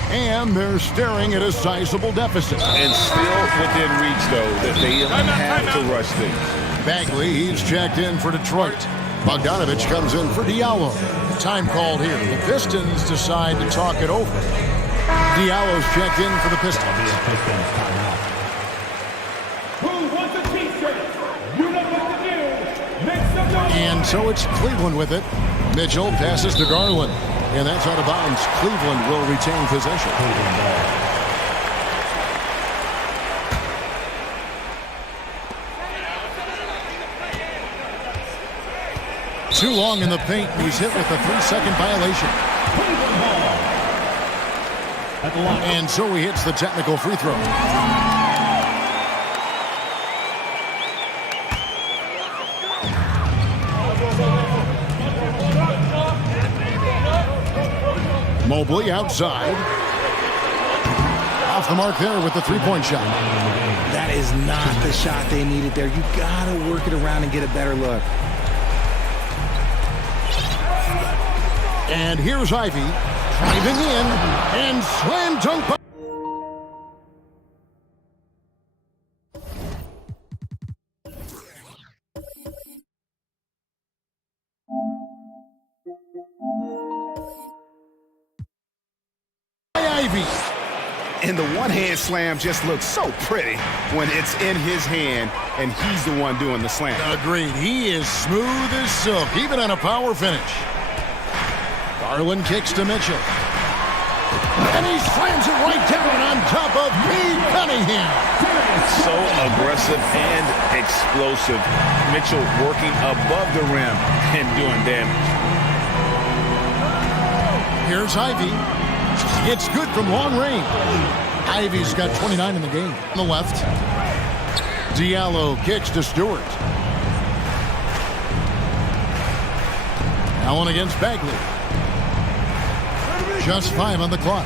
And they're staring at a sizable deficit. And still within reach, though, that they don't have to rush things. Bagley, he's checked in for Detroit. Bogdanovich comes in for Diallo. Time called here. The Pistons decide to talk it over. Diallo's checked in for the Pistons. Who wants a t-shirt? You know what to do. Make some noise. And so it's Cleveland with it. Mitchell passes to Garland. And that's out of bounds. Cleveland will retain possession. Too long in the paint. He's hit with a 3-second violation. And so he hits the technical free throw. Mobley outside. Off the mark there with the three-point shot. That is not the shot they needed there. You got to work it around and get a better look. And here's Ivy driving in and slam dunk by Ivy. And the one-hand slam just looks so pretty when it's in his hand and he's the one doing the slam. Agreed. He is smooth as silk, even on a power finish. Garland kicks to Mitchell. And he slams it right down on top of Pete Cunningham. So aggressive and explosive. Mitchell working above the rim and doing damage. Here's Ivy. It's good from long range. Ivy's got 29 in the game. On the left. Diallo kicks to Stewart. Allen against Bagley. Just 5 on the clock.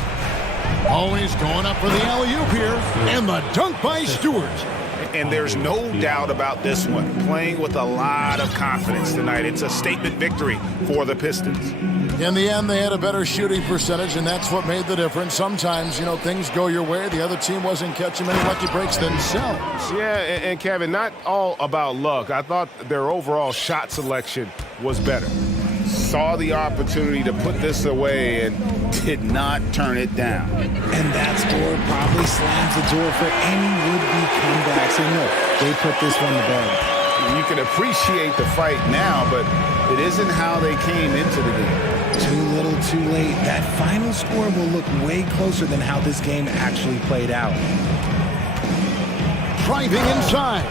Always going up for the alley-oop here. And the dunk by Stewart. And there's no doubt about this one. Playing with a lot of confidence tonight. It's a statement victory for the Pistons. In the end, they had a better shooting percentage, and that's what made the difference. Sometimes, you know, things go your way. The other team wasn't catching many lucky breaks themselves. Yeah, and Kevin, not all about luck. I thought their overall shot selection was better. Saw the opportunity to put this away and did not turn it down. And that score probably slams the door for any would-be comebacks. And look, they put this one to bed. You can appreciate the fight now, but it isn't how they came into the game. Too little, too late. That final score will look way closer than how this game actually played out. Driving inside.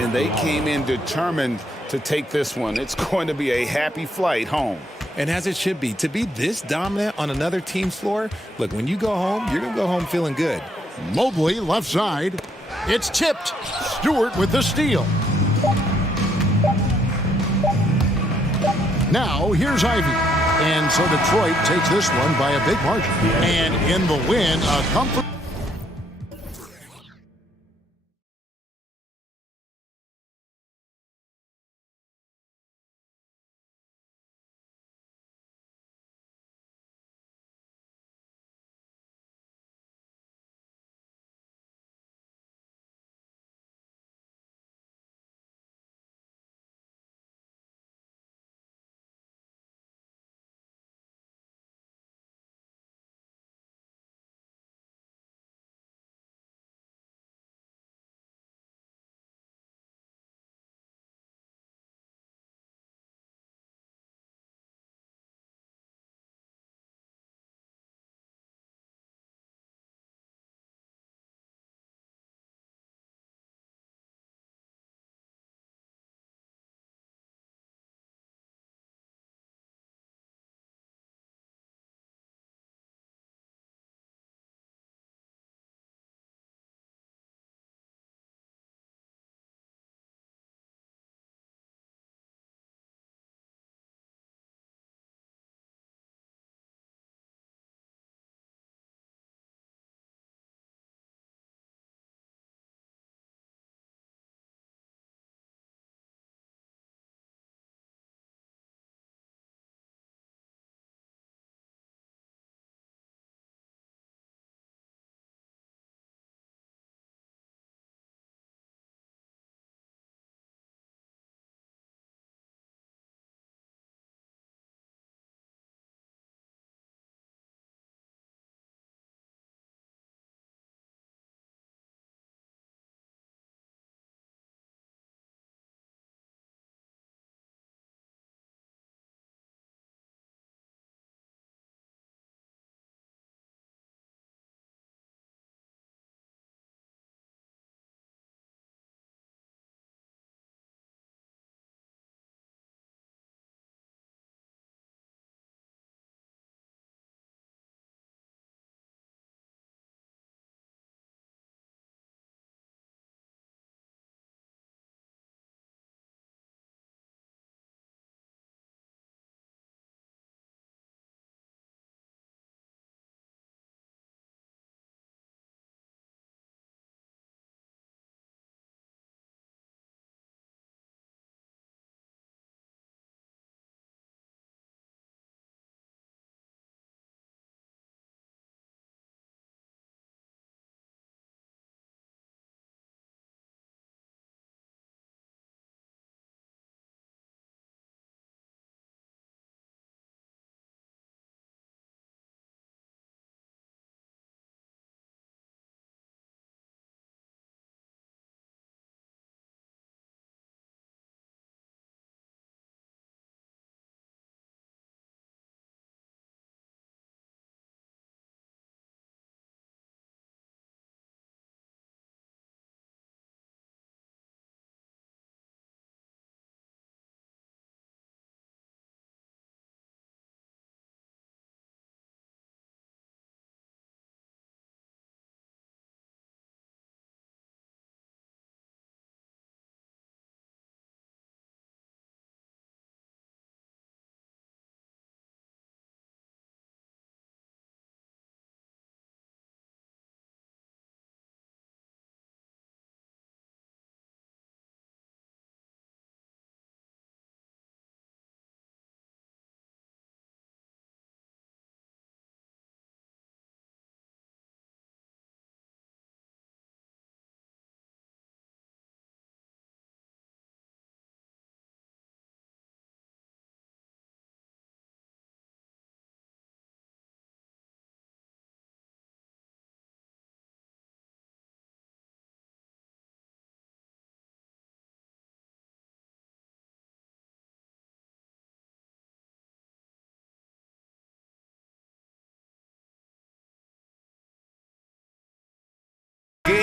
And they came in determined to take this one. It's going to be a happy flight home. And as it should be, to be this dominant on another team's floor, look, when you go home, you're going to go home feeling good. Mobley, left side. It's tipped. Stewart with the steal. Now, here's Ivy. And so Detroit takes this one by a big margin. And in the win, a comfort.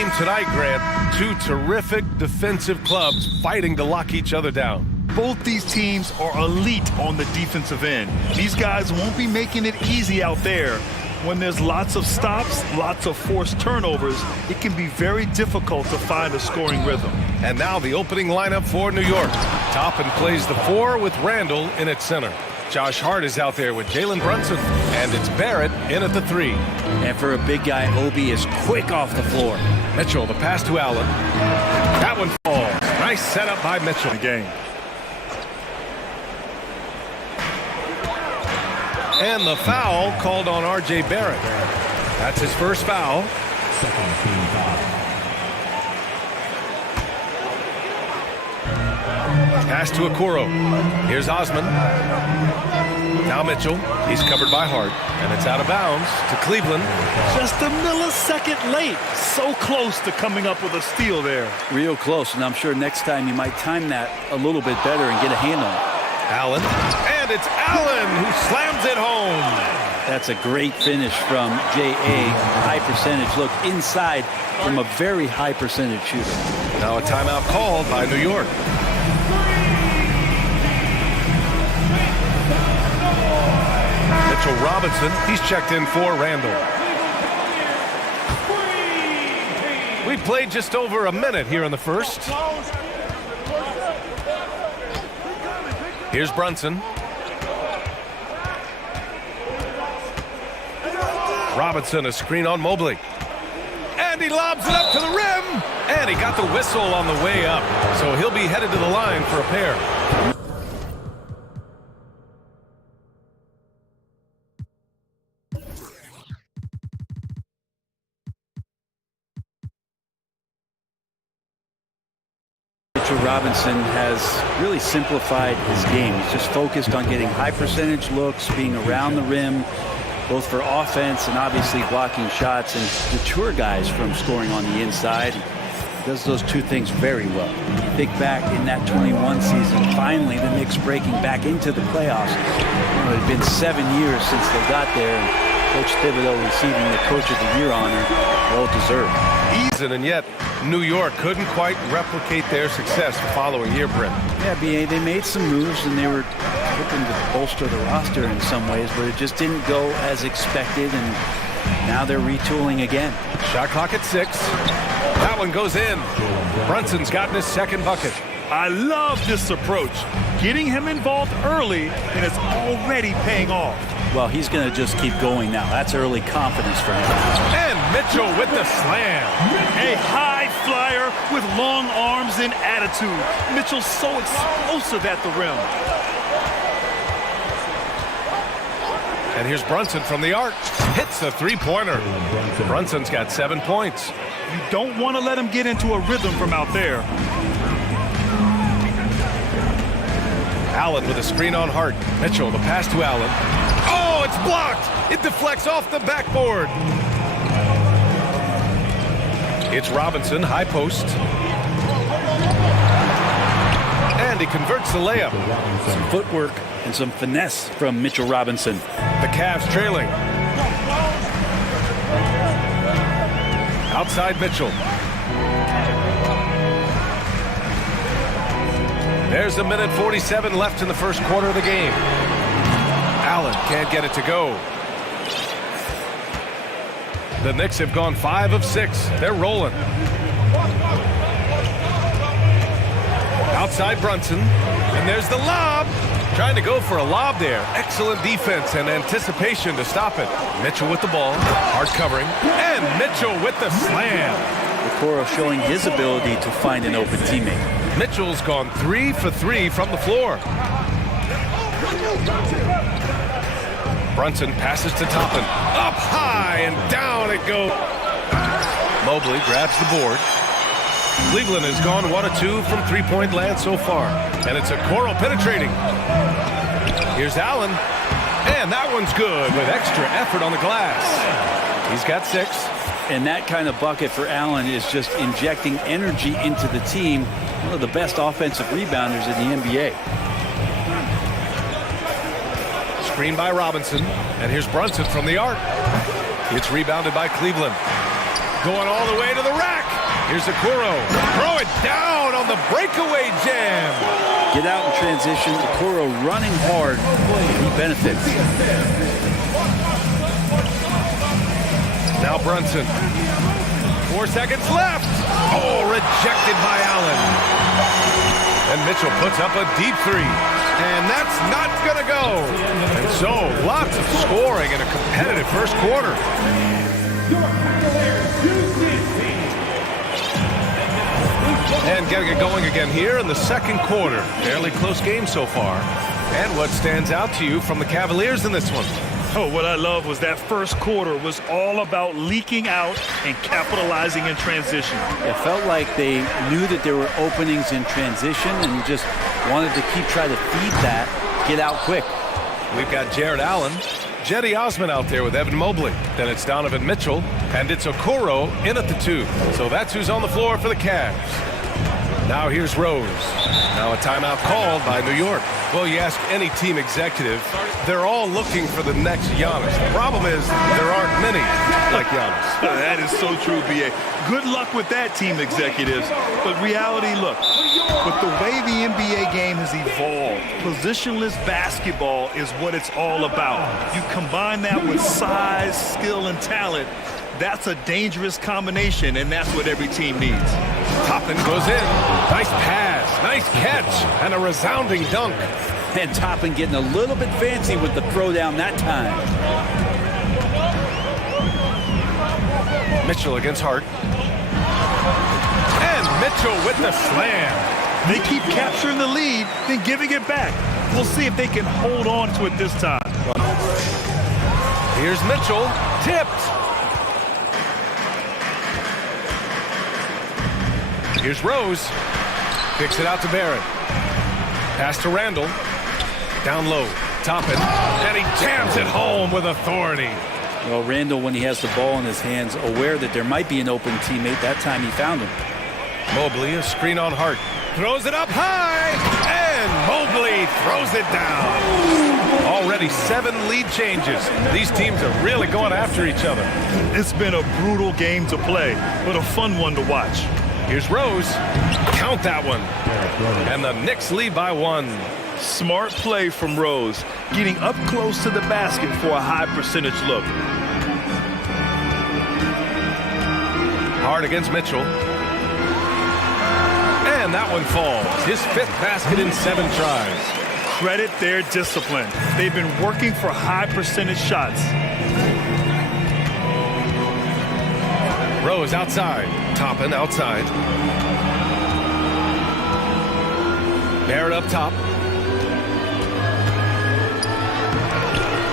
game tonight, Grant. Two terrific defensive clubs fighting to lock each other down. Both these teams are elite on the defensive end. These guys won't be making it easy out there. When there's lots of stops, lots of forced turnovers, it can be very difficult to find a scoring rhythm. And now the opening lineup for New York. Toppin plays the 4 with Randall in at center. Josh Hart is out there with Jalen Brunson, and it's Barrett in at the 3. And for a big guy, Obi is quick off the floor. Mitchell, the pass to Allen. That one falls. Nice setup by Mitchell. Game. And the foul called on R.J. Barrett. That's his first foul. Second team foul. Pass to Okoro. Here's Osman. Now Mitchell. He's covered by Hart. And it's out of bounds to Cleveland. Just a millisecond late. So close to coming up with a steal there. Real close, and I'm sure next time you might time that a little bit better and get a hand on it. Allen. And it's Allen who slams it home. That's a great finish from J.A. High percentage look inside from a very high percentage shooter. Now a timeout called by New York. Mitchell Robinson, he's checked in for Randall. We played just over a minute here in the first. Here's Brunson. Robinson, a screen on Mobley. And he lobs it up to the rim. And he got the whistle on the way up. So he'll be headed to the line for a pair. Robinson has really simplified his game. He's just focused on getting high percentage looks, being around the rim, both for offense and obviously blocking shots, and deter guys from scoring on the inside. He does those two things very well. You think back in that 21 season, finally the Knicks breaking back into the playoffs. It had been 7 years since they got there, and Coach Thibodeau receiving the Coach of the Year honor, well deserved. And yet New York couldn't quite replicate their success the following year, Brent. Yeah, B.A., they made some moves and they were hoping to bolster the roster in some ways, but it just didn't go as expected, and now they're retooling again. Shot clock at 6. That one goes in. Brunson's gotten his second bucket. I love this approach. Getting him involved early, and it's already paying off. Well, he's going to just keep going now. That's early confidence for him. And Mitchell with the slam. A high flyer with long arms and attitude. Mitchell's so explosive at the rim. And here's Brunson from the arc. Hits a three-pointer. Brunson's got 7 points. You don't want to let him get into a rhythm from out there. Allen with a screen on Hart. Mitchell, the pass to Allen. Oh, it's blocked. It deflects off the backboard. It's Robinson, high post. And he converts the layup. Some footwork and some finesse from Mitchell Robinson. The Cavs trailing. Outside Mitchell. There's a minute 47 left in the first quarter of the game. Allen can't get it to go. The Knicks have gone 5 of 6. They're rolling. Outside Brunson. And there's the lob. Trying to go for a lob there. Excellent defense and anticipation to stop it. Mitchell with the ball. Hart covering. And Mitchell with the slam. Okoro showing his ability to find an open teammate. Mitchell's gone 3 for 3 from the floor. Brunson passes to Toppin. Up high and down it goes. Mobley grabs the board. Cleveland has gone 1 of 2 from three-point land so far. And it's Okoro penetrating. Here's Allen. And that one's good with extra effort on the glass. He's got 6. And that kind of bucket for Allen is just injecting energy into the team. One of the best offensive rebounders in the NBA. Screen by Robinson. And here's Brunson from the arc. It's rebounded by Cleveland. Going all the way to the rack. Here's Okoro. Throw it down on the breakaway jam. Get out in transition. Okoro running hard. He benefits. Now Brunson. 4 seconds left. Oh, rejected by Allen. And Mitchell puts up a deep three. And that's not going to go. And so, lots of scoring in a competitive first quarter. And getting it going again here in the second quarter. Fairly close game so far. And what stands out to you from the Cavaliers in this one? Oh, what I love was that first quarter was all about leaking out and capitalizing in transition. It felt like they knew that there were openings in transition and just wanted to trying to feed that, get out quick. We've got Jared Allen, Jetty Osman out there with Evan Mobley. Then it's Donovan Mitchell, and it's Okoro in at the 2. So that's who's on the floor for the Cavs. Now here's Rose. Now a timeout called by New York. Well, you ask any team executive, they're all looking for the next Giannis. The problem is there aren't many like Giannis. That is so true, B.A. Good luck with that, team executives. But reality, look, with the way the NBA game has evolved, positionless basketball is what it's all about. You combine that with size, skill, and talent, that's a dangerous combination, and that's what every team needs. Toppin goes in. Nice pass, nice catch, and a resounding dunk. And Toppin getting a little bit fancy with the throwdown that time. Mitchell against Hart. And Mitchell with the slam. They keep capturing the lead, then giving it back. We'll see if they can hold on to it this time. Here's Mitchell, tipped. Here's Rose. Kicks it out to Barrett. Pass to Randall. Down low. Toppin. And he jams it home with authority. Well, Randall, when he has the ball in his hands, aware that there might be an open teammate, that time he found him. Mobley, a screen on Hart. Throws it up high. And Mobley throws it down. Already 7 lead changes. These teams are really going after each other. It's been a brutal game to play, but a fun one to watch. Here's Rose. Count that one. And the Knicks lead by 1. Smart play from Rose, getting up close to the basket for a high percentage look. Hard against Mitchell. And that one falls. His 5th basket in 7 tries. Credit their discipline. They've been working for high percentage shots. Rose outside. Toppin outside. Barrett up top.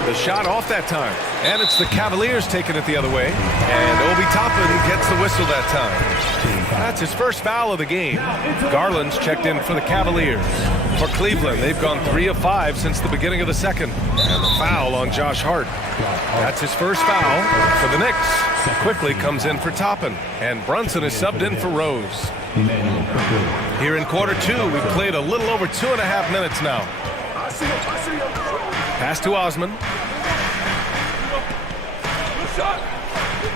The shot off that time. And it's the Cavaliers taking it the other way. And Obi Toppin gets the whistle that time. That's his first foul of the game. Garland's checked in for the Cavaliers. For Cleveland, they've gone 3 of 5 since the beginning of the second. And the foul on Josh Hart. That's his first foul for the Knicks. Quickly comes in for Toppin. And Brunson is subbed in for Rose. Here in quarter 2, we've played a little over 2.5 minutes now. Pass to Osman.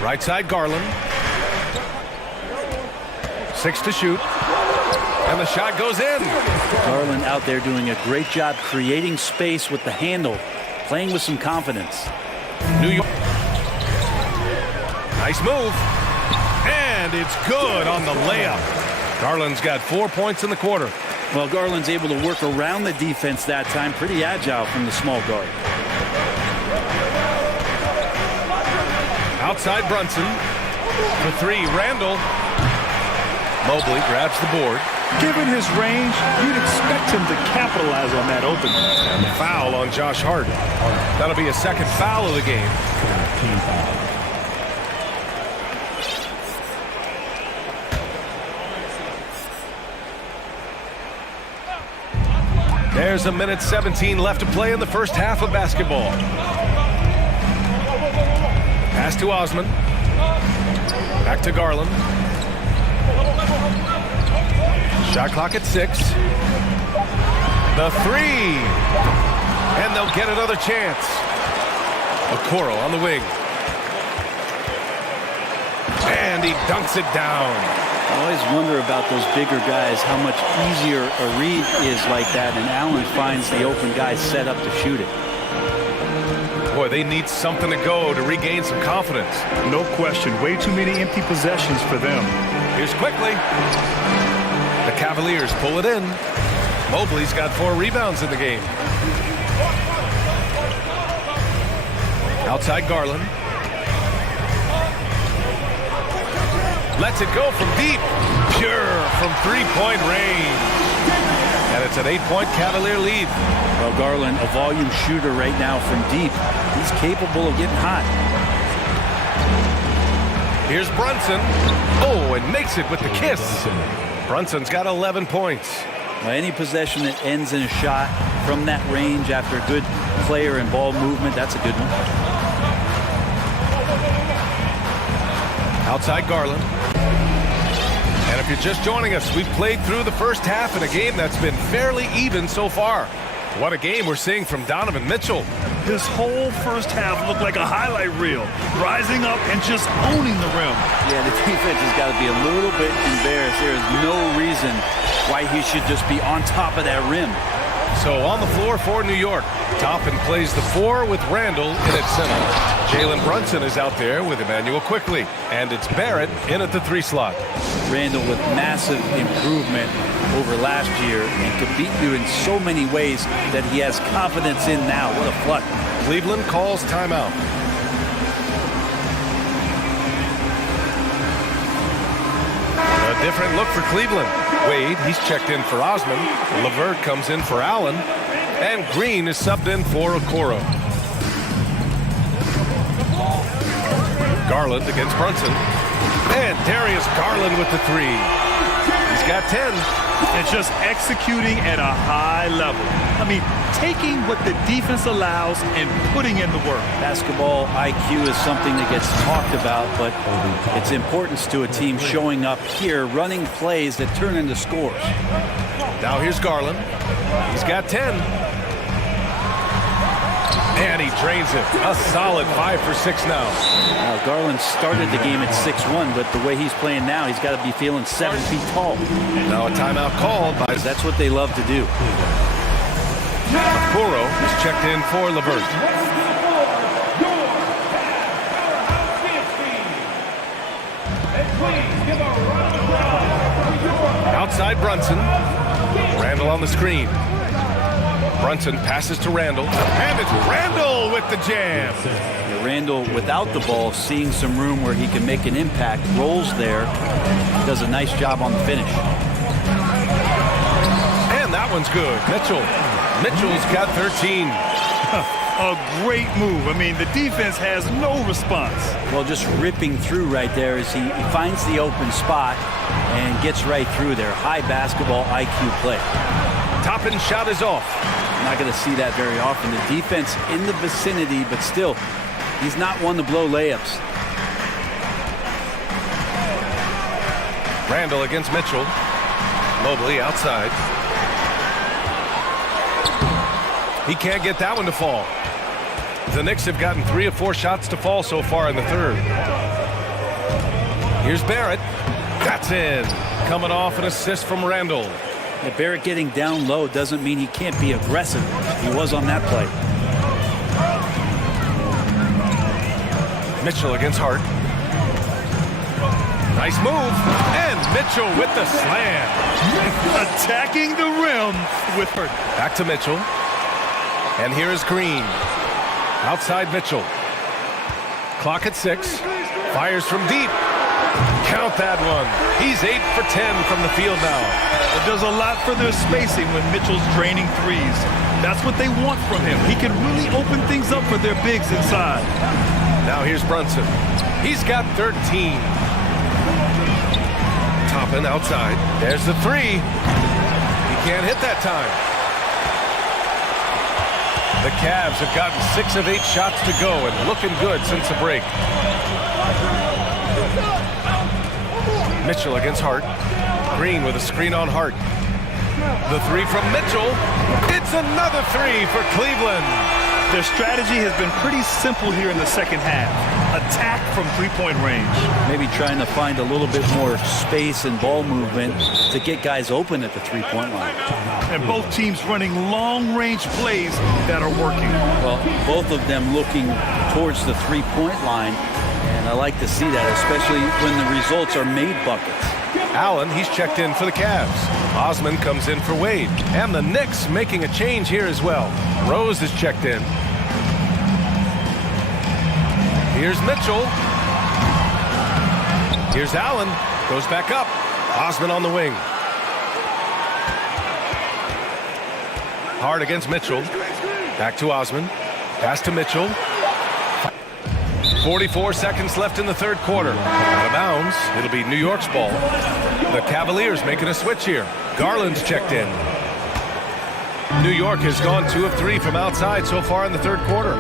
Right side Garland. 6 to shoot. And the shot goes in. Garland out there doing a great job creating space with the handle, playing with some confidence. New York. Nice move. And it's good on the layup. Garland's got 4 points in the quarter. Well, Garland's able to work around the defense that time. Pretty agile from the small guard. Outside Brunson. For 3, Randall. Mobley grabs the board. Given his range, you'd expect him to capitalize on that opening. And the foul on Josh Hart. That'll be a second foul of the game. There's a minute 17 left to play in the first half of basketball. Pass to Osman. Back to Garland. Shot clock at 6. The 3. And they'll get another chance. Okoro on the wing. And he dunks it down. wonder about those bigger guys, how much easier a read is like that, and Allen finds the open guy set up to shoot it. Boy, they need something to go to regain some confidence. No question. Way too many empty possessions for them. Here's quickly. The Cavaliers pull it in. Mobley's got 4 rebounds in the game. Outside Garland. Lets it go from deep. Pure from 3-point range. And it's an 8-point Cavalier lead. Well, Garland, a volume shooter right now from deep. He's capable of getting hot. Here's Brunson. Oh, and makes it with the kiss. Brunson's got 11 points. Now, any possession that ends in a shot from that range after a good player and ball movement, that's a good one. Outside Garland. And if you're just joining us, we've played through the first half in a game that's been fairly even so far. What a game we're seeing from Donovan Mitchell. His whole first half looked like a highlight reel, rising up and just owning the rim. Yeah, the defense has got to be a little bit embarrassed. There is no reason why he should just be on top of that rim. So on the floor for New York, Toppin plays the 4 with Randall in at center. Jalen Brunson is out there with Emmanuel Quickly, and it's Barrett in at the 3 slot. Randall with massive improvement over last year and could beat you in so many ways that he has confidence in now. What a flood. Cleveland calls timeout. A different look for Cleveland. Wade, he's checked in for Osman. LeVert comes in for Allen. And Green is subbed in for Okoro. Garland against Brunson. And Darius Garland with the 3. He's got 10. And just executing at a high level. I mean, taking what the defense allows and putting in the work. Basketball IQ is something that gets talked about, but its importance to a team showing up here, running plays that turn into scores. Now here's Garland. He's got 10. And he drains it. A solid 5 for 6 now. Now, Garland started the game at 6'1", but the way he's playing now, he's got to be feeling 7 feet tall. Now a timeout called by... That's what they love to do. Okoro is checked in for LeVert. Outside Brunson. Randall on the screen. Brunson passes to Randall, and it's Randall with the jam. Yeah, Randall, without the ball, seeing some room where he can make an impact, rolls there, does a nice job on the finish. And that one's good. Mitchell's got 13. A great move. I mean, the defense has no response. Well, just ripping through right there as he finds the open spot and gets right through there. High basketball IQ play. Toppin's shot is off. Not going to see that very often. The defense in the vicinity, but still, he's not one to blow layups. Randall against Mitchell. Mobley outside. He can't get that one to fall. The Knicks have gotten 3 of 4 shots to fall so far in the third. Here's Barrett. That's in. Coming off an assist from Randall. Yeah, Barrett getting down low doesn't mean he can't be aggressive. He was on that play. Mitchell against Hart. Nice move. And Mitchell with the slam. Attacking the rim with Hart. Back to Mitchell. And here is Green. Outside Mitchell. Clock at 6. Fires from deep. Count that one. He's 8 for 10 from the field now. It does a lot for their spacing when Mitchell's draining threes. That's what they want from him. He can really open things up for their bigs inside. Now here's Brunson. He's got 13. Toppin outside. There's the 3. He can't hit that time. The Cavs have gotten 6 of 8 shots to go and looking good since the break. Mitchell against Hart. Green with a screen on Hart. The 3 from Mitchell. It's another 3 for Cleveland. Their strategy has been pretty simple here in the second half. attack from three-point range. Maybe trying to find a little bit more space and ball movement to get guys open at the three-point line. And both teams running long-range plays that are working. Well, both of them looking towards the three-point line, and I like to see that, especially when the results are made buckets. Allen, he's checked in for the Cavs. Osman comes in for Wade. And the Knicks making a change here as well. Rose is checked in. Here's Mitchell. Here's Allen. Goes back up. Osman on the wing. Hard against Mitchell. Back to Osman. Pass to Mitchell. 44 seconds left in the third quarter. Out of bounds. It'll be New York's ball. The Cavaliers making a switch here. Garland's checked in. New York has gone 2 of 3 from outside so far in the third quarter.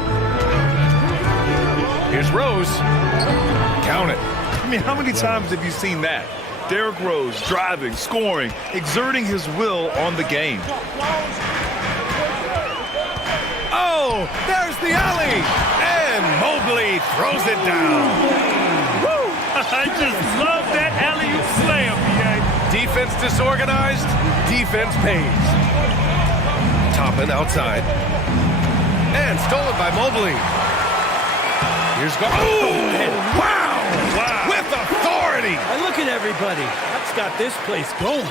Here's Rose. Count it. I mean, how many times have you seen that? Derrick Rose driving, scoring, exerting his will on the game. Oh, there's the alley. And Mobley throws it down. Woo! I just love that alley-oop slam, BA. Defense disorganized, defense pays. Toppin outside. And stolen by Mobley. Here's wow! With authority. And look at everybody. That's got this place going.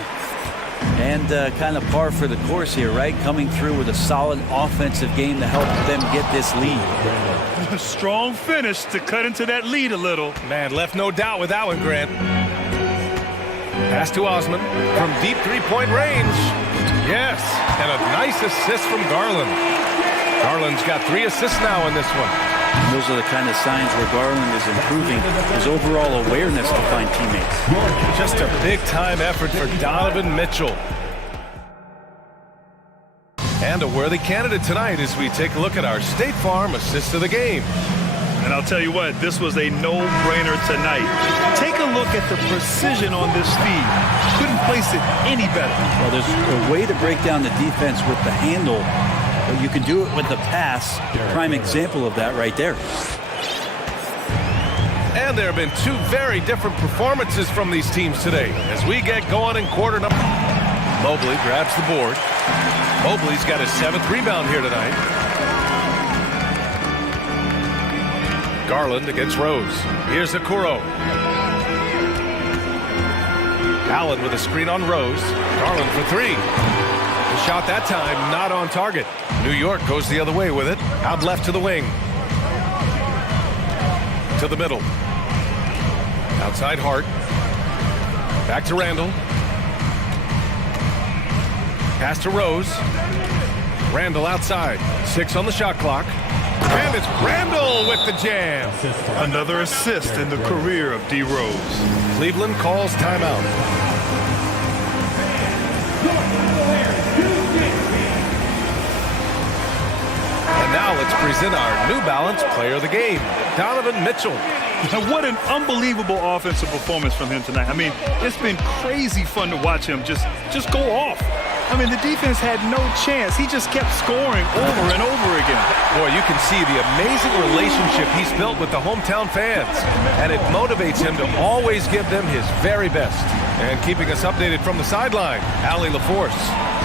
And kind of par for the course here, right? Coming through with a solid offensive game to help them get this lead. A strong finish to cut into that lead a little. Man, left no doubt with that one, Grant. Pass to Osman from deep three-point range. Yes, and a nice assist from Garland. Garland's got 3 assists now in this one. And those are the kind of signs where Garland is improving his overall awareness to find teammates. Just a big-time effort for Donovan Mitchell. And a worthy candidate tonight as we take a look at our State Farm assist of the game. And I'll tell you what, this was a no-brainer tonight. Take a look at the precision on this feed. Couldn't place it any better. Well, there's a way to break down the defense with the handle, but you can do it with the pass. Prime example of that right there. And there have been 2 very different performances from these teams today as we get going in quarter number. Mobley grabs the board. Mobley's got his 7th rebound here tonight. Garland against Rose. Here's Okoro. Allen with a screen on Rose. Garland for 3. The shot that time not on target. New York goes the other way with it. Out left to the wing. To the middle. Outside Hart. Back to Randall. Pass to Rose. Randall outside. 6 on the shot clock. And it's Randall with the jam. Another assist in the career of D. Rose. Cleveland calls timeout. And now let's present our New Balance player of the game, Donovan Mitchell. And what an unbelievable offensive performance from him tonight. I mean, it's been crazy fun to watch him just go off. I mean, the defense had no chance. He just kept scoring over and over again. Boy, you can see the amazing relationship he's built with the hometown fans. And it motivates him to always give them his very best. And keeping us updated from the sideline, Allie LaForce.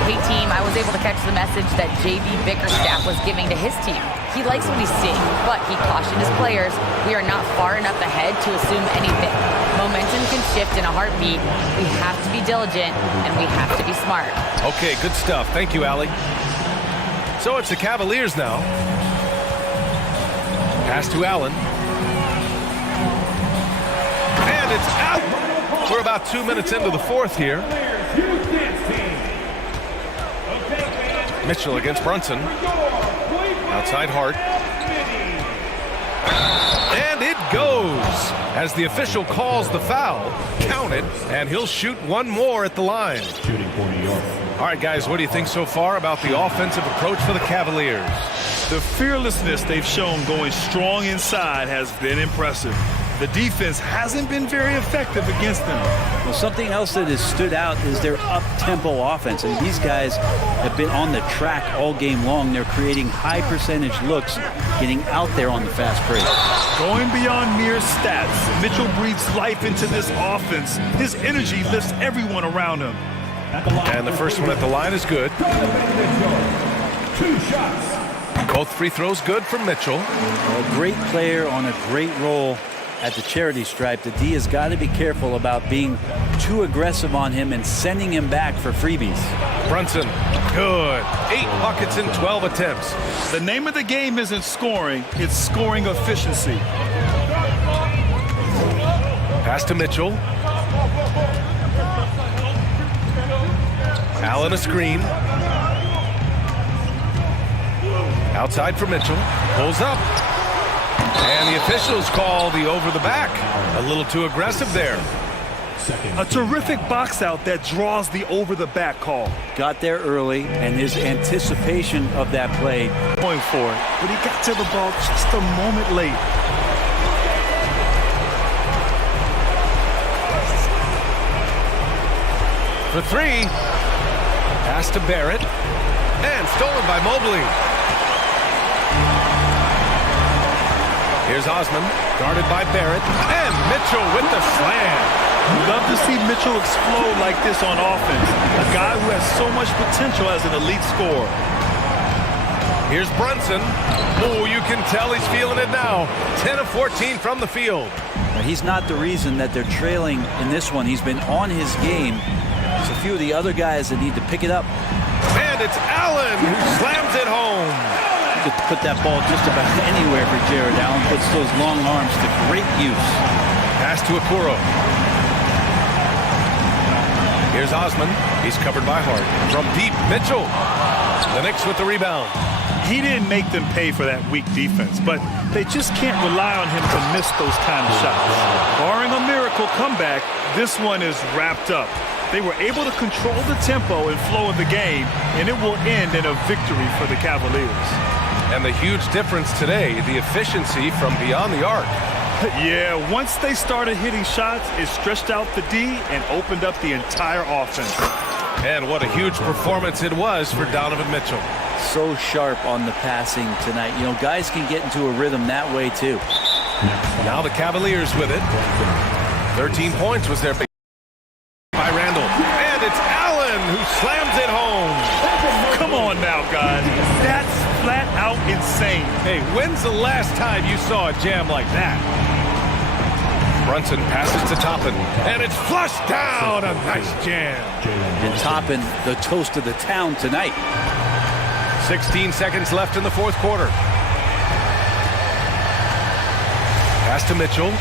Hey, team, I was able to catch the message that J.B. Bickerstaff was giving to his team. He likes what he's seeing, but he cautioned his players, we are not far enough ahead to assume anything. Momentum can shift in a heartbeat. We have to be diligent, and we have to be smart. Okay, good stuff. Thank you, Allie. So it's the Cavaliers now. Pass to Allen. And it's out. We're about 2 minutes into the fourth here. Mitchell against Brunson. Outside Hart. And it goes. As the official calls the foul, count it, and he'll shoot one more at the line. Shooting for New York. All right, guys, what do you think so far about the offensive approach for the Cavaliers? The fearlessness they've shown going strong inside has been impressive. The defense hasn't been very effective against them. Well, something else that has stood out is their up-tempo offense. And these guys have been on the track all game long. They're creating high-percentage looks, getting out there on the fast break. Going beyond mere stats, Mitchell breathes life into this offense. His energy lifts everyone around him. And the first one at the line is good. 2 shots. Both free throws good from Mitchell. A great player on a great role at the charity stripe. The D has got to be careful about being too aggressive on him and sending him back for freebies. Brunson, good. 8 buckets in 12 attempts. The name of the game isn't scoring, it's scoring efficiency. Pass to Mitchell. Allen a screen. Outside for Mitchell. Pulls up. And the officials call the over the back. A little too aggressive there. A terrific box out that draws the over the back call. Got there early, and his anticipation of that play. Going for it, but he got to the ball just a moment late. For 3. Pass to Barrett. And stolen by Mobley. Here's Osman, guarded by Barrett, and Mitchell with the slam. Love to see Mitchell explode like this on offense. A guy who has so much potential as an elite scorer. Here's Brunson. Oh, you can tell he's feeling it now. 10 of 14 from the field. Now, he's not the reason that they're trailing in this one. He's been on his game. There's a few of the other guys that need to pick it up. And it's Allen who slams it home. Could put that ball just about anywhere for Jared Allen. Puts those long arms to great use. Pass to Okoro. Here's Osman. He's covered by Hart. From deep, Mitchell. The Knicks with the rebound. He didn't make them pay for that weak defense, but they just can't rely on him to miss those kind of shots. Barring a miracle comeback, this one is wrapped up. They were able to control the tempo and flow of the game, and it will end in a victory for the Cavaliers. And the huge difference today, the efficiency from beyond the arc. Yeah, once they started hitting shots, it stretched out the D and opened up the entire offense. And what a huge performance it was for Donovan Mitchell. So sharp on the passing tonight. You know, guys can get into a rhythm that way too. Now the Cavaliers with it. 13 points was their by Randall. And it's Allen who slams it home. Come on now, guys. That's flat out insane. Hey, when's the last time you saw a jam like that? Brunson passes to Toppin, and it's flushed down. A nice jam. And Toppin, the toast of the town tonight. 16 seconds left in the fourth quarter. Pass to Mitchell.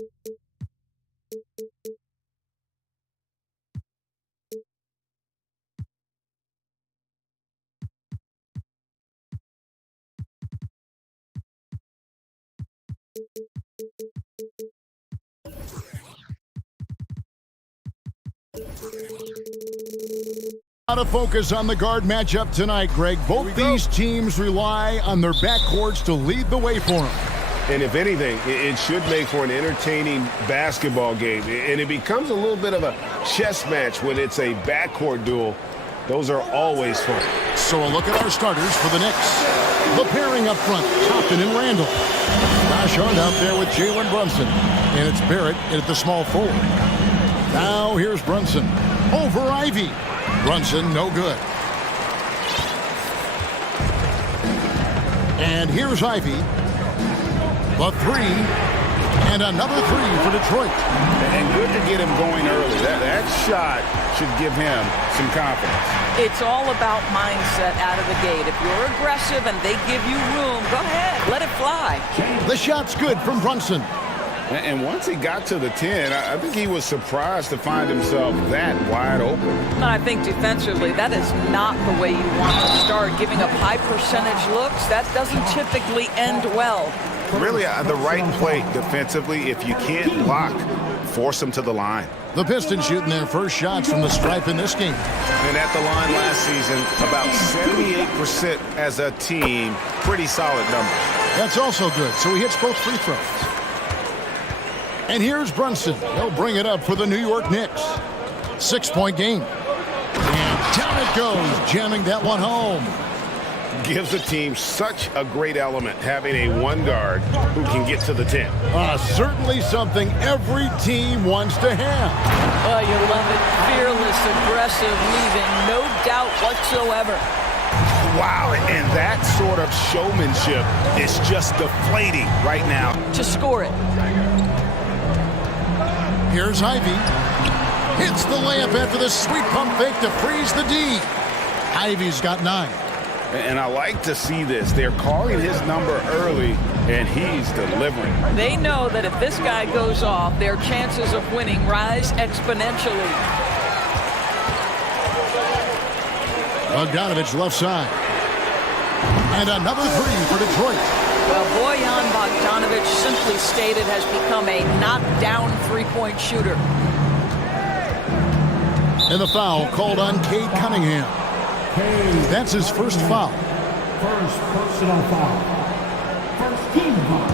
A lot of focus on the guard matchup tonight, Greg. Both these teams rely on their backcourts to lead the way for them. And if anything, it should make for an entertaining basketball game. And it becomes a little bit of a chess match when it's a backcourt duel. Those are always fun. So a look at our starters for the Knicks. The pairing up front, Compton and Randall. Josh Hart out there with Jalen Brunson. And it's Barrett at the small forward. Now here's Brunson over Ivy. Brunson, no good. And here's Ivy. The three. And another three for Detroit. And good to get him going early. That shot should give him some confidence. It's all about mindset out of the gate. If you're aggressive and they give you room, go ahead, let it fly. The shot's good from Brunson. And once he got to the 10, I think he was surprised to find himself that wide open. And I think defensively, that is not the way you want to start. Giving up high percentage looks, that doesn't typically end well. Really, the right play defensively. If you can't block, force them to the line. The Pistons shooting their first shots from the stripe in this game. And at the line last season, about 78% as a team. Pretty solid numbers. That's also good. So he hits both free throws. And here's Brunson. He'll bring it up for the New York Knicks. 6-point game. And down it goes, jamming that one home. Gives the team such a great element, having a one guard who can get to the 10. Certainly something every team wants to have. Oh, you love it. Fearless, aggressive, leaving no doubt whatsoever. Wow, and that sort of showmanship is just deflating right now. To score it. Here's Ivy. Hits the layup after the sweet pump fake to freeze the D. Ivy's got 9. And I like to see this. They're calling his number early, and he's delivering. They know that if this guy goes off, their chances of winning rise exponentially. Bogdanovich left side. And another three for Detroit. Well, Bojan Bogdanovich, simply stated, has become a knockdown three-point shooter. And the foul called on Cade Cunningham. That's his first foul. First personal foul. First team foul.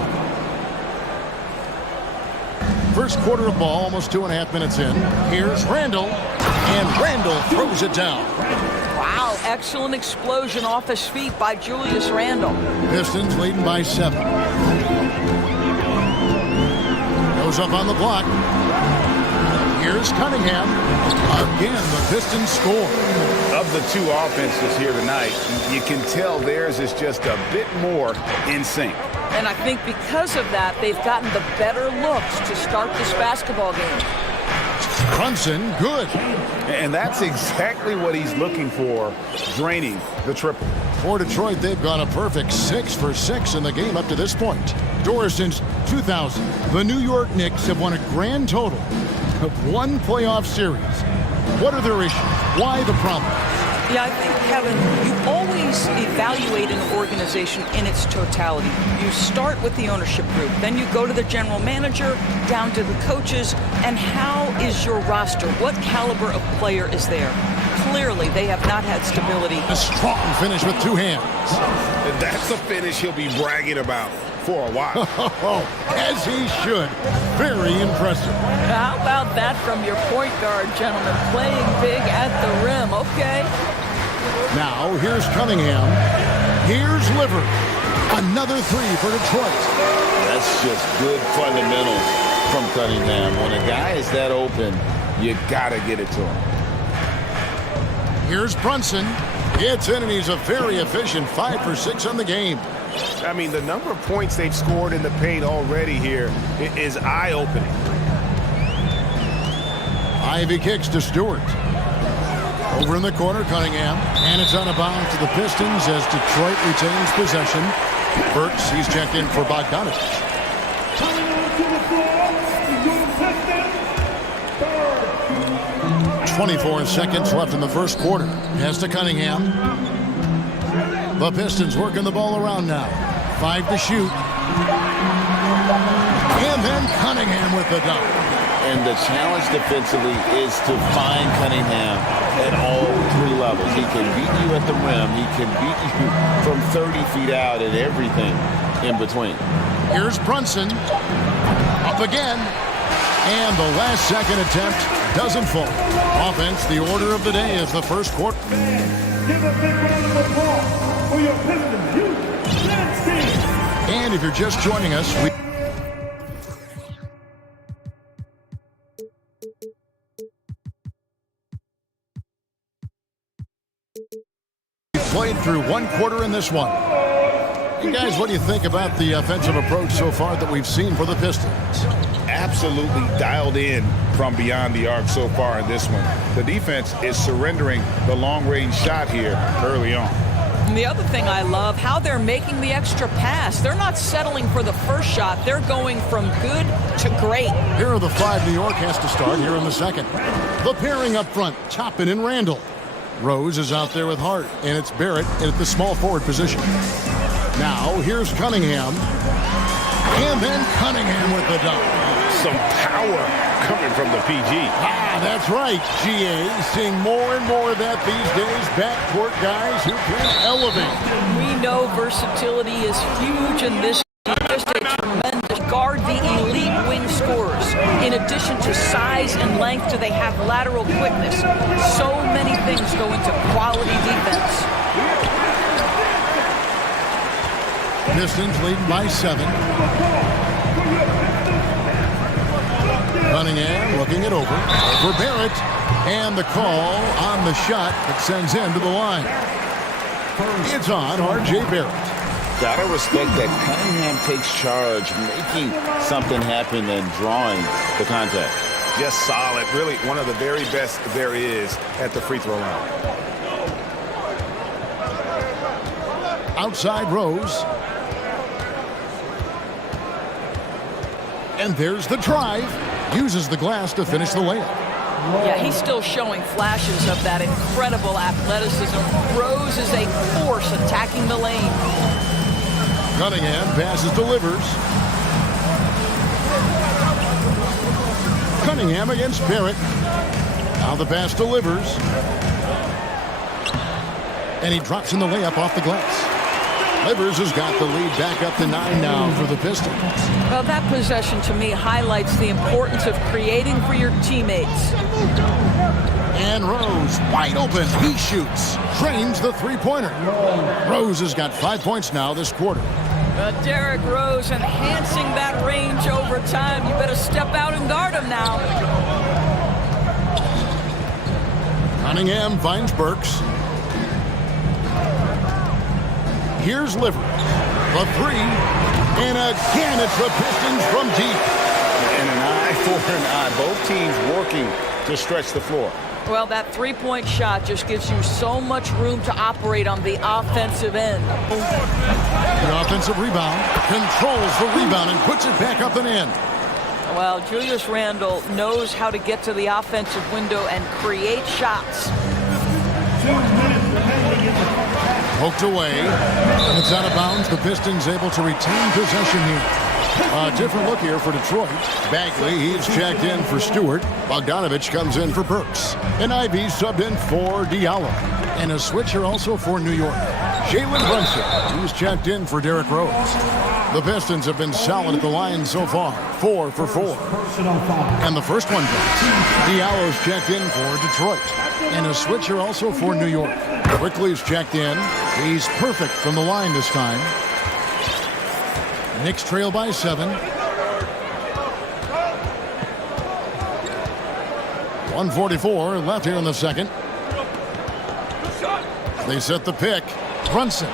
First quarter of ball, almost 2.5 minutes in. Here's Randall. And Randall throws it down. Wow, excellent explosion off his feet by Julius Randle. Pistons leading by 7. Goes up on the block. Here's Cunningham. Again, the Pistons score. Of the two offenses here tonight, you can tell theirs is just a bit more in sync. And I think because of that, they've gotten the better looks to start this basketball game. Brunson, good. And that's exactly what he's looking for, draining the triple. For Detroit, they've gone a perfect 6 for 6 in the game up to this point. Doors since 2000, the New York Knicks have won a grand total of 1 playoff series. What are their issues? Why the problem? Yeah, I think, Kevin, you always evaluate an organization in its totality. You start with the ownership group, then you go to the general manager, down to the coaches, and how is your roster? What caliber of player is there? Clearly, they have not had stability. A strong finish with 2 hands. That's a finish he'll be bragging about for a while. As he should. Very impressive. How about that from your point guard, gentlemen? Playing big at the rim, okay? Now, here's Cunningham. Here's Liver. Another 3 for Detroit. That's just good fundamentals from Cunningham. When a guy is that open, you gotta get it to him. Here's Brunson. It's in, and he's a very efficient 5 for 6 on the game. I mean, the number of points they've scored in the paint already here is eye-opening. Ivy kicks to Stewart. Over in the corner, Cunningham. And it's out of bounds to the Pistons as Detroit retains possession. Burks, he's checked in for Bogdanovich. Coming onto the floor 24 seconds left in the first quarter. Pass to Cunningham. The Pistons working the ball around now. 5 to shoot. And then Cunningham with the dunk. And the challenge defensively is to find Cunningham at all 3 levels. He can beat you at the rim. He can beat you from 30 feet out and everything in between. Here's Brunson. Up again. And the last second attempt doesn't fall. Offense, the order of the day is the first quarter. Give a big round of applause for your Pistons youth dance team. And if you're just joining us, we played through 1 quarter in this one. You guys, what do you think about the offensive approach so far that we've seen for the Pistons? Absolutely dialed in from beyond the arc so far in this one. The defense is surrendering the long-range shot here early on. And the other thing I love, how they're making the extra pass. They're not settling for the first shot. They're going from good to great. Here are the 5 New York has to start here in the second. The pairing up front, Toppin and Randall. Rose is out there with Hart, and it's Barrett at the small forward position. Now, here's Cunningham. And then Cunningham with the dunk. Some power coming from the PG. That's right, GA. Seeing more and more of that these days. Backcourt guys who can elevate. We know versatility is huge in this. Just a tremendous guard, the elite wing scorers. In addition to size and length, do they have lateral quickness? So many things go into quality defense. Pistons leading by 7. Cunningham looking it over for Barrett. And the call on the shot that sends him to the line. It's on R.J. Barrett. Gotta respect that Cunningham takes charge, making something happen and drawing the contact. Just solid. Really one of the very best there is at the free throw line. Outside Rose. And there's the drive. Uses the glass to finish the layup. Yeah, he's still showing flashes of that incredible athleticism. Rose is a force attacking the lane. Cunningham passes, delivers. Cunningham against Barrett. Now the pass delivers. And he drops in the layup off the glass. Livers has got the lead back up to 9 now for the Pistons. Well, that possession to me highlights the importance of creating for your teammates. And Rose wide open. He shoots. Drains the three-pointer. Rose has got 5 points now this quarter. Derrick Rose enhancing that range over time. You better step out and guard him now. Cunningham finds Burks. Here's Livers. The 3. And again, it's the Pistons from deep. And an eye for an eye. Both teams working to stretch the floor. Well, that three-point shot just gives you so much room to operate on the offensive end. The offensive rebound. Controls the rebound and puts it back up and in. Well, Julius Randle knows how to get to the offensive window and create shots. Poked away. It's out of bounds. The Pistons able to retain possession here. A different look here for Detroit. Bagley, he's checked in for Stewart. Bogdanovich comes in for Burks. And Ivy subbed in for Diallo. And a switcher also for New York. Jalen Brunson, he's checked in for Derrick Rose. The Pistons have been solid at the line so far. 4 for 4. And the first one goes. Diallo's checked in for Detroit. And a switcher also for New York. Quickly's checked in. He's perfect from the line this time. Knicks trail by 7. 1:44 left here in the second. They set the pick. Brunson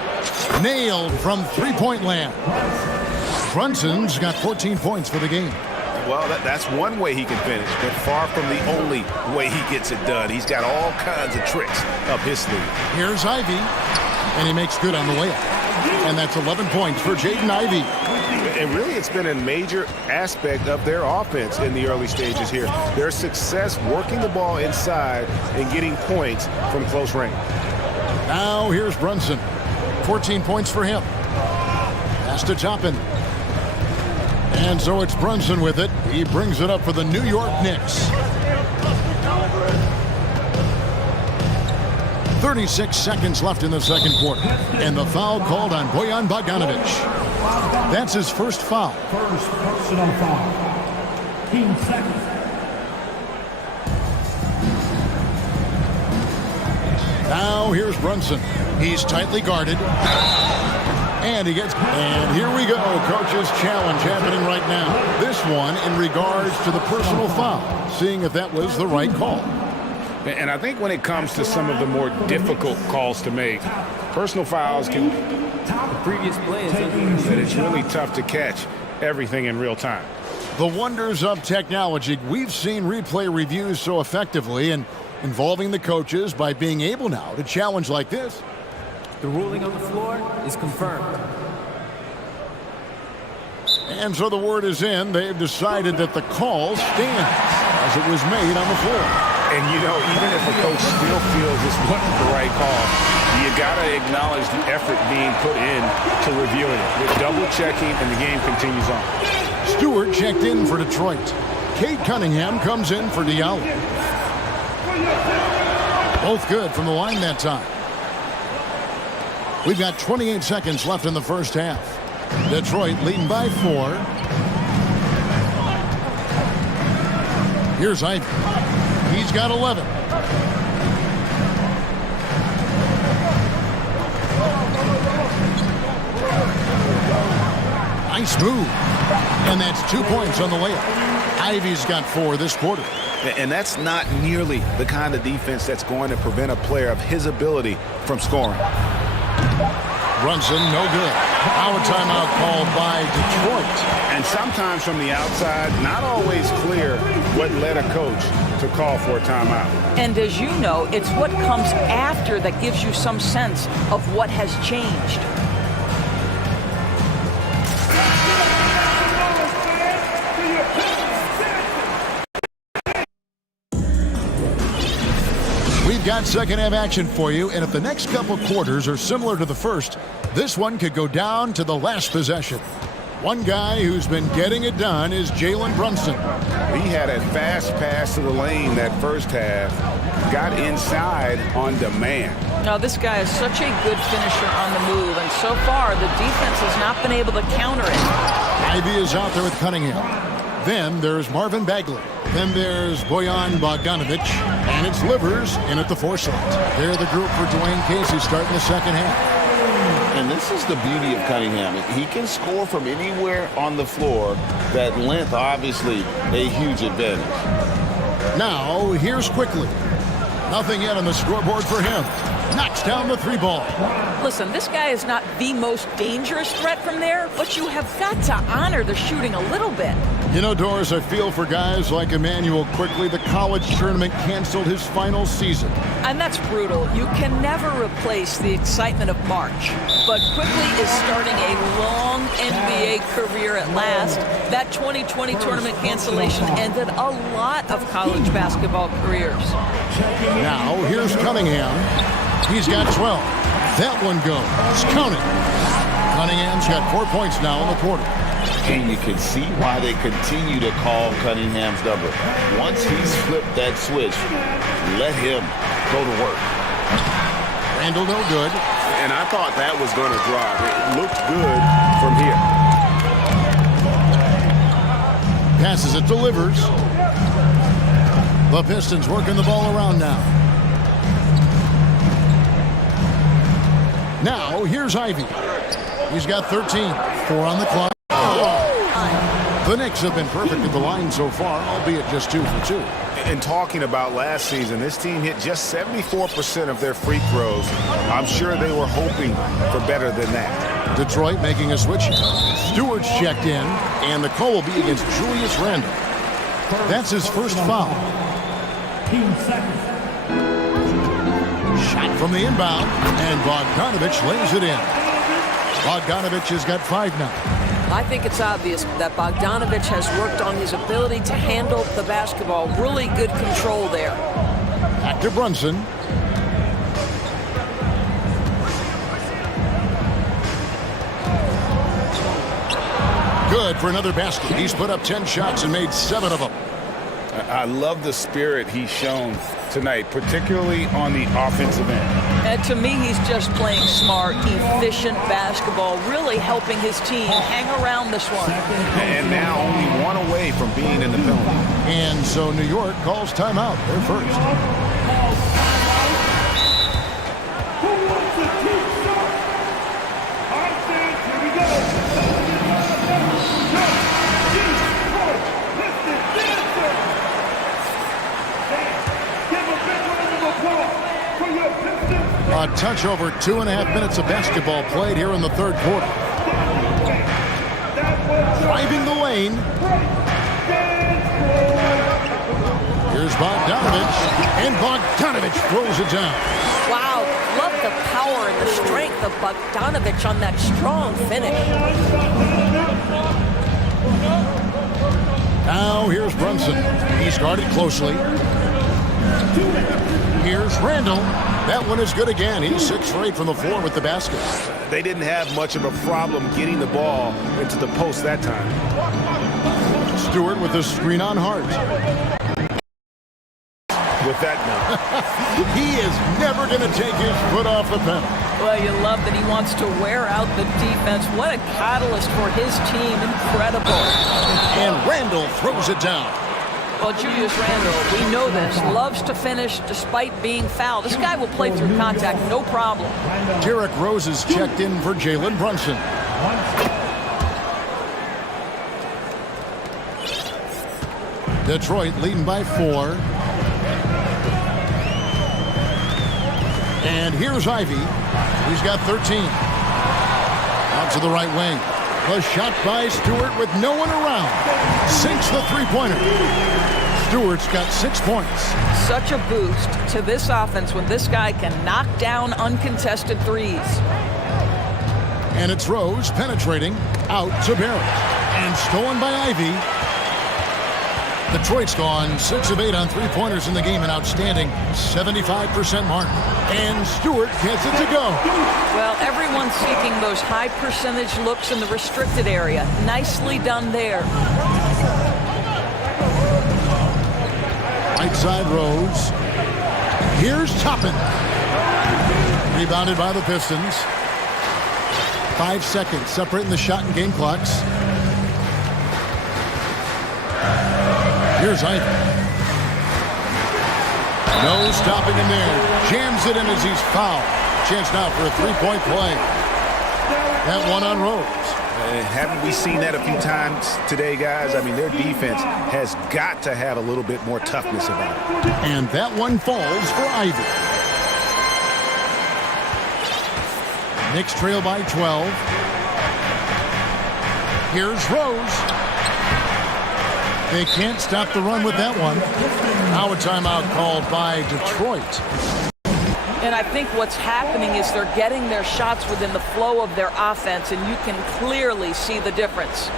nailed from three-point land. Brunson's got 14 points for the game. Well, that's one way he can finish, but far from the only way he gets it done. He's got all kinds of tricks up his sleeve. Here's Ivy, and he makes good on the layup. And that's 11 points for Jaden Ivey. And really, it's been a major aspect of their offense in the early stages here. Their success working the ball inside and getting points from close range. Now here's Brunson. 14 points for him. Pass to Toppin. And so it's Brunson with it. He brings it up for the New York Knicks. 36 seconds left in the second quarter. And the foul called on Bojan Bogdanovic. That's his first foul. First personal foul. 15 seconds. Now here's Brunson. He's tightly guarded. And he gets... And here we go. Coach's challenge happening right now. This one in regards to the personal foul. Seeing if that was the right call. And I think when it comes to some of the more difficult calls to make, personal fouls can... The previous play is But it's really tough to catch everything in real time. The wonders of technology. We've seen replay reviews so effectively and involving the coaches by being able now to challenge like this. The ruling on the floor is confirmed. And so the word is in. They've decided that the call stands as it was made on the floor. And, you know, even if a coach still feels this wasn't the right call, you got to acknowledge the effort being put in to reviewing it. With double-checking, and the game continues on. Stewart checked in for Detroit. Kate Cunningham comes in for Diallo. Both good from the line that time. We've got 28 seconds left in the first half. Detroit leading by 4. Here's Ivy. He's got 11. Nice move. And that's 2 points on the layup. Ivy's got 4 this quarter. And that's not nearly the kind of defense that's going to prevent a player of his ability from scoring. Brunson, no good. Now a timeout called by Detroit. And sometimes from the outside, not always clear what led a coach to call for a timeout. And as you know, it's what comes after that gives you some sense of what has changed. We've got second half action for you, and if the next couple quarters are similar to the first, this one could go down to the last possession. One guy who's been getting it done is Jalen Brunson. He had a fast pass to the lane that first half, got inside on demand. Now, this guy is such a good finisher on the move, and so far, the defense has not been able to counter it. Ivy is out there with Cunningham. Then there's Marvin Bagley. Then there's Bojan Bogdanovic. And it's Livers in at the 4 slot. They're the group for Dwayne Casey starting the second half. And this is the beauty of Cunningham. He can score from anywhere on the floor. That length, obviously, a huge advantage. Now, here's Quickly. Nothing yet on the scoreboard for him. Knocks down the 3 ball. Listen, this guy is not the most dangerous threat from there, but you have got to honor the shooting a little bit. You know, Doris, I feel for guys like Emmanuel Quickly. The college tournament canceled his final season. And that's brutal. You can never replace the excitement of March. But Quickly is starting a long NBA career at last. That 2020 tournament cancellation ended a lot of college basketball careers. Now, here's Cunningham. He's got 12. That one goes. Count it. Cunningham's got 4 points now in the quarter. And you can see why they continue to call Cunningham's number. Once he's flipped that switch, let him go to work. Randall no good. And I thought that was going to drop. It looked good from here. Passes it to Livers. The Pistons working the ball around now. Now, here's Ivy. He's got 13. 4 on the clock. The Knicks have been perfect at the line so far, albeit just 2 for 2. And talking about last season, this team hit just 74% of their free throws. I'm sure they were hoping for better than that. Detroit making a switch. Stewart's checked in, and the call will be against Julius Randle. That's his first foul. 15 seconds. Shot from the inbound, and Bogdanovic lays it in. Bogdanovic has got 5 now. I think it's obvious that Bogdanovic has worked on his ability to handle the basketball. Really good control there. Back to Brunson. Good for another basket. He's put up 10 shots and made 7 of them. I love the spirit he's shown tonight, particularly on the offensive end. And to me, he's just playing smart, efficient basketball, really helping his team hang around this one. And now only one away from being in the penalty. And so New York calls timeout. They're first. Who wants a team shot? All right, fans, here we go. A touch over 2.5 minutes of basketball played here in the third quarter. Driving the lane. Here's Bogdanovic, and Bogdanovic throws it down. Wow, love the power and the strength of Bogdanovic on that strong finish. Now here's Brunson. He's guarded closely. Here's Randall. That one is good again. He's 6 for 8 from the floor with the basket. They didn't have much of a problem getting the ball into the post that time. Stewart with the screen on Hart. With that now. He is never going to take his foot off the pedal. Well, you love that he wants to wear out the defense. What a catalyst for his team. Incredible. And Randall throws it down. Well, Julius Randle, we know this, loves to finish despite being fouled. This guy will play through contact, no problem. Derrick Rose is checked in for Jalen Brunson. Detroit leading by 4. And here's Ivy. He's got 13. Out to the right wing. A shot by Stewart with no one around. Sinks the three-pointer. Stewart's got 6 points. Such a boost to this offense when this guy can knock down uncontested threes. And it's Rose penetrating out to Barrett. And stolen by Ivy. Detroit's gone 6 of 8 on three-pointers in the game, an outstanding 75% mark. And Stewart gets it to go. Well, everyone's seeking those high percentage looks in the restricted area. Nicely done there. Right side Rose. Here's Toppin. Rebounded by the Pistons. 5 seconds separating the shot and game clocks. Here's Ivy. No stopping him there. Jams it in as he's fouled. Chance now for a three-point play. That one on Rose. Haven't we seen that a few times today, guys? I mean, their defense has got to have a little bit more toughness about it. And that one falls for Ivy. Knicks trail by 12. Here's Rose. They can't stop the run with that one. Now a timeout called by Detroit. And I think what's happening is they're getting their shots within the flow of their offense, and you can clearly see the difference.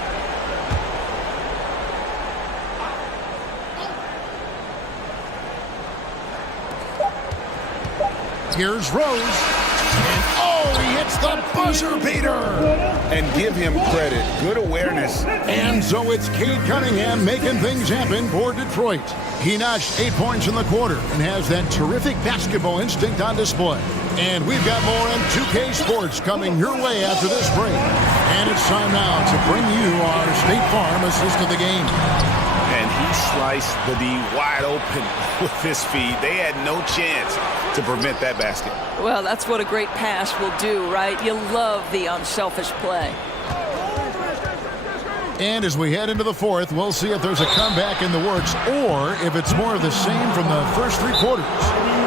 Here's Rose. And oh, he hits the buzzer beater. And give him credit. Good awareness. And so it's Cade Cunningham making things happen for Detroit. He notched 8 points in the quarter and has that terrific basketball instinct on display. And we've got more on 2K Sports coming your way after this break. And it's time now to bring you our State Farm assist of the game. And he sliced the D wide open with his feed. They had no chance to prevent that basket. Well, that's what a great pass will do, right? You love the unselfish play. And as we head into the fourth, we'll see if there's a comeback in the works or if it's more of the same from the first 3 quarters.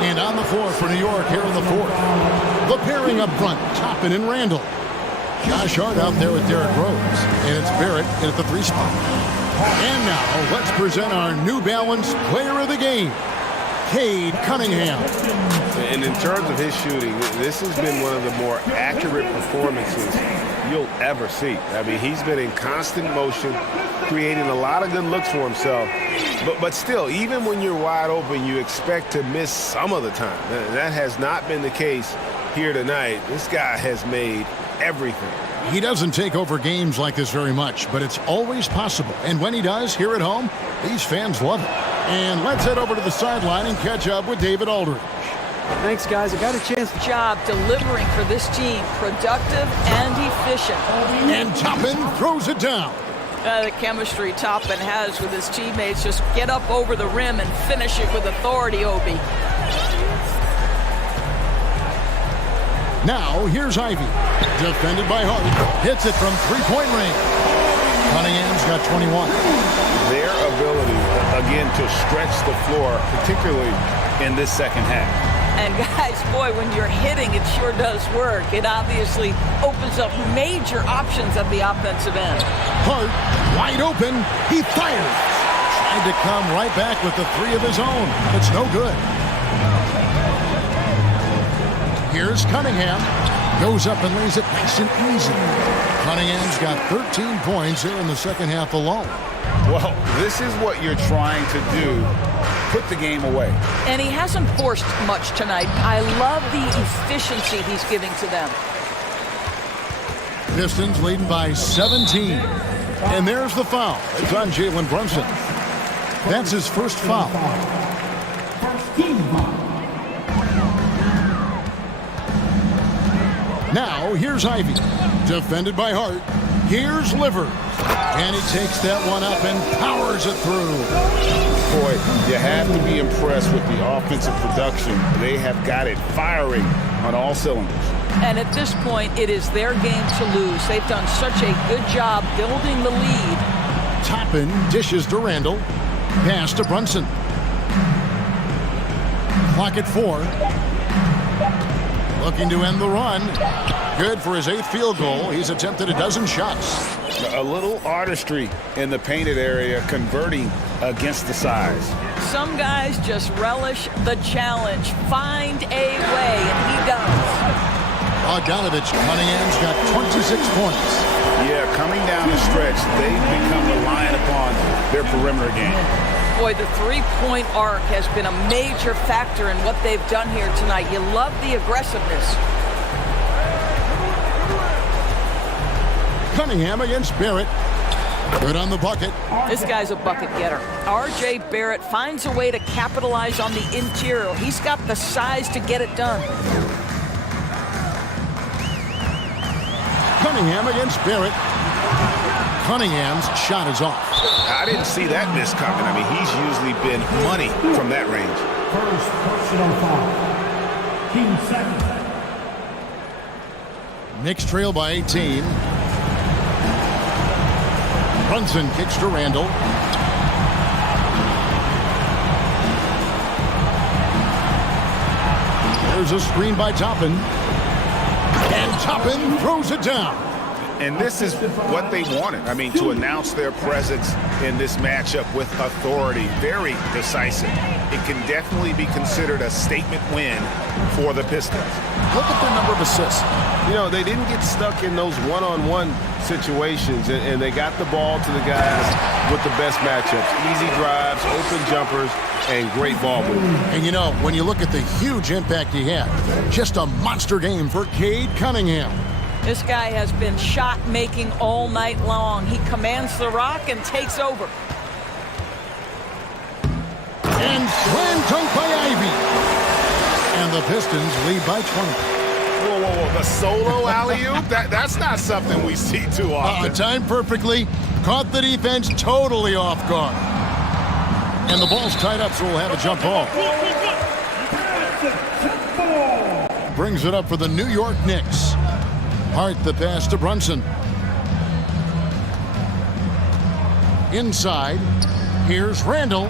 And on the floor for New York here in the fourth. The pairing up front, Toppin and Randall. Josh Hart out there with Derrick Rose. And it's Barrett in at the 3 spot. And now let's present our New Balance player of the game, Cade Cunningham. And in terms of his shooting, this has been one of the more accurate performances you'll ever see. I mean, he's been in constant motion, creating a lot of good looks for himself. But still, even when you're wide open, you expect to miss some of the time. That has not been the case here tonight. This guy has made everything. He doesn't take over games like this very much, but it's always possible. And when he does, here at home, these fans love it. And let's head over to the sideline and catch up with David Aldridge. Thanks, guys. I got a chance. Job delivering for this team, productive and efficient. And Toppin throws it down. The chemistry Toppin has with his teammates. Just get up over the rim and finish it with authority, Obi. Now, here's Ivy. Defended by Hart. Hits it from three-point range. Cunningham's got 21. Their ability, again, to stretch the floor, particularly in this second half. And guys, boy, when you're hitting, it sure does work. It obviously opens up major options at the offensive end. Hart, wide open, he fires. Tried to come right back with the three of his own. It's no good. Here's Cunningham. Goes up and lays it nice and easy. Cunningham's got 13 points here in the second half alone. Well, this is what you're trying to do. Put the game away. And he hasn't forced much tonight. I love the efficiency he's giving to them. Pistons leading by 17. And there's the foul. It's on Jalen Brunson. That's his first foul. Now, here's Ivy. Defended by Hart. Here's Livers. And he takes that one up and powers it through. Boy, you have to be impressed with the offensive production. They have got it firing on all cylinders. And at this point, it is their game to lose. They've done such a good job building the lead. Toppin dishes to Randall. Pass to Brunson. Clock at 4. Looking to end the run. Good for his 8th field goal. He's attempted a dozen shots. A little artistry in the painted area, converting against the size. Some guys just relish the challenge. Find a way, and he does. Bogdanovich, Cunningham's got 26 points. Yeah, coming down the stretch, they've become reliant upon their perimeter game. Boy, the three-point arc has been a major factor in what they've done here tonight. You love the aggressiveness. Cunningham against Barrett. Good on the bucket. This guy's a bucket getter. R.J. Barrett finds a way to capitalize on the interior. He's got the size to get it done. Cunningham against Barrett. Cunningham's shot is off. I didn't see that miss coming. I mean, he's usually been money from that range. First personal foul. Team second. Knicks trail by 18. Brunson kicks to Randall. There's a screen by Toppin. And Toppin throws it down. And this is what they wanted. I mean, to announce their presence in this matchup with authority. Very decisive. It can definitely be considered a statement win for the Pistons. Look at their number of assists. You know, they didn't get stuck in those one-on-one situations, and they got the ball to the guys with the best matchups. Easy drives, open jumpers, and great ball movement. And you know, when you look at the huge impact he had, just a monster game for Cade Cunningham. This guy has been shot-making all night long. He commands the rock and takes over. And slam dunk by Ivy. And the Pistons lead by 20. Whoa, whoa, whoa. The solo alley-oop? That's not something we see too often. Timed perfectly. Caught the defense totally off guard. And the ball's tied up, so we'll have a jump ball. Brings it up for the New York Knicks. Hart the pass to Brunson. Inside. Here's Randall.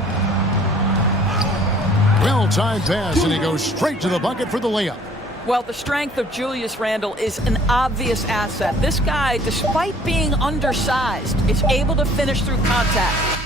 Well-timed pass, and he goes straight to the bucket for the layup. Well, the strength of Julius Randle is an obvious asset. This guy, despite being undersized, is able to finish through contact.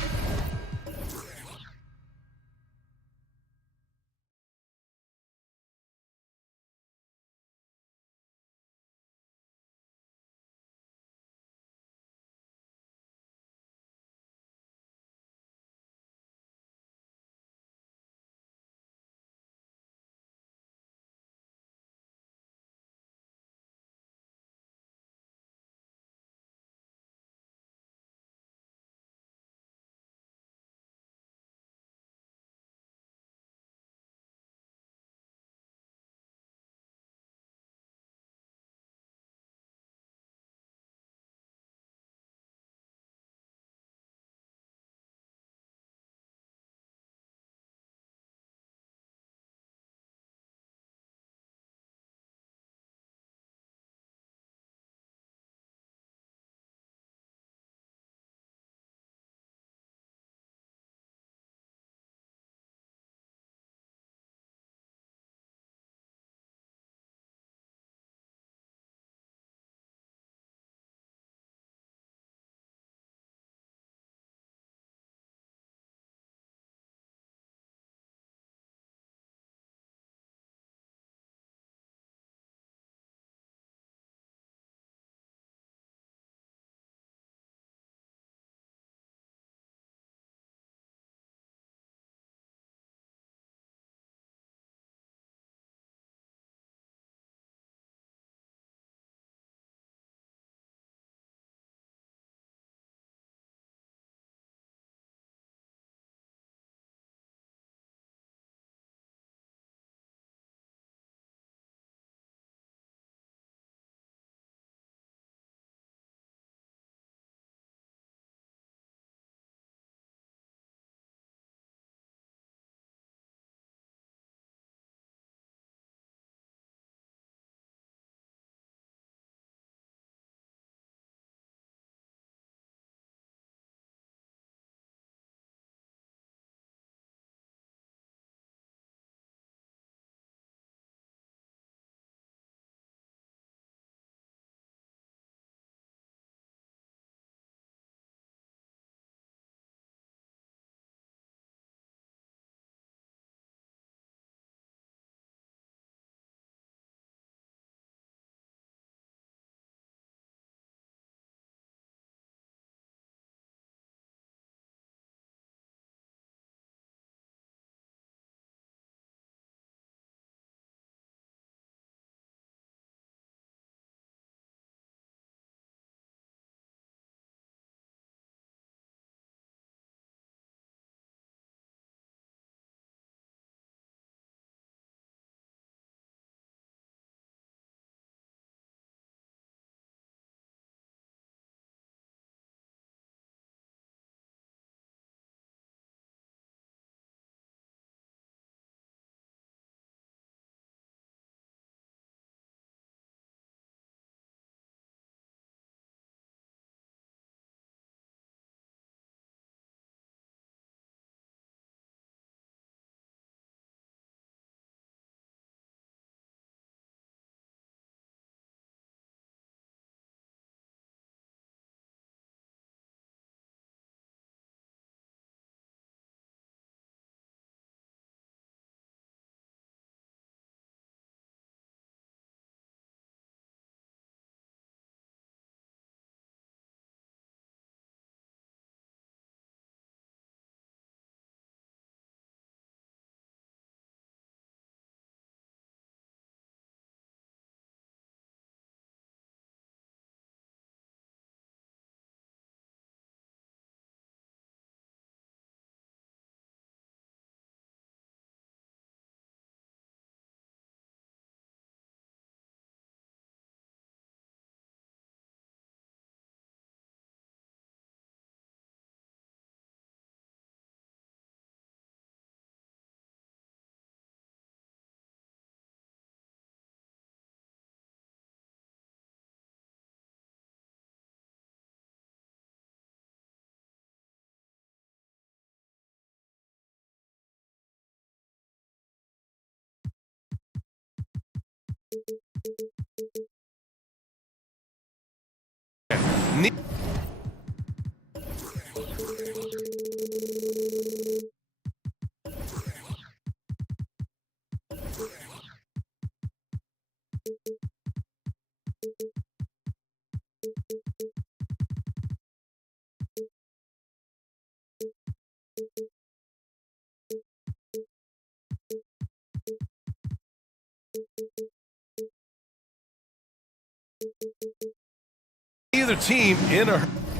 Either team in a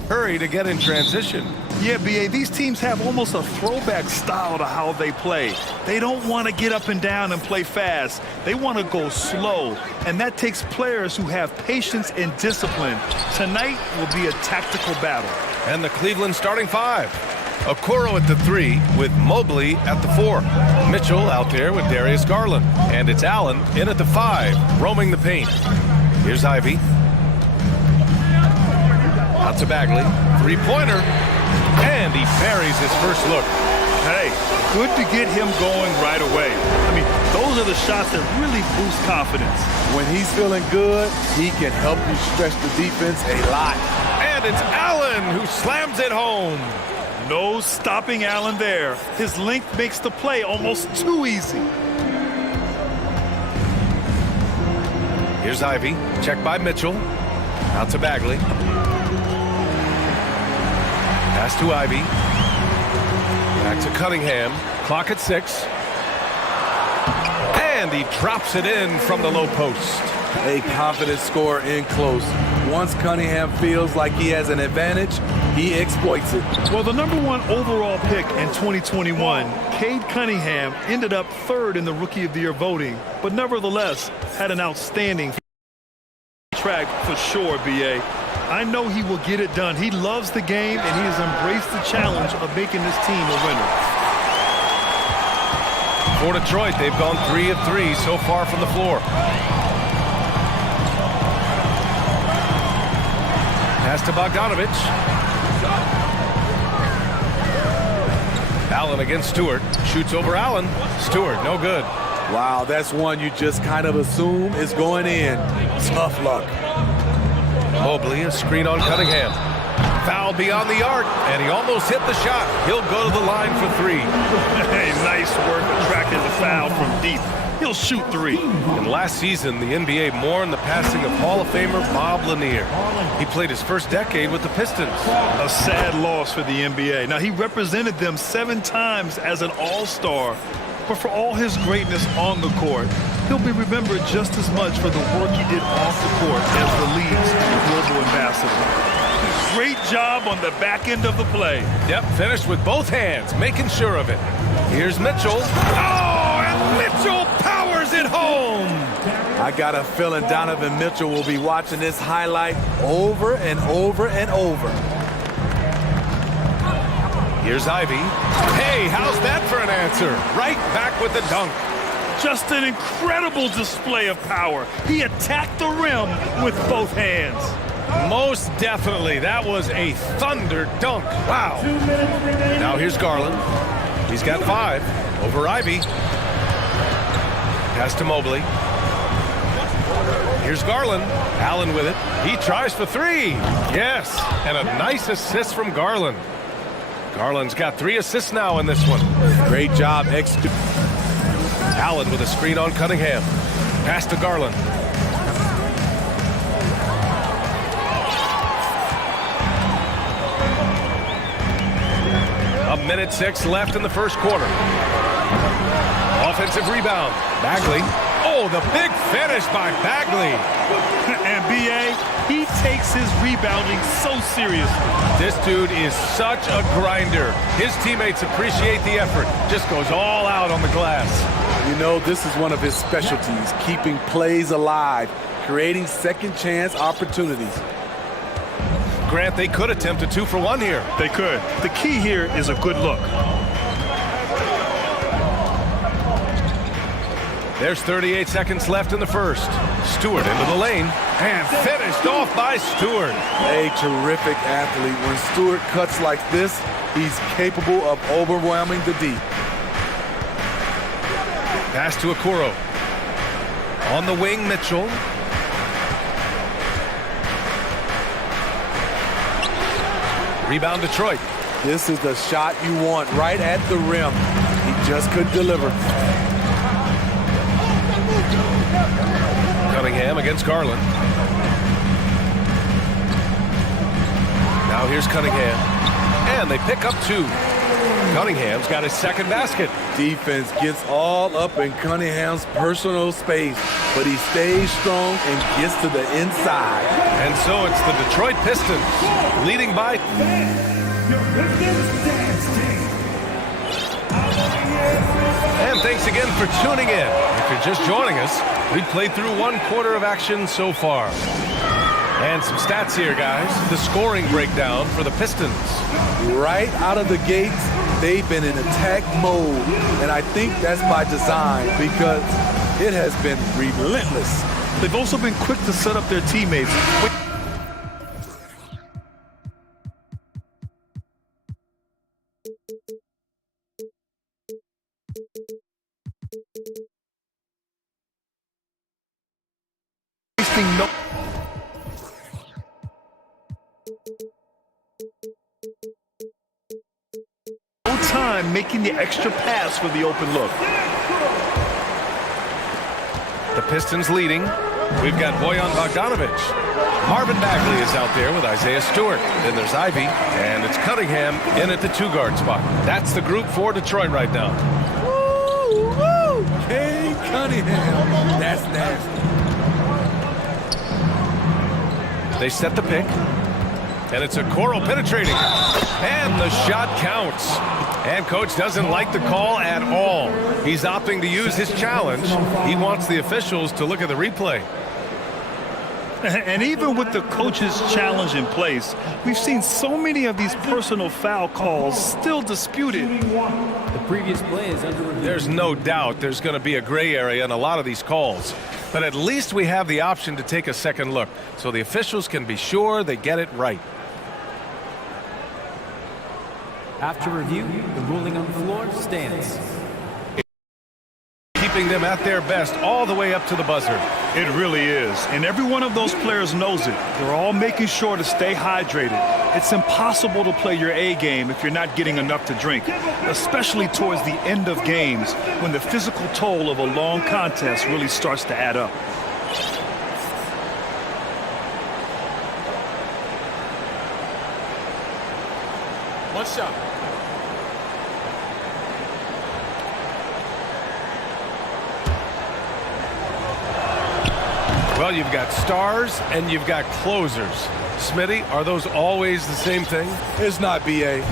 hurry to get in transition. Yeah, BA, these teams have almost a throwback style to how they play. They don't want to get up and down and play fast. They want to go slow, and that takes players who have patience and discipline. Tonight will be a tactical battle. And the Cleveland starting five. Okoro at the 3 with Mobley at the 4. Mitchell out there with Darius Garland. And it's Allen in at the 5, roaming the paint. Here's Ivy. Out to Bagley. Three-pointer. And he buries his first look. Hey, good to get him going right away. I mean, those are the shots that really boost confidence. When he's feeling good, he can help you stretch the defense a lot. And it's Allen who slams it home. No stopping Allen there. His length makes the play almost too easy. Here's Ivy. Checked by Mitchell. Out to Bagley. Pass to Ivy. Back to Cunningham. Clock at 6. And he drops it in from the low post. A confident scorer in close. Once Cunningham feels like he has an advantage, he exploits it. Well, the #1 overall pick in 2021, Cade Cunningham, ended up 3rd in the Rookie of the Year voting, but nevertheless had an outstanding track for sure, BA. I know he will get it done. He loves the game, and he has embraced the challenge of making this team a winner. For Detroit, they've gone 3 of 3 so far from the floor. Pass to Bogdanovich. Allen against Stewart. Shoots over Allen. Stewart, no good. Wow, that's one you just kind of assume is going in. Tough luck. Mobley, a screen on Cunningham. Foul beyond the arc, and he almost hit the shot. He'll go to the line for 3. Hey, nice work attracting the foul from deep. He'll shoot 3. And last season, the NBA mourned the passing of Hall of Famer Bob Lanier. He played his first decade with the Pistons. A sad loss for the NBA. Now, he represented them 7 times as an all-star, but for all his greatness on the court, he'll be remembered just as much for the work he did off the court as the league's global ambassador. Great job on the back end of the play. Yep, finished with both hands, making sure of it. Here's Mitchell. Oh, and Mitchell powers it home. I got a feeling Donovan Mitchell will be watching this highlight over and over and over. Here's Ivy. Hey, how's that for an answer? Right back with the dunk. Just an incredible display of power. He attacked the rim with both hands. Most definitely. That was a thunder dunk. Wow. Now here's Garland. He's got 5 over Ivy. Pass to Mobley. Here's Garland. Allen with it. He tries for 3. Yes. And a nice assist from Garland. Garland's got 3 assists now in this one. Great job executing. Allen with a screen on Cunningham. Pass to Garland. A minute 6 left in the first quarter. Offensive rebound. Bagley. Oh, the big finish by Bagley. And B.A., he takes his rebounding so seriously. This dude is such a grinder. His teammates appreciate the effort. Just goes all out on the glass. You know, this is one of his specialties, keeping plays alive, creating second chance opportunities. Grant, they could attempt a 2-for-1 here. They could. The key here is a good look. There's 38 seconds left in the first. Stewart into the lane and finished off by Stewart. A terrific athlete. When Stewart cuts like this, he's capable of overwhelming the deep. Pass to Okoro. On the wing, Mitchell. Rebound, Detroit. This is the shot you want right at the rim. He just couldn't deliver. Cunningham against Garland. Now here's Cunningham. And they pick up 2. Cunningham's got his second basket. Defense gets all up in Cunningham's personal space, but he stays strong and gets to the inside. And so it's the Detroit Pistons leading by. And thanks again for tuning in. If you're just joining us, we've played through 1 quarter of action so far. And some stats here, guys. The scoring breakdown for the Pistons. Right out of the gates, they've been in attack mode. And I think that's by design because it has been relentless. They've also been quick to set up their teammates. No time making the extra pass for the open look. The Pistons leading. We've got Bojan Bogdanovic. Marvin Bagley is out there with Isaiah Stewart. Then there's Ivy, and it's Cunningham in at the 2-guard spot. That's the group for Detroit right now. Woo, woo! Cade Cunningham. That's nasty. They set the pick, and it's a Coral penetrating, and the shot counts. And coach doesn't like the call at all. He's opting to use his challenge. He wants the officials to look at the replay. And even with the coach's challenge in place, we've seen so many of these personal foul calls still disputed. The previous play is under review. There's no doubt there's going to be a gray area in a lot of these calls. But at least we have the option to take a second look, so the officials can be sure they get it right. After review, the ruling on the floor stands. Keeping them at their best all the way up to the buzzer. It really is. And every one of those players knows it. They're all making sure to stay hydrated. It's impossible to play your A game if you're not getting enough to drink, especially towards the end of games when the physical toll of a long contest really starts to add up. One shot. Well, you've got stars and you've got closers. Smitty, are those always the same thing? It's not, BA.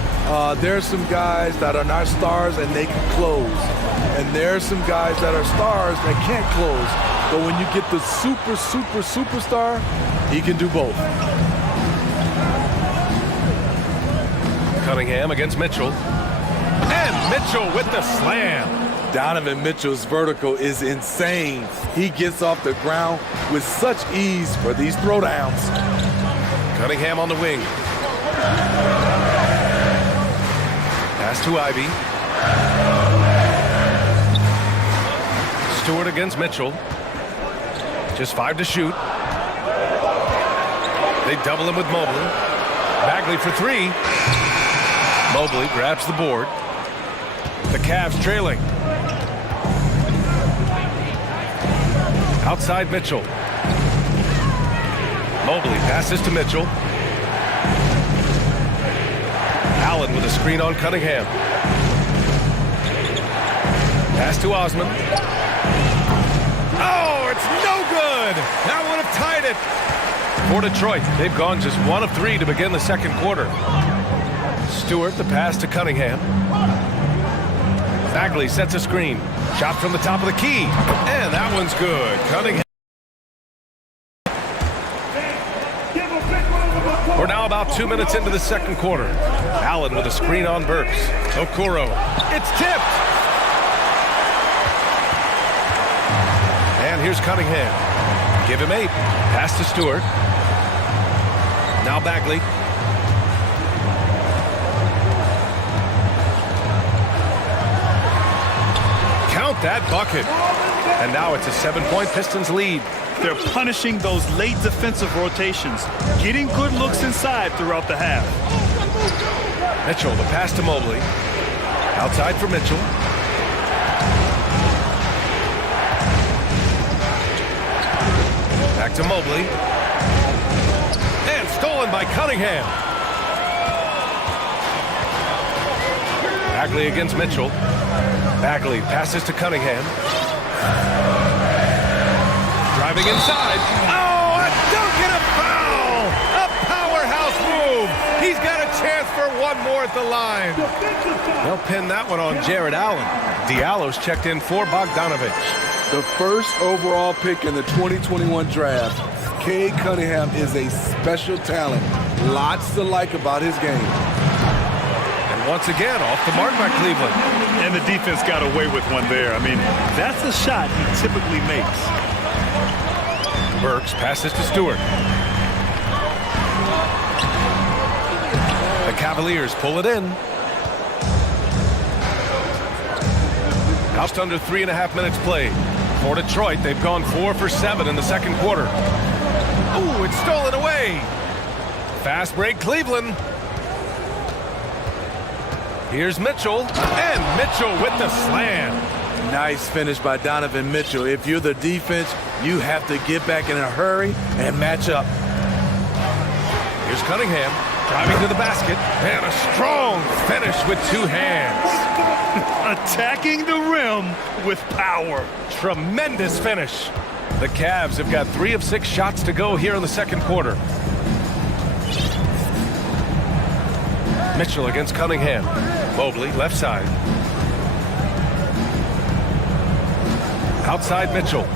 There's some guys that are not stars and they can close. And there's some guys that are stars that can't close. But when you get the superstar, he can do both. Cunningham against Mitchell. And Mitchell with the slam. Donovan Mitchell's vertical is insane. He gets off the ground with such ease for these throwdowns. Cunningham on the wing. Pass to Ivy. Stewart against Mitchell. Just 5 to shoot. They double him with Mobley. Bagley for 3. Mobley grabs the board. The Cavs trailing. Outside Mitchell. Mobley passes to Mitchell. Allen with a screen on Cunningham. Pass to Osman. Oh, it's no good! That would have tied it. For Detroit, they've gone just 1 of 3 to begin the second quarter. Stewart, the pass to Cunningham. Bagley sets a screen. Shot from the top of the key. And that one's good. Cunningham. We're now about 2 minutes into the second quarter. Allen with a screen on Burks. Okoro. It's tipped. And here's Cunningham. Give him 8. Pass to Stewart. Now Bagley. Count that bucket. And now it's a 7-point Pistons lead. They're punishing those late defensive rotations, getting good looks inside throughout the half. Mitchell, the pass to Mobley. Outside for Mitchell. Back to Mobley. And stolen by Cunningham. Bagley against Mitchell. Bagley passes to Cunningham. Driving inside. Oh, a dunk and a foul! A powerhouse move! He's got a chance for one more at the line. They'll pin that one on Jared Allen. Diallo's checked in for Bogdanovic. The first overall pick in the 2021 draft, Cade Cunningham is a special talent. Lots to like about his game. And once again, off the mark by Cleveland. And the defense got away with one there. I mean, that's the shot he typically makes. Burks passes to Stewart. The Cavaliers pull it in. Just under 3.5 minutes played. For Detroit, they've gone 4 for 7 in the second quarter. Ooh, it's stolen away. Fast break, Cleveland. Here's Mitchell, and Mitchell with the slam. Nice finish by Donovan Mitchell. If you're the defense, you have to get back in a hurry and match up. Here's Cunningham, driving to the basket, and a strong finish with 2 hands. Attacking the rim with power. Tremendous finish. The Cavs have got 3 of 6 shots to go here in the second quarter. Mitchell against Cunningham. Mobley, left side. Outside Mitchell.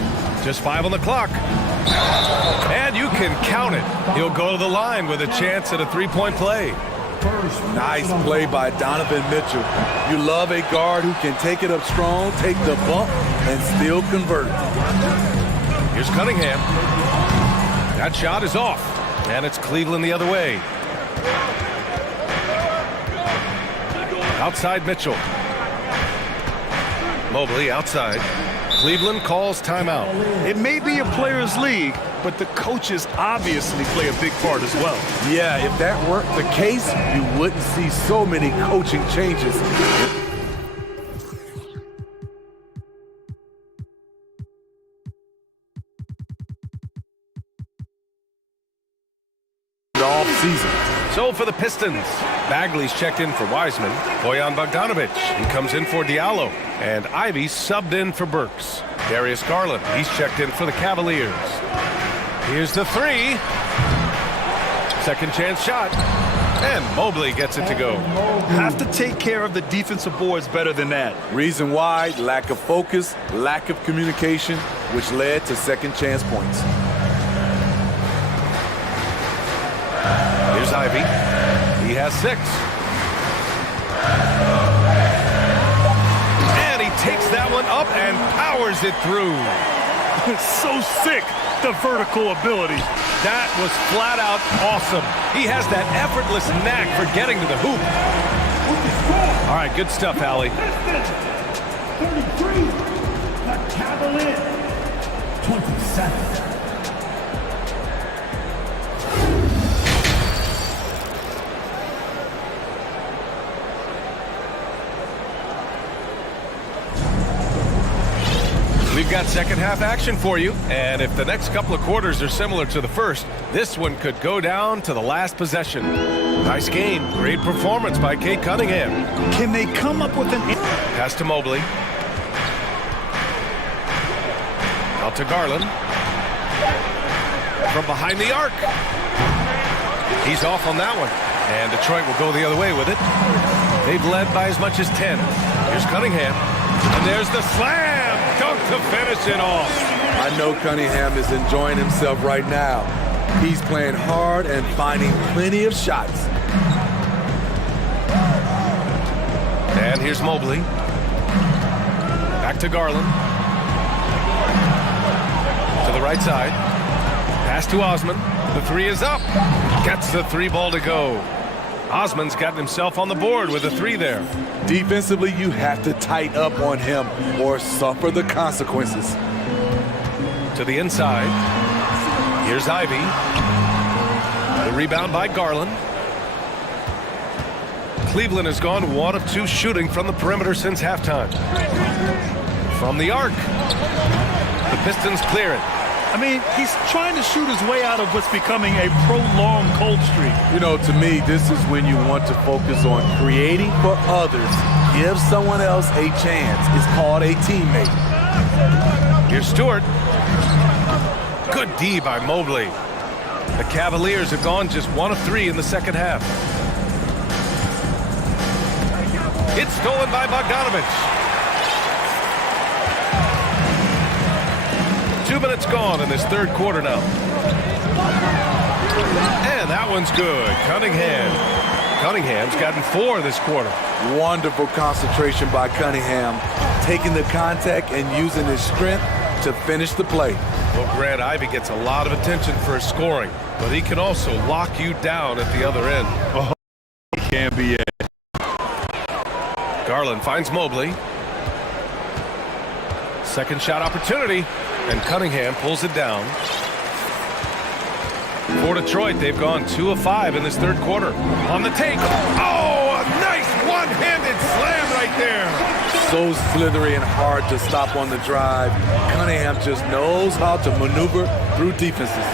Just 5 on the clock. And you can count it. He'll go to the line with a chance at a 3-point play. Nice play by Donovan Mitchell. You love a guard who can take it up strong, take the bump, and still convert. Here's Cunningham. That shot is off. And it's Cleveland the other way. Outside Mitchell. Mobley outside. Cleveland calls timeout. It may be a players' league, but the coaches obviously play a big part as well. Yeah, if that weren't the case, you wouldn't see so many coaching changes. All season. So for the Pistons, Bagley's checked in for Wiseman. Bojan Bogdanovic, he comes in for Diallo. And Ivy subbed in for Burks. Darius Garland, he's checked in for the Cavaliers. Here's the 3. Second chance shot. And Mobley gets it to go. Have to take care of the defensive boards better than that. Reason why, lack of focus, lack of communication, which led to second chance points. Here's Ivy. He has 6. And he takes that one up and powers it through. So sick, the vertical ability. That was flat out awesome. He has that effortless knack for getting to the hoop. All right, good stuff, Allie. 33, the Cavaliers, 27. We've got second half action for you, and if the next couple of quarters are similar to the first, this one could go down to the last possession. Nice game, great performance by Cade Cunningham. Can they come up with an... Pass to Mobley. Out to Garland. From behind the arc. He's off on that one, and Detroit will go the other way with it. They've led by as much as 10. Here's Cunningham, and there's the slam! Dunk to finish it off. I know Cunningham is enjoying himself right now. He's playing hard and finding plenty of shots. And here's Mobley. Back to Garland. To the right side. Pass to Osman. The 3 is up. Gets the 3 ball to go. Osman's gotten himself on the board with a 3 there. Defensively, you have to tighten up on him or suffer the consequences. To the inside. Here's Ivy. The rebound by Garland. Cleveland has gone 1 of 2 shooting from the perimeter since halftime. From the arc. The Pistons clear it. I mean, he's trying to shoot his way out of what's becoming a prolonged cold streak. You know, to me, this is when you want to focus on creating for others. Give someone else a chance. It's called a teammate. Here's Stewart. Good D by Mobley. The Cavaliers have gone just 1 of 3 in the second half. It's stolen by Bogdanovich. 2 minutes gone in this third quarter now. And that one's good. Cunningham's gotten 4 this quarter. Wonderful concentration by Cunningham, taking the contact and using his strength to finish the play. Well, Grant, Ivy gets a lot of attention for his scoring, but he can also lock you down at the other end. Oh, he can be it. Garland finds Mobley. Second shot opportunity, and Cunningham pulls it down. For Detroit, they've gone 2 of 5 in this third quarter. On the take. Oh, a nice one-handed slam right there. So slithery and hard to stop on the drive. Cunningham just knows how to maneuver through defenses.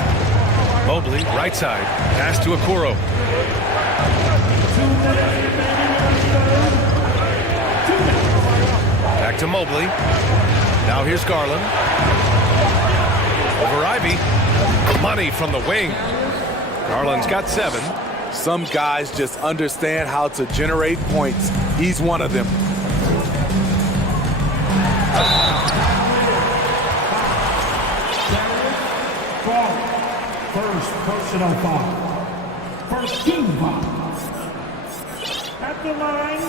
Mobley, right side. Pass to Okoro. Back to Mobley. Now here's Garland. Over Ivy. Money from the wing. Garland's got 7. Some guys just understand how to generate points. He's one of them. First personal foul. First team foul. At the line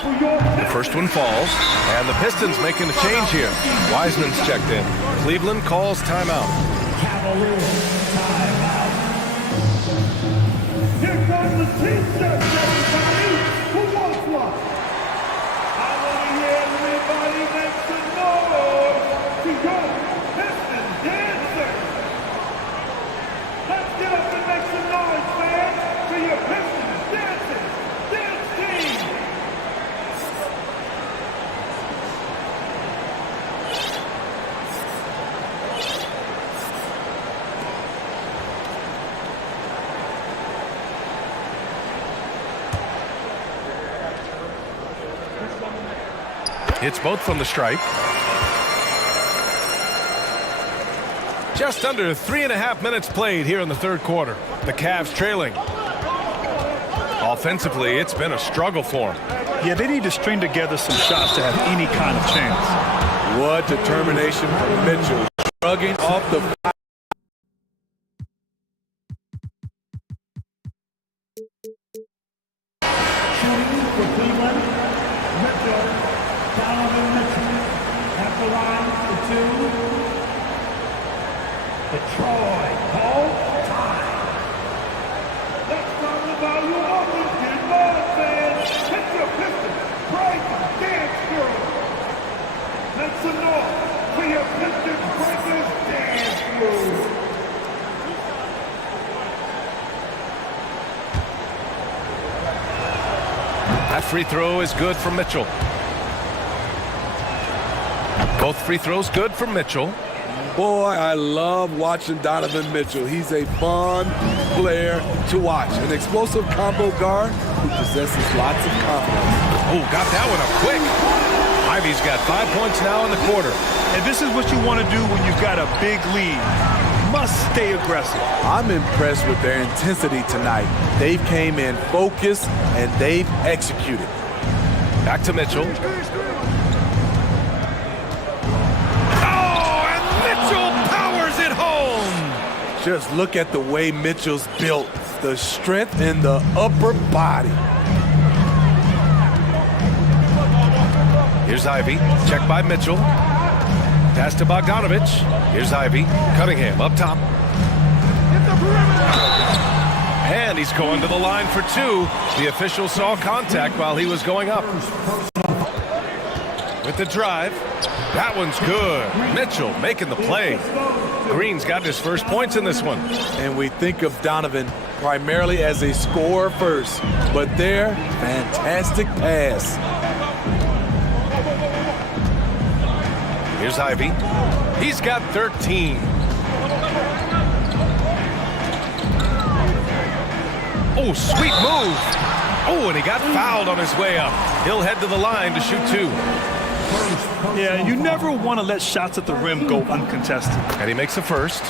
for your... The first one falls, and the Pistons making a change here. Wiseman's checked in. Cleveland calls timeout. Cavaliers timeout. Here comes the team set, everybody. Who wants one? I want to hear everybody make some noise to your Pistons dancers. Let's get up and make some noise, fans, for your Pistons dancers. Dance team. Hits both from the stripe. Just under 3.5 minutes played here in the third quarter. The Cavs trailing. Offensively, it's been a struggle for them. Yeah, they need to string together some shots to have any kind of chance. What determination from Mitchell. Shrugging off the... Shooting for Cleveland. Mitchell. Donovan Mitchell. At the line for 2. Detroit. Hold time. Let's turn the volume up and get more fans. Hit your Pistons. Break and dance, girl. Make some noise for your Pistons breakers dance move. That free throw is good for Mitchell. Both free throws good for Mitchell. Boy, I love watching Donovan Mitchell. He's a fun player to watch. An explosive combo guard who possesses lots of confidence. Oh, got that one up quick. Ivy's got 5 points now in the quarter. And this is what you want to do when you've got a big lead. Must stay aggressive. I'm impressed with their intensity tonight. They've came in focused and they've executed. Back to Mitchell. Just look at the way Mitchell's built. The strength in the upper body. Here's Ivy. Check by Mitchell. Pass to Bogdanovich. Here's Ivy. Cunningham up top. And he's going to the line for two. The official saw contact while he was going up. With the drive. That one's good. Mitchell making the play. Green's got his first points in this one. And we think of Donovan primarily as a scorer first, but there, fantastic pass. Here's Ivy. He's got 13. Oh, sweet move. Oh, and he got fouled on his way up. He'll head to the line to shoot two. Yeah, you never want to let shots at the rim go uncontested. And he makes the first.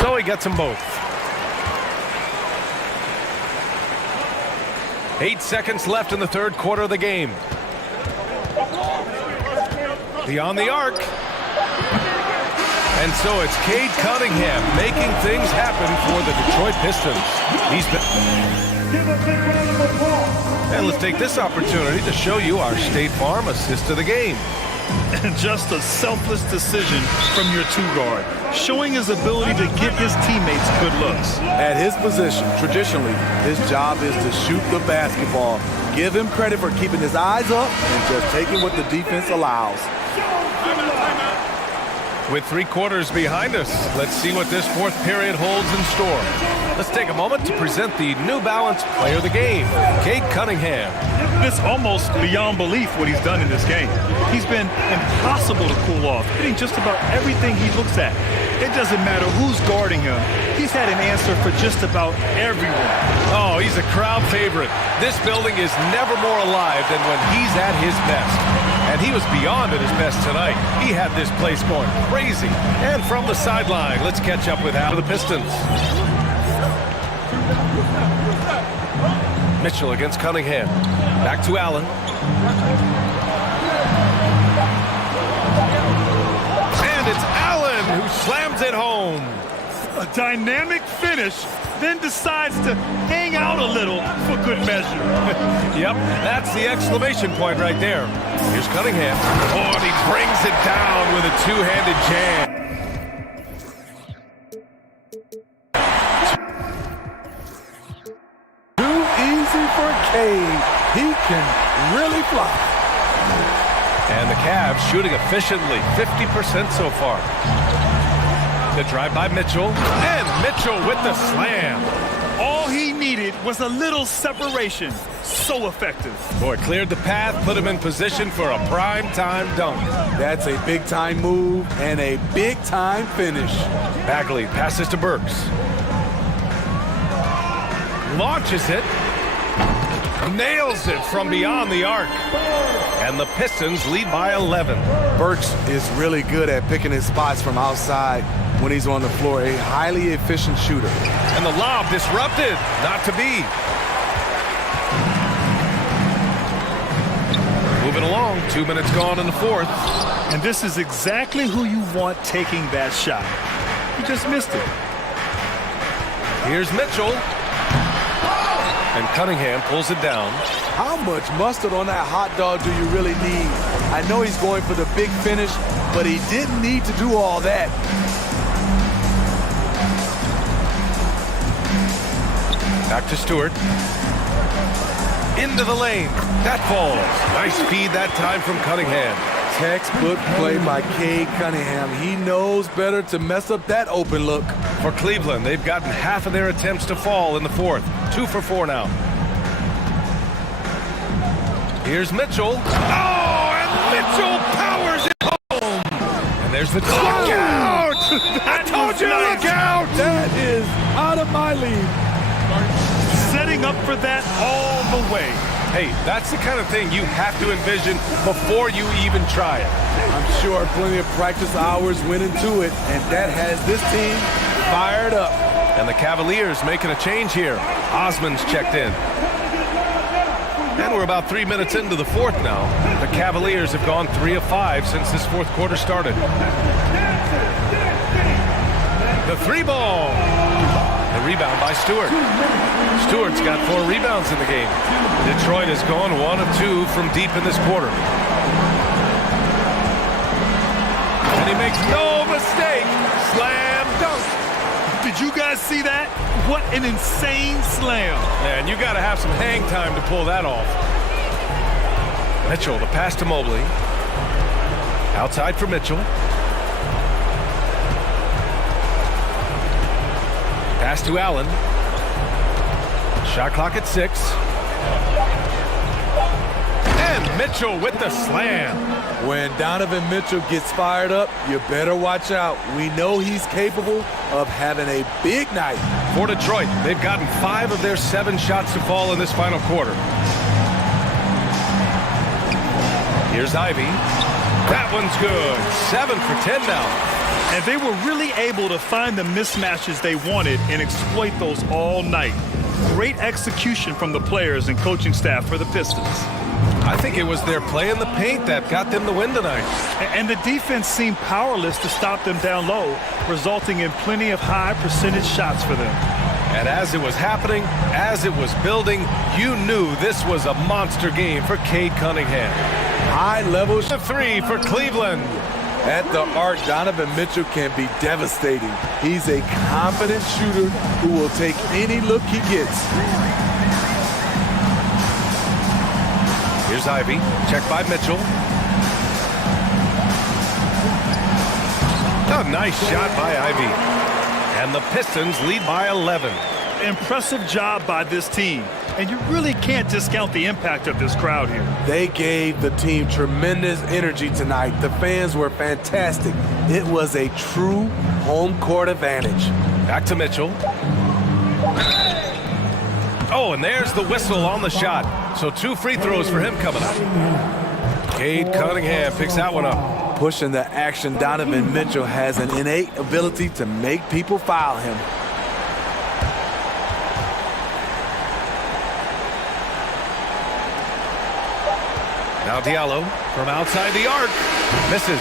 So he gets them both. 8 seconds left in the third quarter of the game. Beyond the arc. And so it's Cade Cunningham making things happen for the Detroit Pistons. He's been... And let's take this opportunity to show you our State Farm assist of the game. And just a selfless decision from your two-guard, showing his ability to get his teammates good looks. At his position, traditionally, his job is to shoot the basketball. Give him credit for keeping his eyes up and just taking what the defense allows. With 3 quarters behind us, let's see what this fourth period holds in store. Let's take a moment to present the New Balance Player of the Game, Cade Cunningham. It's almost beyond belief what he's done in this game. He's been impossible to cool off, hitting just about everything he looks at. It doesn't matter who's guarding him. He's had an answer for just about everyone. Oh, he's a crowd favorite. This building is never more alive than when he's at his best. And he was beyond at his best tonight. He had this place going crazy. And from the sideline, let's catch up with Al of the Pistons. Mitchell against Cunningham. Back to Allen. And it's Allen who slams it home. A dynamic finish, then decides to hang out a little for good measure. Yep, that's the exclamation point right there. Here's Cunningham. Oh, and he brings it down with a two-handed jam. Too easy for Cade. He can really fly. And the Cavs shooting efficiently, 50% so far. The drive by Mitchell, and Mitchell with the slam. All he needed was a little separation. So effective. Boy, cleared the path, put him in position for a prime-time dunk. That's a big-time move and a big-time finish. Bagley passes to Burks. Launches it. Nails it from beyond the arc. And the Pistons lead by 11. Burks is really good at picking his spots from outside when he's on the floor. A highly efficient shooter. And the lob disrupted. Not to be. Moving along. 2 minutes gone in the fourth. And this is exactly who you want taking that shot. You just missed it. Here's Mitchell. And Cunningham pulls it down. How much mustard on that hot dog do you really need? I know he's going for the big finish, but he didn't need to do all that. Back to Stewart. Into the lane. That falls. Nice feed that time from Cunningham. Textbook play by Cade Cunningham. He knows better to mess up that open look. For Cleveland, they've gotten half of their attempts to fall in the fourth. 2 for 4 now. Here's Mitchell. Oh, and Mitchell powers it home. And there's the look out! I told you to look out! That is out of my league. Setting up for that all the way. Hey, that's the kind of thing you have to envision before you even try it. I'm sure plenty of practice hours went into it, and that has this team fired up. And the Cavaliers making a change here. Osman's checked in. And we're about 3 minutes into the fourth now. The Cavaliers have gone 3 of 5 since this fourth quarter started. The 3-ball. The rebound by Stewart. Stewart's got 4 rebounds in the game. Detroit has gone 1 of 2 from deep in this quarter. And he makes no mistake. Slam. Did you guys see that? What an insane slam. Man, you got to have some hang time to pull that off. Mitchell, the pass to Mobley. Outside for Mitchell. Pass to Allen. Shot clock at 6. And Mitchell with the slam. When Donovan Mitchell gets fired up, you better watch out. We know he's capable of having a big night. For Detroit, they've gotten 5 of their 7 shots to fall in this final quarter. Here's Ivy. That one's good. 7 for 10 now. And they were really able to find the mismatches they wanted and exploit those all night. Great execution from the players and coaching staff for the Pistons. I think it was their play in the paint that got them the win tonight. And the defense seemed powerless to stop them down low, resulting in plenty of high percentage shots for them. And as it was happening, as it was building, you knew this was a monster game for Cade Cunningham. High levels. 3 for Cleveland. At the arc, Donovan Mitchell can be devastating. He's a confident shooter who will take any look he gets. Here's Ivy. Check by Mitchell. A nice shot by Ivy. And the Pistons lead by 11. Impressive job by this team. And you really can't discount the impact of this crowd here. They gave the team tremendous energy tonight. The fans were fantastic. It was a true home court advantage. Back to Mitchell. Oh, and there's the whistle on the shot. So 2 free throws for him coming up. Cade Cunningham picks that one up. Pushing the action, Donovan Mitchell has an innate ability to make people foul him. Now Diallo from outside the arc. Misses.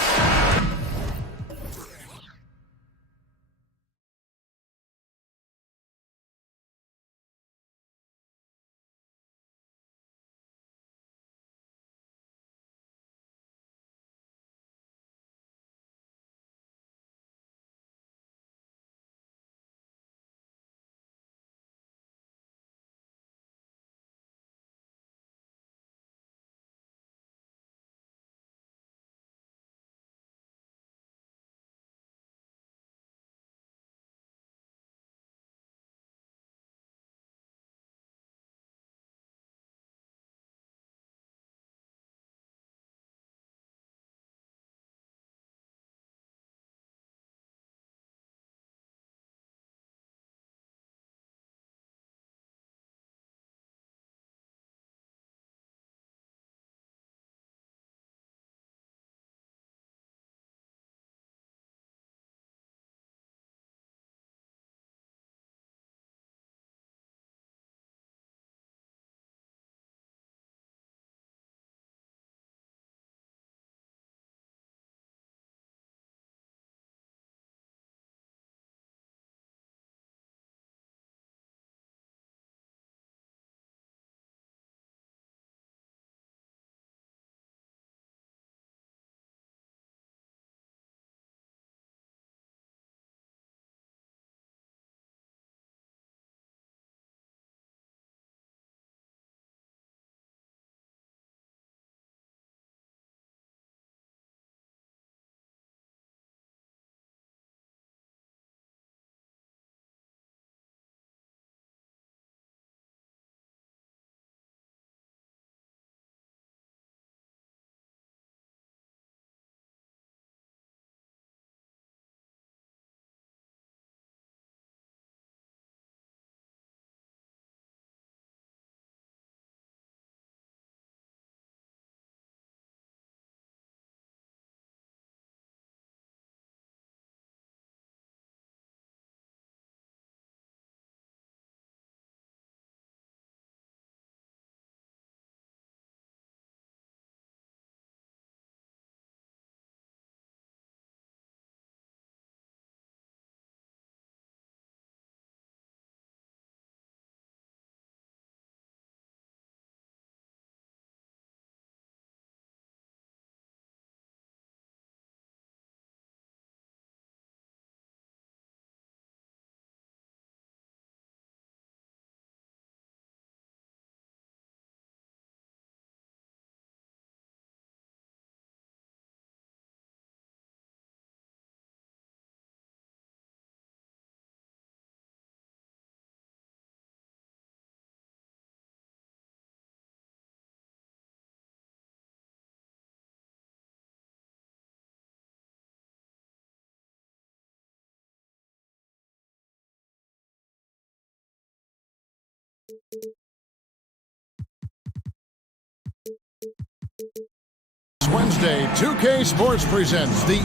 Wednesday, 2K Sports presents the...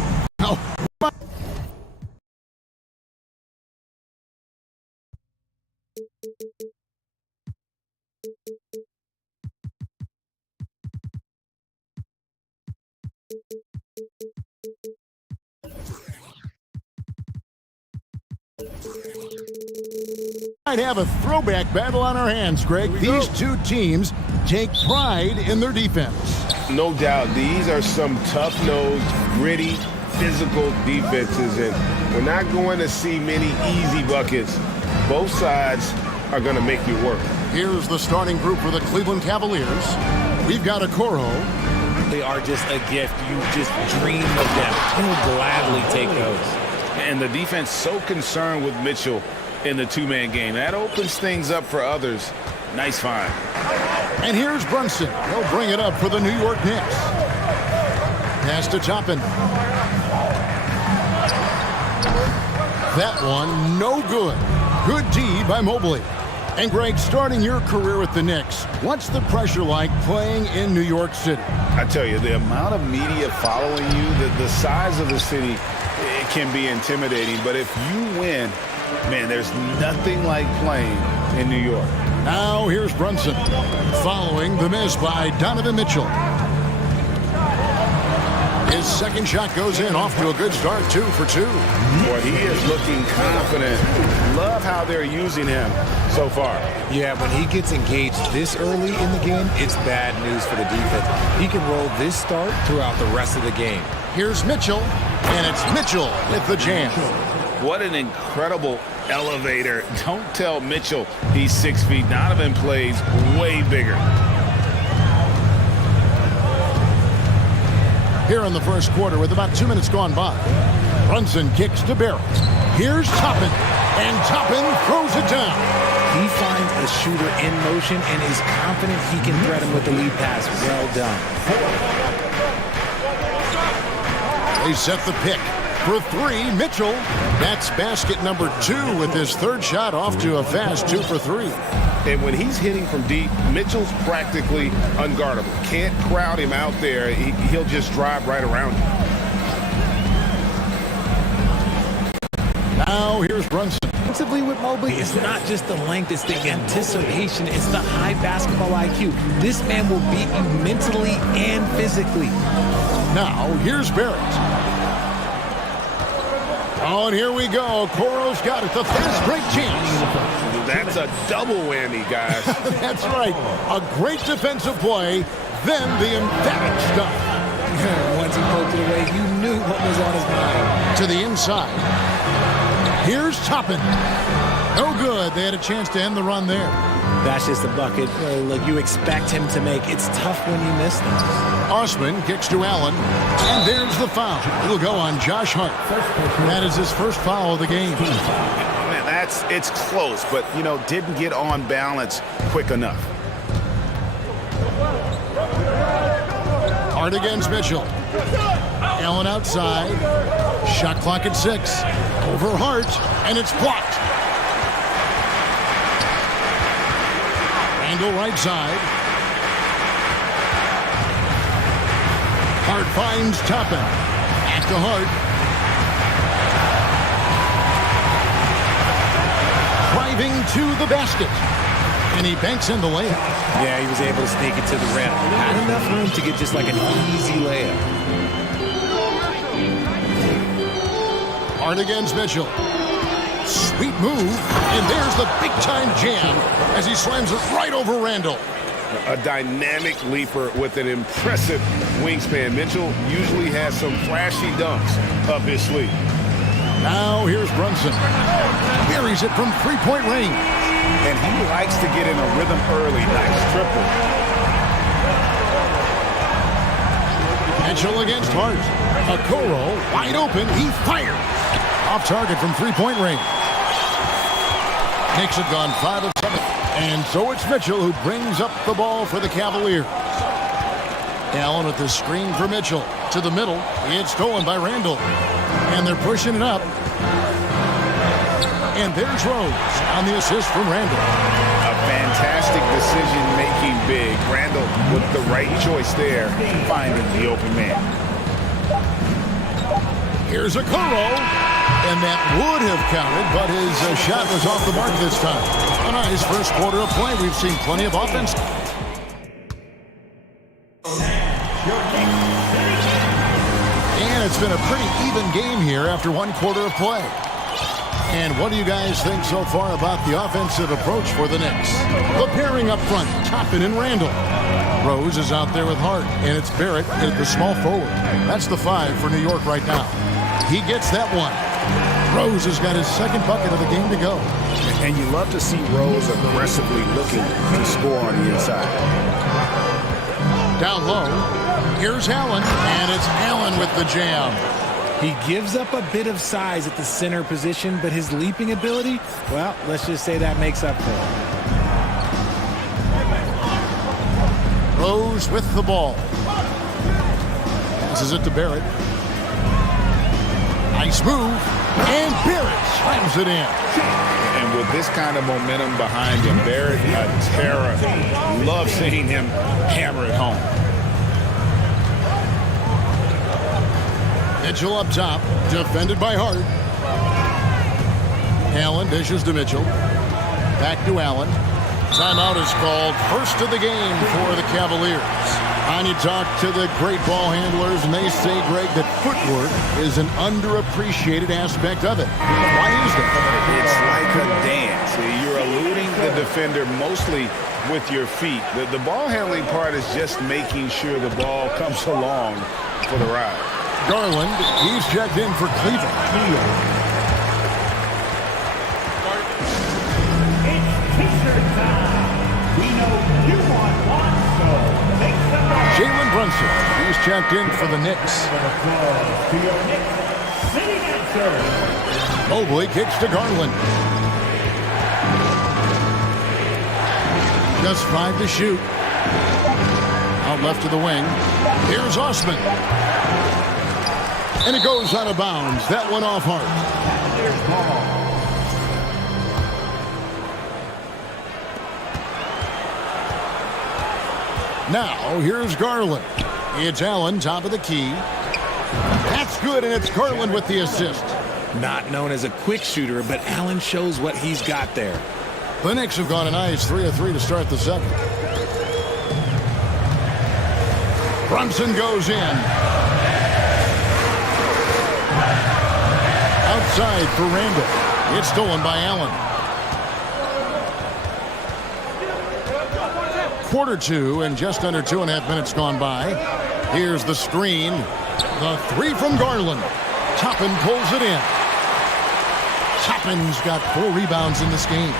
Might have a throwback battle on our hands, Greg. These two teams take pride in their defense. No doubt, these are some tough-nosed, gritty, physical defenses, and we're not going to see many easy buckets. Both sides are going to make you work. Here's the starting group for the Cleveland Cavaliers. We've got Okoro. They are just a gift. You just dream of them. He'll gladly take those. And the defense so concerned with Mitchell in the two-man game. That opens things up for others. Nice find. And here's Brunson. He'll bring it up for the New York Knicks. Pass to Toppin. That one, no good. Good D by Mobley. And Greg, starting your career with the Knicks, what's the pressure like playing in New York City? I tell you, the amount of media following you, the size of the city, it can be intimidating. But if you win, man, there's nothing like playing in New York. Now here's Brunson, following the miss by Donovan Mitchell. His second shot goes in, off to a good start, 2 for 2. Boy, he is looking confident. Love how they're using him so far. Yeah, when he gets engaged this early in the game, it's bad news for the defense. He can roll this start throughout the rest of the game. Here's Mitchell, and it's Mitchell with the jam. What an incredible elevator. Don't tell Mitchell he's 6 feet. Donovan plays way bigger. Here in the first quarter with about 2 minutes gone by. Brunson kicks to Barrett. Here's Toppin, and Toppin throws it down. He finds a shooter in motion and is confident he can threat him with the lead pass. Well done. They set the pick. For 3, Mitchell. That's basket number 2 with his third shot, off to a fast 2 for 3. And when he's hitting from deep, Mitchell's practically unguardable. Can't crowd him out there. He'll just drive right around you. Now here's Brunson. Defensively with Mobley, it's not just the length, it's the anticipation, it's the high basketball IQ. This man will beat you mentally and physically. Now here's Barrett. Oh, and here we go. Okoro's got it. The fast break chance. That's a double whammy, guys. That's right. A great defensive play, then the emphatic stuff. Once he poked it away, you knew what was on his mind. To the inside. Here's Toppin. No good. They had a chance to end the run there. That's just a bucket like you expect him to make. It's tough when you miss them. Osman kicks to Allen, and there's the foul. It'll go on Josh Hart. That is his first foul of the game. Man, it's close, but, you know, didn't get on balance quick enough. Hart against Mitchell. Allen outside. Shot clock at 6. Over Hart, and it's blocked. Angle right side. Hart finds Toppin. Back to Hart. Driving to the basket. And he banks in the layup. Yeah, he was able to sneak it to the rim. Not enough room to get just like an easy layup. Hart against Mitchell. Sweet move. And there's the big-time jam as he slams it right over Randall. A dynamic leaper with an impressive wingspan. Mitchell usually has some flashy dunks up his sleeve. Now here's Brunson. Buries it from three-point range. And he likes to get in a rhythm early. Nice triple. Mitchell against Hart. Okoro wide open. He fires. Off target from three-point range. Knicks have gone 5 of 7. And so it's Mitchell who brings up the ball for the Cavaliers. Allen with the screen for Mitchell. To the middle. It's stolen by Randall. And they're pushing it up. And there's Rose on the assist from Randall. A Fantastic decision-making big. Randall with the right choice there, finding the open man. Here's a Kuro, and that would have counted, but his shot was off the mark this time. A nice first quarter of play. We've seen plenty of offense. And it's been a pretty even game here after one quarter of play. And what do you guys think so far about the offensive approach for the Knicks? The pairing up front, Toppin and Randall. Rose is out there with Hart, and it's Barrett at the small forward. That's the 5 for New York right now. He gets that one. Rose has got his second bucket of the game to go. And you love to see Rose aggressively looking to score on the inside. Down low, here's Allen, and it's Allen with the jam. He gives up a bit of size at the center position, but his leaping ability, well, let's just say that makes up for it. Rose with the ball. Passes it to Barrett. Nice move, and Barrett slams it in. And with this kind of momentum behind him, Barrett, a terror. Love seeing him hammer it home. Mitchell up top, defended by Hart. Allen dishes to Mitchell. Back to Allen. Timeout is called. First of the game for the Cavaliers. And you talk to the great ball handlers, and they say, Greg, that footwork is an underappreciated aspect of it. Why is that? It's like a dance. You're eluding the defender mostly with your feet. The ball handling part is just making sure the ball comes along for the ride. Garland, he's checked in for Cleveland. It's t-shirt time. We know you want one, so make some noise. Jalen Brunson, he's checked in for the Knicks. To your Knicks city answer. Mobley kicks to Garland. Just 5 to shoot. Out left to the wing. Here's Osman. And it goes out of bounds. That one off Hart. Now, here's Garland. It's Allen, top of the key. That's good, and it's Garland with the assist. Not known as a quick shooter, but Allen shows what he's got there. The Knicks have gone a nice 3 of 3 to start the second. Brunson goes in. Outside for Randall. It's stolen by Allen. Quarter 2 and just under 2.5 minutes gone by. Here's the screen. The 3 from Garland. Toppin pulls it in. Toppin's got 4 rebounds in this game.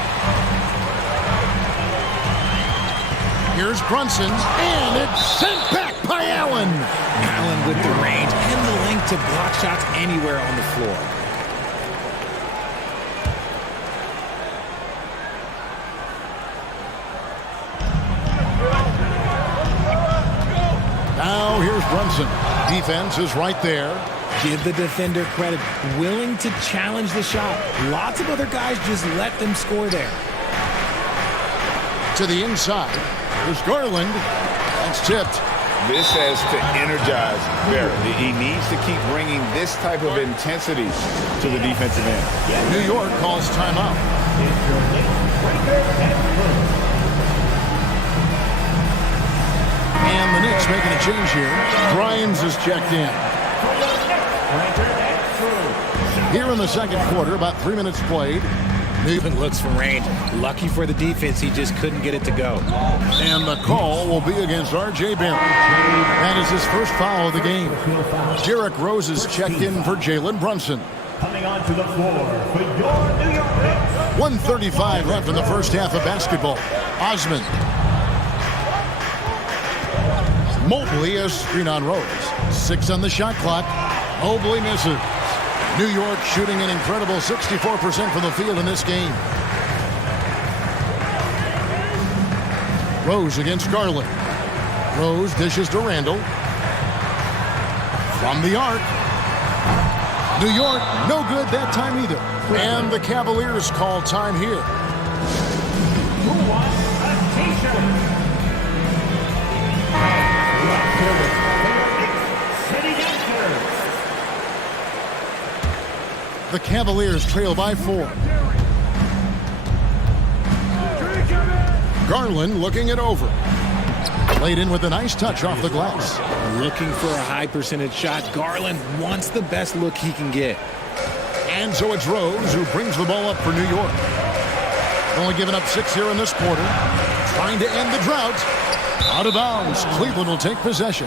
Here's Brunson, and it's sent back by Allen. Allen with the range and the length to block shots anywhere on the floor. Now here's Brunson. Defense is right there. Give the defender credit. Willing to challenge the shot. Lots of other guys just let them score there. To the inside. There's Garland. That's tipped. This has to energize Barrett. He needs to keep bringing this type of intensity to the defensive end. New York calls timeout. And the Knicks making a change here. Grimes is checked in. Here in the second quarter, about 3 minutes played. Even looks for range. Lucky for the defense, he just couldn't get it to go. And the call will be against R.J. Barrett. That is his first foul of the game. Derrick Rose is checked in for Jalen Brunson. Coming onto the floor for your New York Knicks. 1:35 left in the first half of basketball. Osman. Mobley is screen on Rose. 6 on the shot clock. Mobley misses. New York shooting an incredible 64% from the field in this game. Rose against Garland. Rose dishes to Randall. From the arc. New York, no good that time either. And the Cavaliers call time here. Who wants a t-shirt? City Dancers. The Cavaliers trail by 4. Garland looking it over. Played in with a nice touch off the glass. Looking for a high percentage shot. Garland wants the best look he can get. And so it's Rose who brings the ball up for New York. Only giving up 6 here in this quarter. Trying to end the drought. Out of bounds. Cleveland will take possession.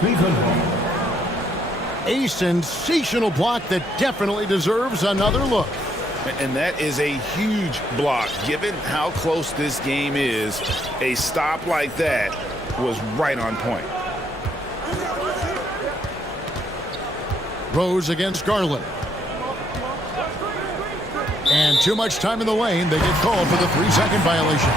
A sensational block that definitely deserves another look. And that is a huge block. Given how close this game is, a stop like that was right on point. Rose against Garland. And too much time in the lane. They get called for the 3-second violation.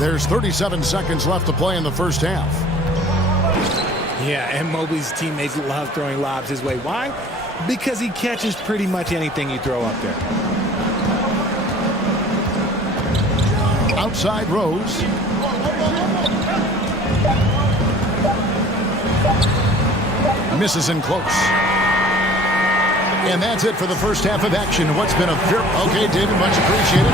There's 37 seconds left to play in the first half. Yeah, and Mobley's teammates love throwing lobs his way. Why? Because he catches pretty much anything you throw up there. Outside Rose. Misses in close. And that's it for the first half of action. What's been a very... Okay, David, much appreciated.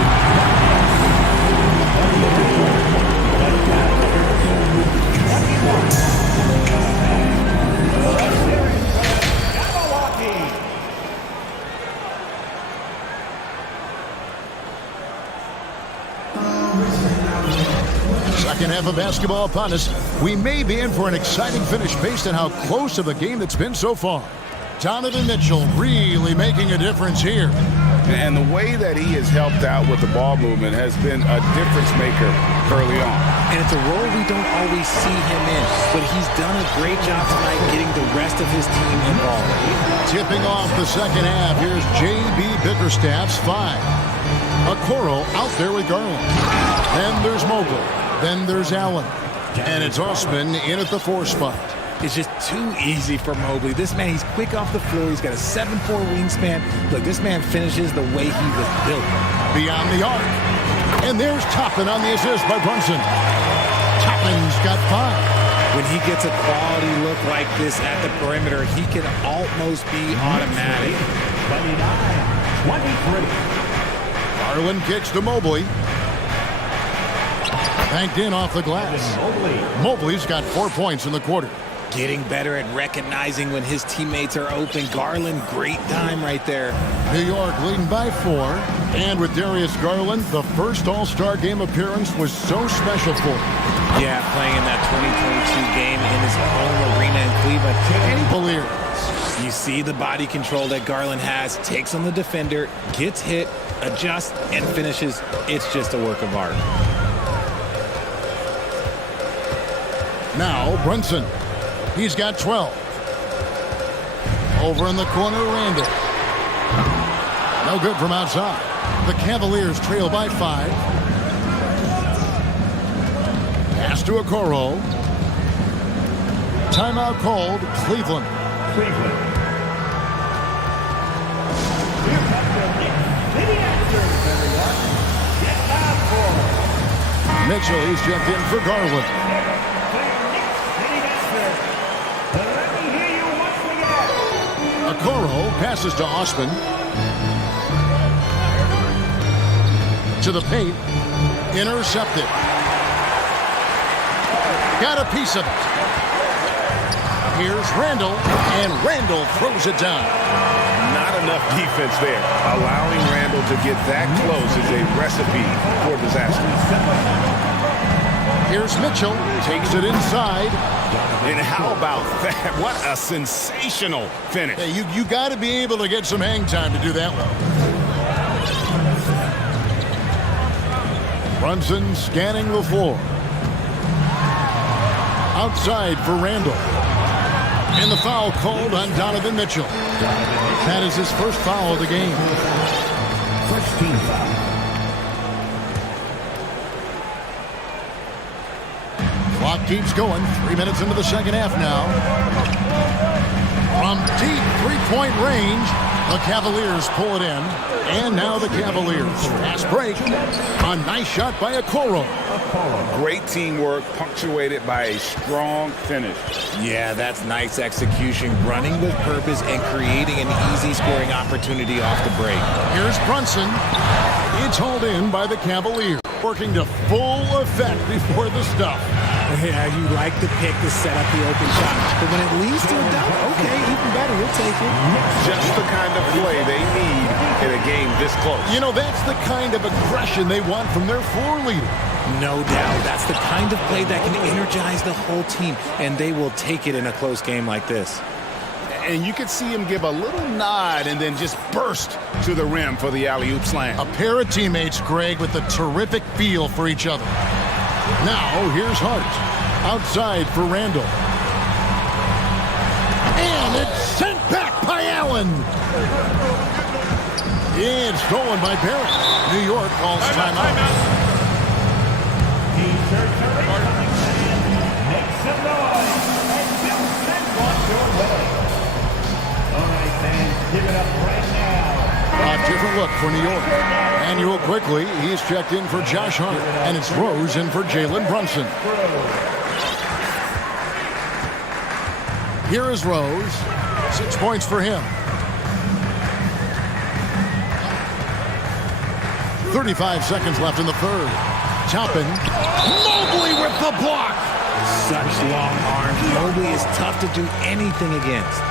Second half of basketball upon us. We may be in for an exciting finish based on how close of a game that's been so far. Donovan Mitchell really making a difference here. And the way that he has helped out with the ball movement has been a difference maker early on. And it's a role we don't always see him in, but he's done a great job tonight getting the rest of his team involved. Tipping off the second half, here's J.B. Bickerstaff's 5. Okoro out there with Garland. Then there's Mobley. Then there's Allen. And it's Osman in at the 4 spot. It's just too easy for Mobley. This man, he's quick off the floor. He's got a 7'4" wingspan. Look, this man finishes the way he was built. Beyond the arc. And there's Toppin on the assist by Brunson. Toppin's got 5. When he gets a quality look like this at the perimeter, he can almost be automatic. 29-23. Garland kicks to Mobley. Banked in off the glass. Mobley's got 4 points in the quarter. Getting better at recognizing when his teammates are open. Garland, great time right there. New York leading by 4. And with Darius Garland, the first All-Star game appearance was so special for him. Yeah, playing in that 2022 game in his home arena in Cleveland. And Beliers. You see the body control that Garland has, takes on the defender, gets hit, adjusts, and finishes. It's just a work of art. Now Brunson. He's got 12. Over in the corner, Randall. No good from outside. The Cavaliers trail by 5. Pass to Okoro. Timeout called. Cleveland. Mitchell, he's jumped in for Garland. Okoro passes to Osman. To the paint. Intercepted. Got a piece of it. Here's Randall, and Randall throws it down. Not enough defense there. Allowing Randall to get that close is a recipe for disaster. Here's Mitchell, takes it inside. And how about that? What a sensational finish. Hey, you got to be able to get some hang time to do that one. Brunson scanning the floor. Outside for Randall. And the foul called on Donovan Mitchell. That is his first foul of the game. First team foul. Clock keeps going. 3 minutes into the second half now. From deep three-point range. The Cavaliers pull it in. And now the Cavaliers. Fast break. A nice shot by Okoro. Great teamwork, punctuated by a strong finish. Yeah, that's nice execution, running with purpose and creating an easy scoring opportunity off the break. Here's Brunson. It's hauled in by the Cavaliers. Working to full effect before the stuff. Yeah, you like the pick to set up the open shot. But when it leads to a dunk, okay, even better, we'll take it. Just the kind of play they need in a game this close. You know, that's the kind of aggression they want from their floor leader. No doubt. That's the kind of play that can energize the whole team, and they will take it in a close game like this. And you could see him give a little nod and then just burst to the rim for the alley-oop slam. A pair of teammates, Greg, with a terrific feel for each other. Now, here's Hart. Outside for Randall. And it's sent back by Allen. It's stolen by Barrett. New York calls timeout. A different look for New York. Manuel quickly, he's checked in for Josh Hart, and it's Rose in for Jalen Brunson. Here is Rose. 6 points for him. 35 seconds left in the third. Toppin. Mobley with the block. Such long arms. Mobley is tough to do anything against.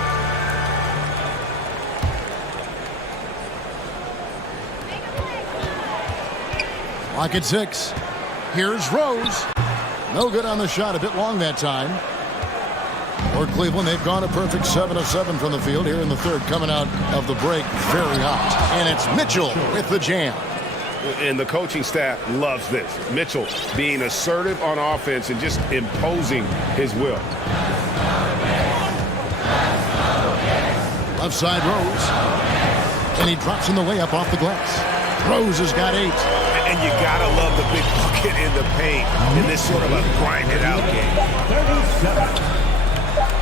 Lock at 6. Here's Rose. No good on the shot. A bit long that time. For Cleveland, they've gone a perfect 7 of 7 from the field here in the third, coming out of the break very hot. And it's Mitchell with the jam. And the coaching staff loves this. Mitchell being assertive on offense and just imposing his will. Left side, Rose. And he drops in the layup off the glass. Rose has got 8. And you gotta love the big bucket in the paint in this sort of a grinded-out game.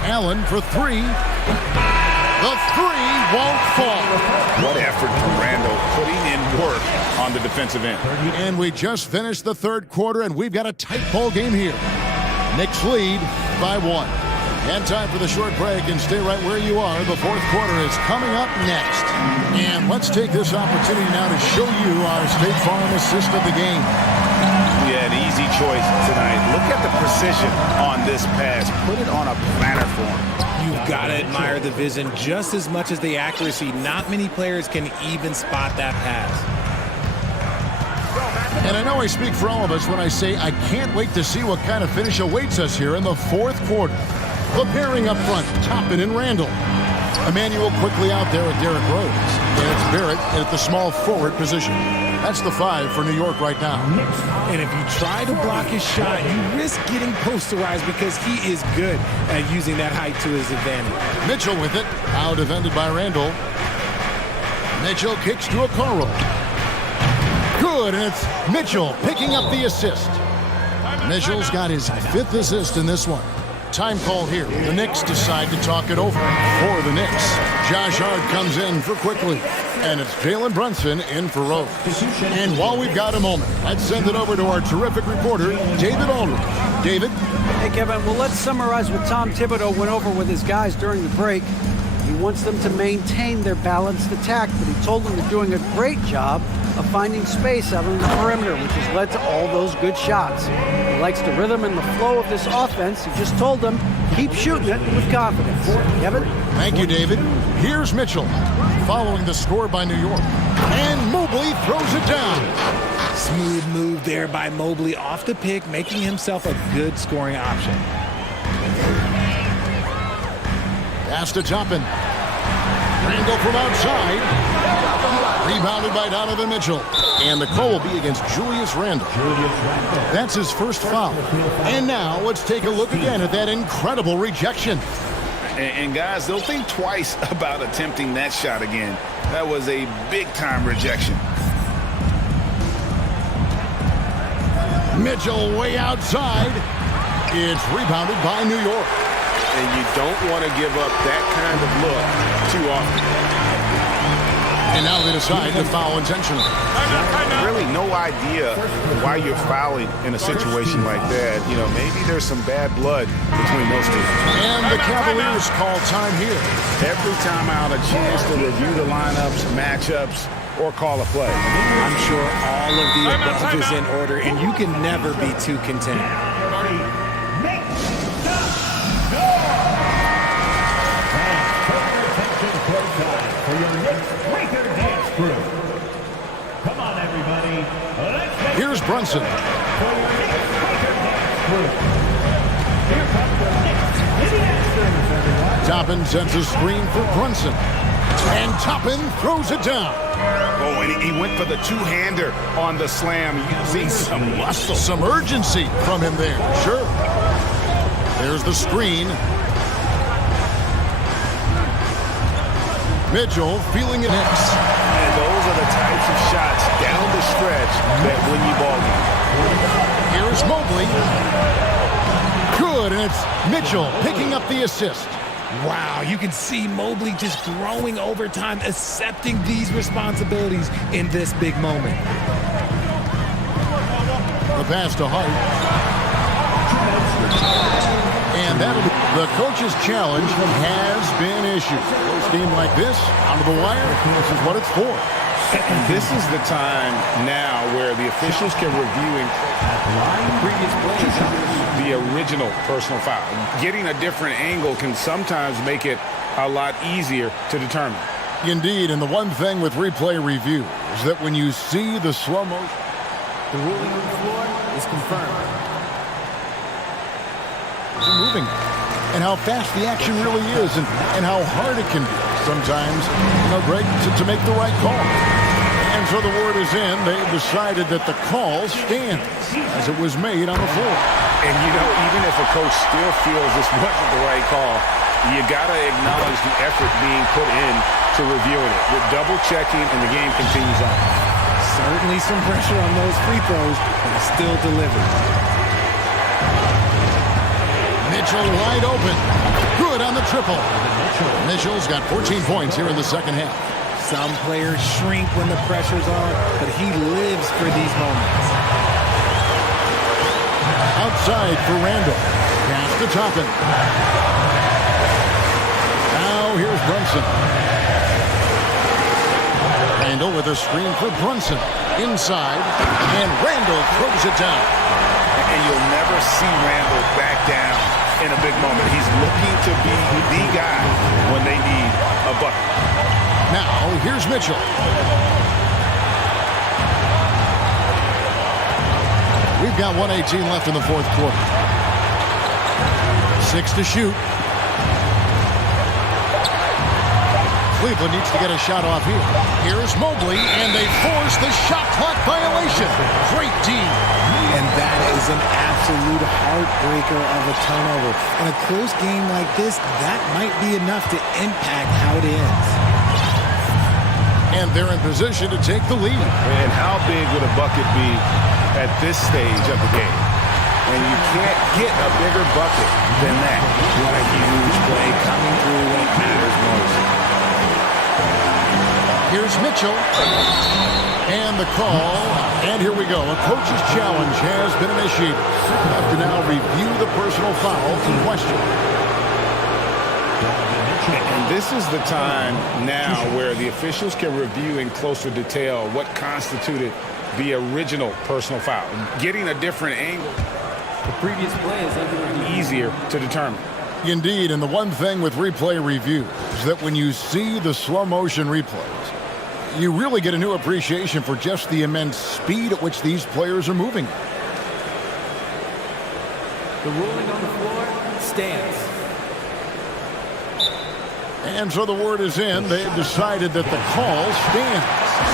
Allen for 3. The 3 won't fall. What effort from Randall putting in work on the defensive end. And we just finished the third quarter, and we've got a tight ball game here. Knicks lead by 1. And time for the short break, and stay right where you are. The fourth quarter is coming up next. And let's take this opportunity now to show you our State Farm assist of the game. Yeah, an easy choice tonight. Look at the precision on this pass. Put it on a platter for him. You've got to admire the vision just as much as the accuracy. Not many players can even spot that pass. And I know I speak for all of us when I say I can't wait to see what kind of finish awaits us here in the fourth quarter. The pairing up front, Toppin and Randall. Emmanuel quickly out there with Derrick Rose. And it's Barrett at the small forward position. That's the 5 for New York right now. And if you try to block his shot, you risk getting posterized because he is good at using that height to his advantage. Mitchell with it, now defended by Randall. Mitchell kicks to Okoro. Good, and it's Mitchell picking up the assist. Mitchell's got his 5th assist in this one. Time call here. The Knicks decide to talk it over. For the Knicks, Josh Hart comes in for Quickly. And it's Jalen Brunson in for Rose. And while we've got a moment, let's send it over to our terrific reporter, David Aldridge. David? Hey, Kevin. Well, let's summarize what Tom Thibodeau went over with his guys during the break. He wants them to maintain their balanced attack, but he told them they're doing a great job of finding space out on the perimeter, which has led to all those good shots. He likes the rhythm and the flow of this offense. He just told them, keep shooting it with confidence. Kevin? Thank you, David. Here's Mitchell, following the score by New York. And Mobley throws it down. Smooth move there by Mobley off the pick, making himself a good scoring option. Pass to Toppin. Randall from outside. Rebounded by Donovan Mitchell. And the call will be against Julius Randle. That's his first foul. And now let's take a look again at that incredible rejection. And guys, they'll think twice about attempting that shot again. That was a big-time rejection. Mitchell way outside. It's rebounded by New York. and you don't want to give up that kind of look too often. And now they decide to foul intentionally. Really no idea why you're fouling in a situation like that. You know, maybe there's some bad blood between those two. And the Cavaliers call time here. Every time out, a chance to review the lineups, matchups, or call a play. I'm sure all of the above is in order, and you can never be too content. For your next Breaker Dance crew. Come on, everybody. Here's Brunson. For your next Breaker Dance crew. Here comes the next City Dancers, everyone. Toppin sends a screen for Brunson. And Toppin throws it down. Oh, and he went for the two-hander on the slam. You see some muscle. Some urgency from him there. Sure. There's the screen. Mitchell feeling it next. And those are the types of shots down the stretch that win you ball games. Here's Mobley. Good, and it's Mitchell picking up the assist. Wow, you can see Mobley just growing over time, accepting these responsibilities in this big moment. The pass to Hart. And that'll be the coach's challenge has been issued. First game like this, out of the wire, this is what it's for. This is the time now where the officials can review the original personal foul. Getting a different angle can sometimes make it a lot easier to determine. Indeed, and the one thing with replay review is that when you see the slow motion, the ruling on the floor is confirmed. Moving, and how fast the action really is, and how hard it can be. Sometimes, Greg, to make the right call. And so the word is in. They've decided that the call stands as it was made on the floor. And, even if a coach still feels this wasn't the right call, you got to acknowledge the effort being put in to reviewing it. With double-checking, and the game continues on. Certainly some pressure on those free throws, but still delivered. Mitchell wide open. Good on the triple. Mitchell's got 14 points here in the second half. Some players shrink when the pressure's on, but he lives for these moments. Outside for Randall. Pass to Toppin. Now here's Brunson. Randall with a screen for Brunson. Inside, and Randall throws it down. And you'll never see Randall back down in a big moment. He's looking to be the guy when they need a bucket. Now, here's Mitchell. We've got 1:18 left in the fourth quarter. 6 to shoot. Cleveland needs to get a shot off here. Here's Mobley, and they force the shot clock violation. Great D. And that is an absolute heartbreaker of a turnover. In a close game like this, that might be enough to impact how it ends. And they're in position to take the lead. And how big would a bucket be at this stage of the game? And you can't get a bigger bucket than that. What a huge play coming through when it matters most. Here's Mitchell. And the call. And here we go. A coach's challenge has been initiated. We have to now review the personal foul in question. And this is the time now where the officials can review in closer detail what constituted the original personal foul. Getting a different angle. The previous play is under review. Easier to determine. Indeed, and the one thing with replay review is that when you see the slow motion replays, you really get a new appreciation for just the immense speed at which these players are moving. The ruling on the floor stands. And so the word is in. They've decided that the call stands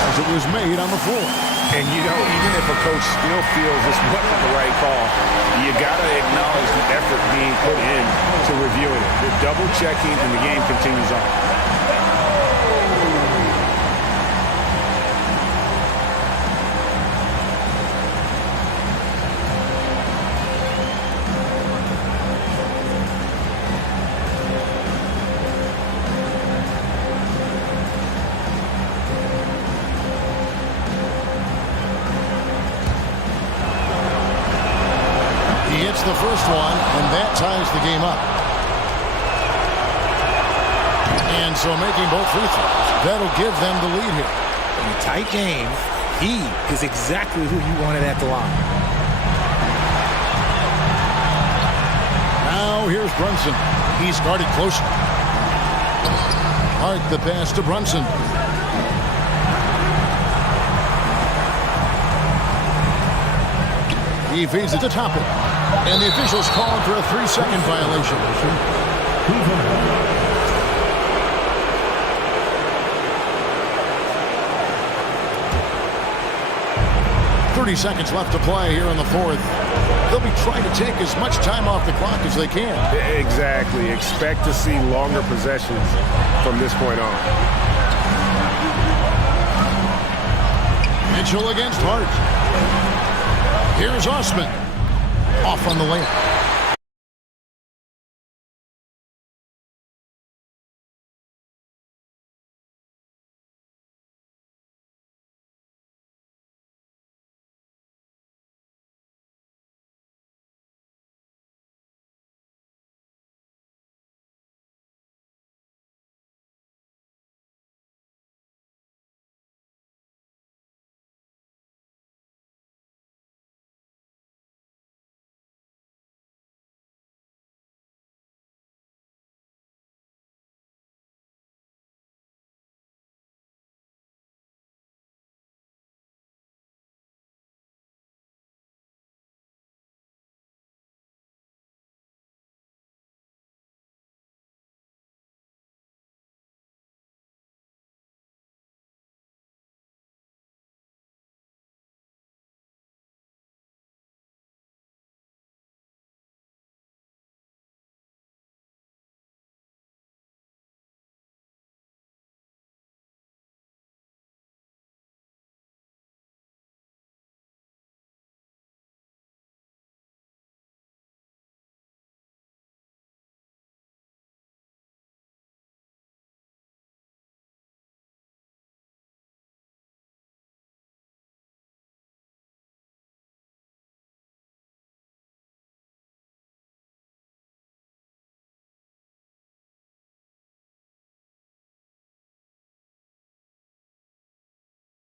as it was made on the floor. And even if a coach still feels this wasn't the right call, you got to acknowledge the effort being put in to reviewing it. The double checking, and the game continues on. one, and that ties the game up. And so making both free throws, that'll give them the lead here. In a tight game, he is exactly who you wanted at the line. Now here's Brunson. He's guarded closely. Hart the pass to Brunson. He feeds it to Toppin. And the officials call for a 3-second violation. 30 seconds left to play here in the fourth. They'll be trying to take as much time off the clock as they can. Exactly. Expect to see longer possessions from this point on. Mitchell against Hart. Here's Osman. Off on the layup.